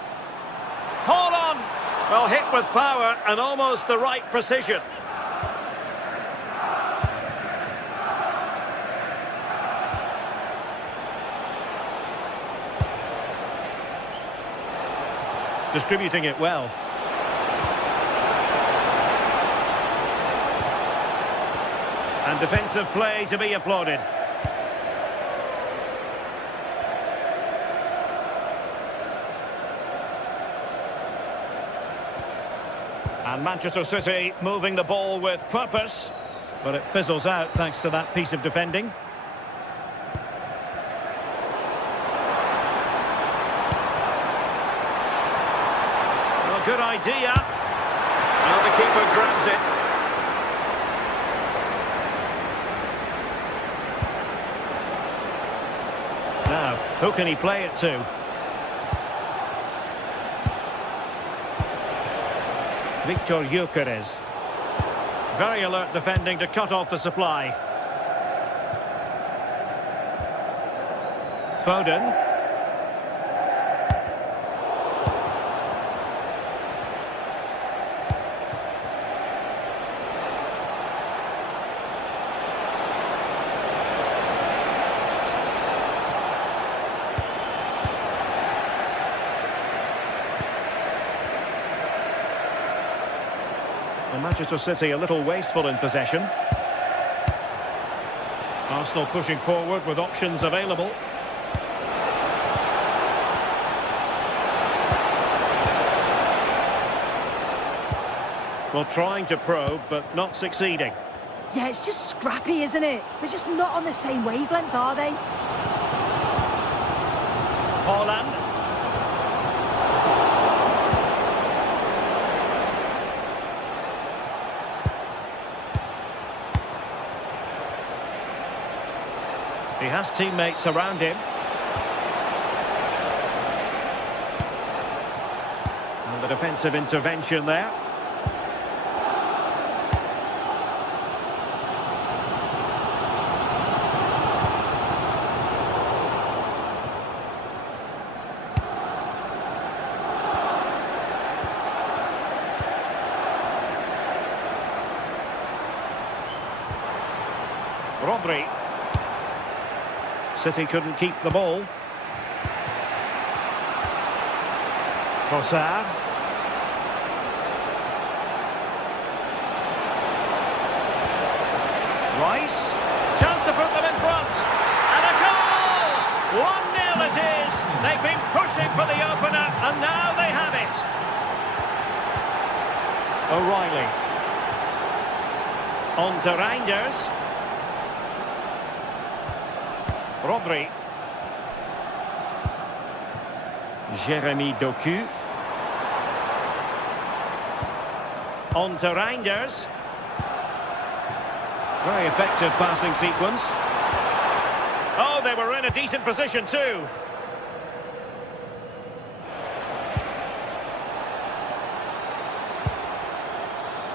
Hold on! Well, hit with power and almost the right precision. Distributing it well. And defensive play to be applauded. And Manchester City moving the ball with purpose, but it fizzles out thanks to that piece of defending. Well, good idea. Well, the keeper grabs it. Now, who can he play it to? Victor Gyökeres. Very alert defending to cut off the supply. Foden. Manchester City a little wasteful in possession. Arsenal pushing forward with options available. Well, trying to probe, but not succeeding. Yeah, it's just scrappy, isn't it? They're just not on the same wavelength, are they? Haaland. He has teammates around him. And the defensive intervention there. Rodri. City couldn't keep the ball. Trossard. Rice. Chance to put them in front. And a goal! 1-0 it is. They've been pushing for the opener, and now they have it. O'Reilly. On to Reinders. Rodri. Jeremy Doku. On to Reinders. Very effective passing sequence. Oh, they were in a decent position too.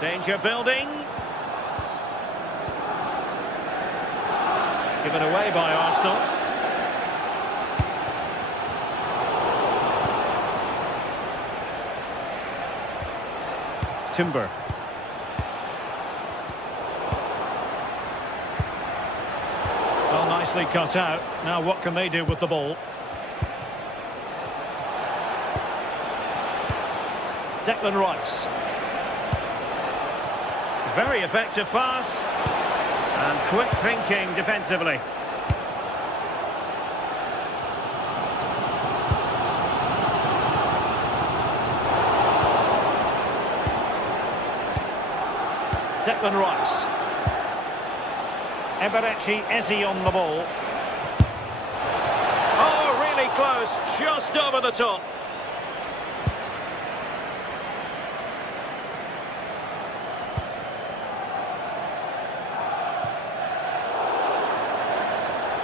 Danger building. Given away by Arsenal. Timber. Well, nicely cut out. Now what can they do with the ball? Declan Rice. Very effective pass. And quick thinking defensively. Declan Rice. Eberechi Eze on the ball. Oh, really close, just over the top.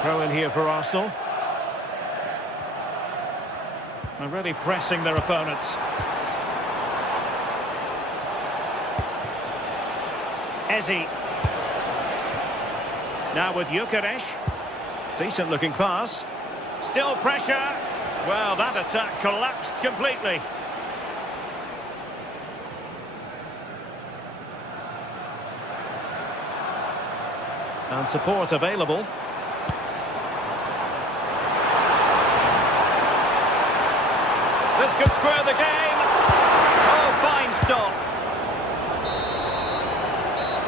Throw in here for Arsenal. They're really pressing their opponents. Eze. Now with Gyökeres. Decent looking pass. Still pressure. Well, that attack collapsed completely. And support available. This could square the game. Oh, fine stop.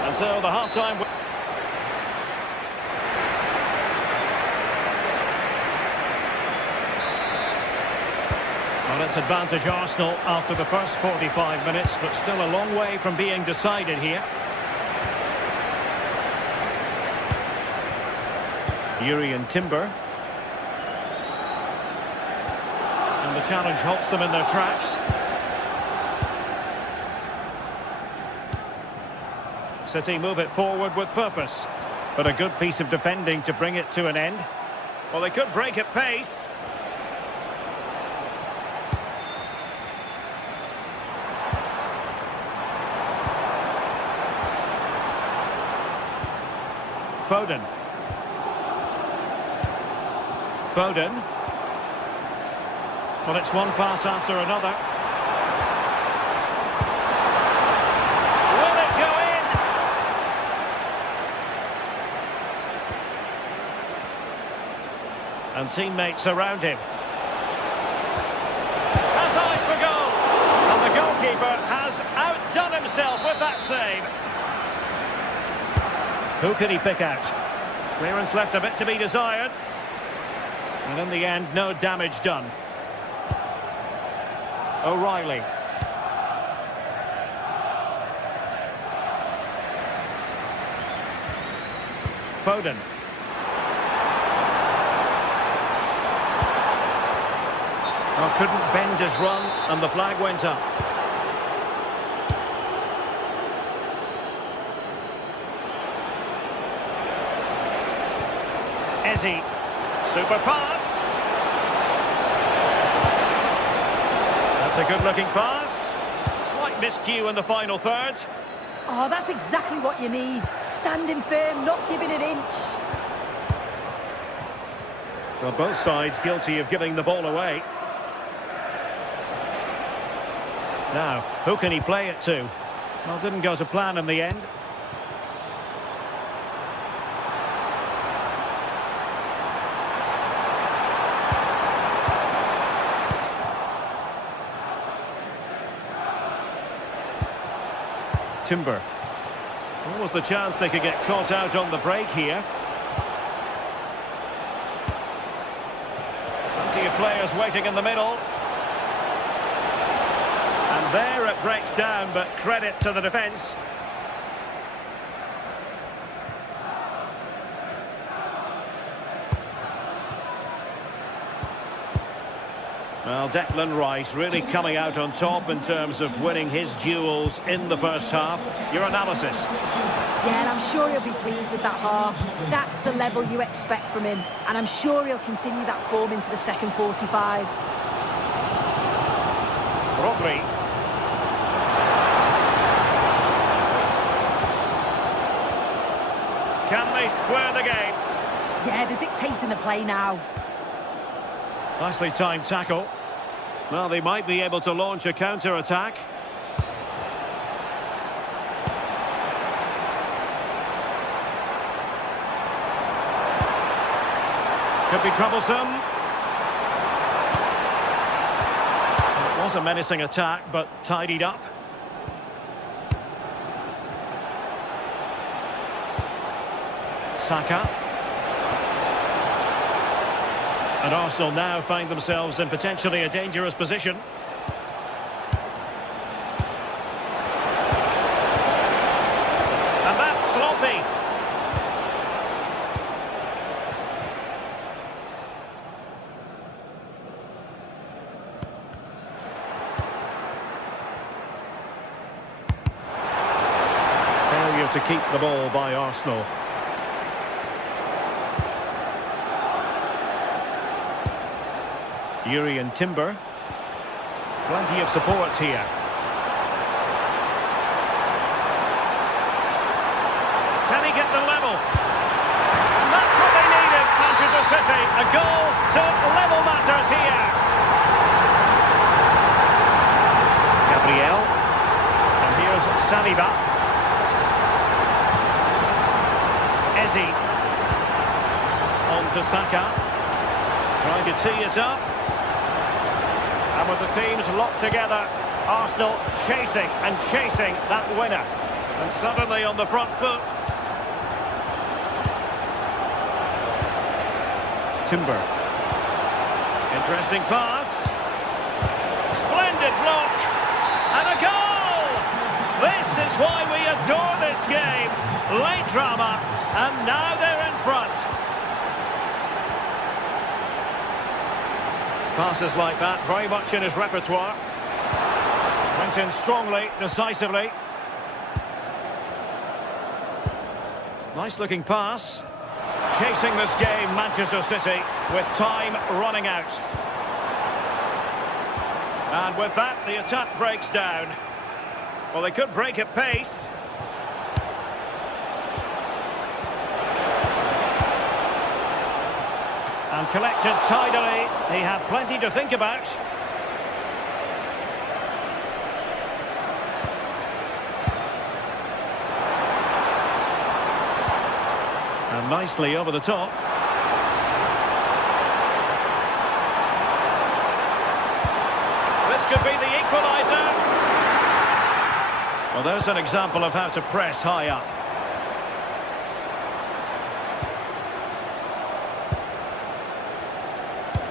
And so the half-time... Well, it's advantage Arsenal after the first 45 minutes, but still a long way from being decided here. Jurrien Timber. And the challenge halts them in their tracks. City move it forward with purpose. But a good piece of defending to bring it to an end. Well, they could break at pace. Foden. Foden. Well, it's one pass after another. Will it go in? And teammates around him. Has eyes for goal. And the goalkeeper has outdone himself with that save. Who can he pick out? Clearance left a bit to be desired. And in the end, no damage done. O'Reilly. Foden. Well, couldn't bend his run, and the flag went up. Eze. Super pass. That's a good-looking pass. Slight miscue in the final third. Oh, that's exactly what you need. Standing firm, not giving an inch. Well, both sides guilty of giving the ball away. Now, who can he play it to? Well, didn't go to plan in the end. Timber. What was the chance they could get caught out on the break here? Plenty of players waiting in the middle. And there it breaks down, but credit to the defence. Well, Declan Rice really coming out on top in terms of winning his duels in the first half. Your analysis? Yeah, and I'm sure he'll be pleased with that half. That's the level you expect from him. And I'm sure he'll continue that form into the second 45. Rodri. Can they square the game? Yeah, they're dictating the play now. Nicely timed tackle. Well, they might be able to launch a counter-attack. Could be troublesome. It was a menacing attack, but tidied up. Saka. And Arsenal now find themselves in potentially a dangerous position. healthy. Failure to keep the ball by Arsenal. Yuri and Timber. Plenty of support here. Can he get the level? And that's what they needed, Manchester City. A goal to level matters here. Gabriel. And here's Saliba. Eze. On to Saka. Trying to tee it up. And with the teams locked together, Arsenal chasing and chasing that winner. And suddenly on the front foot. Timber. Interesting pass. Splendid block. And a goal! This is why we adore this game. Late drama. And now they're in front. Passes like that, very much in his repertoire. Went in strongly, decisively. Nice looking pass. Chasing this game, Manchester City, with time running out. And with that, the attack breaks down. Well, they could break at pace. And collected tidily. He had plenty to think about. And nicely over the top. This could be the equaliser. Well, there's an example of how to press high up.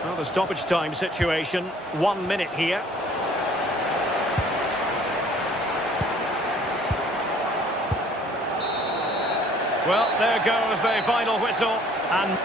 Well, the stoppage time situation, 1 minute here. Well, there goes the final whistle, and